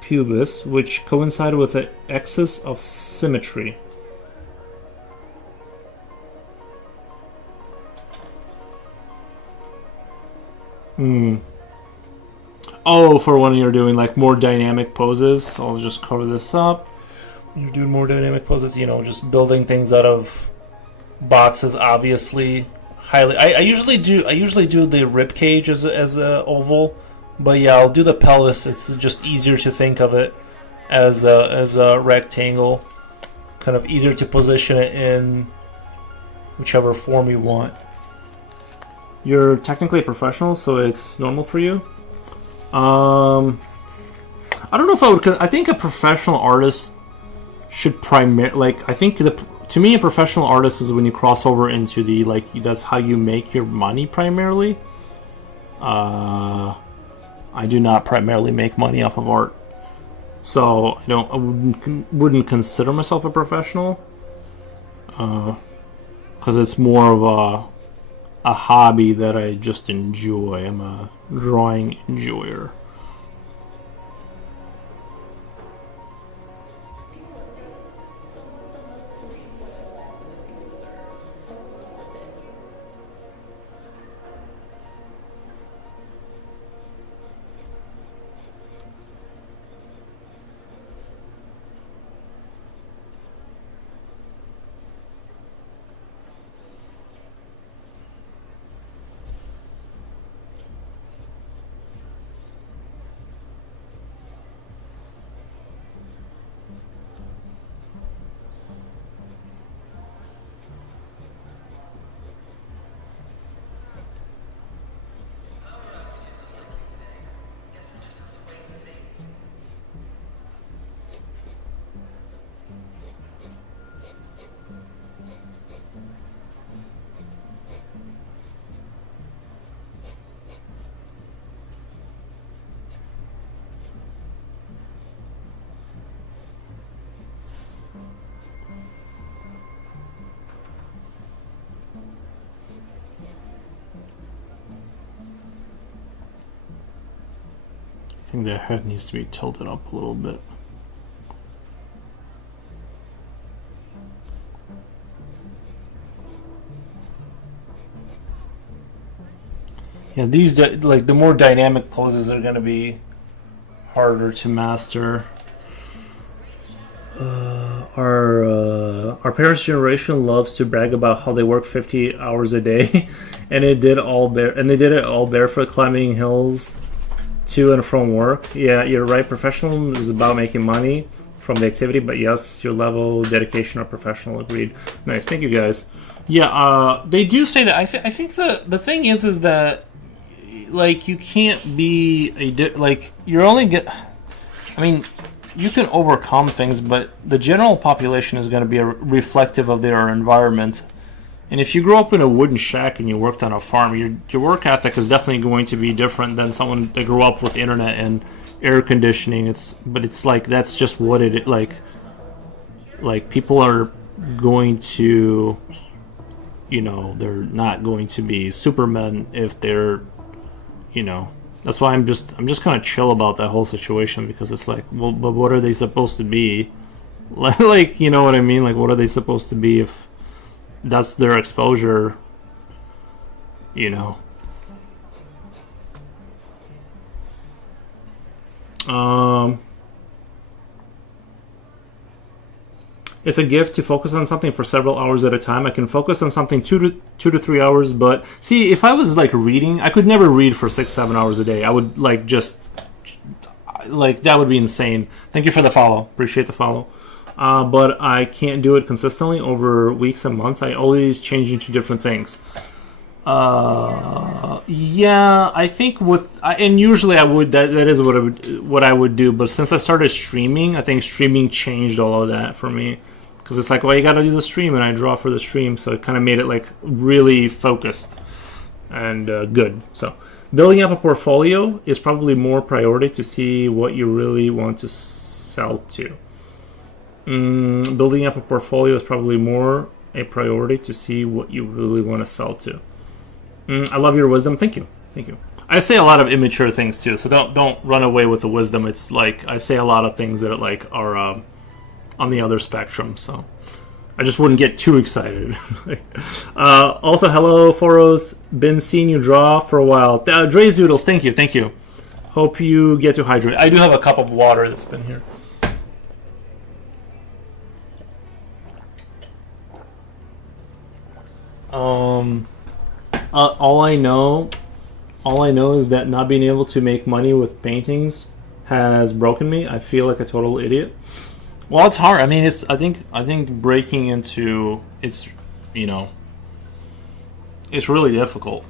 pubis, which coincide with the axis of symmetry. Oh, for when you're doing like more dynamic poses, so I'll just cover this up. When you're doing more dynamic poses, just building things out of boxes. Obviously, I usually do the rib cage as a oval, but yeah, I'll do the pelvis. It's just easier to think of it as a rectangle, kind of easier to position it in whichever form you want. You're technically a professional, so it's normal for you. I don't know if I would. I think a professional artist should I think to me a professional artist is when you cross over into the that's how you make your money primarily. I do not primarily make money off of art, so I wouldn't consider myself a professional. Because it's more of a hobby that I just enjoy. I'm a drawing enjoyer. I think the head needs to be tilted up a little bit. Yeah, these like the more dynamic poses are gonna be harder to master. Our parents' generation loves to brag about how they work 50 hours a day, and they did it all barefoot, climbing hills to and from work. Yeah, you're right. Professionalism is about making money from the activity, but yes, your level, dedication are professional. Agreed. Nice. Thank you, guys. Yeah, they do say that. I think the thing is that like you can't be like you're only get. I mean, you can overcome things, but the general population is going to be reflective of their environment. And if you grew up in a wooden shack and you worked on a farm, your work ethic is definitely going to be different than someone that grew up with internet and air conditioning. But it's like that's just what it like. Like people are going to, they're not going to be supermen if they're, That's why I'm just kind of chill about that whole situation, because it's like, well, but what are they supposed to be? Like, you know what I mean? Like, what are they supposed to be if that's their exposure? It's a gift to focus on something for several hours at a time. I can focus on something 2 to 3 hours, but see, if I was like reading, I could never read for 6-7 hours a day. I would like just like that would be insane. Thank you for the follow. Appreciate the follow. But I can't do it consistently over weeks and months. I always change into different things. Yeah, I think and usually I would. That is what I would do. But since I started streaming, I think streaming changed all of that for me. Because it's like, well, you got to do the stream, and I draw for the stream, so it kind of made it like really focused and good. So building up a portfolio is probably more priority to see what you really want to sell to. Building up a portfolio is probably more a priority to see what you really want to sell to. I love your wisdom. Thank you. I say a lot of immature things too, so don't run away with the wisdom. It's like I say a lot of things that are on the other spectrum, so I just wouldn't get too excited. Also, hello, Foros. Been seeing you draw for a while. Dre's Doodles, thank you. Hope you get to hydrate. I do have a cup of water that's been here. All I know is that not being able to make money with paintings has broken me. I feel like a total idiot. Well, it's hard. I mean, I think breaking into it's really difficult,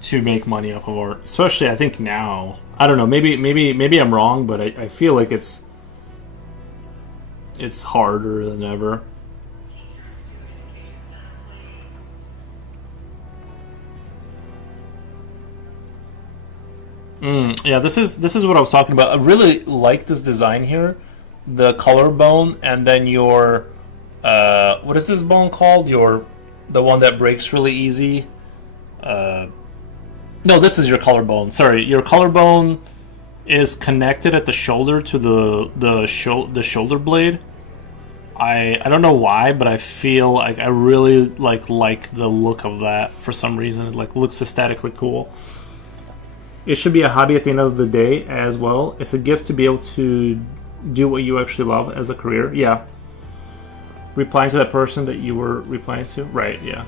to make money off of art. Especially, I think now. I don't know. Maybe I'm wrong, but I feel like it's harder than ever. Yeah, this is what I was talking about. I really like this design here, the collarbone, and then your what is this bone called? The one that breaks really easy. No, this is your collarbone. Sorry, your collarbone is connected at the shoulder to the shoulder blade. I don't know why, but I feel like I really like the look of that for some reason. It like looks aesthetically cool. It should be a hobby at the end of the day as well. It's a gift to be able to do what you actually love as a career. Yeah. Replying to that person that you were replying to? Right, yeah.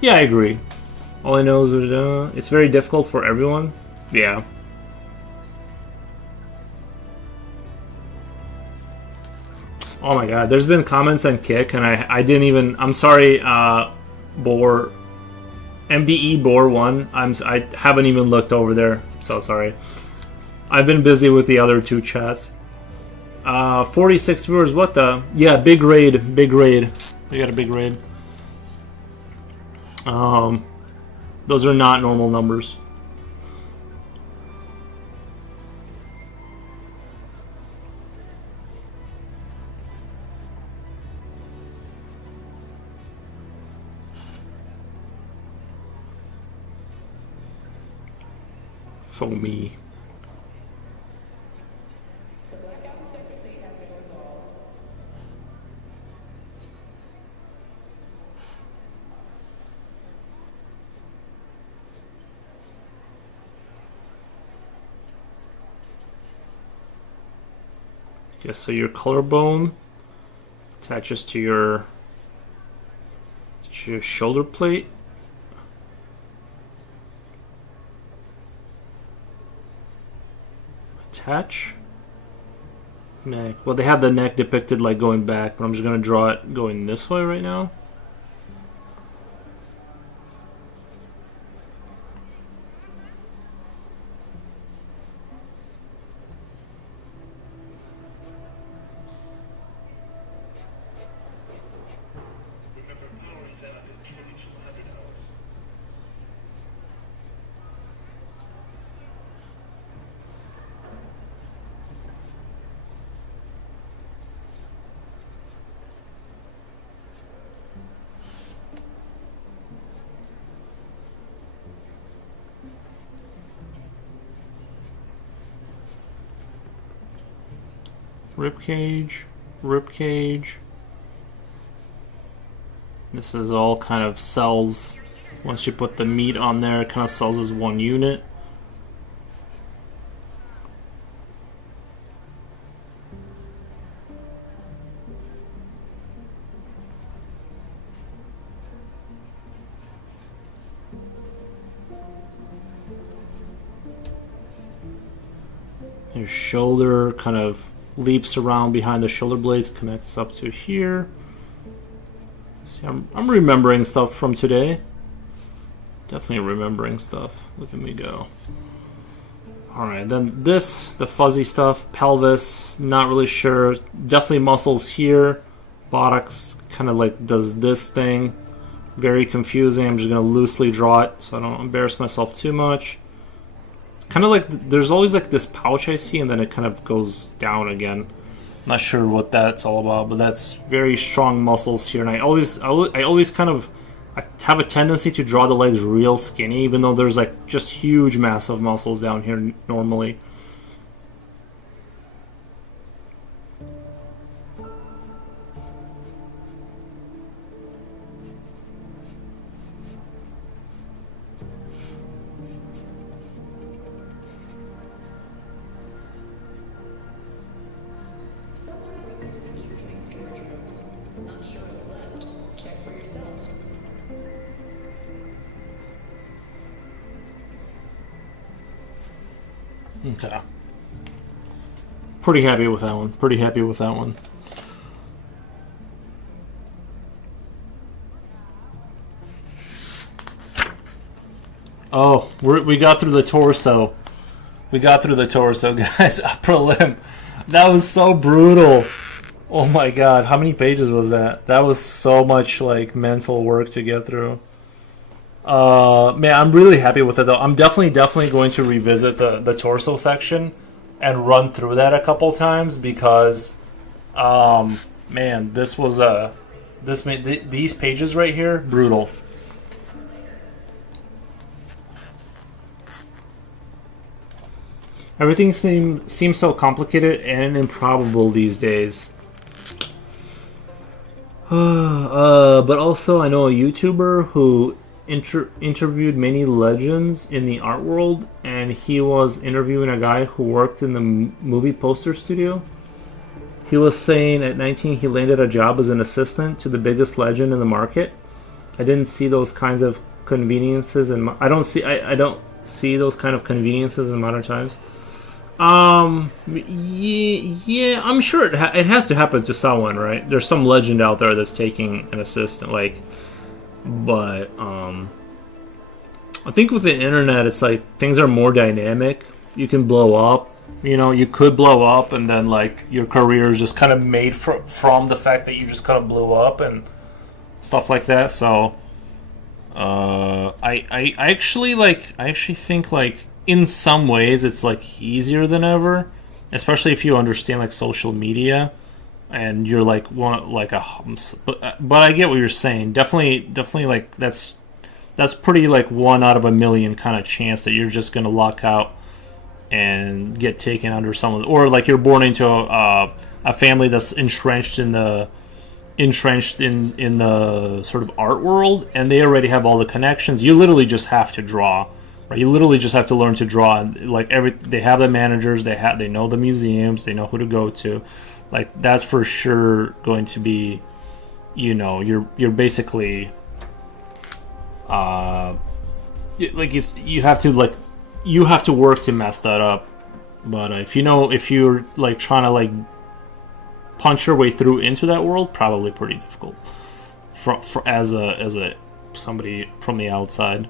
Yeah, I agree. All I know is it's very difficult for everyone. Yeah. Oh my god, there's been comments on Kick, and I didn't even... I'm sorry, Boar... MDE Boar 1. I haven't even looked over there. So sorry. I've been busy with the other two chats. 46 viewers. What the? Yeah, big raid. We got a big raid. Those are not normal numbers. Foamy. Okay, so your collarbone attaches to your shoulder plate. Attach. Neck. Well, they have the neck depicted like going back, but I'm just going to draw it going this way right now. Rib cage, rib cage. This is all kind of cells. Once you put the meat on there, it kind of sells as one unit. Your shoulder kind of leaps around behind the shoulder blades, connects up to here. See, I'm remembering stuff from today. Definitely remembering stuff. Look at me go. Alright, then this, the fuzzy stuff, pelvis, not really sure. Definitely muscles here. Buttocks kind of like does this thing. Very confusing. I'm just going to loosely draw it so I don't embarrass myself too much. Kind of like there's always like this pouch I see, and then it kind of goes down again. Not sure what that's all about, but that's very strong muscles here. And I always kind of have a tendency to draw the legs real skinny, even though there's like just huge, massive muscles down here normally. Okay. Pretty happy with that one. Pretty happy with that one. Oh, we got through the torso. We got through the torso, guys. Upper limb. That was so brutal. Oh my god, how many pages was that? That was so much like mental work to get through. Man, I'm really happy with it though. I'm definitely going to revisit the torso section and run through that a couple times because, man, this was these pages right here brutal. Everything seems so complicated and improbable these days. But also, I know a YouTuber who interviewed many legends in the art world, and he was interviewing a guy who worked in the movie poster studio. He was saying at 19 he landed a job as an assistant to the biggest legend in the market. I didn't see those kinds of conveniences, and I don't see those kind of conveniences in modern times. Yeah, I'm sure it has to happen to someone, right? There's some legend out there that's taking an assistant, like. But I think with the internet, it's like things are more dynamic. You can blow up. You know, you could blow up, and then like your career is just kind of made from the fact that you just kind of blew up and stuff like that. So, I actually think like in some ways it's like easier than ever, especially if you understand like social media. And you're like but I get what you're saying. Definitely like that's pretty like 1 out of a million kind of chance that you're just gonna luck out and get taken under some of the, or like you're born into a family that's entrenched in the sort of art world, and they already have all the connections. You literally just have to draw, right? You literally just have to learn to draw. Like they have the managers, they know the museums, they know who to go to. Like that's for sure going to be, you're basically, you have to work to mess that up. But if you're like trying to like punch your way through into that world, probably pretty difficult as a somebody from the outside.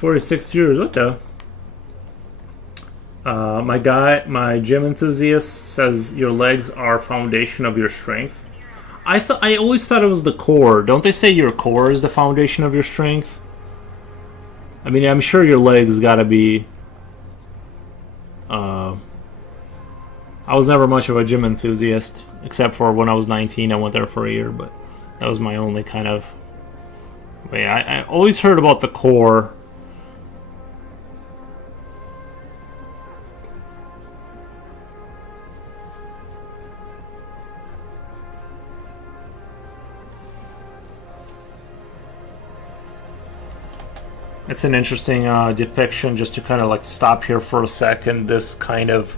$46. What the? My gym enthusiast says your legs are foundation of your strength. I always thought it was the core. Don't they say your core is the foundation of your strength? I mean, I'm sure your legs gotta be. I was never much of a gym enthusiast, except for when I was 19. I went there for a year, but that was my only kind of way. I always heard about the core. It's an interesting depiction, just to kind of like stop here for a second. This kind of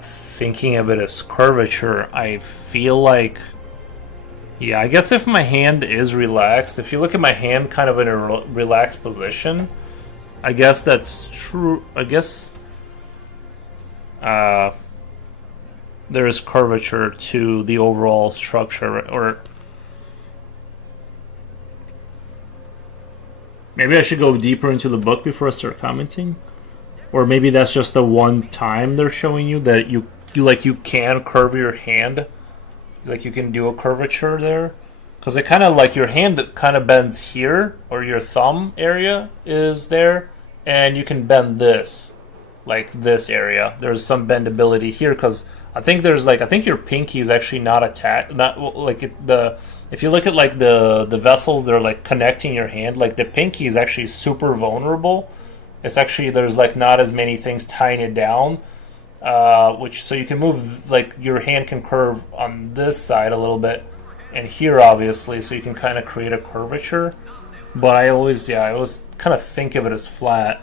thinking of it as curvature, I feel like, yeah, I guess if my hand is relaxed, if you look at my hand kind of in a relaxed position, I guess that's true. I guess there is curvature to the overall structure, or maybe I should go deeper into the book before I start commenting. Or maybe that's just the one time they're showing you that you can curve your hand. Like you can do a curvature there. Because it kind of like your hand kind of bends here, or your thumb area is there. And you can bend this, like this area. There's some bendability here because I think your pinky is actually not attached. If you look at like the vessels that are like connecting your hand, like the pinky is actually super vulnerable. It's actually, there's like not as many things tying it down, so you can move, like your hand can curve on this side a little bit, and here obviously, so you can kind of create a curvature. But I always kind of think of it as flat,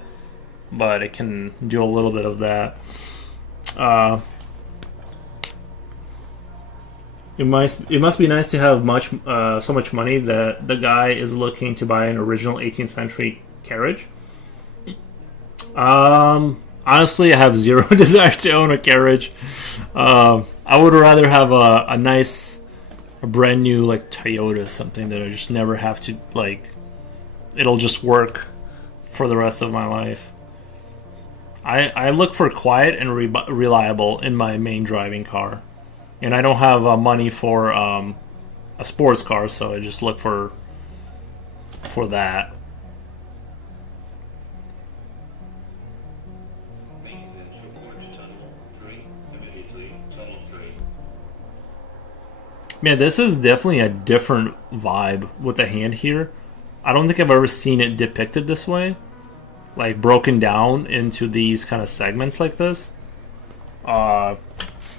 but it can do a little bit of that. It must be nice to have so much money that the guy is looking to buy an original 18th century carriage. Honestly, I have zero desire to own a carriage. I would rather have a nice, brand new like Toyota, something that I just never have to like. It'll just work for the rest of my life. I look for quiet and reliable in my main driving car. And I don't have money for a sports car, so I just look for that. Man, this is definitely a different vibe with the hand here. I don't think I've ever seen it depicted this way, like broken down into these kind of segments like this.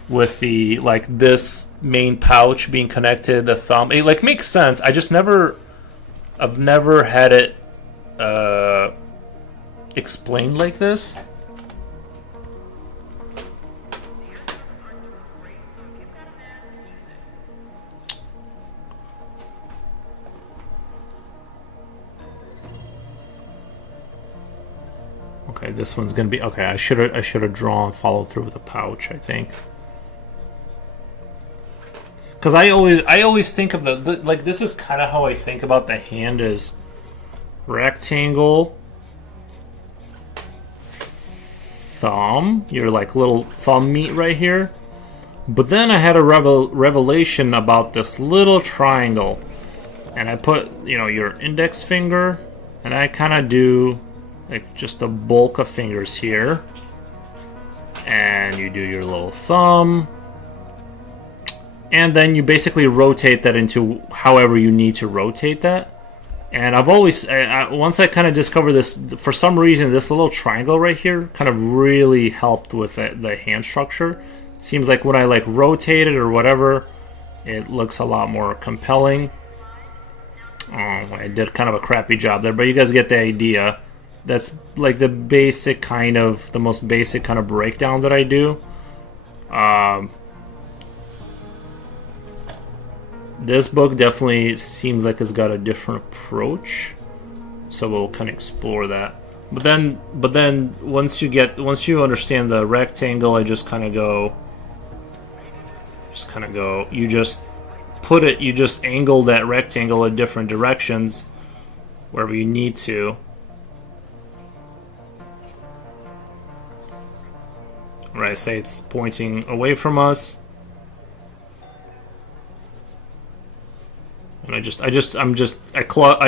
With the like this main pouch being connected, the thumb, it like makes sense. I've never had it explained like this. Okay, this one's gonna be okay. I should have drawn follow through with a pouch, I think. because I always think of the like, this is kind of how I think about the hand is rectangle, thumb, your like little thumb meat right here. But then I had a revelation about this little triangle, and I put, you know, your index finger, and I kind of do like just the bulk of fingers here, and you do your little thumb, and then you basically rotate that into however you need to rotate that. And I've always, once I kind of discovered this, for some reason, this little triangle right here kind of really helped with the hand structure. Seems like when I like rotate it or whatever, it looks a lot more compelling. Oh, I did kind of a crappy job there, but you guys get the idea. That's like the basic kind of, the most basic kind of breakdown that I do. This book definitely seems like it's got a different approach, so we'll kind of explore that. But then once you understand the rectangle, I just kind of go. You just put it. You just angle that rectangle in different directions, wherever you need to. Right, I say it's pointing away from us. And I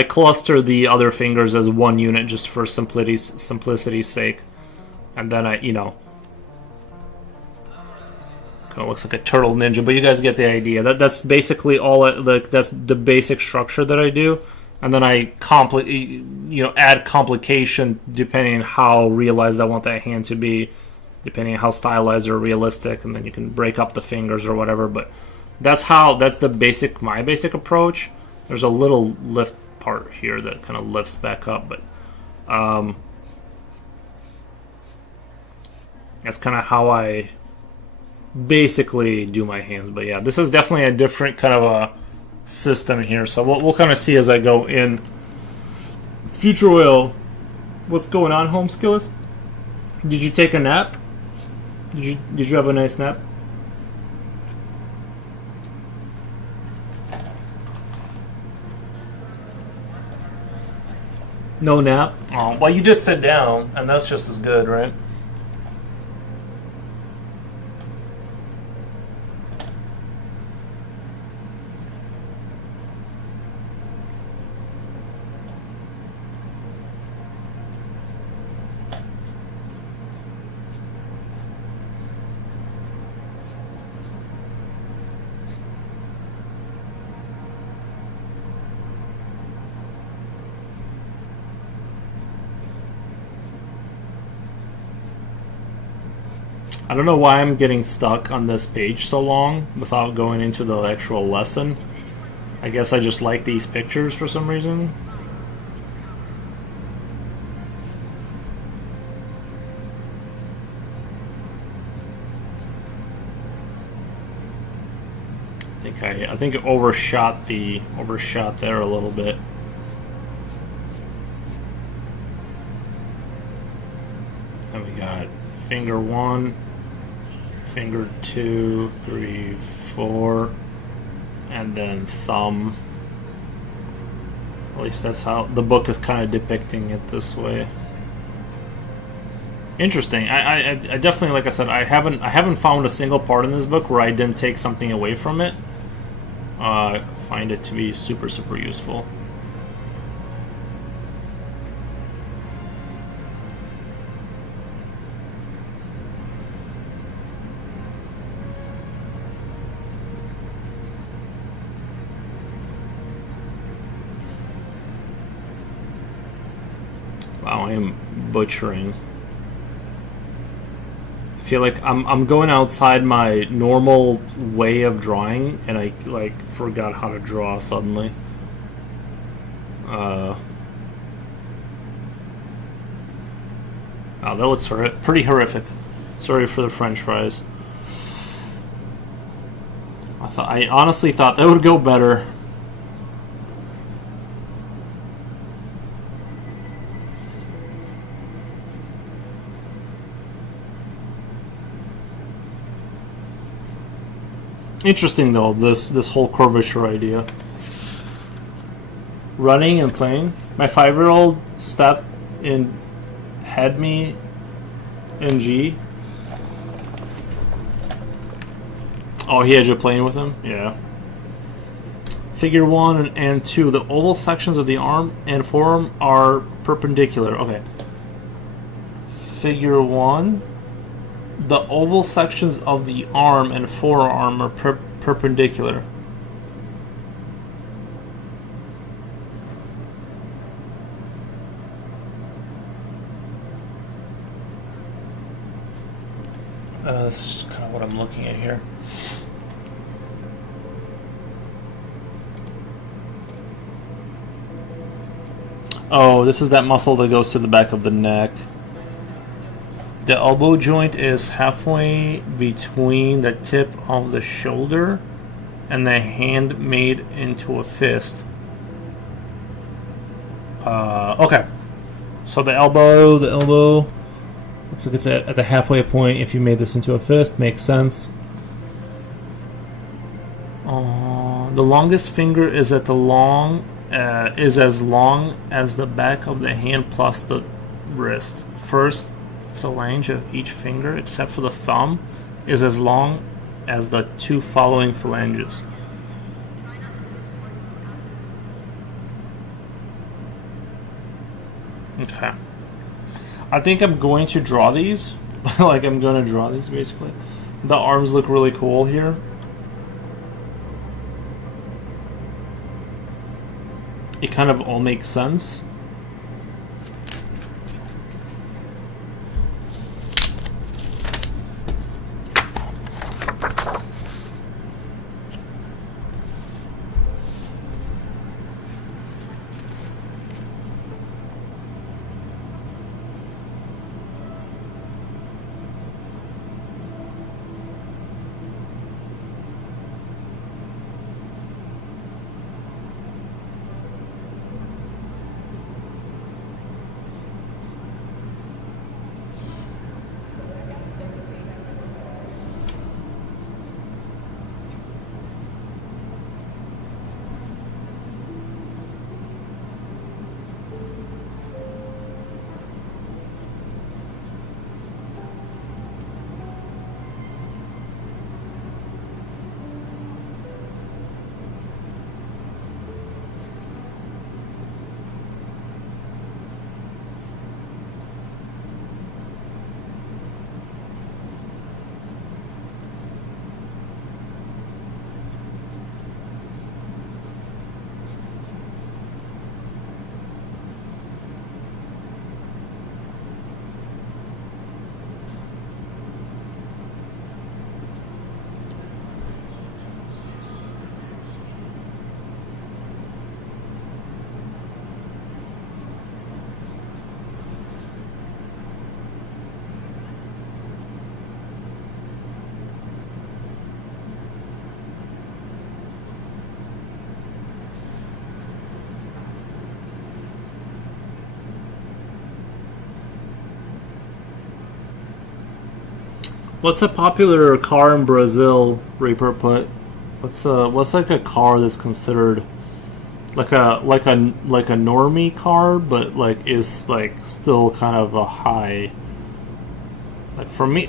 cluster the other fingers as one unit just for simplicity's sake, and then I, you know, kind of looks like a turtle ninja, but you guys get the idea. That's basically all. That's the basic structure that I do, and then I add complication depending on how realized I want that hand to be, depending on how stylized or realistic, and then you can break up the fingers or whatever, but. That's my basic approach. There's a little lift part here that kind of lifts back up, but that's kind of how I basically do my hands. But yeah, this is definitely a different kind of a system here. So we'll kind of see as I go in. Future Will, what's going on, Home Skillet? Did you take a nap? Did you have a nice nap? No nap? Oh, well, you just sit down, and that's just as good, right? I don't know why I'm getting stuck on this page so long without going into the actual lesson. I guess I just like these pictures for some reason. I think it overshot there a little bit. And we got finger 1. Finger 2, 3, 4, and then thumb. At least that's how the book is kind of depicting it this way. Interesting. I definitely, like I said, I haven't found a single part in this book where I didn't take something away from it. I find it to be super, super useful. Wow, I am butchering. I feel like I'm going outside my normal way of drawing, and I like forgot how to draw suddenly. Oh, that looks pretty horrific. Sorry for the French fries. I honestly thought that would go better. Interesting though, this whole curvature idea. Running and playing. My 5-year-old stepped in, had me in G. Oh, he had you playing with him? Yeah. Figure 1 and 2. The oval sections of the arm and forearm are perpendicular. Okay. Figure 1. The oval sections of the arm and forearm are perpendicular. This is kind of what I'm looking at here. Oh, this is that muscle that goes to the back of the neck. The elbow joint is halfway between the tip of the shoulder and the hand made into a fist. Okay. So the elbow, looks like it's at the halfway point. If you made this into a fist, makes sense. The longest finger is at the is as long as the back of the hand plus the wrist. First phalange of each finger, except for the thumb, is as long as the 2 following phalanges. Okay. I think I'm going to draw these. Like, I'm going to draw these, basically. The arms look really cool here. It kind of all makes sense. What's a popular car in Brazil? Reaper put. What's like a car that's considered like a normie car, but like is like still kind of a high. Like for me,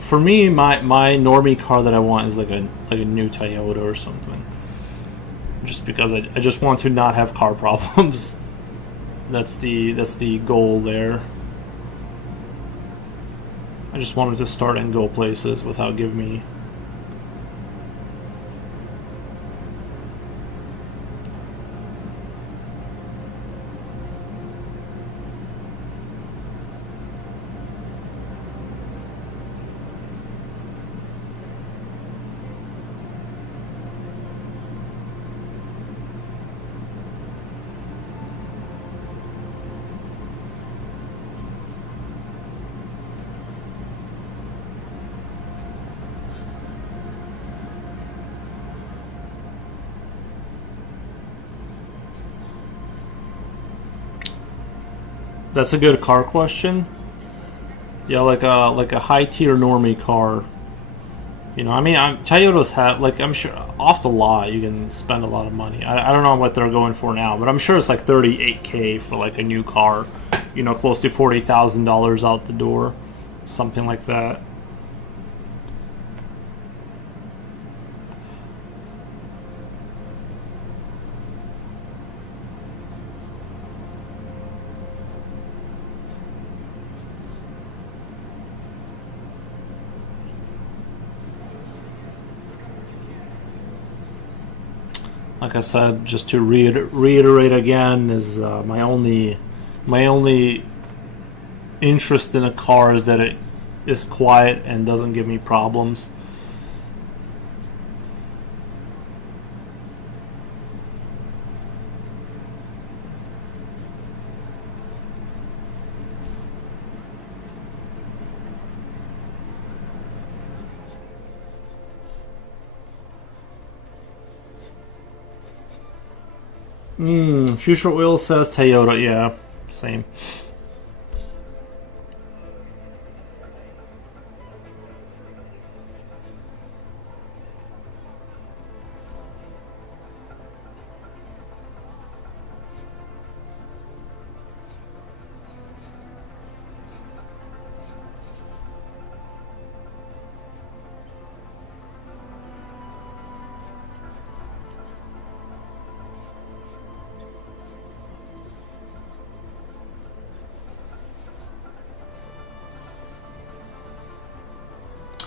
my normie car that I want is like a new Toyota or something. Just because I just want to not have car problems. That's the goal there. I just wanted to start and go places without giving me. That's a good car question. Yeah, like a high tier normie car. You know, I mean, Toyotas have, like, I'm sure off the lot you can spend a lot of money. I don't know what they're going for now, but I'm sure it's like 38K for like a new car. You know, close to $40,000 out the door, something like that. Like I said, just to reiterate again, is my only interest in a car is that it is quiet and doesn't give me problems. Future Oil says Toyota. Yeah, same.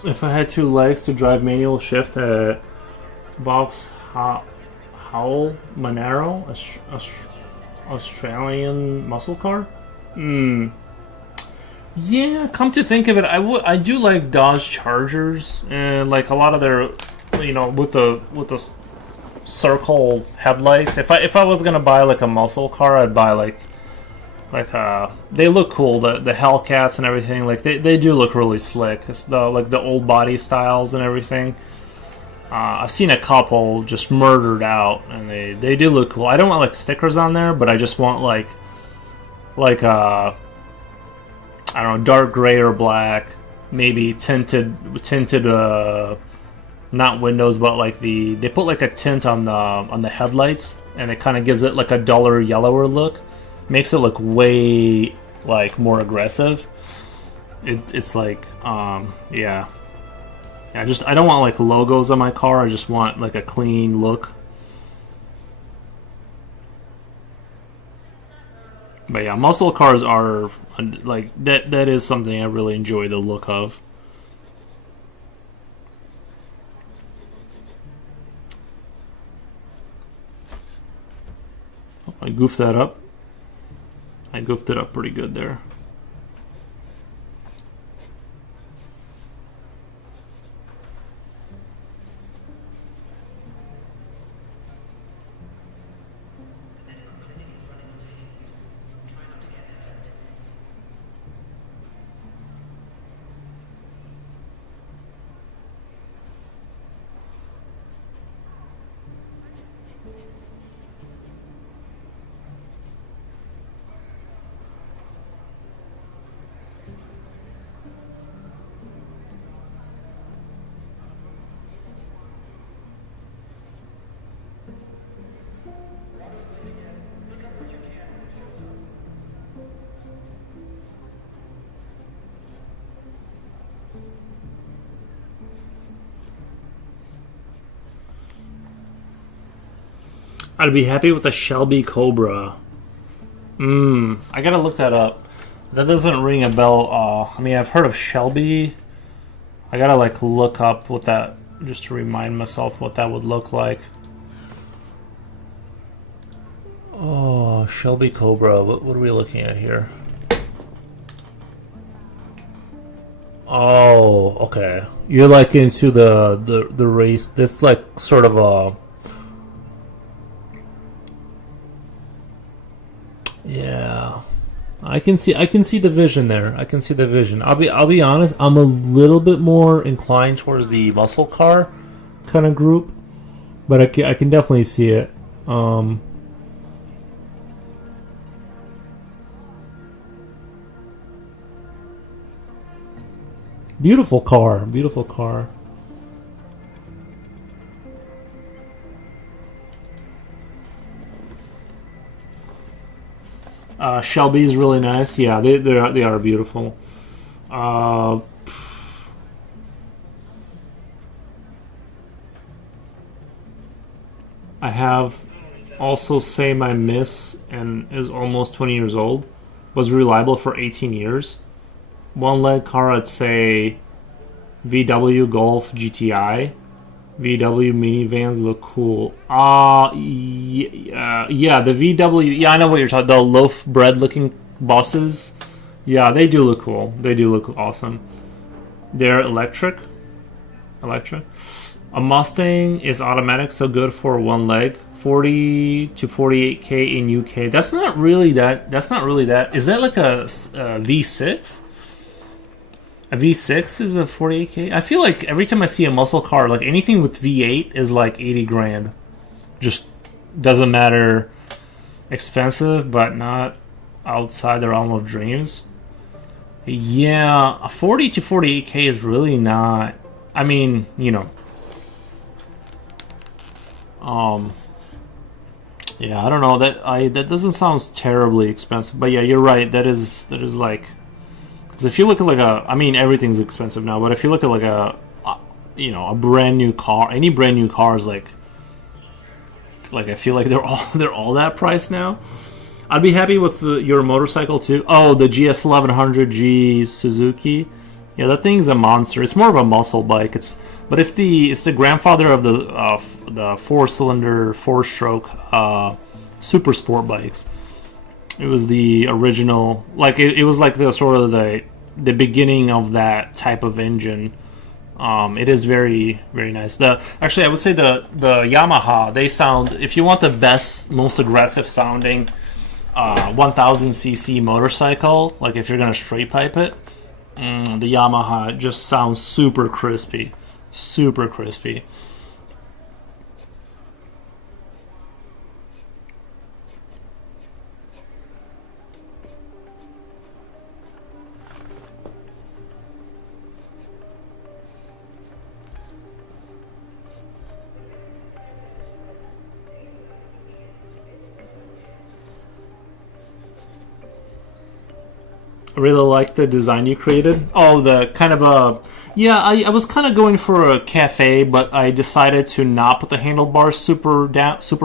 If I had two legs to drive manual shift at Vauxhall Monaro, Australian muscle car. Yeah, come to think of it, I do like Dodge Chargers and like a lot of their, you know, with the circle headlights. If I was gonna buy like a muscle car, I'd buy like they look cool, the Hellcats and everything. Like they do look really slick. It's the old body styles and everything. I've seen a couple just murdered out, and they do look cool. I don't want like stickers on there, but I just want like I don't know, dark gray or black, maybe tinted not windows, but like they put like a tint on the headlights, and it kind of gives it like a duller yellower look. Makes it look way like more aggressive. It's like yeah. I don't want like logos on my car. I just want like a clean look. But yeah, muscle cars are like that is something I really enjoy the look of. Oh, I goofed that up. I goofed it up pretty good there. I'd be happy with a Shelby Cobra. I gotta look that up. That doesn't ring a bell. I mean, I've heard of Shelby. I gotta like look up what that, just to remind myself what that would look like. Oh, Shelby Cobra. What are we looking at here? Oh, okay. You're like into the race. This like sort of a, yeah. I can see the vision there. I can see the vision. I'll be honest. I'm a little bit more inclined towards the muscle car kind of group, but I can definitely see it. Beautiful car. Beautiful car. Shelby's really nice. Yeah, they are beautiful. Uh, I have also Say My Miss and is almost 20 years old. Was reliable for 18 years. One leg car, I'd say VW Golf GTI. VW minivans look cool. Yeah, the VW. Yeah, I know what you're talking. The loaf bread looking buses. Yeah, they do look cool. They do look awesome. They're electric. Electric. A Mustang is automatic, so good for one leg. 40 to 48k in UK. That's not really that. That's not really that. Is that like a V6? A V6 is a 48k. I feel like every time I see a muscle car, like anything with V8 is like 80 grand. Just doesn't matter. Expensive, but not outside the realm of dreams. Yeah, a 40 to 48k is really not. I mean, you know. Yeah, I don't know. That doesn't sound terribly expensive, but yeah, you're right. That is like. Because if you look at like a, I mean everything's expensive now, but if you look at like a brand new car, any brand new car is like I feel like they're all that price now. I'd be happy with your motorcycle too. Oh, the GS 1100G Suzuki. Yeah, that thing's a monster. It's more of a muscle bike. It's the grandfather of the 4-cylinder 4-stroke super sport bikes. It was the original, like it was like the sort of the beginning of that type of engine. It is very, very nice. Actually, I would say the Yamaha, they sound, if you want the best, most aggressive sounding 1000cc motorcycle, like if you're gonna straight pipe it, the Yamaha just sounds super crispy, super crispy. I really like the design you created. Oh, the kind of a... Yeah, I was kind of going for a cafe, but I decided to not put the handlebars super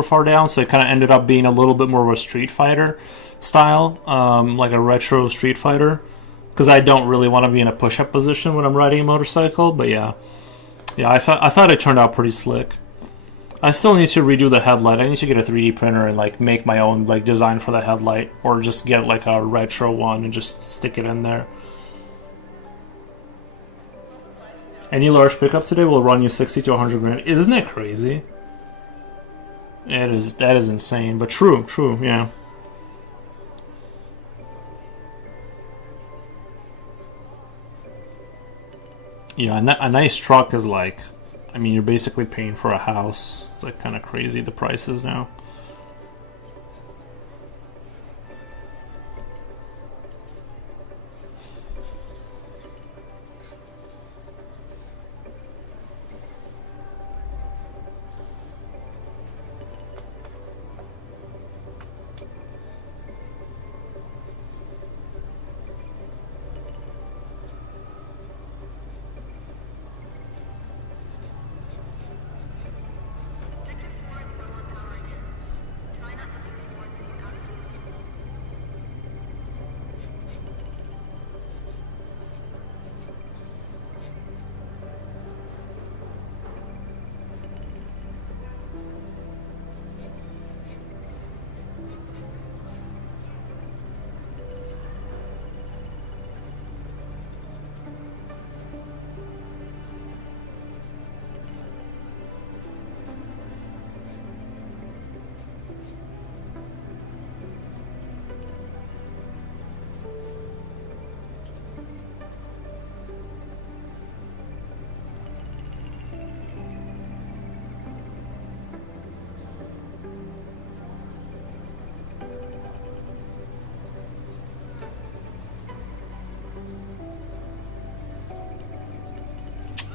far down, so it kind of ended up being a little bit more of a Street Fighter style, like a retro Street Fighter, because I don't really want to be in a push-up position when I'm riding a motorcycle, but yeah. Yeah, I thought it turned out pretty slick. I still need to redo the headlight. I need to get a 3D printer and like make my own like design for the headlight, or just get like a retro one and just stick it in there. Any large pickup today will run you 60 to 100 grand. Isn't it crazy? It is. That is insane, but true, yeah. Yeah, a nice truck is like, I mean, you're basically paying for a house. It's like kind of crazy, the prices now.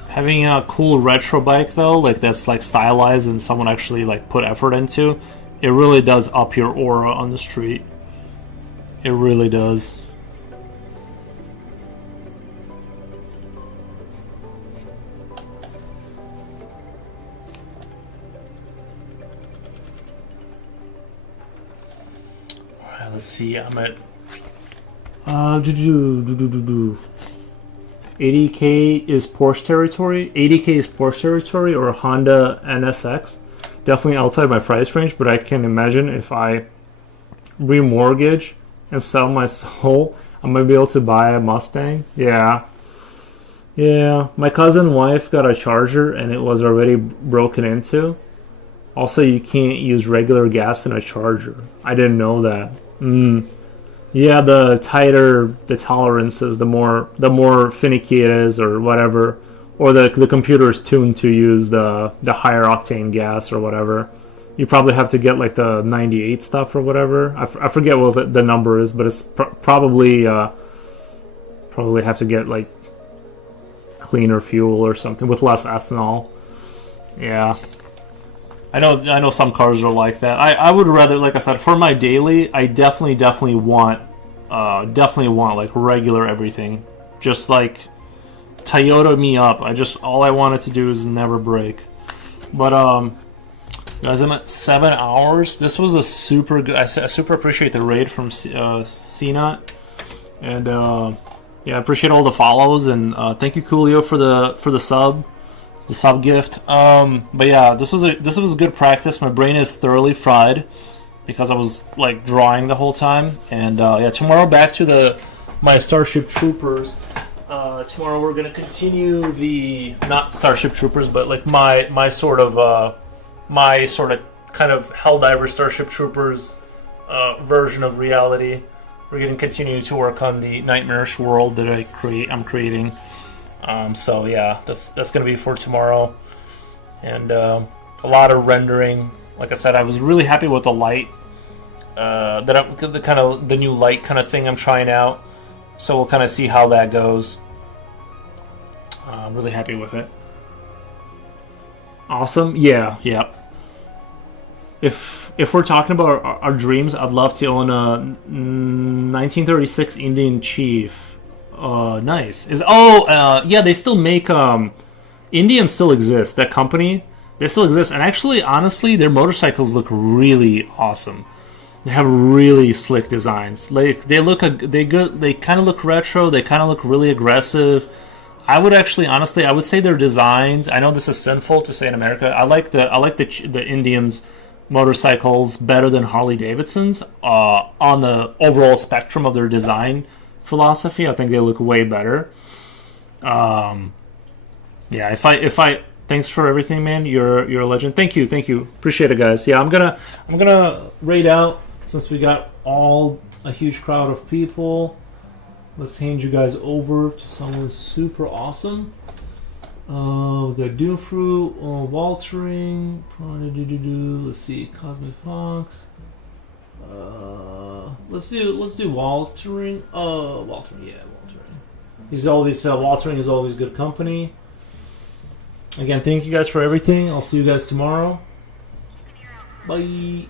Having a cool retro bike though, like that's like stylized and someone actually like put effort into, it really does up your aura on the street. It really does. Alright, let's see. I'm at 80k is Porsche territory. 80k is Porsche territory or Honda NSX. Definitely outside my price range, but I can imagine if I remortgage and sell my soul, I might be able to buy a Mustang. Yeah. Yeah. My cousin's wife got a Charger and it was already broken into. Also, you can't use regular gas in a Charger. I didn't know that. Yeah, the tighter the tolerances, the more finicky it is, or whatever, or the computer is tuned to use the higher octane gas or whatever. You probably have to get like the 98 stuff or whatever. I forget what the number is, but it's probably have to get like cleaner fuel or something with less ethanol. Yeah. I know some cars are like that. I would rather, like I said, for my daily, I definitely want like regular everything. Just like Toyota me up. All I wanted to do is never break. But guys, I'm at 7 hours. This was a super good. I super appreciate the raid from CNOT, and yeah, I appreciate all the follows, and thank you Coolio for the sub. The sub gift. But yeah, this was a good practice. My brain is thoroughly fried because I was like drawing the whole time. And yeah, tomorrow back to my Starship Troopers. Tomorrow we're gonna continue the not Starship Troopers, but like my sort of kind of Helldiver Starship Troopers version of reality. We're gonna continue to work on the nightmarish world that I'm creating. So yeah, that's gonna be for tomorrow, and a lot of rendering. Like I said, I was really happy with the light, the new light kind of thing I'm trying out. So we'll kind of see how that goes. I'm really happy with it. Awesome, yeah. If we're talking about our dreams, I'd love to own a 1936 Indian Chief. Nice. Yeah, they still make Indian still exists. That company, they still exist, and actually, honestly, their motorcycles look really awesome. They have really slick designs. Like they kind of look retro. They kind of look really aggressive. I would actually, honestly, I would say their designs. I know this is sinful to say in America. I like the Indians motorcycles better than Harley Davidson's on the overall spectrum of their design philosophy. I think they look way better. Yeah, if I thanks for everything, man. You're a legend. Thank you. Appreciate it, guys. Yeah, I'm gonna raid out since we got a huge crowd of people. Let's hand you guys over to someone super awesome. We got Doomfruit, Waltering, let's see, Cosmic Fox. Let's do Waltering. Waltering, yeah, Waltering. He's always Waltering is always good company. Again, thank you guys for everything. I'll see you guys tomorrow. Bye.